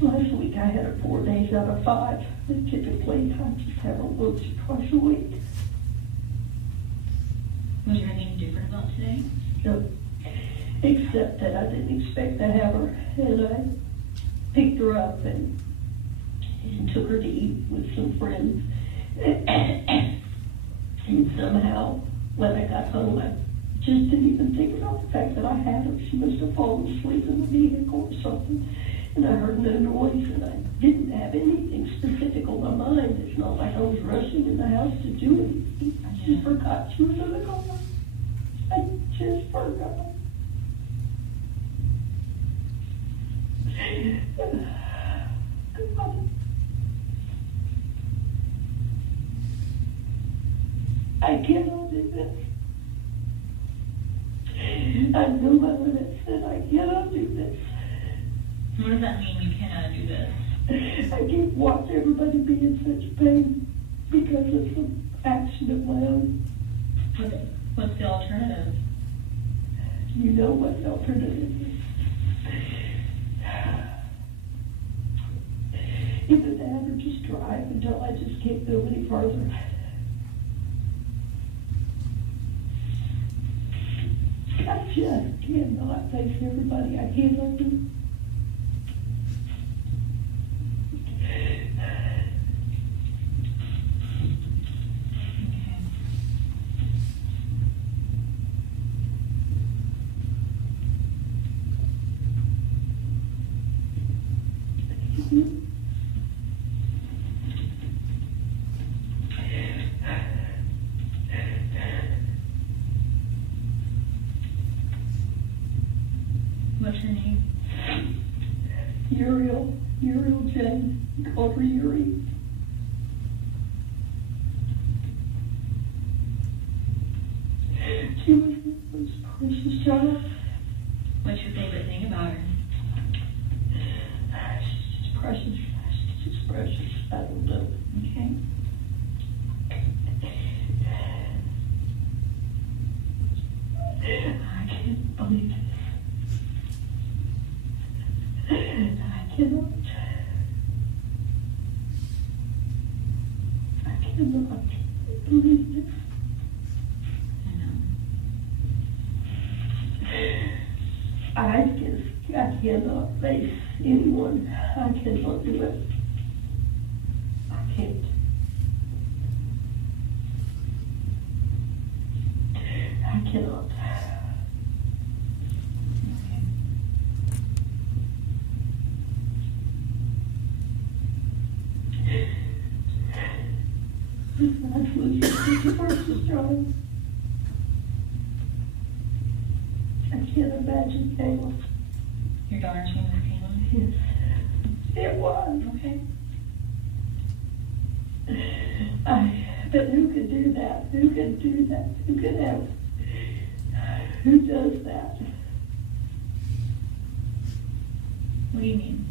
Last week I had her 4 days out of 5. And typically, I just have her once or twice a week. Was there anything different about today? No, except that I didn't expect to have her, and I picked her up and took her to eat with some friends. And somehow, when I got home, I just didn't even think about the fact that I had her. She must have fallen asleep in the vehicle or something. And I heard no noise, and I didn't have anything specific on my mind. It's not like I was rushing in the house to do anything. I just forgot she was in the car. I just forgot. I cannot do this. I know my limits, and I cannot do this. What does that mean, you cannot do this? I can't watch everybody be in such pain because of some action of my own. What's the alternative? You know what the alternative is. Either that or just drive until I just can't go any farther. I just cannot face everybody. I cannot do it. What's her name? Uriel Jane, called her Uri. She was the most precious child. What's your favorite thing about her? She's just precious. She's just precious. I don't know. Okay. I can't believe it. I cannot. I cannot believe this. I cannot face anyone. I cannot do it. I can't. I cannot. I've losing such a precious child. I can't imagine Kayla. Your daughter's name is Kayla? Yes. It was. Okay. But who could do that? Who could do that? Who could have? Who does that? What do you mean?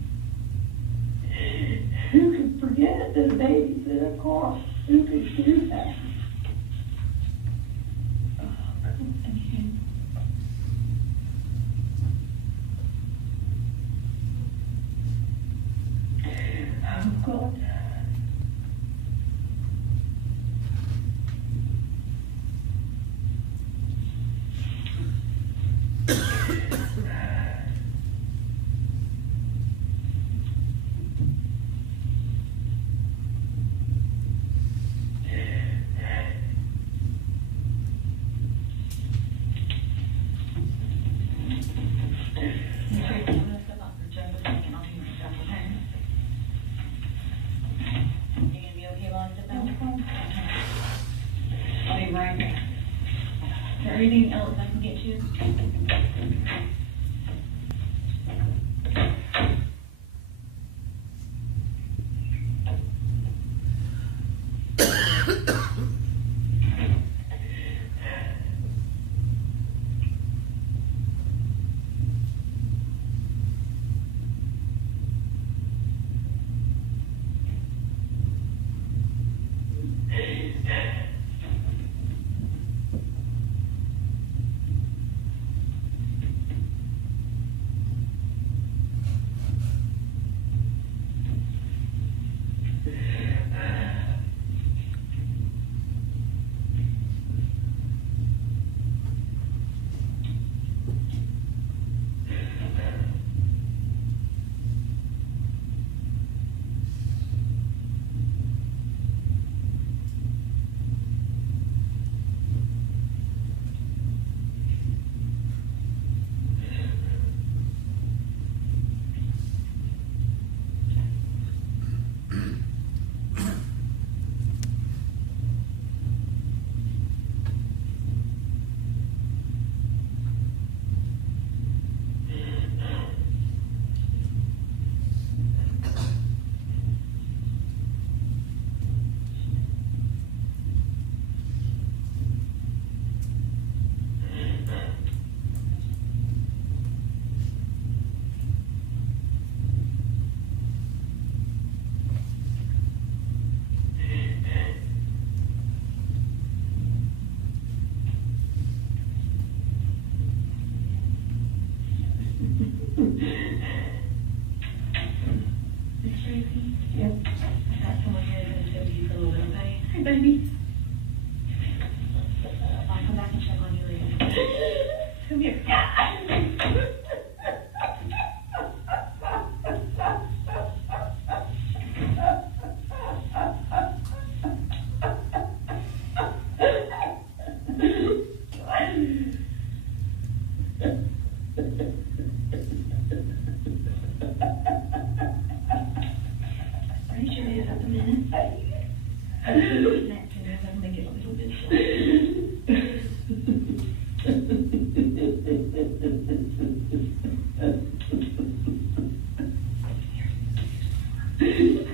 Who could forget that a baby's in a car? Who could do that? Oh, God. Anything else I can get you? Baby. I'll come back and check on you later. Come here. Raise your head up a minute. Make it a little bit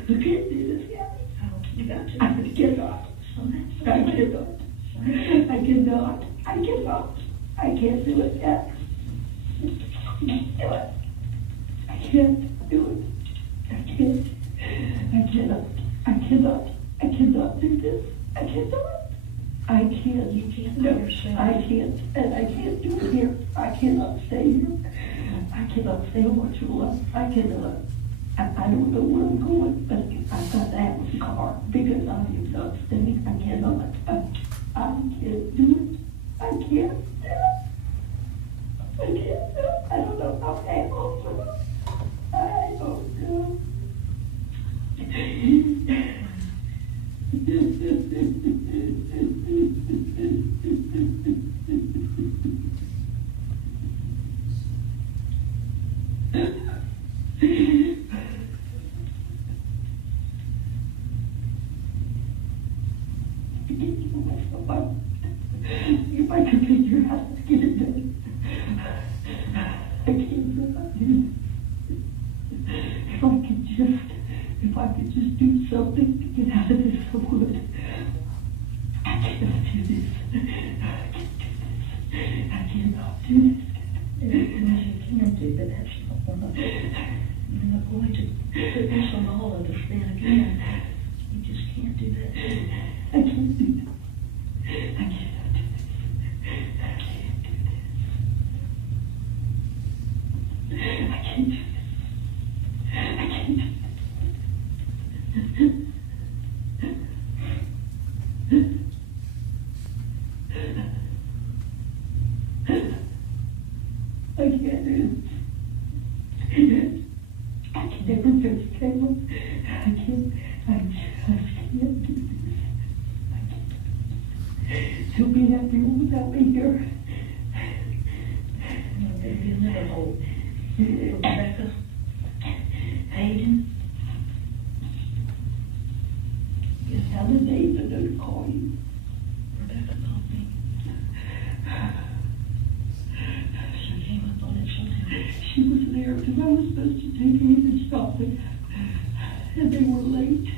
You can't do this yet. You got to. I cannot. I can't do it yet. I can't do it. I cannot do this. I cannot. I can't. You can't. No, I can't. And I can't do it here. I cannot stay here. I cannot stay on Marshall. I cannot. I don't know where I'm going, but I've got to have a car because I am not staying. I cannot. I can't do it. I can't do it. I can't do it. I don't know how to handle it. I don't know. If I could figure out how to get it done, I can't do it. If I could just do something to get out of this, I would. I can't do this. cannot do this. Yes, you can do, but that's not what I'm not going to put this on all of us then again. You just can't do that. I can't do that. I cannot do this. I can't do this. I can't do this. I can't do this. I can't do this. I can never fix Caleb. I just can't do this. I can't. He'll be happier without me here. There'll be another hole. Rebecca, Hayden. Guess how the names are going to call you. Rebecca called me. She came up on it somehow. She was there because I was supposed to take him and stop it. And they were late.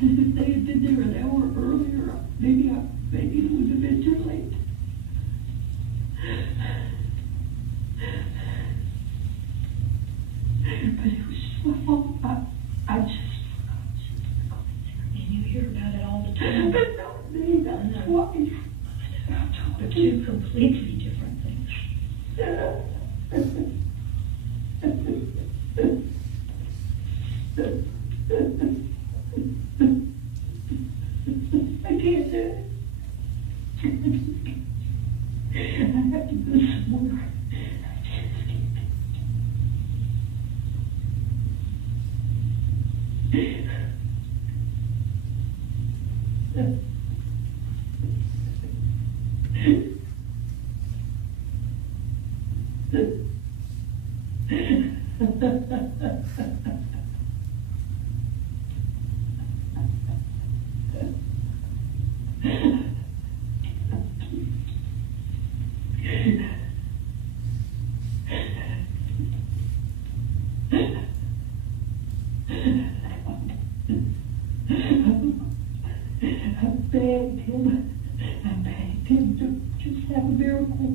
And if they had been there an hour earlier, maybe it would have been too late. But it was just my fault. I just forgot. And you hear about it all the time. But not me, not twice. But two completely different things. I can't do it. I have to go somewhere. I begged him to just have a miracle.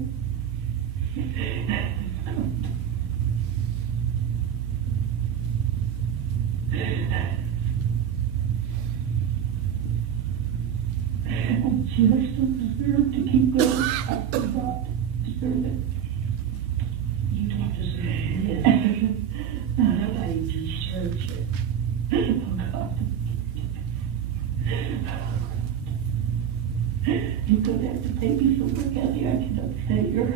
I just don't deserve to keep going. I do not deserve it. You don't deserve it. Nobody deserves it. Oh, God. You're going to have to take me somewhere, Kathy. I cannot stay here.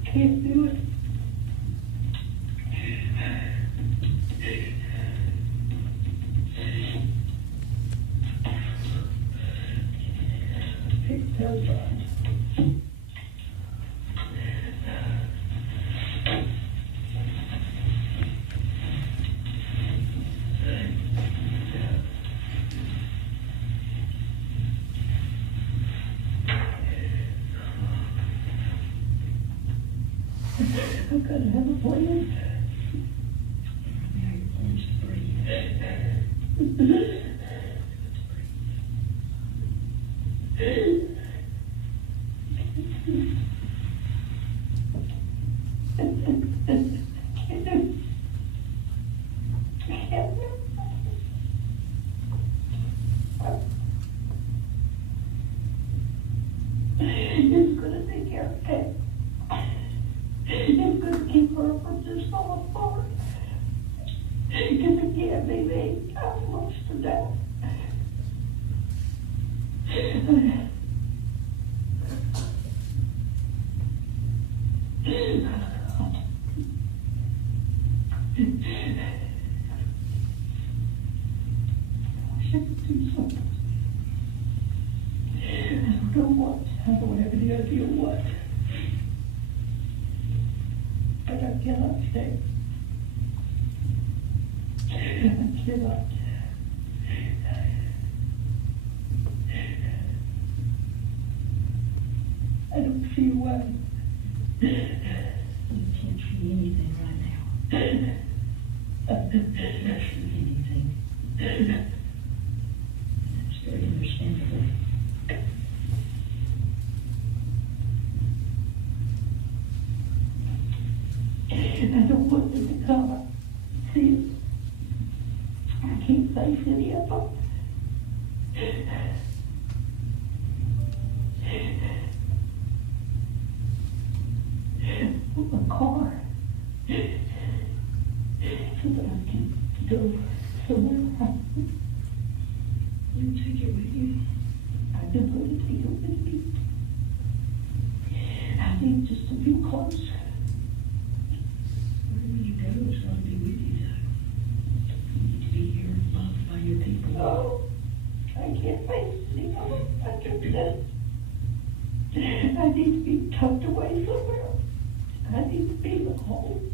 I can't do it. I've got to have a plan. Now your plan's to breathe. It's gonna take care of it. It's gonna keep her from just falling apart. Because again, baby, I've lost her now. I don't know what. I don't have any idea what. But I cannot stay. cannot. I don't see why. You can't see anything right now. I can't see anything. That's very understandable. I don't want them to come. See, I can't face any of them. A car, so that I can go somewhere. You take it with you. I can put it here with me. I need just a few clothes. Wherever you go, it's going to be with you. You need to be here, loved by your people. No, I can't face any of them. I can't do that. I need to be tucked away somewhere. I need to be at home.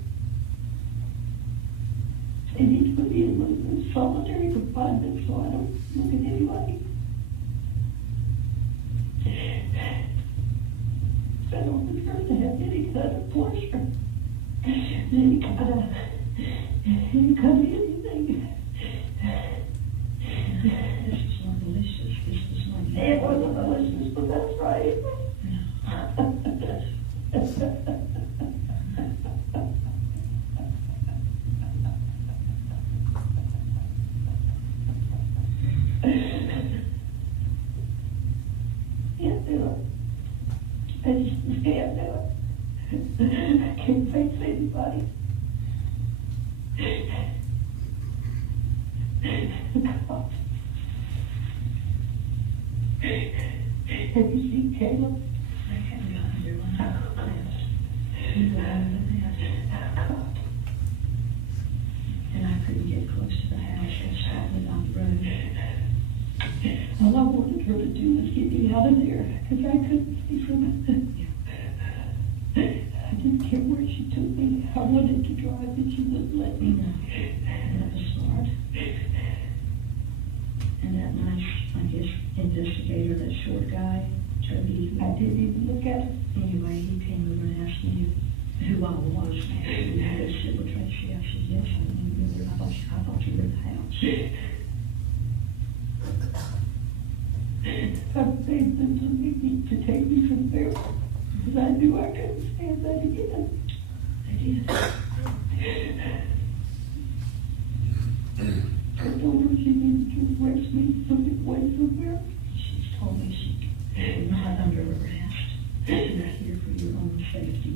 I need to put me in solitary confinement so I don't look at anybody. I don't deserve to have any kind of pleasure. Any kind of anything. This is not malicious. This is not. It wasn't malicious, but that's right. Can't do it. I just can't do it. I can't face anybody. God. Have you seen Caleb? I haven't gotten there one. God. And I couldn't get close to the house. I was falling on the road. All I wanted her to do was get me out of there, because I couldn't see from it. I didn't care where she took me. I wanted to drive, but she wouldn't let me. That was smart. And that nice, I guess, investigator, that short guy, Toby, I didn't even look at it. Anyway, he came over and asked me who I was. I said, well, Tracey, I said, yes, I remember. I thought you were in the house. I begged them to leave me, to take me from there, because I knew I couldn't stand that again. I did. I told her she needed to arrest me, put me away somewhere. She's told me you're not under arrest. You're here for your own safety.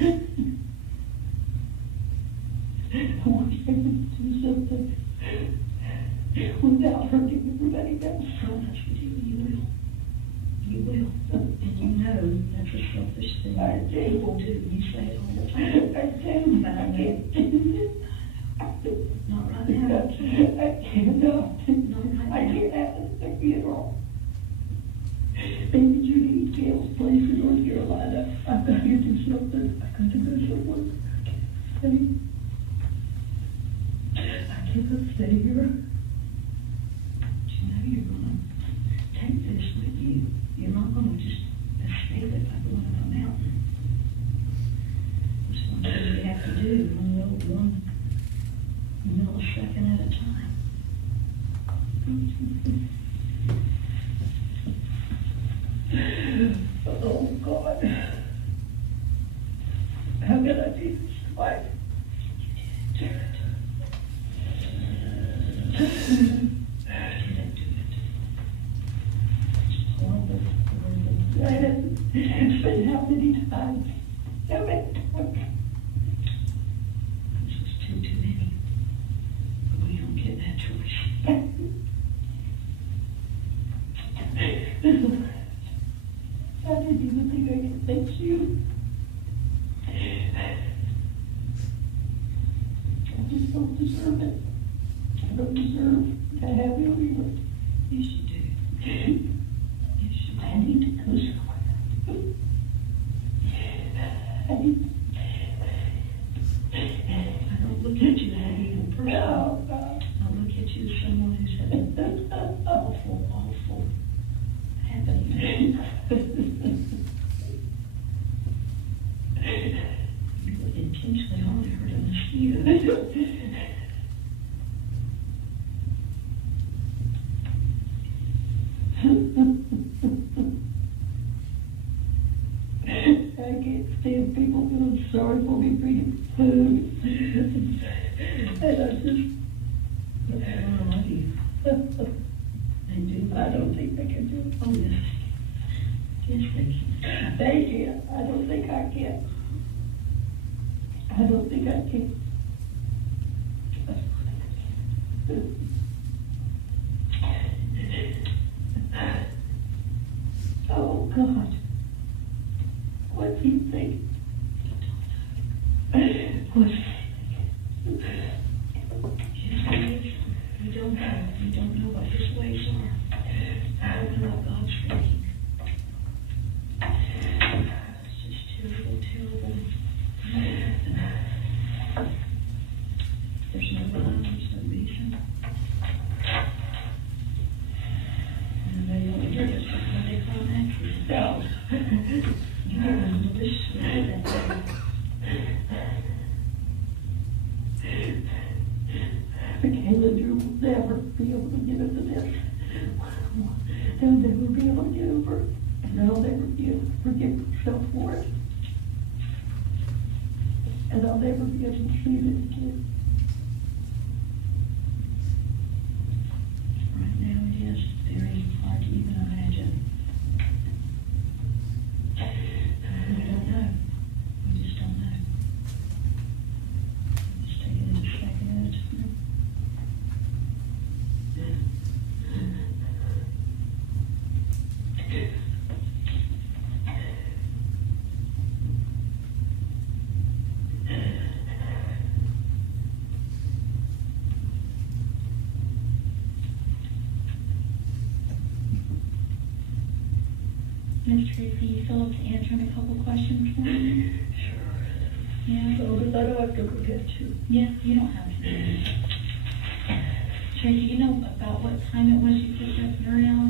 I wish I could do something without hurting everybody else. Promise me, you will. You will. And you know that's a selfish thing. I do. People do. You say it all the time. I do. But I can't do it. Not right now. I cannot. I can't have a funeral. Maybe Judy Gale's place in North Carolina. I've got to do something. I've got to go somewhere. I cannot stay here. You're going to take this with you. You're not going to just escape it by going up a mountain. It's one thing you have to do, one millisecond at a time. Oh, God. How can I be this quiet? It's been how many times? How many times? This was too many. But we don't get that choice. I didn't even think I could thank you. I just don't deserve it. I don't deserve to have you here. Yes, you do. Yes, you do. I need to go somewhere. I don't look at you that even No, I'll look at you as someone who's had an awful, awful happening. You would intentionally only hurt a mosquito. I can't stand people feeling sorry for me bringing food. And I just, I love you. I don't think I can do it. Oh, yes. Yes, thank you. Thank you. I don't think I can. I don't think I can. Oh, God. What do you think? What? You don't know. You don't know what his ways are. You don't know what God's thinking. It's just terrible, terrible. There's no rhyme, there's no reason. And they only do this when they call actors. No. You don't listen to that. Caleb, you will never be able to get into this. They'll never be able to get over it. And they'll never be able to forgive themselves for it. And I'll never be able to see this kid. Right now it is very hard to even imagine. We don't know. We just don't know. Just take it as a second at a time. Ms. Tracey, you still have to answer a couple questions for me? Sure. Yeah. So, because I don't have to forget you. Yes, you don't have to. Tracey, you know about what time it was you picked up Uriel?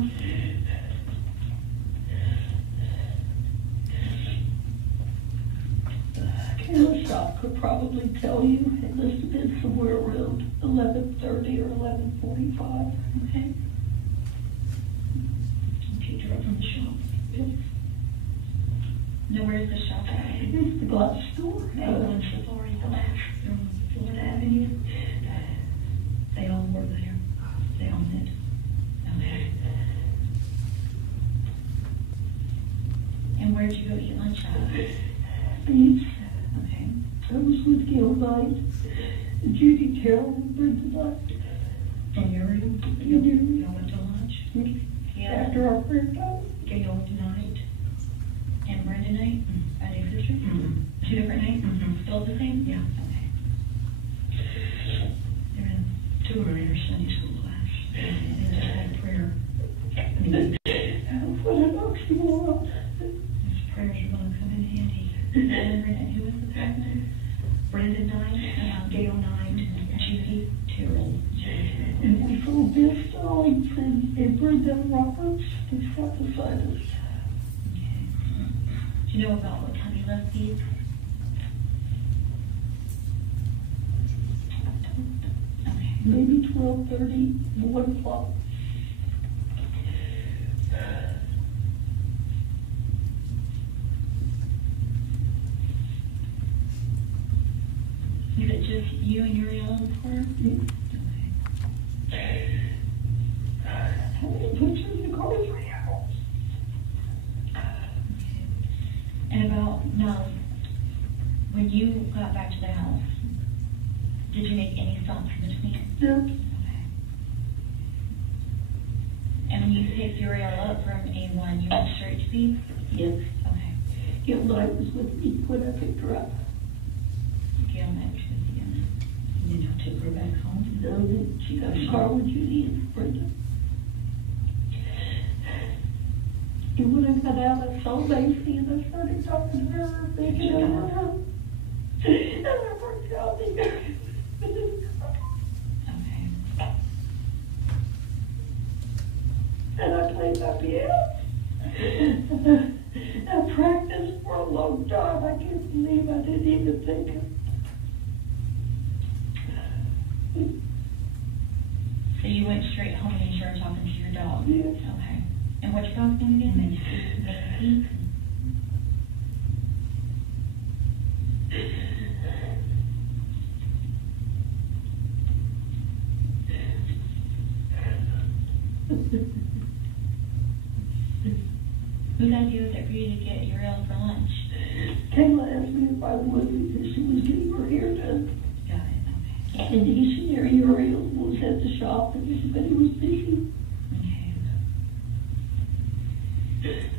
Uriel Schock could probably tell you it must have been somewhere around 11:30 or 11:45. Okay. You picked her up from the shop. No, where's the shop at? It's the glass store. On Safari Glass. They're on Florida Avenue. They all were there. They own it. Okay. And where'd you go eat lunch at? Beach. Okay. I was with Gail Knight, Judy Carroll, and Brenda Knight. And Uriel? Y'all went to lunch? Yeah. After our prayer time. Gail Knight and Brenda Knight. Are they sisters? Mm-hmm. Two different nights? Mm-hmm. Still the same? Yeah. Okay. They're in, two are in her Sunday school class. They just had prayer. What an oxymoron. These prayers are going to come in handy. And who was the third name? Brenda Knight, Gail Knight, Judy Terrell. And we saw Bill Stallings and Brenda Roberts. They sat beside us. Okay. Do you know about what time you left these? Okay. Maybe 12:30, 1 o'clock. Is it just you and Uriel in the car? Yeah. Okay. How many pictures in the car is right now? Okay. And about, now, when you got back to the house, did you make any stops in between? No. Okay. And when you picked Uriel up from A1, you went straight to B? Yes. Okay. Gail Knight was with me when I picked her up. Gail Knight was with you. And then I took her back home? No, then she got a car with Judy and Brenda. And when I got out, I saw Lacey and I started talking to her, making over her. And I broke down. help you out. I practiced for a long time. I can't believe I didn't even think of. So you went straight home and you started talking to your dog? Yes. Okay. And what's your dog's name again? Mickey. Whose idea was it for you to get Uriel for lunch? Kayla asked me if I would because she was getting her hair done. Got it, okay. And Uriel was at the shop and everybody was busy. Okay.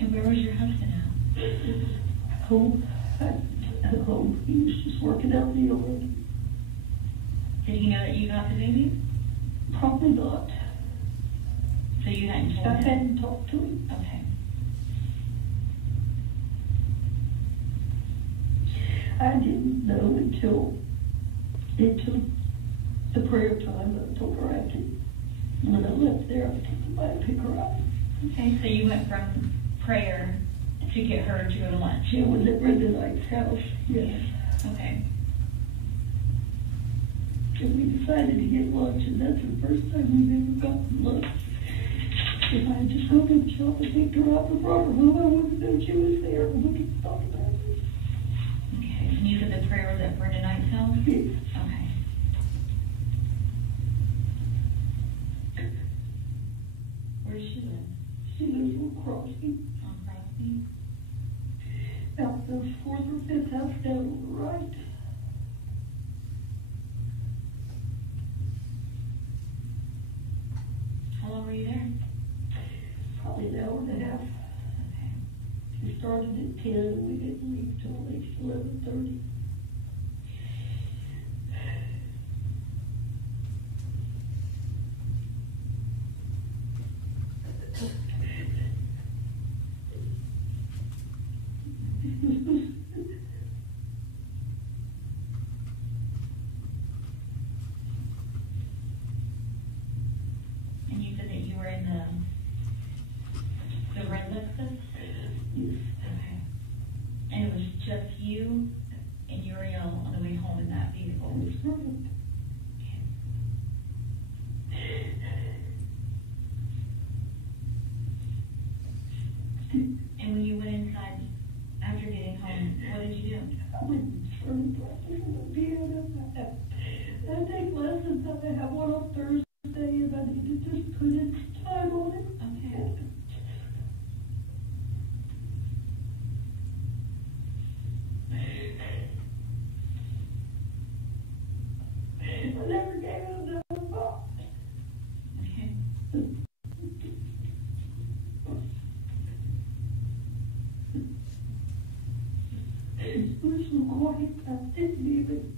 And where was your husband at? Home. At home. He was just working out in the yard. Did he know that you got the baby? Probably not. So you hadn't told I him? hadn't talked to him. Okay. I didn't know until the prayer time. I told her I could, when I left there, I could come by and pick her up. Okay, so you went from prayer to get her to go to lunch? She was at Brenda Knight's house, yes. Okay. And we decided to get lunch, and that's the first time we've ever gotten lunch. If I had just gone to the shop and picked her up and brought her home, I wouldn't know she was there, and we could talk about it. Okay, and you said the prayer was at Brenda Knight's house? Yes. Okay. Where does she live? She lives on Crosby. On Crosby? About the fourth or fifth house down on the right. How long were you there? Probably an hour and a half. Okay. We started at 10 and we didn't leave till at least 11:30. And you said that you were in the red Lexus? Yes. Okay. And it was just you and Uriel on the way home in that vehicle? That was perfect. And when you went inside after getting home, what did you do? I went and started practicing the piano. I take lessons. I have one on Thursday, and I need to just put in some time on it. Okay. I never gave it another thought. Okay. It was so quiet, I didn't even.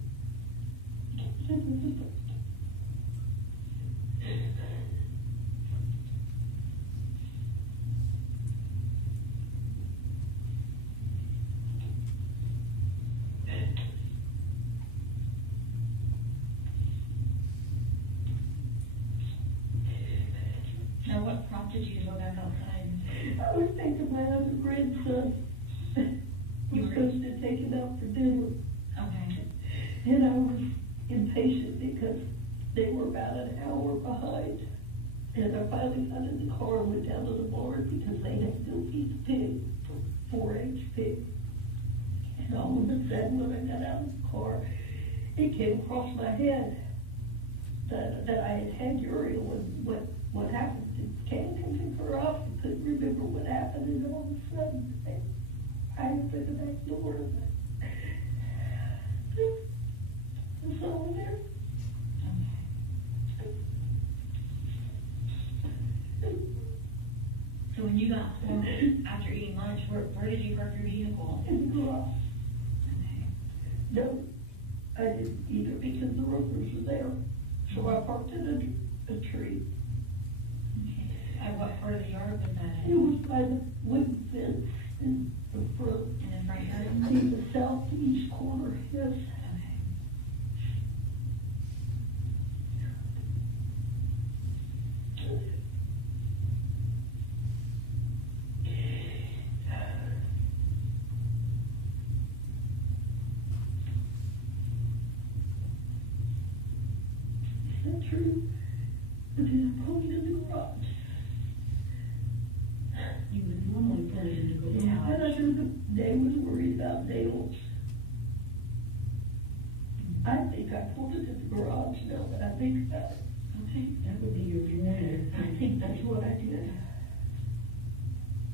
Now, what prompted you to go back outside? I was thinking my other grandson was supposed to take him out for dinner. Okay. And I was impatient because they were about an hour behind. And I finally got in the car and went down to the barn because they had to go feed the pig, 4-H pig. And all of a sudden, when I got out of the car, it came across my head that I had Uriel and what happened. Came to pick her up and couldn't remember what happened, and all of a sudden, I opened the back door and I saw her there. So when you got home after eating lunch, where did you park your vehicle? In the garage. Okay. No, I didn't either because the ropers were there. So I parked it under a tree. Okay. At what part of the yard was that It in? was by the wooden fence in the front. In the front yard? be the southeast corner, yes. Is that true? But then I pulled it in the garage. You would normally put it in the Yeah, garage. but I think they was worried about nails. I think I pulled it in the garage now that I think about it. Okay, that would be your plan. I think that's what I did.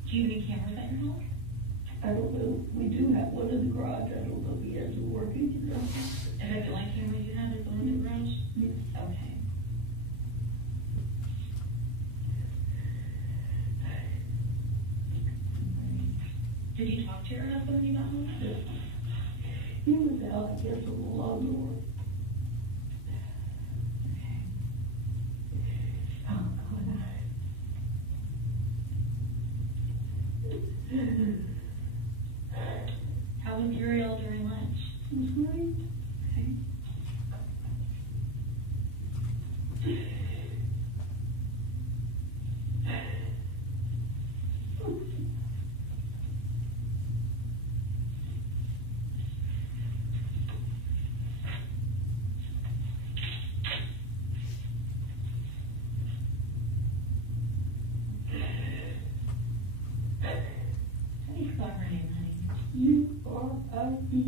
Do you have any cameras at your house? I don't know, we do have one in the garage, I don't know if he has it working, you know. And that's the only camera you have is the one in the garage? Yes. Okay. Did you talk to your husband when you got home? Yes. He was out, I guess, on the lawnmower. Oh, God. How was Uriel during lunch? It was great. Okay. How do you spell her name, honey? U-R-I-E-L-F-E.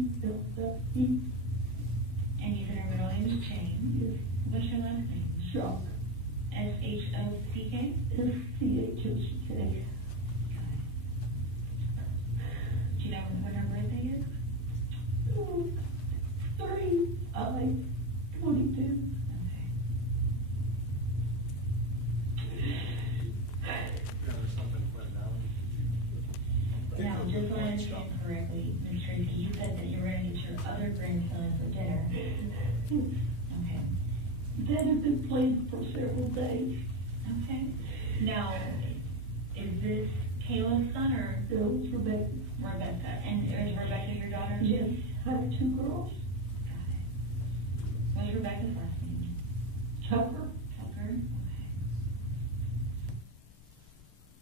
And you said her middle name is Jane. Yes. What's your last name? Schock. S-H-O-C-K? S-C-H-O-C-K. Do you know when her birthday is? 3/I-22. Now, just so I understand correctly, Ms. Tracy, you said that you were gonna get your other grandson for dinner. Okay. That had been planned for several days. Okay. Now, is this Kayla's son or? No, it's Rebecca. Rebecca. And is Rebecca your daughter too? Yes, I have 2 girls. What's Rebecca's last name? Tucker. Tucker? Okay.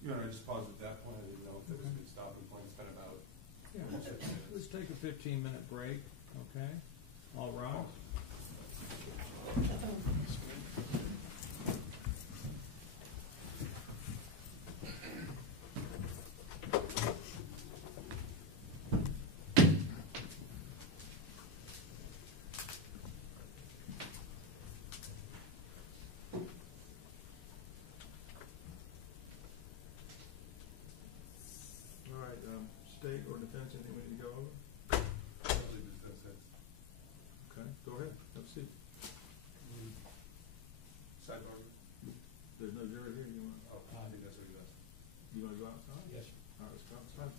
You want to just pause at that point? I didn't know if there was a good stopping point. It's been about. Yeah, let's take a 15-minute break, okay? All right. All right, state or defense, anything we need to go over? Okay, go ahead, have a seat. Sidebar. There's no jury here, you want? Oh, I think that's what he does. You wanna go outside? Yes. All right, let's go outside.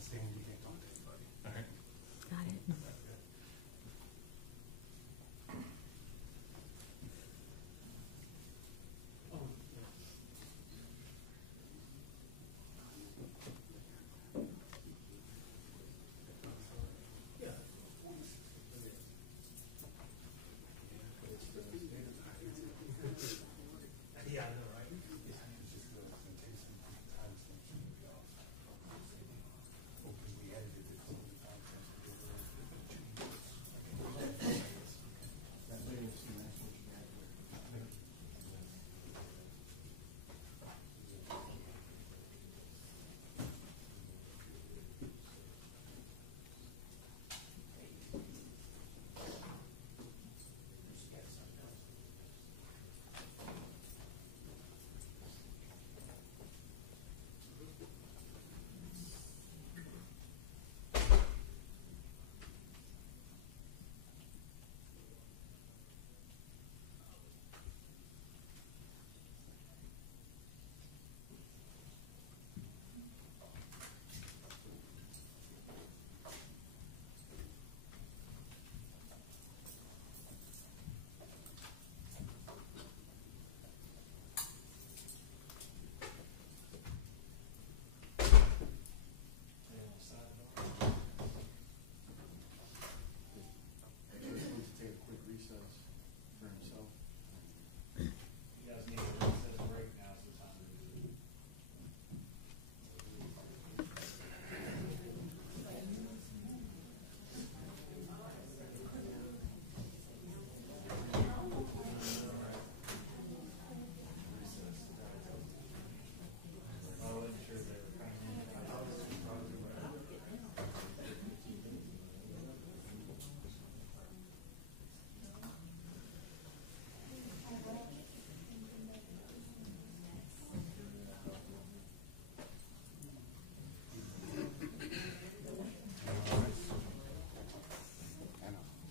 the stand, you can't talk to anybody. All right? Got it. Yeah, I know, right? It's just in case some timestamps may be off. Hopefully we edited it so the timestamps will be That way it's the next one you got there.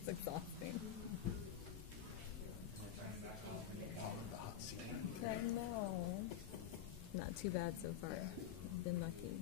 Exhausting. I know. Not too bad so far. I've been lucky.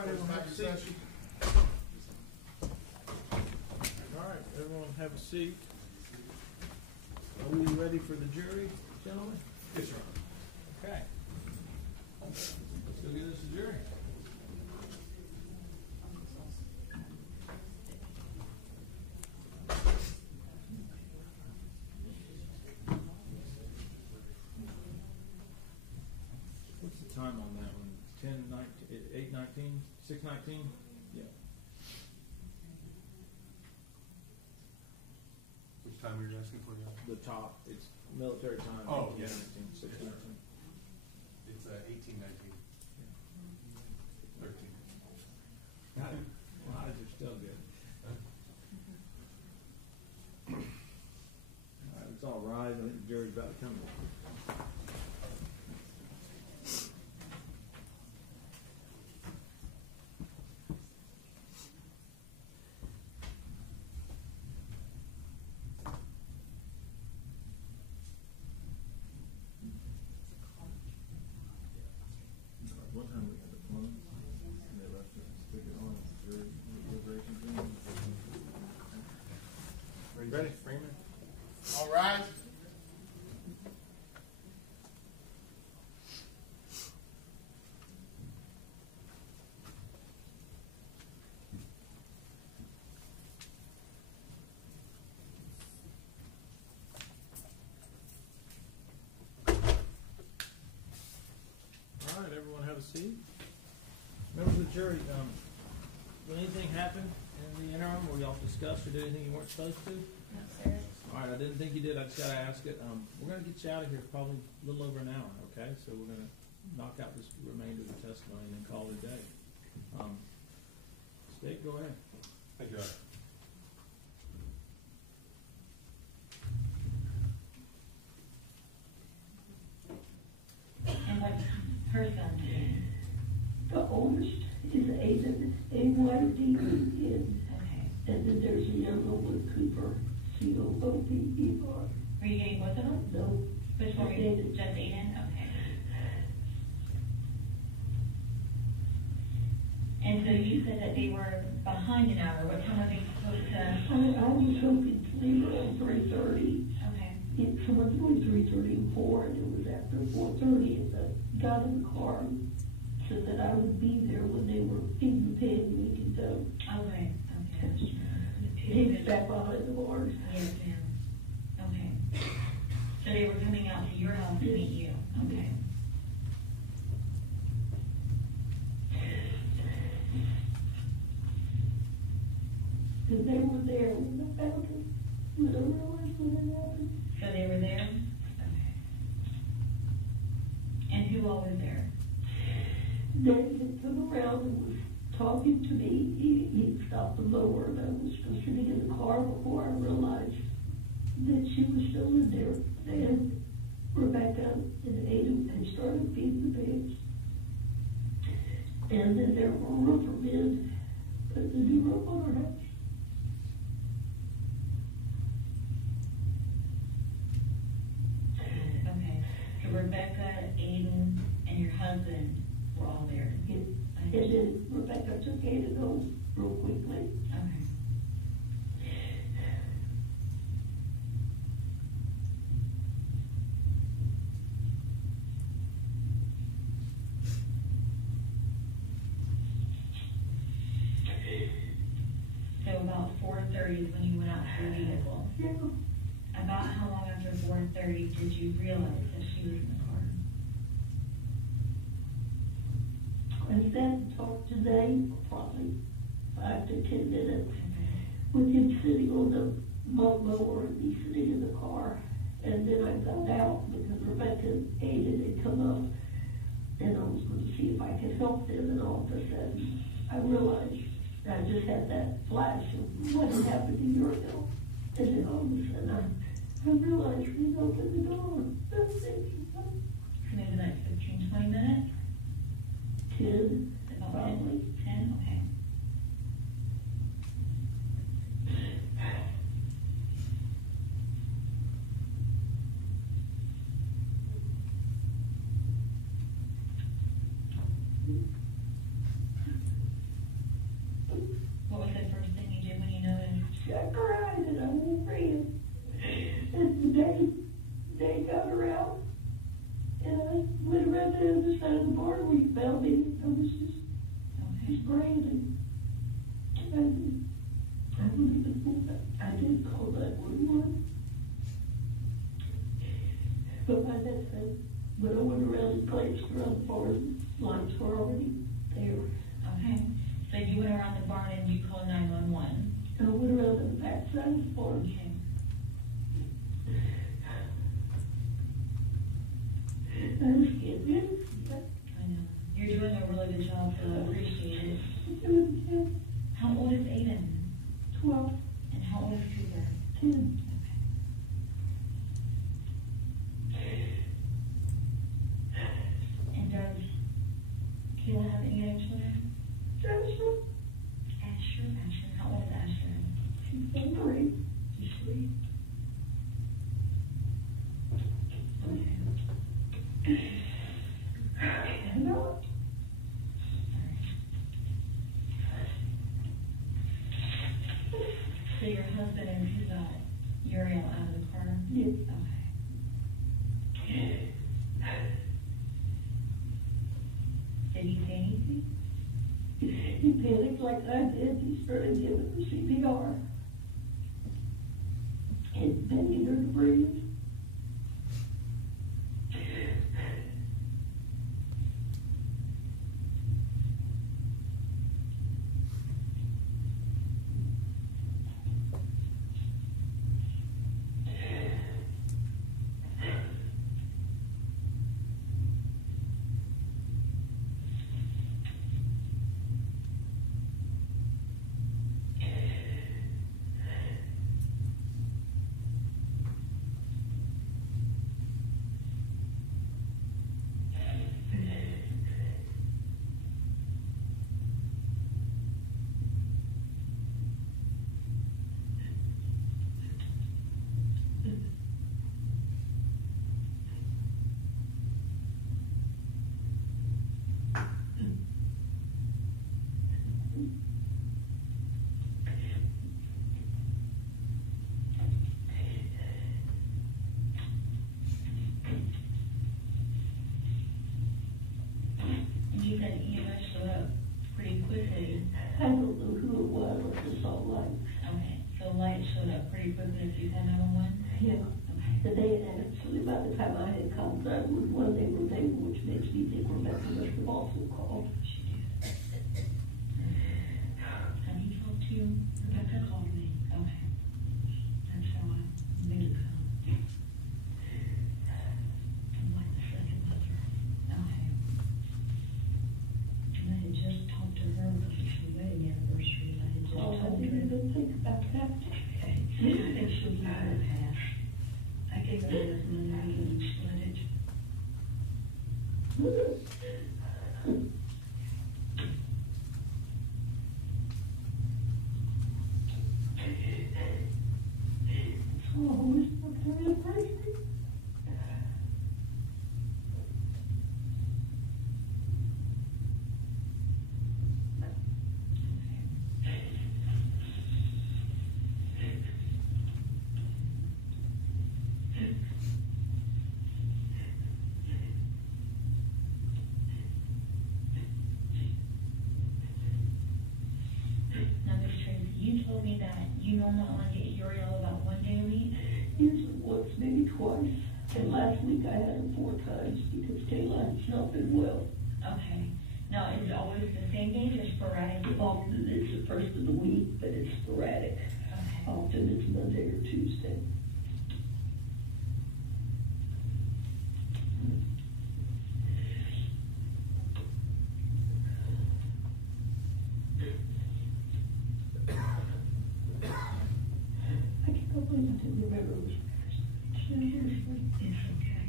right, everyone have a seat. All right, everyone have a seat. Are we ready for the jury, gentlemen? Yes, sir. Okay. Let's go get this jury. What's the time on that one? 8:19, 6:19? Yeah. Which time are you asking for now? The top, it's military time. Oh, yeah. 6:19. It's 18:19. 13. Got it. Well, eyes are still good. All right, let's all rise. I think the jury's about to come in. What time we had the phone? And they left us, stick it on, jury, deliberation room. Ready, Freeman? All right. All right, everyone have a seat. Members of the jury, did anything happen in the interim where y'all discussed or did anything you weren't supposed to? No, sir. All right, I didn't think you did. I just gotta ask it. We're gonna get you out of here probably a little over an hour, okay? So we're gonna knock out this remainder of the testimony and then call it a day. State, go ahead. Thank you, Your Honor. And what's her son's name? The oldest is Aiden, A-Y-D-E-N. Okay. And then there's a younger one, Cooper, C-O-O-P-E-R. Were you getting both of them? No. Which one were you, Aiden. just Aiden? Okay. And so you said that they were behind an hour. What time were they supposed to? I was hoping to leave around 3:30. Okay. Someone told me 3:30 and 4, and it was after 4:30, and the guy in the car said that I would be there when they were even paying me to go. Okay. Okay. He was back behind the bars. Yes, ma'am. Okay. So they were coming out to your house to meet you. Okay. Because they were there when I found him, when I realized what had happened. So they were there? Okay. And who all was there? Then he come around and was talking to me. He stopped the mower, and I was still sitting in the car before I realized that she was still in there. And Rebecca and Aiden had started feeding the pigs. And then there were roofer men at the new roof on our house. Okay. So Rebecca, Aiden, and your husband were all there. And then Rebecca took Aiden home real quickly. Okay. So about 4:30 is when you went out to your vehicle. Yeah. About how long after 4:30 did you realize that she was in the car? I sat and talked to Dave for probably 5 to 10 minutes Okay. with him sitting on the mower and me sitting in the car. And then I got out because Rebecca and Aiden had come up, and I was going to see if I could help them. And all of a sudden, I realized I just had that flash of what had happened a year ago. And then all of a sudden, I realized we opened the door. So maybe like 15, 20 minutes? 10, About probably. 10? Okay. I cried and I won't ran. And the day got around, and I went around the other side of the barn where you found me. I was just praying, and I believe I did call 911. But by that time, when I went around the place around the barn, lights were already there. Okay. So you went around the barn and you called 911. I went around to the back side of the barn. Okay. I was scared. I know. You're doing a really good job, so I appreciate it. How old is Aiden? 12. And how old is Cooper? 10. And does Kayla have any other children? Asher. Asher. How old is Asher? She's 3. She's 3. No. So your husband and who got Uriel out of the car? Yes. Okay. Did he say anything? He panicked like I did. He started giving her CPR and begging her to breathe. You said EMS showed up pretty quickly. I don't know who it was. I just saw lights. Okay, so lights showed up pretty quickly if you called 911? Yeah. And they actually, by the time I had contact with one, they were there, which makes me think Rebecca must have also called. Have you talked to Rebecca? Called me. Okay. That's how I made it come. I'm like the second mother. Okay. And I had just talked to her because it's her wedding anniversary. I had just told her. I didn't even think about that. Okay. I think she'll give her a pass. I gave her enough money to split it. Oh, it's not very crazy. Now, Miss Tracy, you told me that you normally only get Uriel about 1 day a week. Usually once, maybe twice. And last week I had her 4 times because Kayla has not been well. Okay. Now, is it always the same days or sporadic? Often it's the first of the week, but it's sporadic. Okay. Often it's Monday or Tuesday. I can't believe I didn't remember it was seriously. It's okay.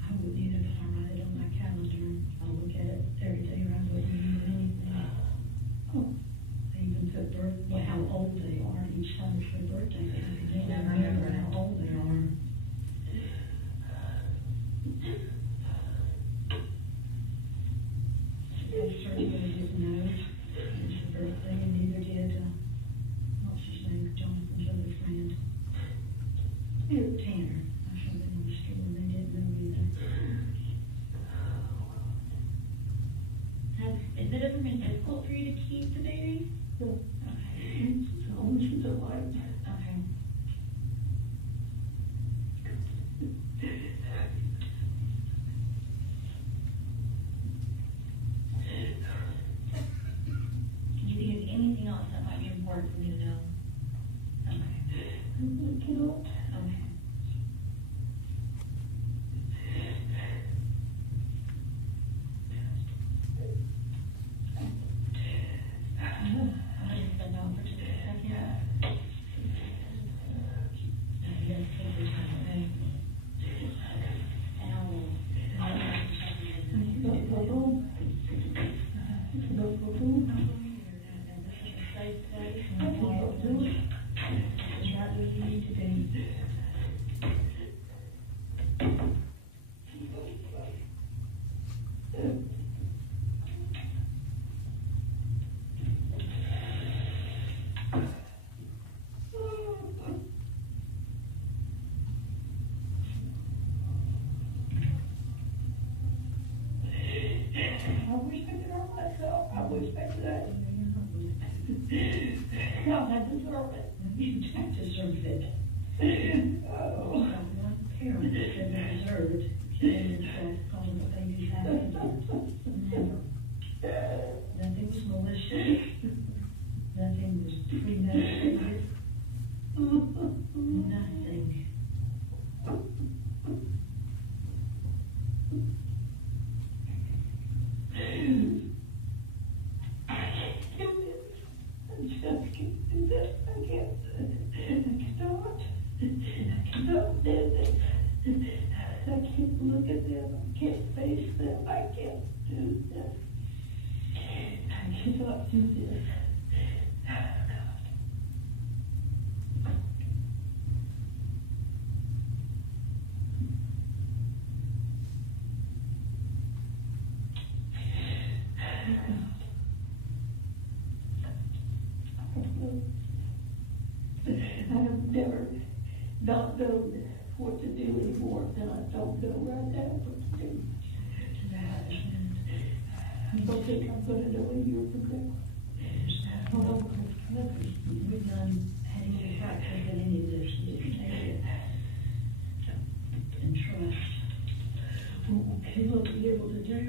I wouldn't either, but I write it on my calendar. I'll look at it every day, or I wouldn't even anything. Oh, I even put how old they are each time it's their birthday. I can never remember how old they are. You guys started with his nose. it ever been difficult for you to keep the baby? No. Okay. So she's alive. Okay. Do you think there's anything else that might be important for me to know? Okay. I cannot. Okay. I'm gonna sit down for just a second. Just take your time, okay? And I will. Go home. Go home. And this is a safe place, and that's all I'll do. Is that what you need to do? I wish I could hurt myself. I wish I could. God, I deserve it. You deserve it. Oh. One parent said they deserved killing themselves because of what babies have to do. Never. Nothing was malicious. Nothing was premeditated. Nothing. I just can't do this. I can't stop. I cannot do this. I can't look at them. I can't face them. I can't do this. I cannot do this. I have never not known what to do anymore, and I don't know right now what to do. I don't think I'm going to know a year from now. We've done had any practice in any of this. You can take it and trust what we will be able to do.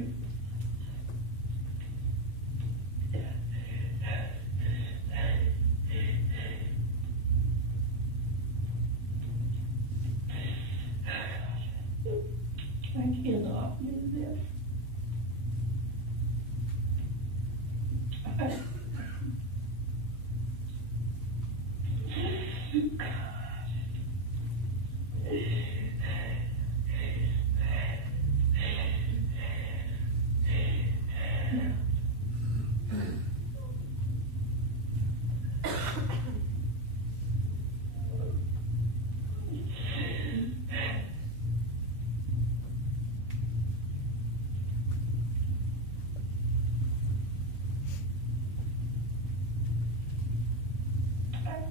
I cannot do this.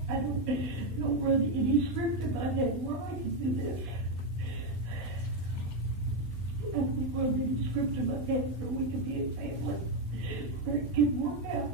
I don't run any script in my head where I can do this. I don't run any script in my head where we can be a family, where it can work out.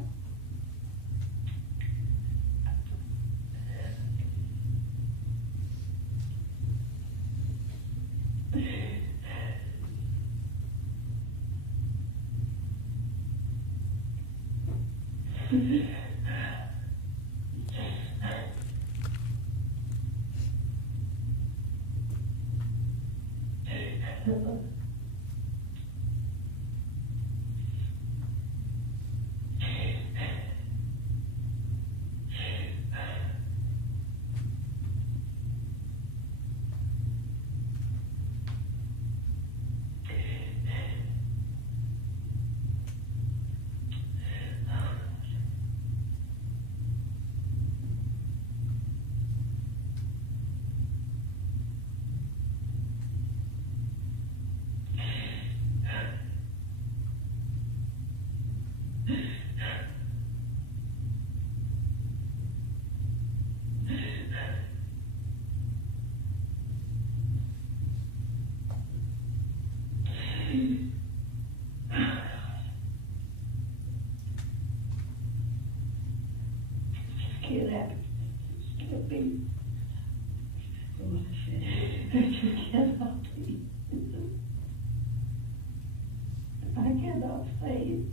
be. So I said, I cannot be. I cannot say it.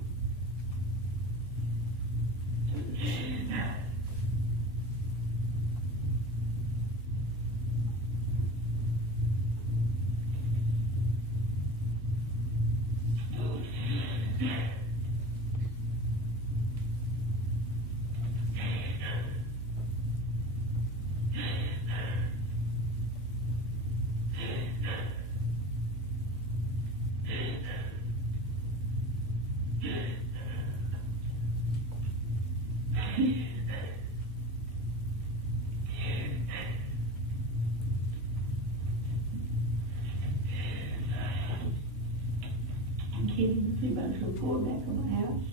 I'm kidding to see if I was going to pull back on my house.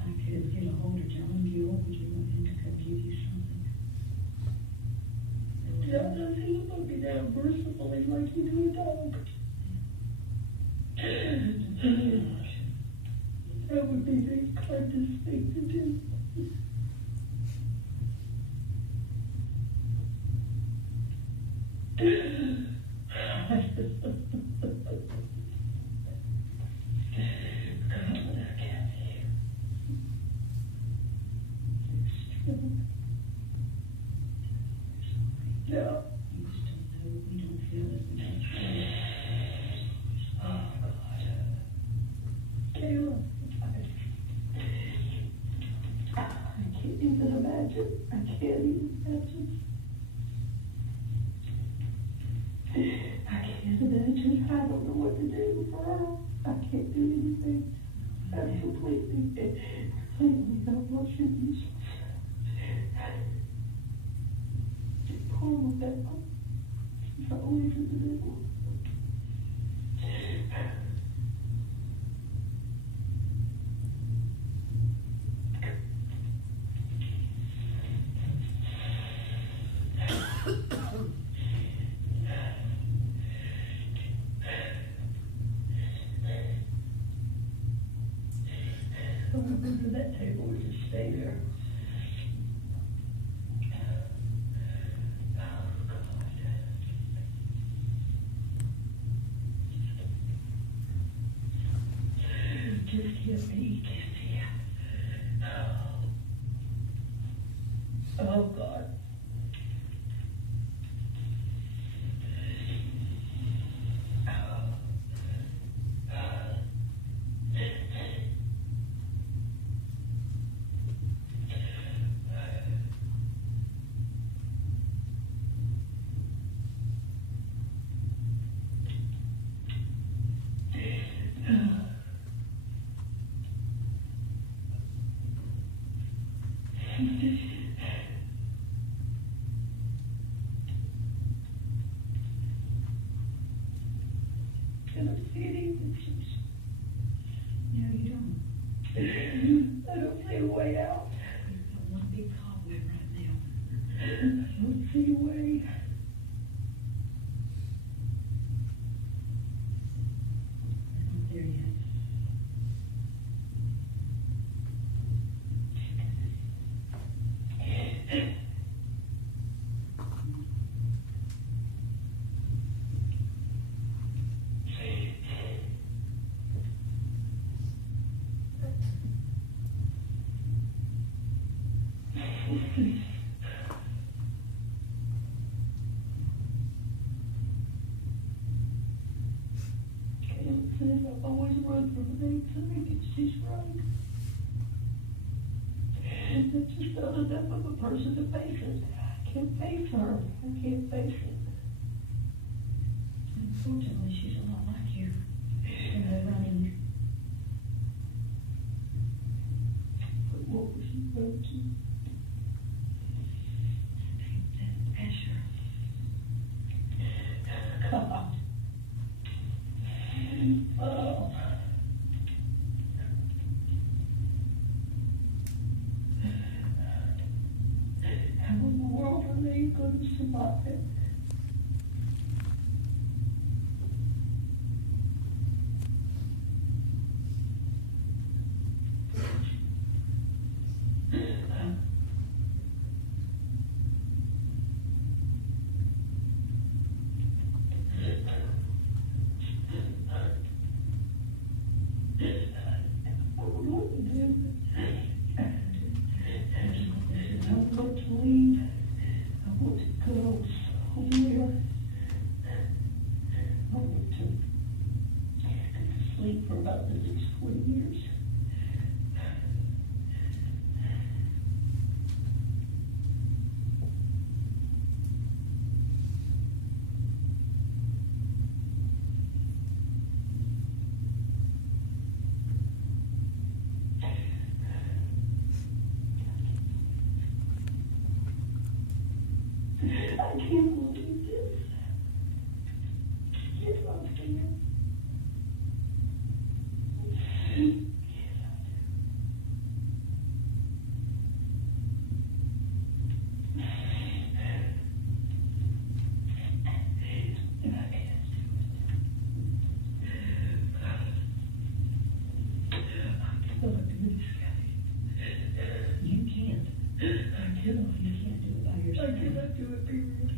I could get a hold of John Gill, would you want him to come give you something? John doesn't look me down mercifully like you do a dog. That would be very kind to speak to do. Yeah. You just don't know. We don't feel it. We don't feel it. Oh, God. Kayla. I can't even imagine. I can't even imagine. I can't imagine. I don't know what to do for her. I can't do anything. I'm completely not watching this. Poor Rebecca. She's always in the middle. Don't go to that table and just stay there. Just give me, oh God. I don't see any options. No, you don't. I don't see a way out. You've got one big cobweb right now. I don't see a way. I'm not there yet. I've always run from things. I think it's just right. And it's just not enough of a person to face it. I can't face her. I can't face it. Unfortunately, she's a lot like you. Running. But what was she going to? That pressure. God. Oh. alive. For about the next 20 years. I can't believe this. It's not fair. You can't. I know you can't do it by yourself. I cannot do it, period.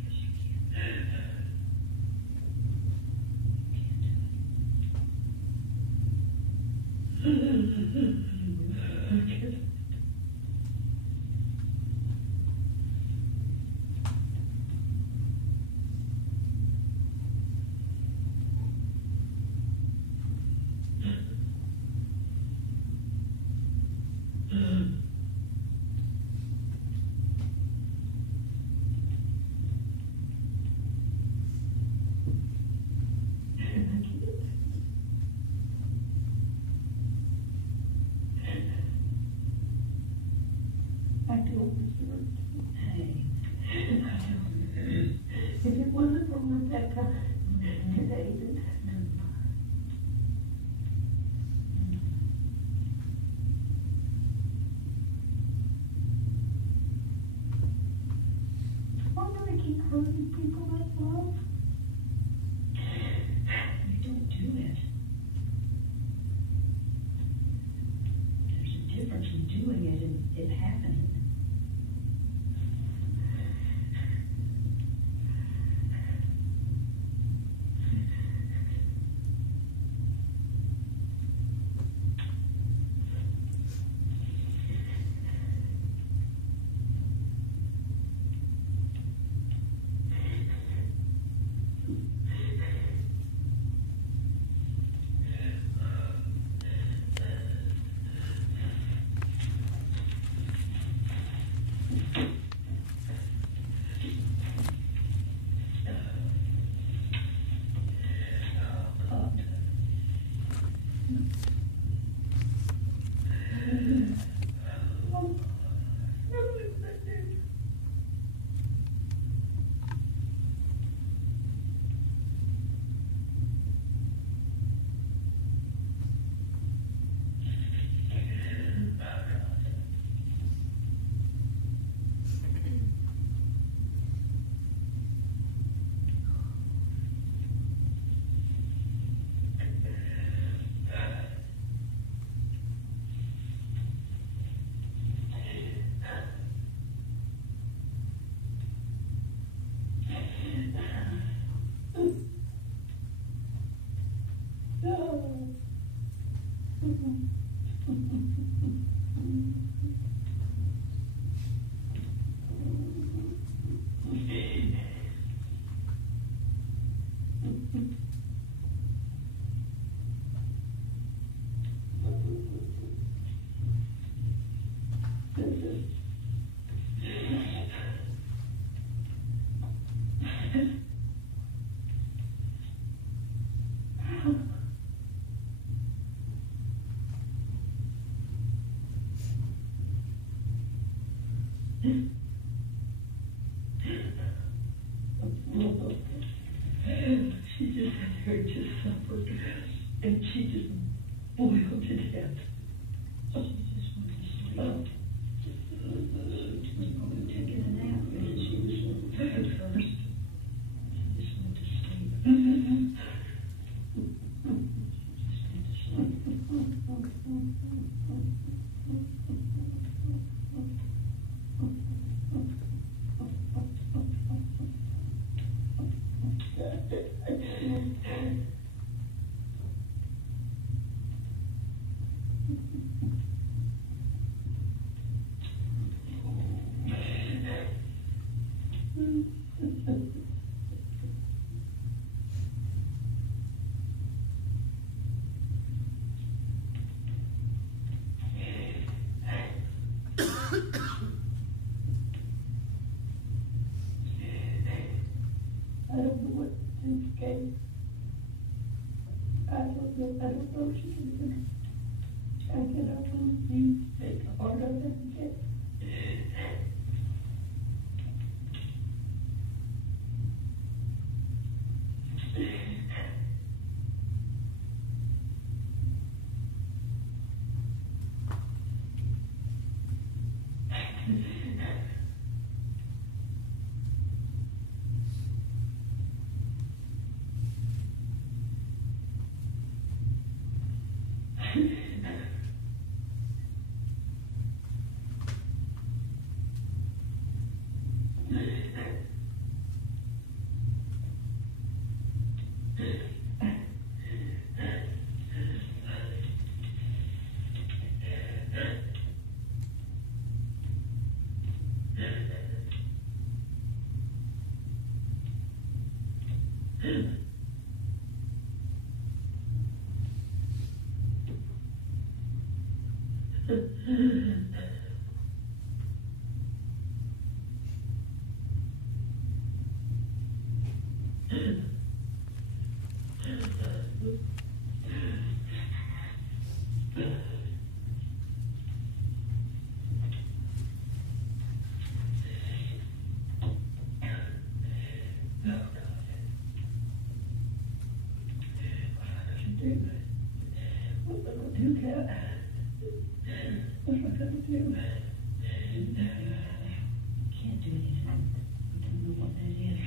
I feel deserved. Hey, if it wasn't for Rebecca and David, why do I keep hurting people I love? I don't do it. There's a difference in doing it and it happening. She just had her just suffered, and she just boiled to death. She just went to sleep. She was probably taking a nap, and she was at first. I don't know what to do, okay? I don't know if she can even, I cannot believe take the heart of it again. What am I gonna do, Kat? What am I gonna do? Can't do anything. I don't know what that is.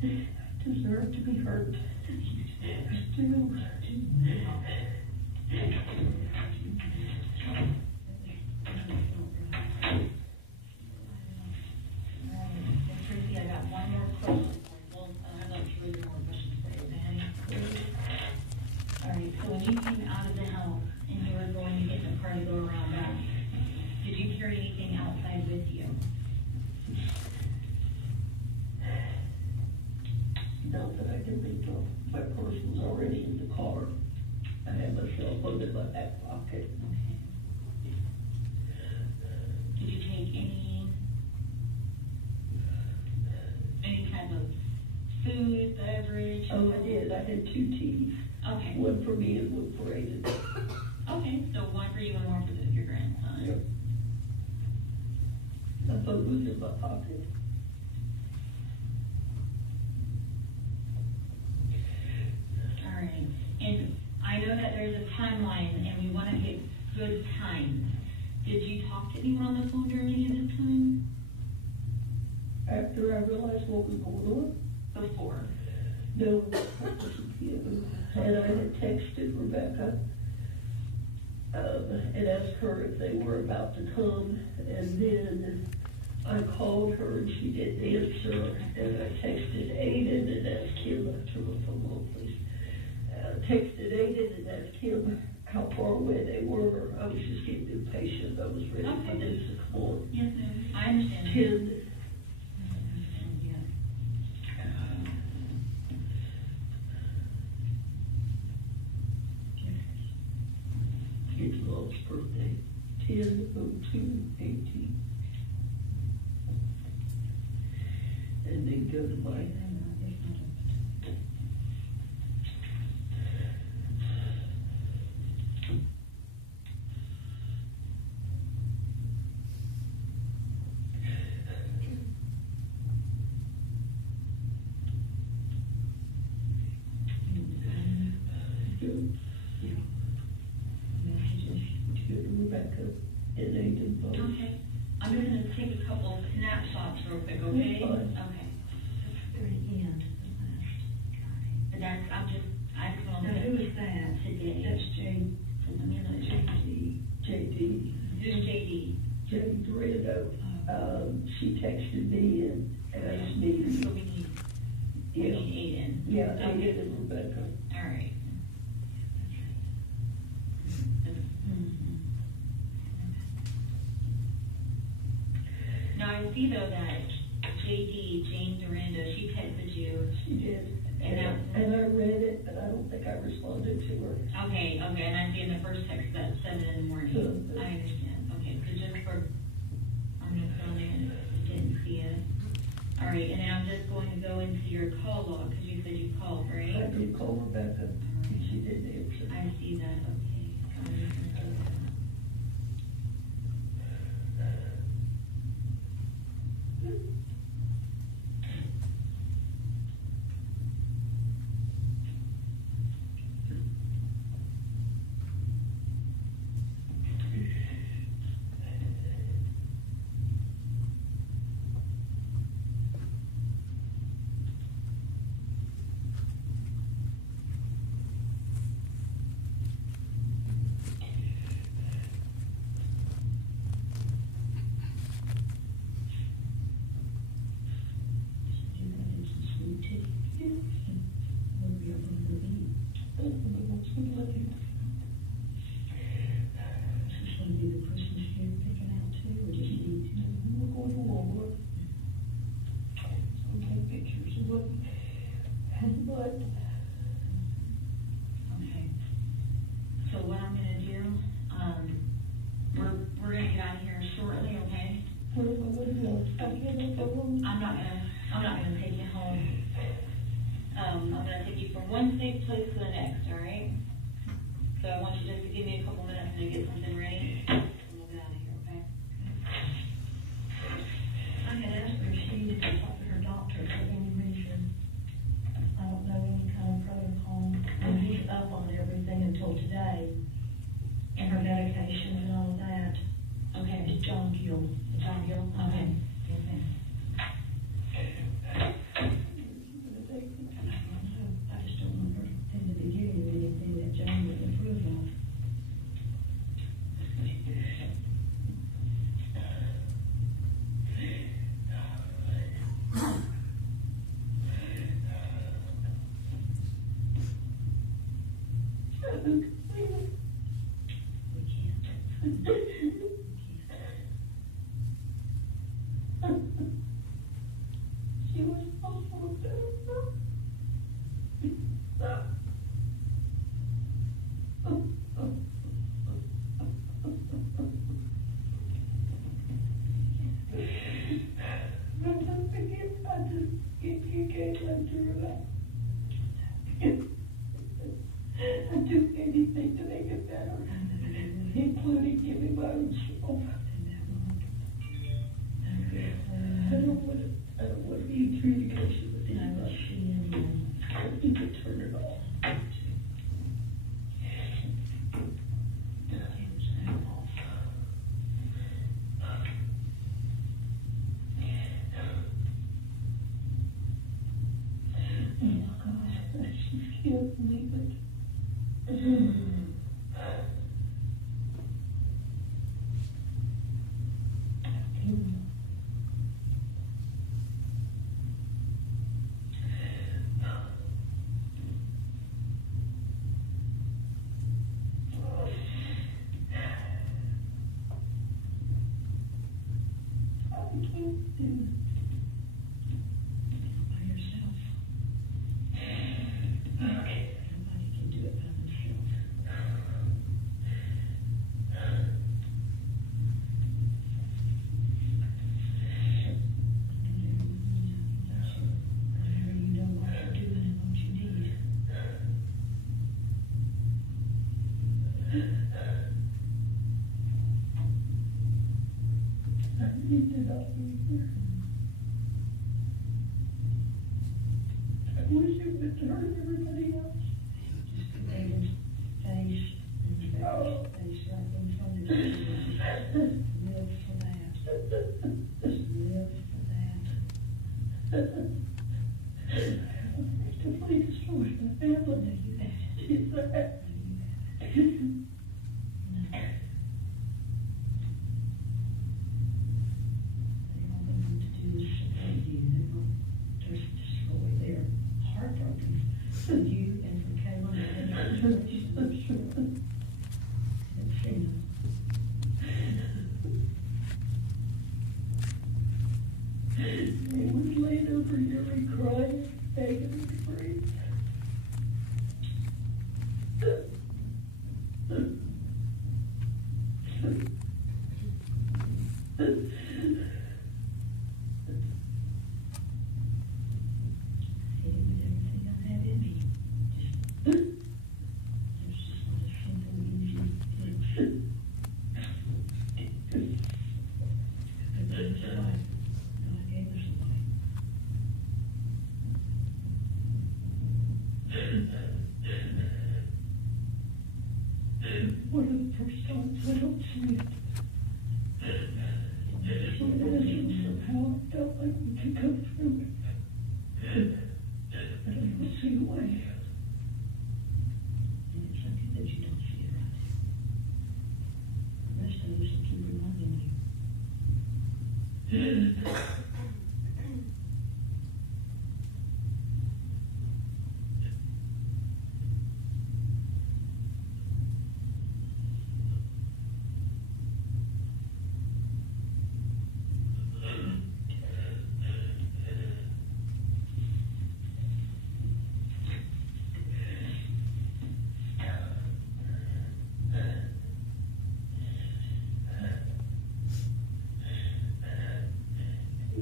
I deserve to be hurt. I do. Tracey, I got one more question. Well, I'd like 3 more questions for you, okay? All right, so when you came out of the house and you were going to get in the car to go around back, did you carry anything outside with you? Not that I can think of. My purse was already in the car. I had my cell phone in my back pocket. Did you take any type of food, beverage? Oh, I did. I had 2 teas. Okay. One for me and one for Aiden. Okay, so one for you and one for your grandson. Yep. My phone was in my pocket. there's a timeline and we want to hit good times. Did you talk to anyone on the phone during any of this time? After I realized what was going on? Before? No. And I had texted Rebecca and asked her if they were about to come, and then I called her and she didn't answer, and I texted Aiden and asked him, turn my phone on, please. Texted Aiden and asked him how far away they were. I was just getting impatient. I was ready for this to come on. Yes, ma'am. I understand. 10. It's Mom's birthday, 10/02/18. And then go to my Rebecca and Aiden both. Okay. I'm just going to take a couple of snapshots real quick, okay? That's fine. Okay. Very end. But that's, I just want to. Now, who is that? Today. That's Jane. Let me know. JD. Who's JD? Jane Dorado. She texted me and asked me. So we need Aiden. Yeah, Okay. Aiden and Rebecca. All right. Now I see though that JD, Jane Dorando, she texted you. She did. And I read it, but I don't think I responded to her. Okay, and I see in the first text that 7 in the morning. I understand. Okay, so just for, I'm gonna fill in, didn't see it. All right, and then I'm just going to go into your call log, because you said you called, right? I did call Rebecca, and she didn't answer. I see that, okay. So I'm just gonna go to I'm not gonna take you home. I'm gonna take you from one safe place to the next, all right? So I want you just to give me a couple minutes to get something ready, and we'll get out of here, okay? I had asked her if she needed to talk to her doctor for any reason. I don't know any kind of protocol. And he's up on everything until today, and her medication and all of that. Okay. It's John Gill. John Gill? Okay. Okay. I just don't want her in the beginning of anything that John would approve of. She was awful. I'd do anything to make it better, including giving my own soul. I don't want to be in communication with anybody. I need to turn it off. just can't believe it. I can't do it by yourself. Okay, nobody can do it by themselves. Whatever you know what you're doing and what you need. I need to not be here. I wish it would hurt everybody else. Just put David's face and the baby's face right in front of you. Live for that. Just live for that. To please destroy the family. You had it. Heartbroken for you and for Kayla and for It was laid over Uri crying, begging to be free. One of the first times I don't see it. So innocent somehow I felt like we could go through it. But I don't see a way. And it's something that you don't see it right. The rest of us will keep reminding you.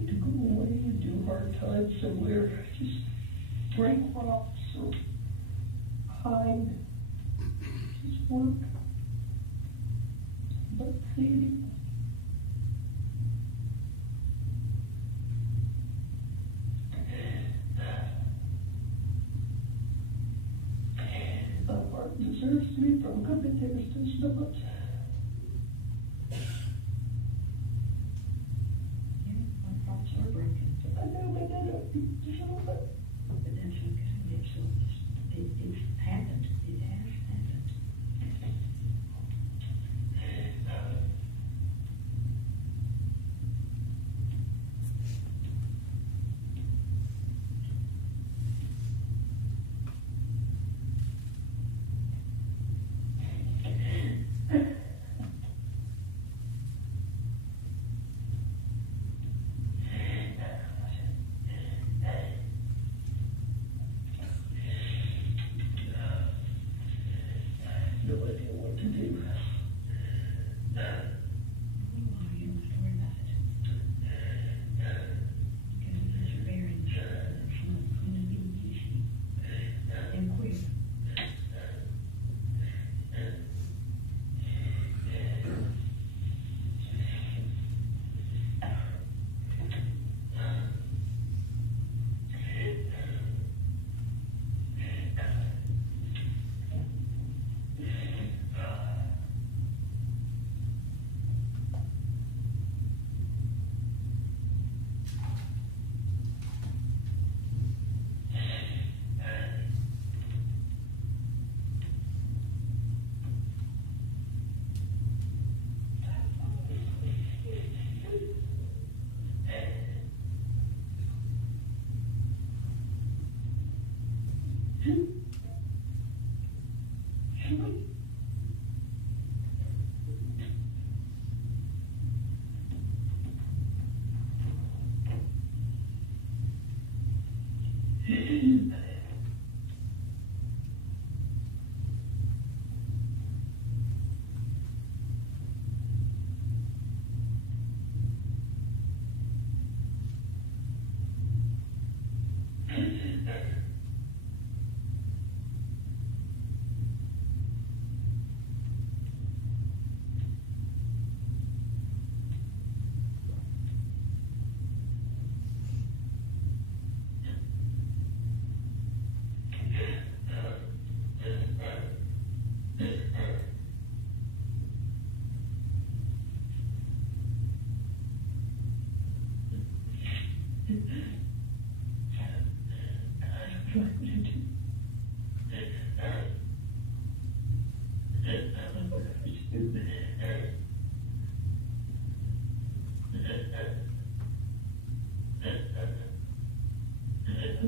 To go away and do hard times somewhere, just break rocks or hide, just work, not see anyone. My heart deserves to be broken, but there's just not. Hearts are broken. I know, but I don't think so. But that's okay. It's happened. It has happened.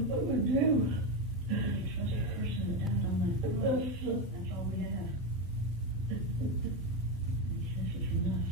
What would do? Trust the person that died on that bus. That's all we have. This is enough.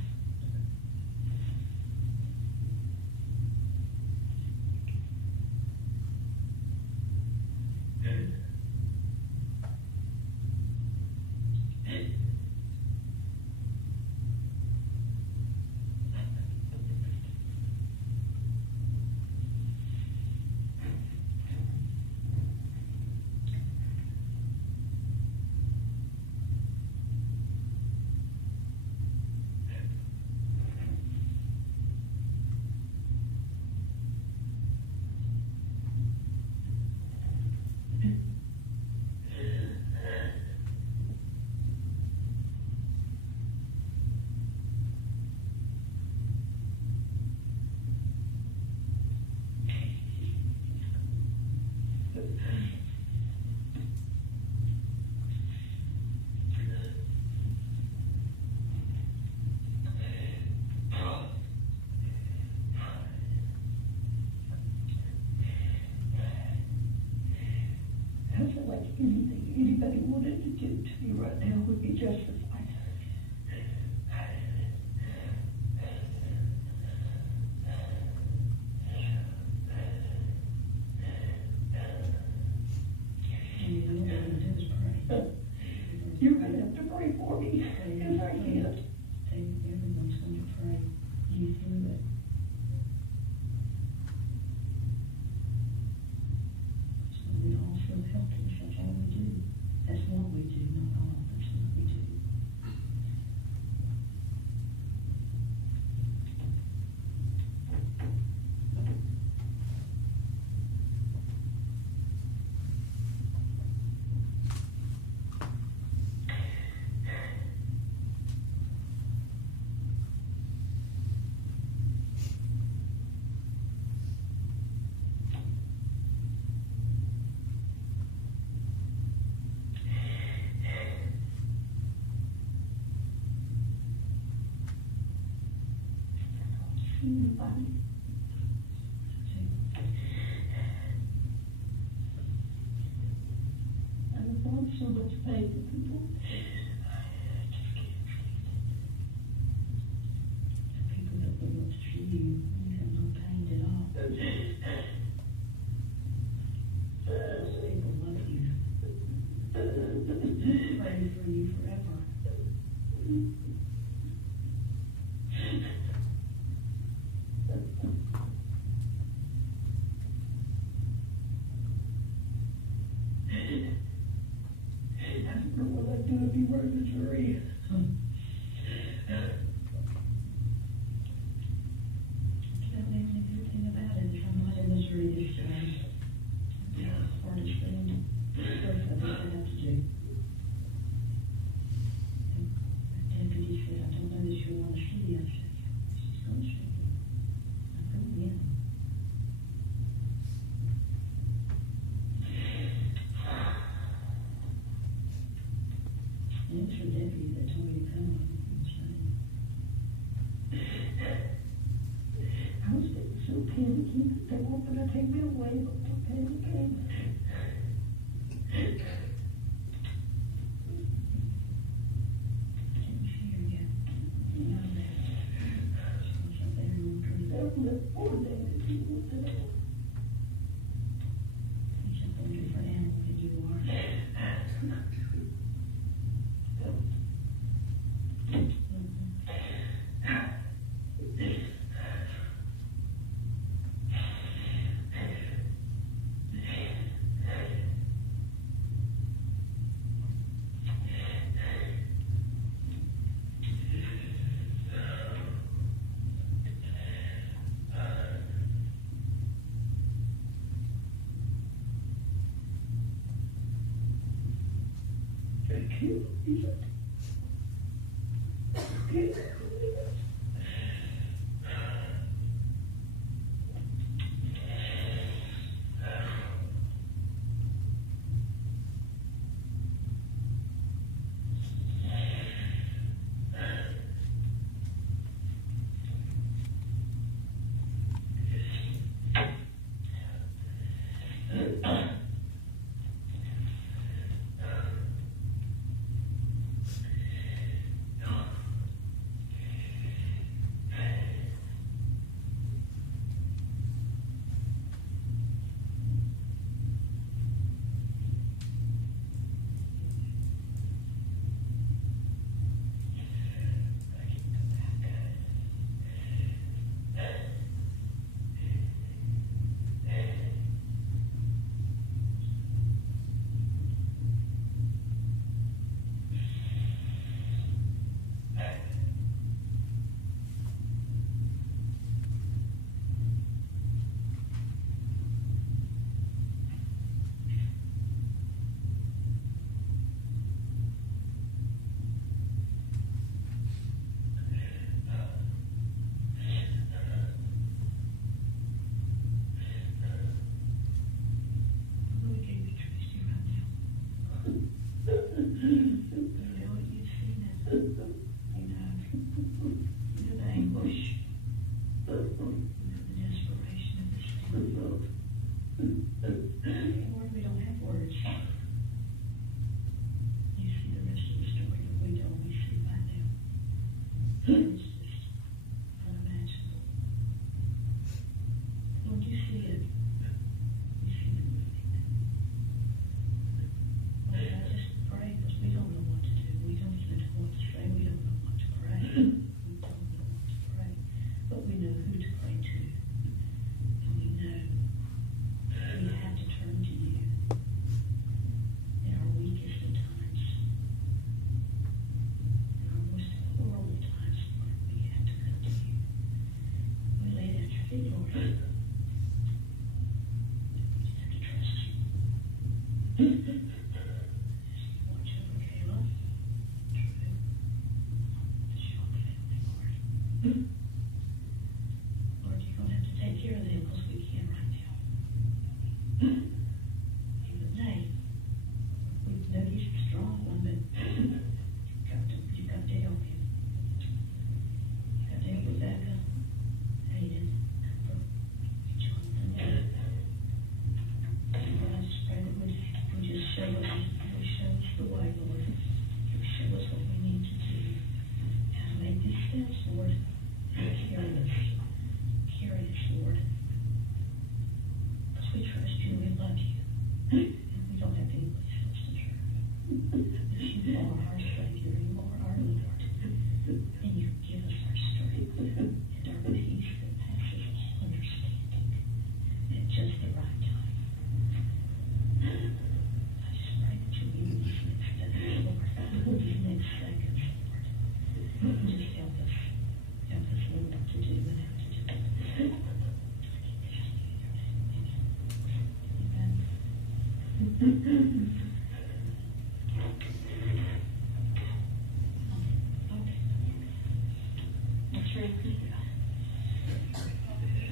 I feel like anything anybody wanted to do to me right now would be justified. You're gonna have to pray for me, because I can't. Everyone's gonna pray you through it. We all feel helpless, that's all we do. That's what we do, not all, that's what we do. Anybody? I want so much pain for people. People that would want to see you, you have no pain at all. Those people love you. Pray for you forever. I don't know what I'd do if you were in the jury. Tell me everything about it if I'm not in the jury this time. Yeah, hardest thing. First I've ever had to do. The deputy said, I don't know that you want to see you. I said, she's going to see you. I'm going in. And it was her deputy that told me to come. I was getting so panicky that they weren't going to take me away, but no panic came.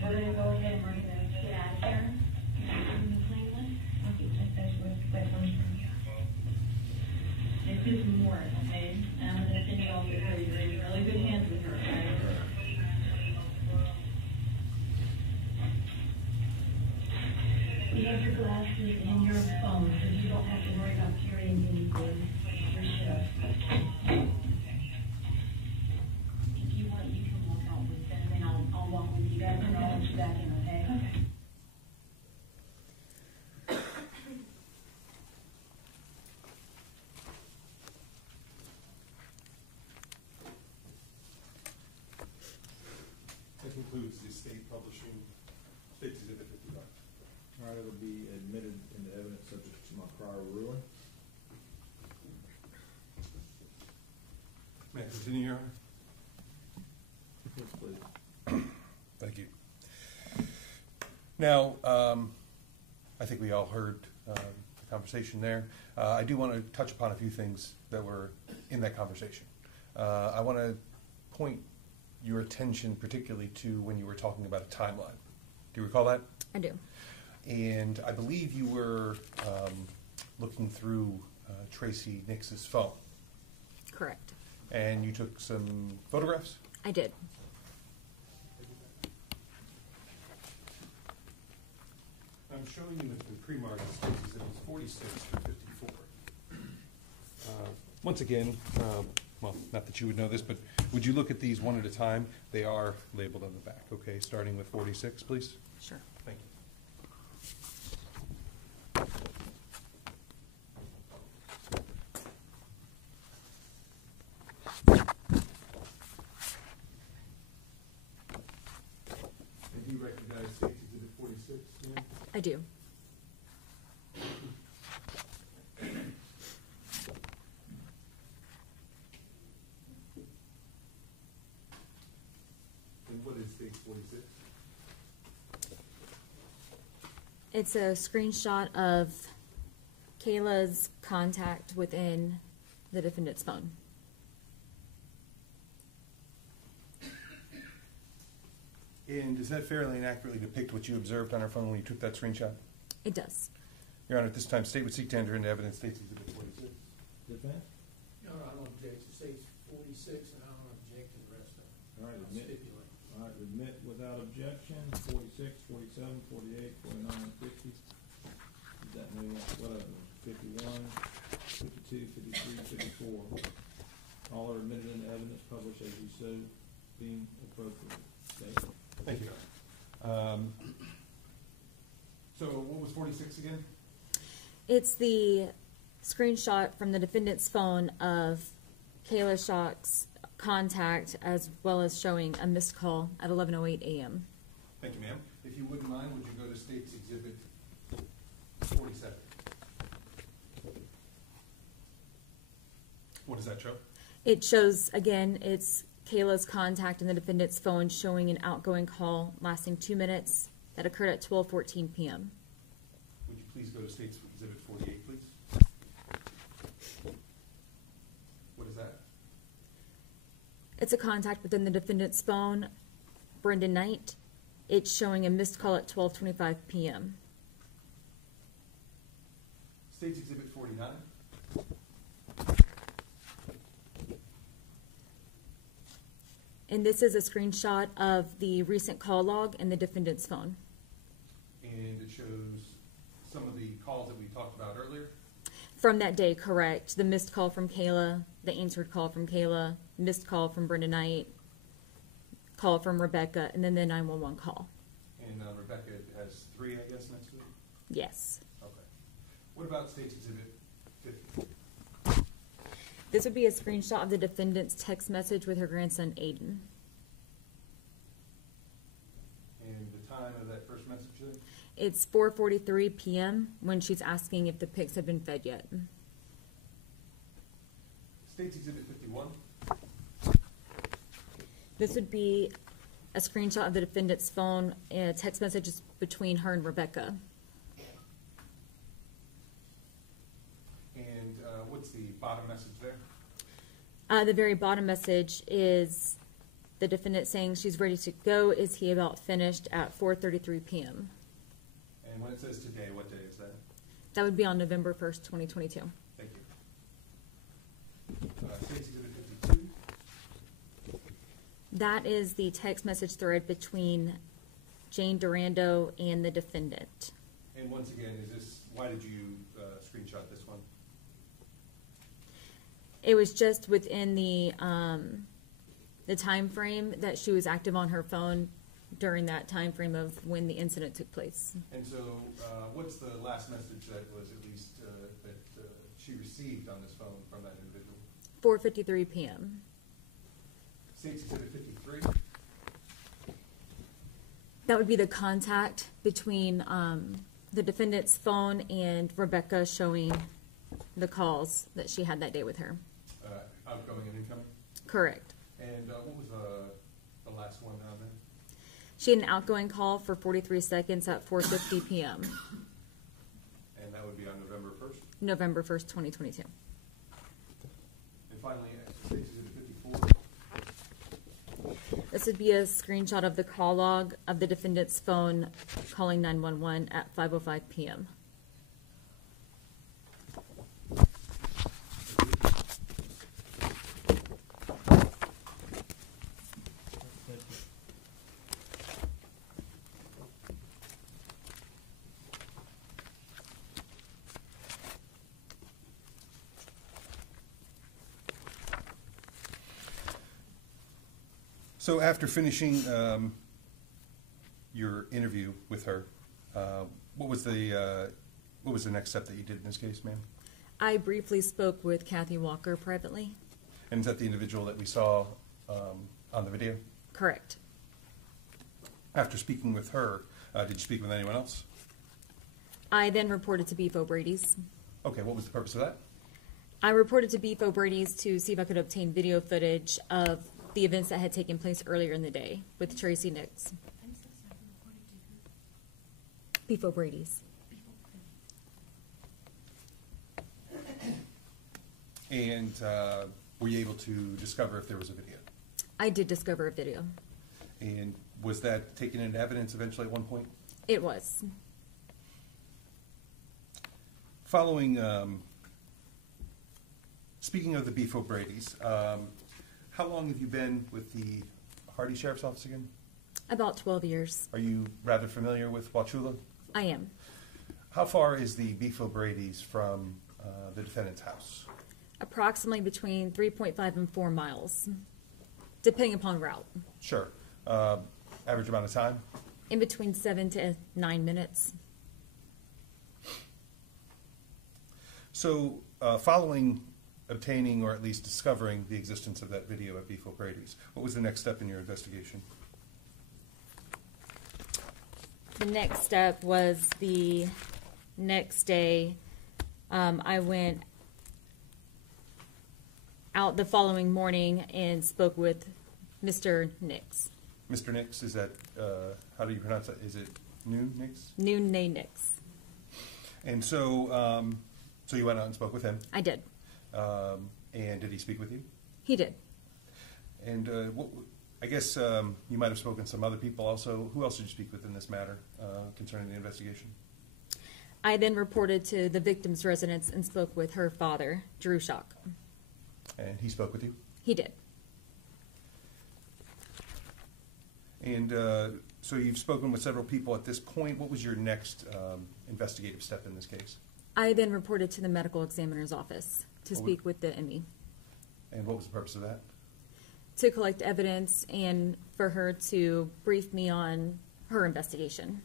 We're gonna go ahead and we're gonna get out of here. I'll take those wet ones from you. This is more, okay? And I'm gonna send it all to her. You're in really good hands with her, okay? You have your glasses and your phone, so you don't have to worry about carrying anything yourself. If you want, you can walk out with them, and I'll walk with you guys, and I'll let you back in, okay? Okay. That concludes the state publishing State Exhibit 51. All right, it'll be admitted into evidence subject to my prior ruling. May I continue, Your Honor? Yes, please. Thank you. Now, I think we all heard the conversation there. I do want to touch upon a few things that were in that conversation. I want to point your attention particularly to when you were talking about a timeline. Do you recall that? I do. And I believe you were looking through Tracey Nix's phone. Correct. And you took some photographs? I did. I'm showing you the pre-marked spaces. It was 46 to 54. Once again, well, not that you would know this, but would you look at these one at a time? They are labeled on the back, okay? Starting with 46, please. Sure. Thank you. And do you recognize State's Exhibit 46, ma'am? I do. And what is State 46? It's a screenshot of Kayla's contact within the defendant's phone. And does that fairly and accurately depict what you observed on her phone when you took that screenshot? It does. Your Honor, at this time, State would seek to enter into evidence State's Exhibit 46. Defense? No, I don't object to State's 46, and I don't object to the rest of it. All right, I'll admit. stipulate. All right, admit without objection, 46, 47, 48, 49, 50. Is that new? What other? 51, 52, 53, 54. All are admitted into evidence, published as you so deem appropriate. State. Thank you. So what was 46 again? It's the screenshot from the defendant's phone of Kayla Schock's contact, as well as showing a missed call at 11:08 a.m. Thank you, ma'am. If you wouldn't mind, would you go to State's Exhibit 47? What does that show? It shows, again, it's Kayla's contact in the defendant's phone showing an outgoing call lasting 2 minutes that occurred at 12:14 p.m. Would you please go to State's Exhibit 48, please? What is that? It's a contact within the defendant's phone, Brendan Knight. It's showing a missed call at 12:25 p.m. State's Exhibit 49. And this is a screenshot of the recent call log in the defendant's phone. And it shows some of the calls that we talked about earlier. From that day, correct. The missed call from Kayla, the answered call from Kayla, missed call from Brendan Knight, call from Rebecca, and then the 911 call. And Rebecca has 3, I guess, next to it? Yes. Okay. What about State's Exhibit 50? This would be a screenshot of the defendant's text message with her grandson, Aiden. And the time of that first message then? It's 4:43 p.m. when she's asking if the pigs have been fed yet. State's Exhibit 51. This would be a screenshot of the defendant's phone, text messages between her and Rebecca. And what's the bottom message there? The very bottom message is the defendant saying she's ready to go. Is he about finished at 4:33 p.m.? And when it says today, what day is that? That would be on November 1st, 2022. Thank you. State's Exhibit 52. That is the text message thread between Jane Durando and the defendant. And once again, why did you screenshot this one? It was just within the time frame that she was active on her phone during that time frame of when the incident took place. And so, what's the last message that was at least that she received on this phone from that individual? 4:53 p.m. State's Exhibit 53. That would be the contact between the defendant's phone and Rebecca, showing the calls that she had that day with her. Outgoing and incoming? Correct. And what was the last one on there? She had an outgoing call for 43 seconds at 4:50 p.m. And that would be on November 1st? November 1st, 2022. And finally, State's Exhibit 54. This would be a screenshot of the call log of the defendant's phone calling 911 at 5:05 p.m. So after finishing your interview with her, what was the next step that you did in this case, ma'am? I briefly spoke with Kathy Walker privately. And is that the individual that we saw on the video? Correct. After speaking with her, did you speak with anyone else? I then reported to Beef O'Brady's. Okay, what was the purpose of that? I reported to Beef O'Brady's to see if I could obtain video footage of the events that had taken place earlier in the day with Tracey Nix. Beef O'Brady's. And were you able to discover if there was a video? I did discover a video. And was that taken into evidence eventually at one point? It was. Following, speaking of the Beef O'Brady's, how long have you been with the Hardy Sheriff's Office again? About 12 years. Are you rather familiar with Wauchula? I am. How far is the Beef O'Brady's from the defendant's house? Approximately between 3.5 and 4 miles, depending upon route. Sure. Average amount of time? In between 7 to 9 minutes. So, following obtaining or at least discovering the existence of that video at Beef O'Brady's, what was the next step in your investigation? The next step was the next day. I went out the following morning and spoke with Mr. Nix. Mr. Nix, is that, how do you pronounce that? Is it Nix? Nix. And so, so you went out and spoke with him? I did. And did he speak with you? He did. And I guess you might have spoken to some other people also. Who else did you speak with in this matter concerning the investigation? I then reported to the victim's residence and spoke with her father, Uriel Schock. And he spoke with you? He did. And so you've spoken with several people at this point. What was your next investigative step in this case? I then reported to the medical examiner's office to speak with the ME. And what was the purpose of that? To collect evidence and for her to brief me on her investigation.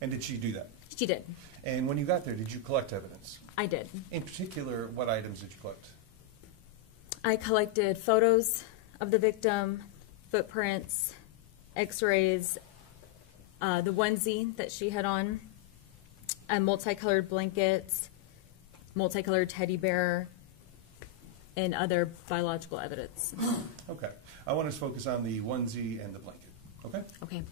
And did she do that? She did. And when you got there, did you collect evidence? I did. In particular, what items did you collect? I collected photos of the victim, footprints, x-rays, the onesie that she had on, multicolored blankets, multicolored teddy bear, and other biological evidence. Okay. I want to focus on the onesie and the blanket. Okay? Okay.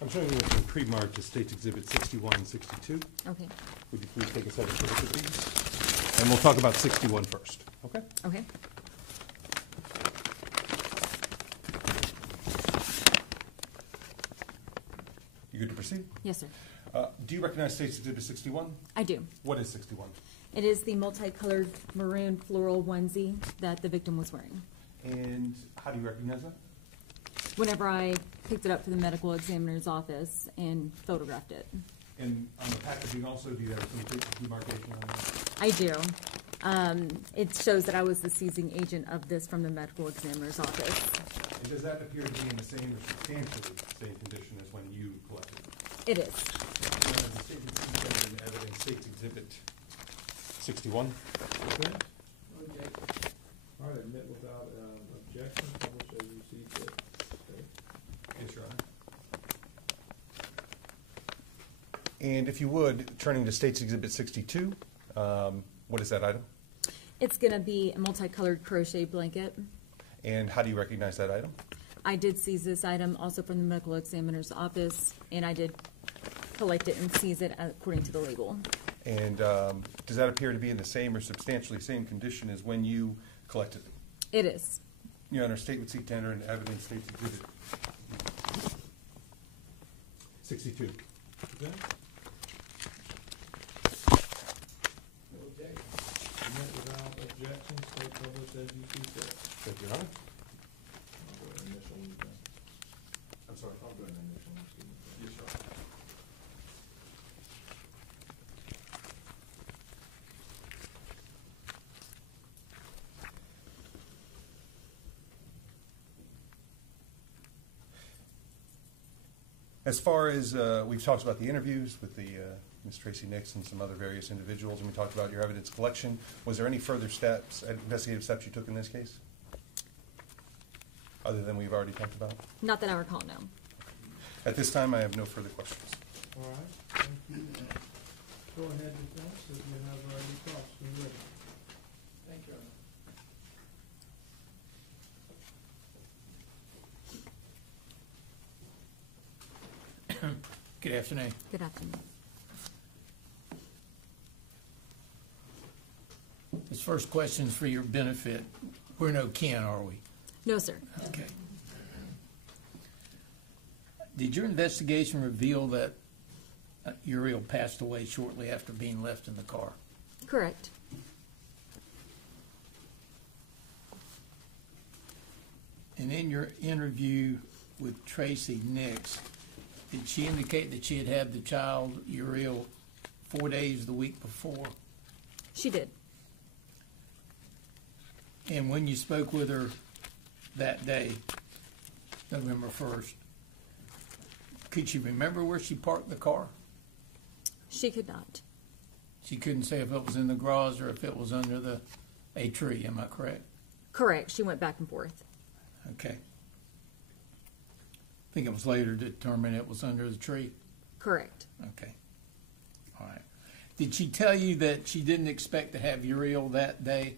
I'm showing you what's been pre-marked as State's Exhibit 61 and 62. Okay. Would you please take a second to look at these? And we'll talk about 61 first. Okay? Okay. You good to proceed? Yes, sir. Do you recognize State's Exhibit 61? I do. What is 61? It is the multicolored maroon floral onesie that the victim was wearing. And how do you recognize that? Whenever I picked it up to the medical examiner's office and photographed it. And on the packaging also, do you have some demarcation on it? I do. It shows that I was the seizing agent of this from the medical examiner's office. And does that appear to be in the same or substantially same condition as when you collected it? It is. The state presented in evidence, State's Exhibit 61. Defense? All right, admit without objection, publish as you see fit. Okay. Yes, Your Honor. And if you would, turning to State's Exhibit 62, what is that item? It's going to be a multicolored crochet blanket. And how do you recognize that item? I did seize this item also from the medical examiner's office, and I did collect it and seize it according to the label. And does that appear to be in the same or substantially same condition as when you collected it? It is. Your Honor, State would seek to enter into evidence State's Exhibit 62. Okay. No objection. Admit without objection, state publish as you see fit. Thank you, Your Honor. I'll go ahead and initial when you're done. I'm sorry. I'll go ahead and initial when you're done. Yes, Your Honor. As far as we've talked about the interviews with the Ms. Tracey Nix and some other various individuals, and we talked about your evidence collection, was there any further steps, investigative steps you took in this case? Other than we've already talked about? Not that I recall, no. At this time, I have no further questions. All right, thank you. Go ahead, defense, if you have any thoughts, when you're ready. Thank you, Your Honor. Good afternoon. Good afternoon. This first question's for your benefit. We're no kin, are we? No, sir. Okay. Did your investigation reveal that Uriel passed away shortly after being left in the car? Correct. And in your interview with Tracey Nix, did she indicate that she had had the child, Uriel, 4 days the week before? She did. And when you spoke with her that day, November 1st, could she remember where she parked the car? She could not. She couldn't say if it was in the garage or if it was under a tree, am I correct? Correct. She went back and forth. Okay. I think it was later determined it was under the tree. Correct. Okay. All right. Did she tell you that she didn't expect to have Uriel that day?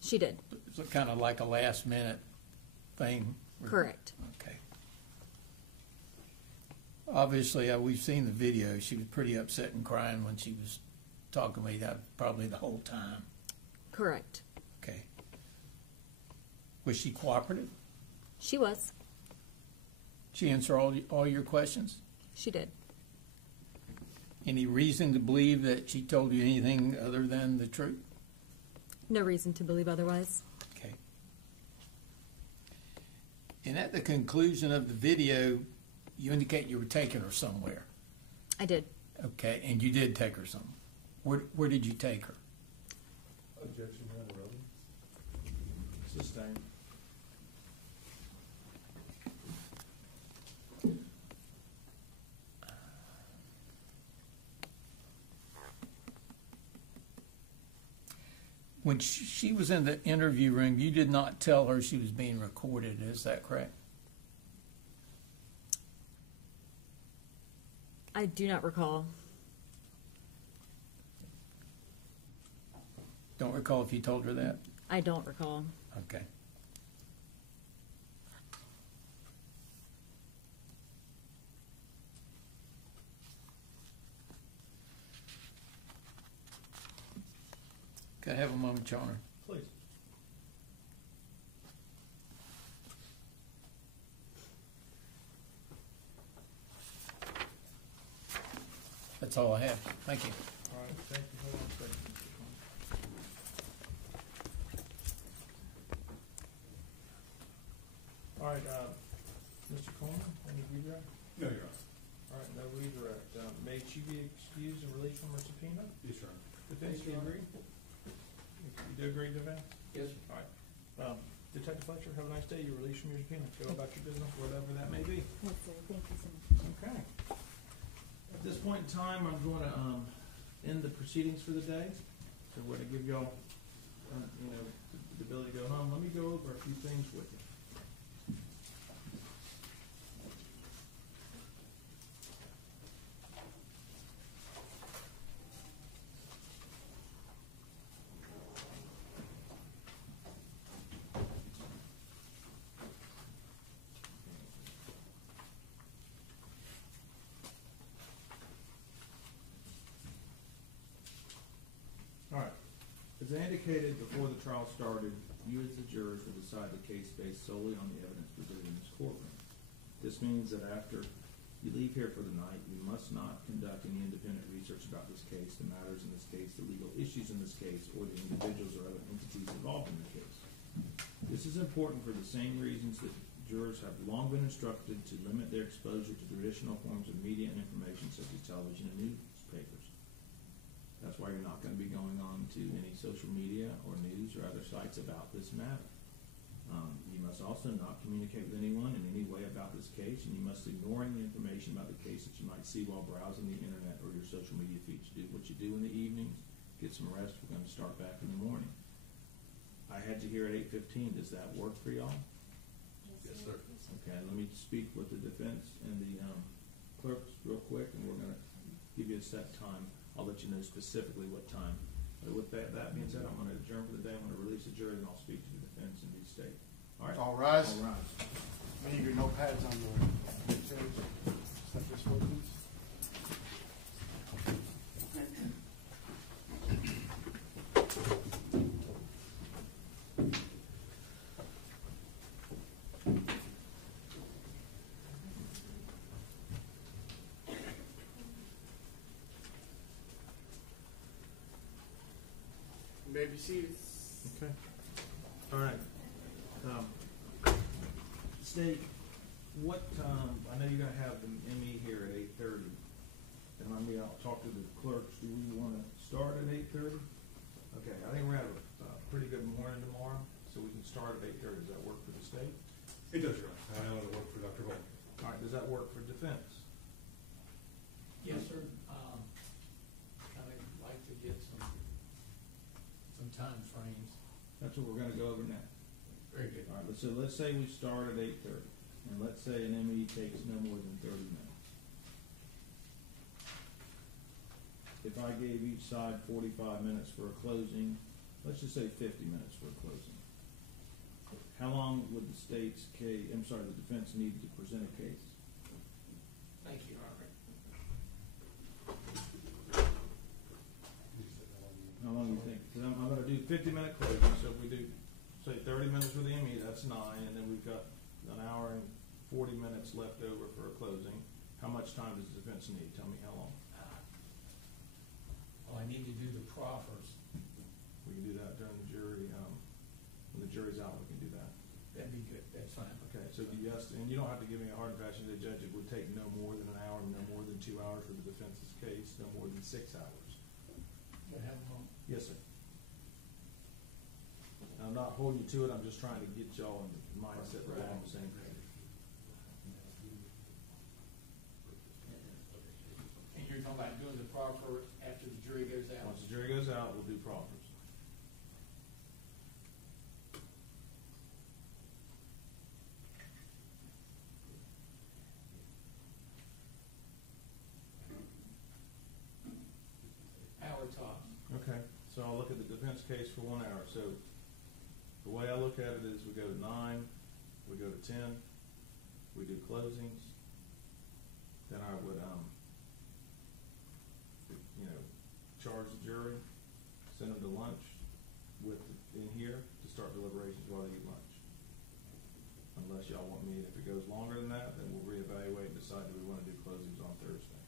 She did. It was kind of like a last minute thing. Correct. Okay. Obviously, we've seen the video. She was pretty upset and crying when she was talking to me, probably the whole time. Correct. Okay. Was she cooperative? She was. She answered all your questions? She did. Any reason to believe that she told you anything other than the truth? No reason to believe otherwise. Okay. And at the conclusion of the video, you indicate you were taking her somewhere. I did. Okay, and you did take her somewhere. Where did you take her? Objection, Your Honor. Sustained. When she was in the interview room, you did not tell her she was being recorded. Is that correct? I do not recall. Don't recall if you told her that? I don't recall. Okay. Can I have a moment, Your Honor? Please. That's all I have. Thank you. All right, thank you. Hold on a second. All right, Mr. Coleman, any redirect? No, Your Honor. All right, no redirect. May she be excused and released from her subpoena? Yes, Your Honor. Defense, do you agree? You do agree, defense? Yes. All right. Detective Fletcher, have a nice day. You're released from your subpoena. Go about your business, whatever that may be. Yes, sir. Thank you so much. Okay. At this point in time, I'm going to end the proceedings for the day. So we're gonna give y'all, the ability to go home. Let me go over a few things with you. All right. As I indicated before the trial started, you as the jurors will decide the case based solely on the evidence presented in this courtroom. This means that after you leave here for the night, you must not conduct any independent research about this case, the matters in this case, the legal issues in this case, or the individuals or other entities involved in the case. This is important for the same reasons that jurors have long been instructed to limit their exposure to traditional forms of media and information such as television and newspapers. That's why you're not going to be going on to any social media or news or other sites about this matter. You must also not communicate with anyone in any way about this case, and you must ignore any information about the case that you might see while browsing the internet or your social media feeds. Do what you do in the evenings, get some rest. We're going to start back in the morning. I had you here at 8:15. Does that work for y'all? Yes, sir. Okay, let me speak with the defense and the clerks real quick, and we're going to give you a set time. I'll let you know specifically what time. But with that being said, I'm going to adjourn for the day. I'm going to release the jury, and I'll speak to the defense and the state. All right. All rise. All rise. Leave your notepads on the chairs. Step this way, please. You may be seated. Okay. All right. State, what, I know you're going to have the ME here at 8:30. And I'll talk to the clerks. Do we want to start at 8:30? Okay, I think we're going to have a pretty good morning tomorrow, so we can start at 8:30. Does that work for the state? It does, Your Honor. I know it'll work for Dr. Gold. All right, does that work for defense? Yes, sir. I'd like to get some time frames. That's what we're going to go over now. Very good. All right, so let's say we start at 8:30, and let's say an ME takes no more than 30 minutes. If I gave each side 45 minutes for a closing, let's just say 50 minutes for a closing. How long would the the defense need to present a case? Thank you, Robert. How long do you think? Because I'm going to do 50-minute closing, so if we do, say, 30 minutes for the ME, that's 9, and then we've got an hour and 40 minutes left over for a closing. How much time does the defense need? Tell me how long. Well, I need to do the proffers. We can do that during the jury. When the jury's out, we can do that. That'd be good. That's fine. Okay, so yes, and you don't have to give me a hard and fast. The judge, it would take no more than an hour, no more than 2 hours for the defense's case, no more than 6 hours. But have them. Yes, sir. I'm not holding you to it. I'm just trying to get y'all in the mindset right on the same page. And you're talking about doing the proffer after the jury goes out? Once the jury goes out, we'll do proffers. Hour tops. Okay, so I'll look at the defense case for 1 hour. So the way I look at it is we go to 9, we go to 10, we do closings, then I would, charge the jury, send them to lunch in here to start deliberations while they eat lunch. Unless y'all want me, if it goes longer than that, then we'll reevaluate and decide do we want to do closings on Thursday.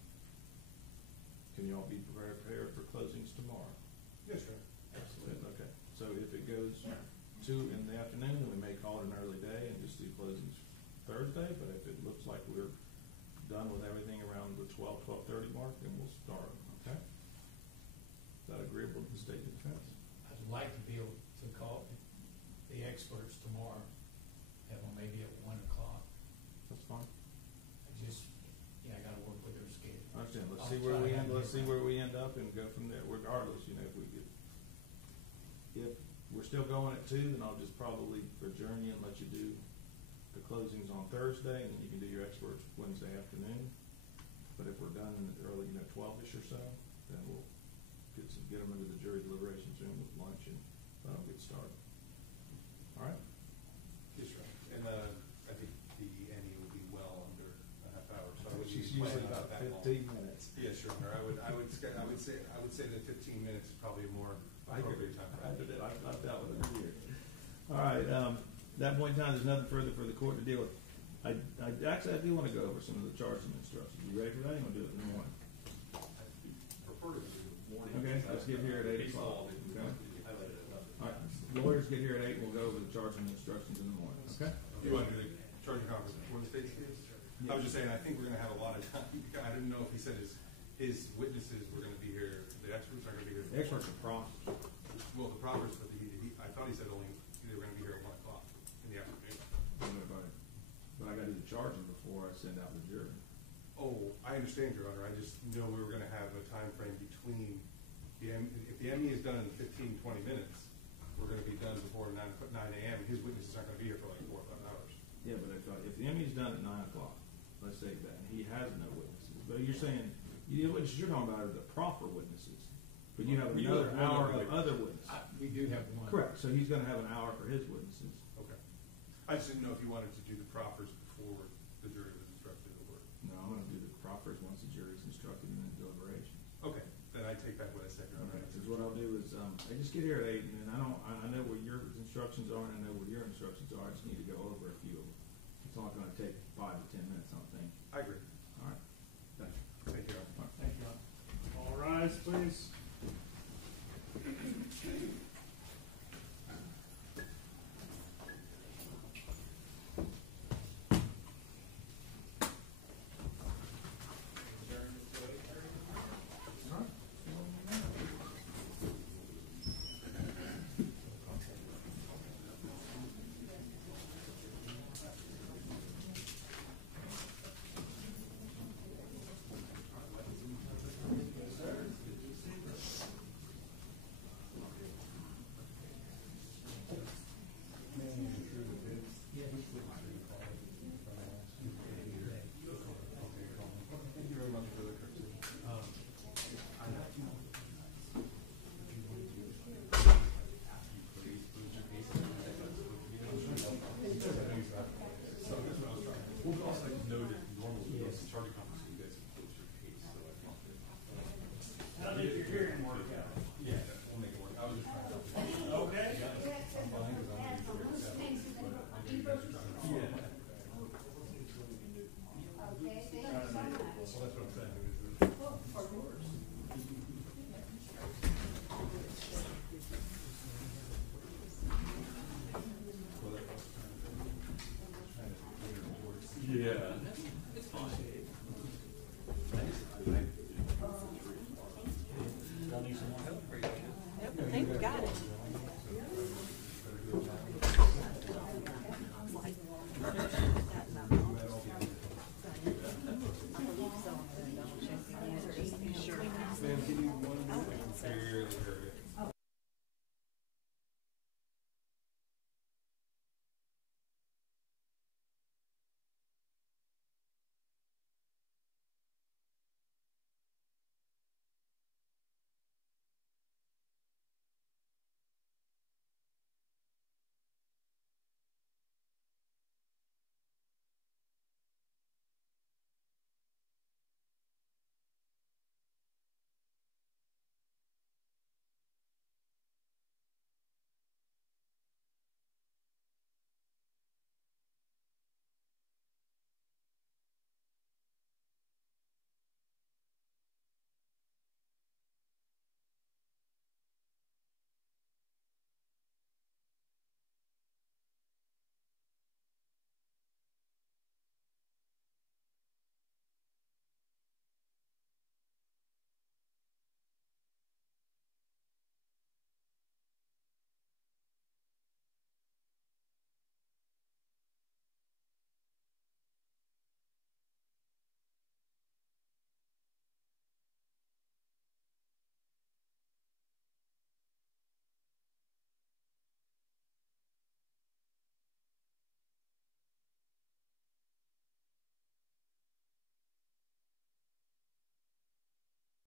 Can y'all be prepared for closings tomorrow? Yes, sir. Absolutely. Okay, so if it goes 2 in the afternoon, then we may call it an early day and just do closings Thursday, but if it looks like we're done with everything around the 12:30 mark, then we'll start, okay? Is that agreeable to the state defense? I'd like to be able to call the experts tomorrow, have them maybe at 1 o'clock. That's fine. I gotta work with their schedule. I understand. Let's see where we end up and go from there. Regardless, if we get still going at 2, then I'll just probably adjourn you and let you do the closings on Thursday, and then you can do your experts Wednesday afternoon. But if we're done in the early, 12-ish or so, then we'll get them into the jury deliberations room with lunch and let them get started. All right? Yes, sir. And I think the Annie will be well under a half hour, so I would She's be usually planning about that long. 15 minutes. Yes, sure. I would say that 15 minutes is probably a more appropriate time. I've dealt with it for years. All right. At that point in time, there's nothing further for the court to deal with. I do want to go over some of the charging instructions. You ready for that? You want to do it in the morning? Prefer to do it morning. Okay, let's get here at 8 o'clock. Okay. All right, lawyers get here at 8. We'll go over the charging instructions in the morning. Okay. You want to do the charging conference before the state's case? I was just saying, I think we're going to have a lot of time. I didn't know if he said his witnesses were going to be here. The experts are going to be here. The experts are prompts. Well, the proffers, but I thought he said only they were going to be here at 1 o'clock in the afternoon. But I got to do the charging before I send out the jury. Oh, I understand, Your Honor. I just know we were going to have a time frame between if the ME is done in 15, 20 minutes, we're going to be done before 9 a.m. His witnesses aren't going to be here for like 4 or 5 hours. Yeah, but if the ME is done at 9 o'clock, let's say that, and he has no witnesses. But you're saying, the witnesses you're talking about are the proper witnesses. But you have another hour of other witnesses. We do have one. Correct. So he's going to have an hour for his witnesses. Okay. I just didn't know if you wanted to do the proffers before the jury was instructed or. No, I'm going to do the proffers once the jury's instructed and then deliberations. Okay. Then I take back what I said. Okay. Because what I'll do is, I just get here at 8, and then I know what your instructions are, and I know what your instructions are. I just need to go over a few of them. It's not going to take 5 to 10 minutes, I don't think. I agree. All right. Thank you. Thank you. All right. Thank you. All rise, please.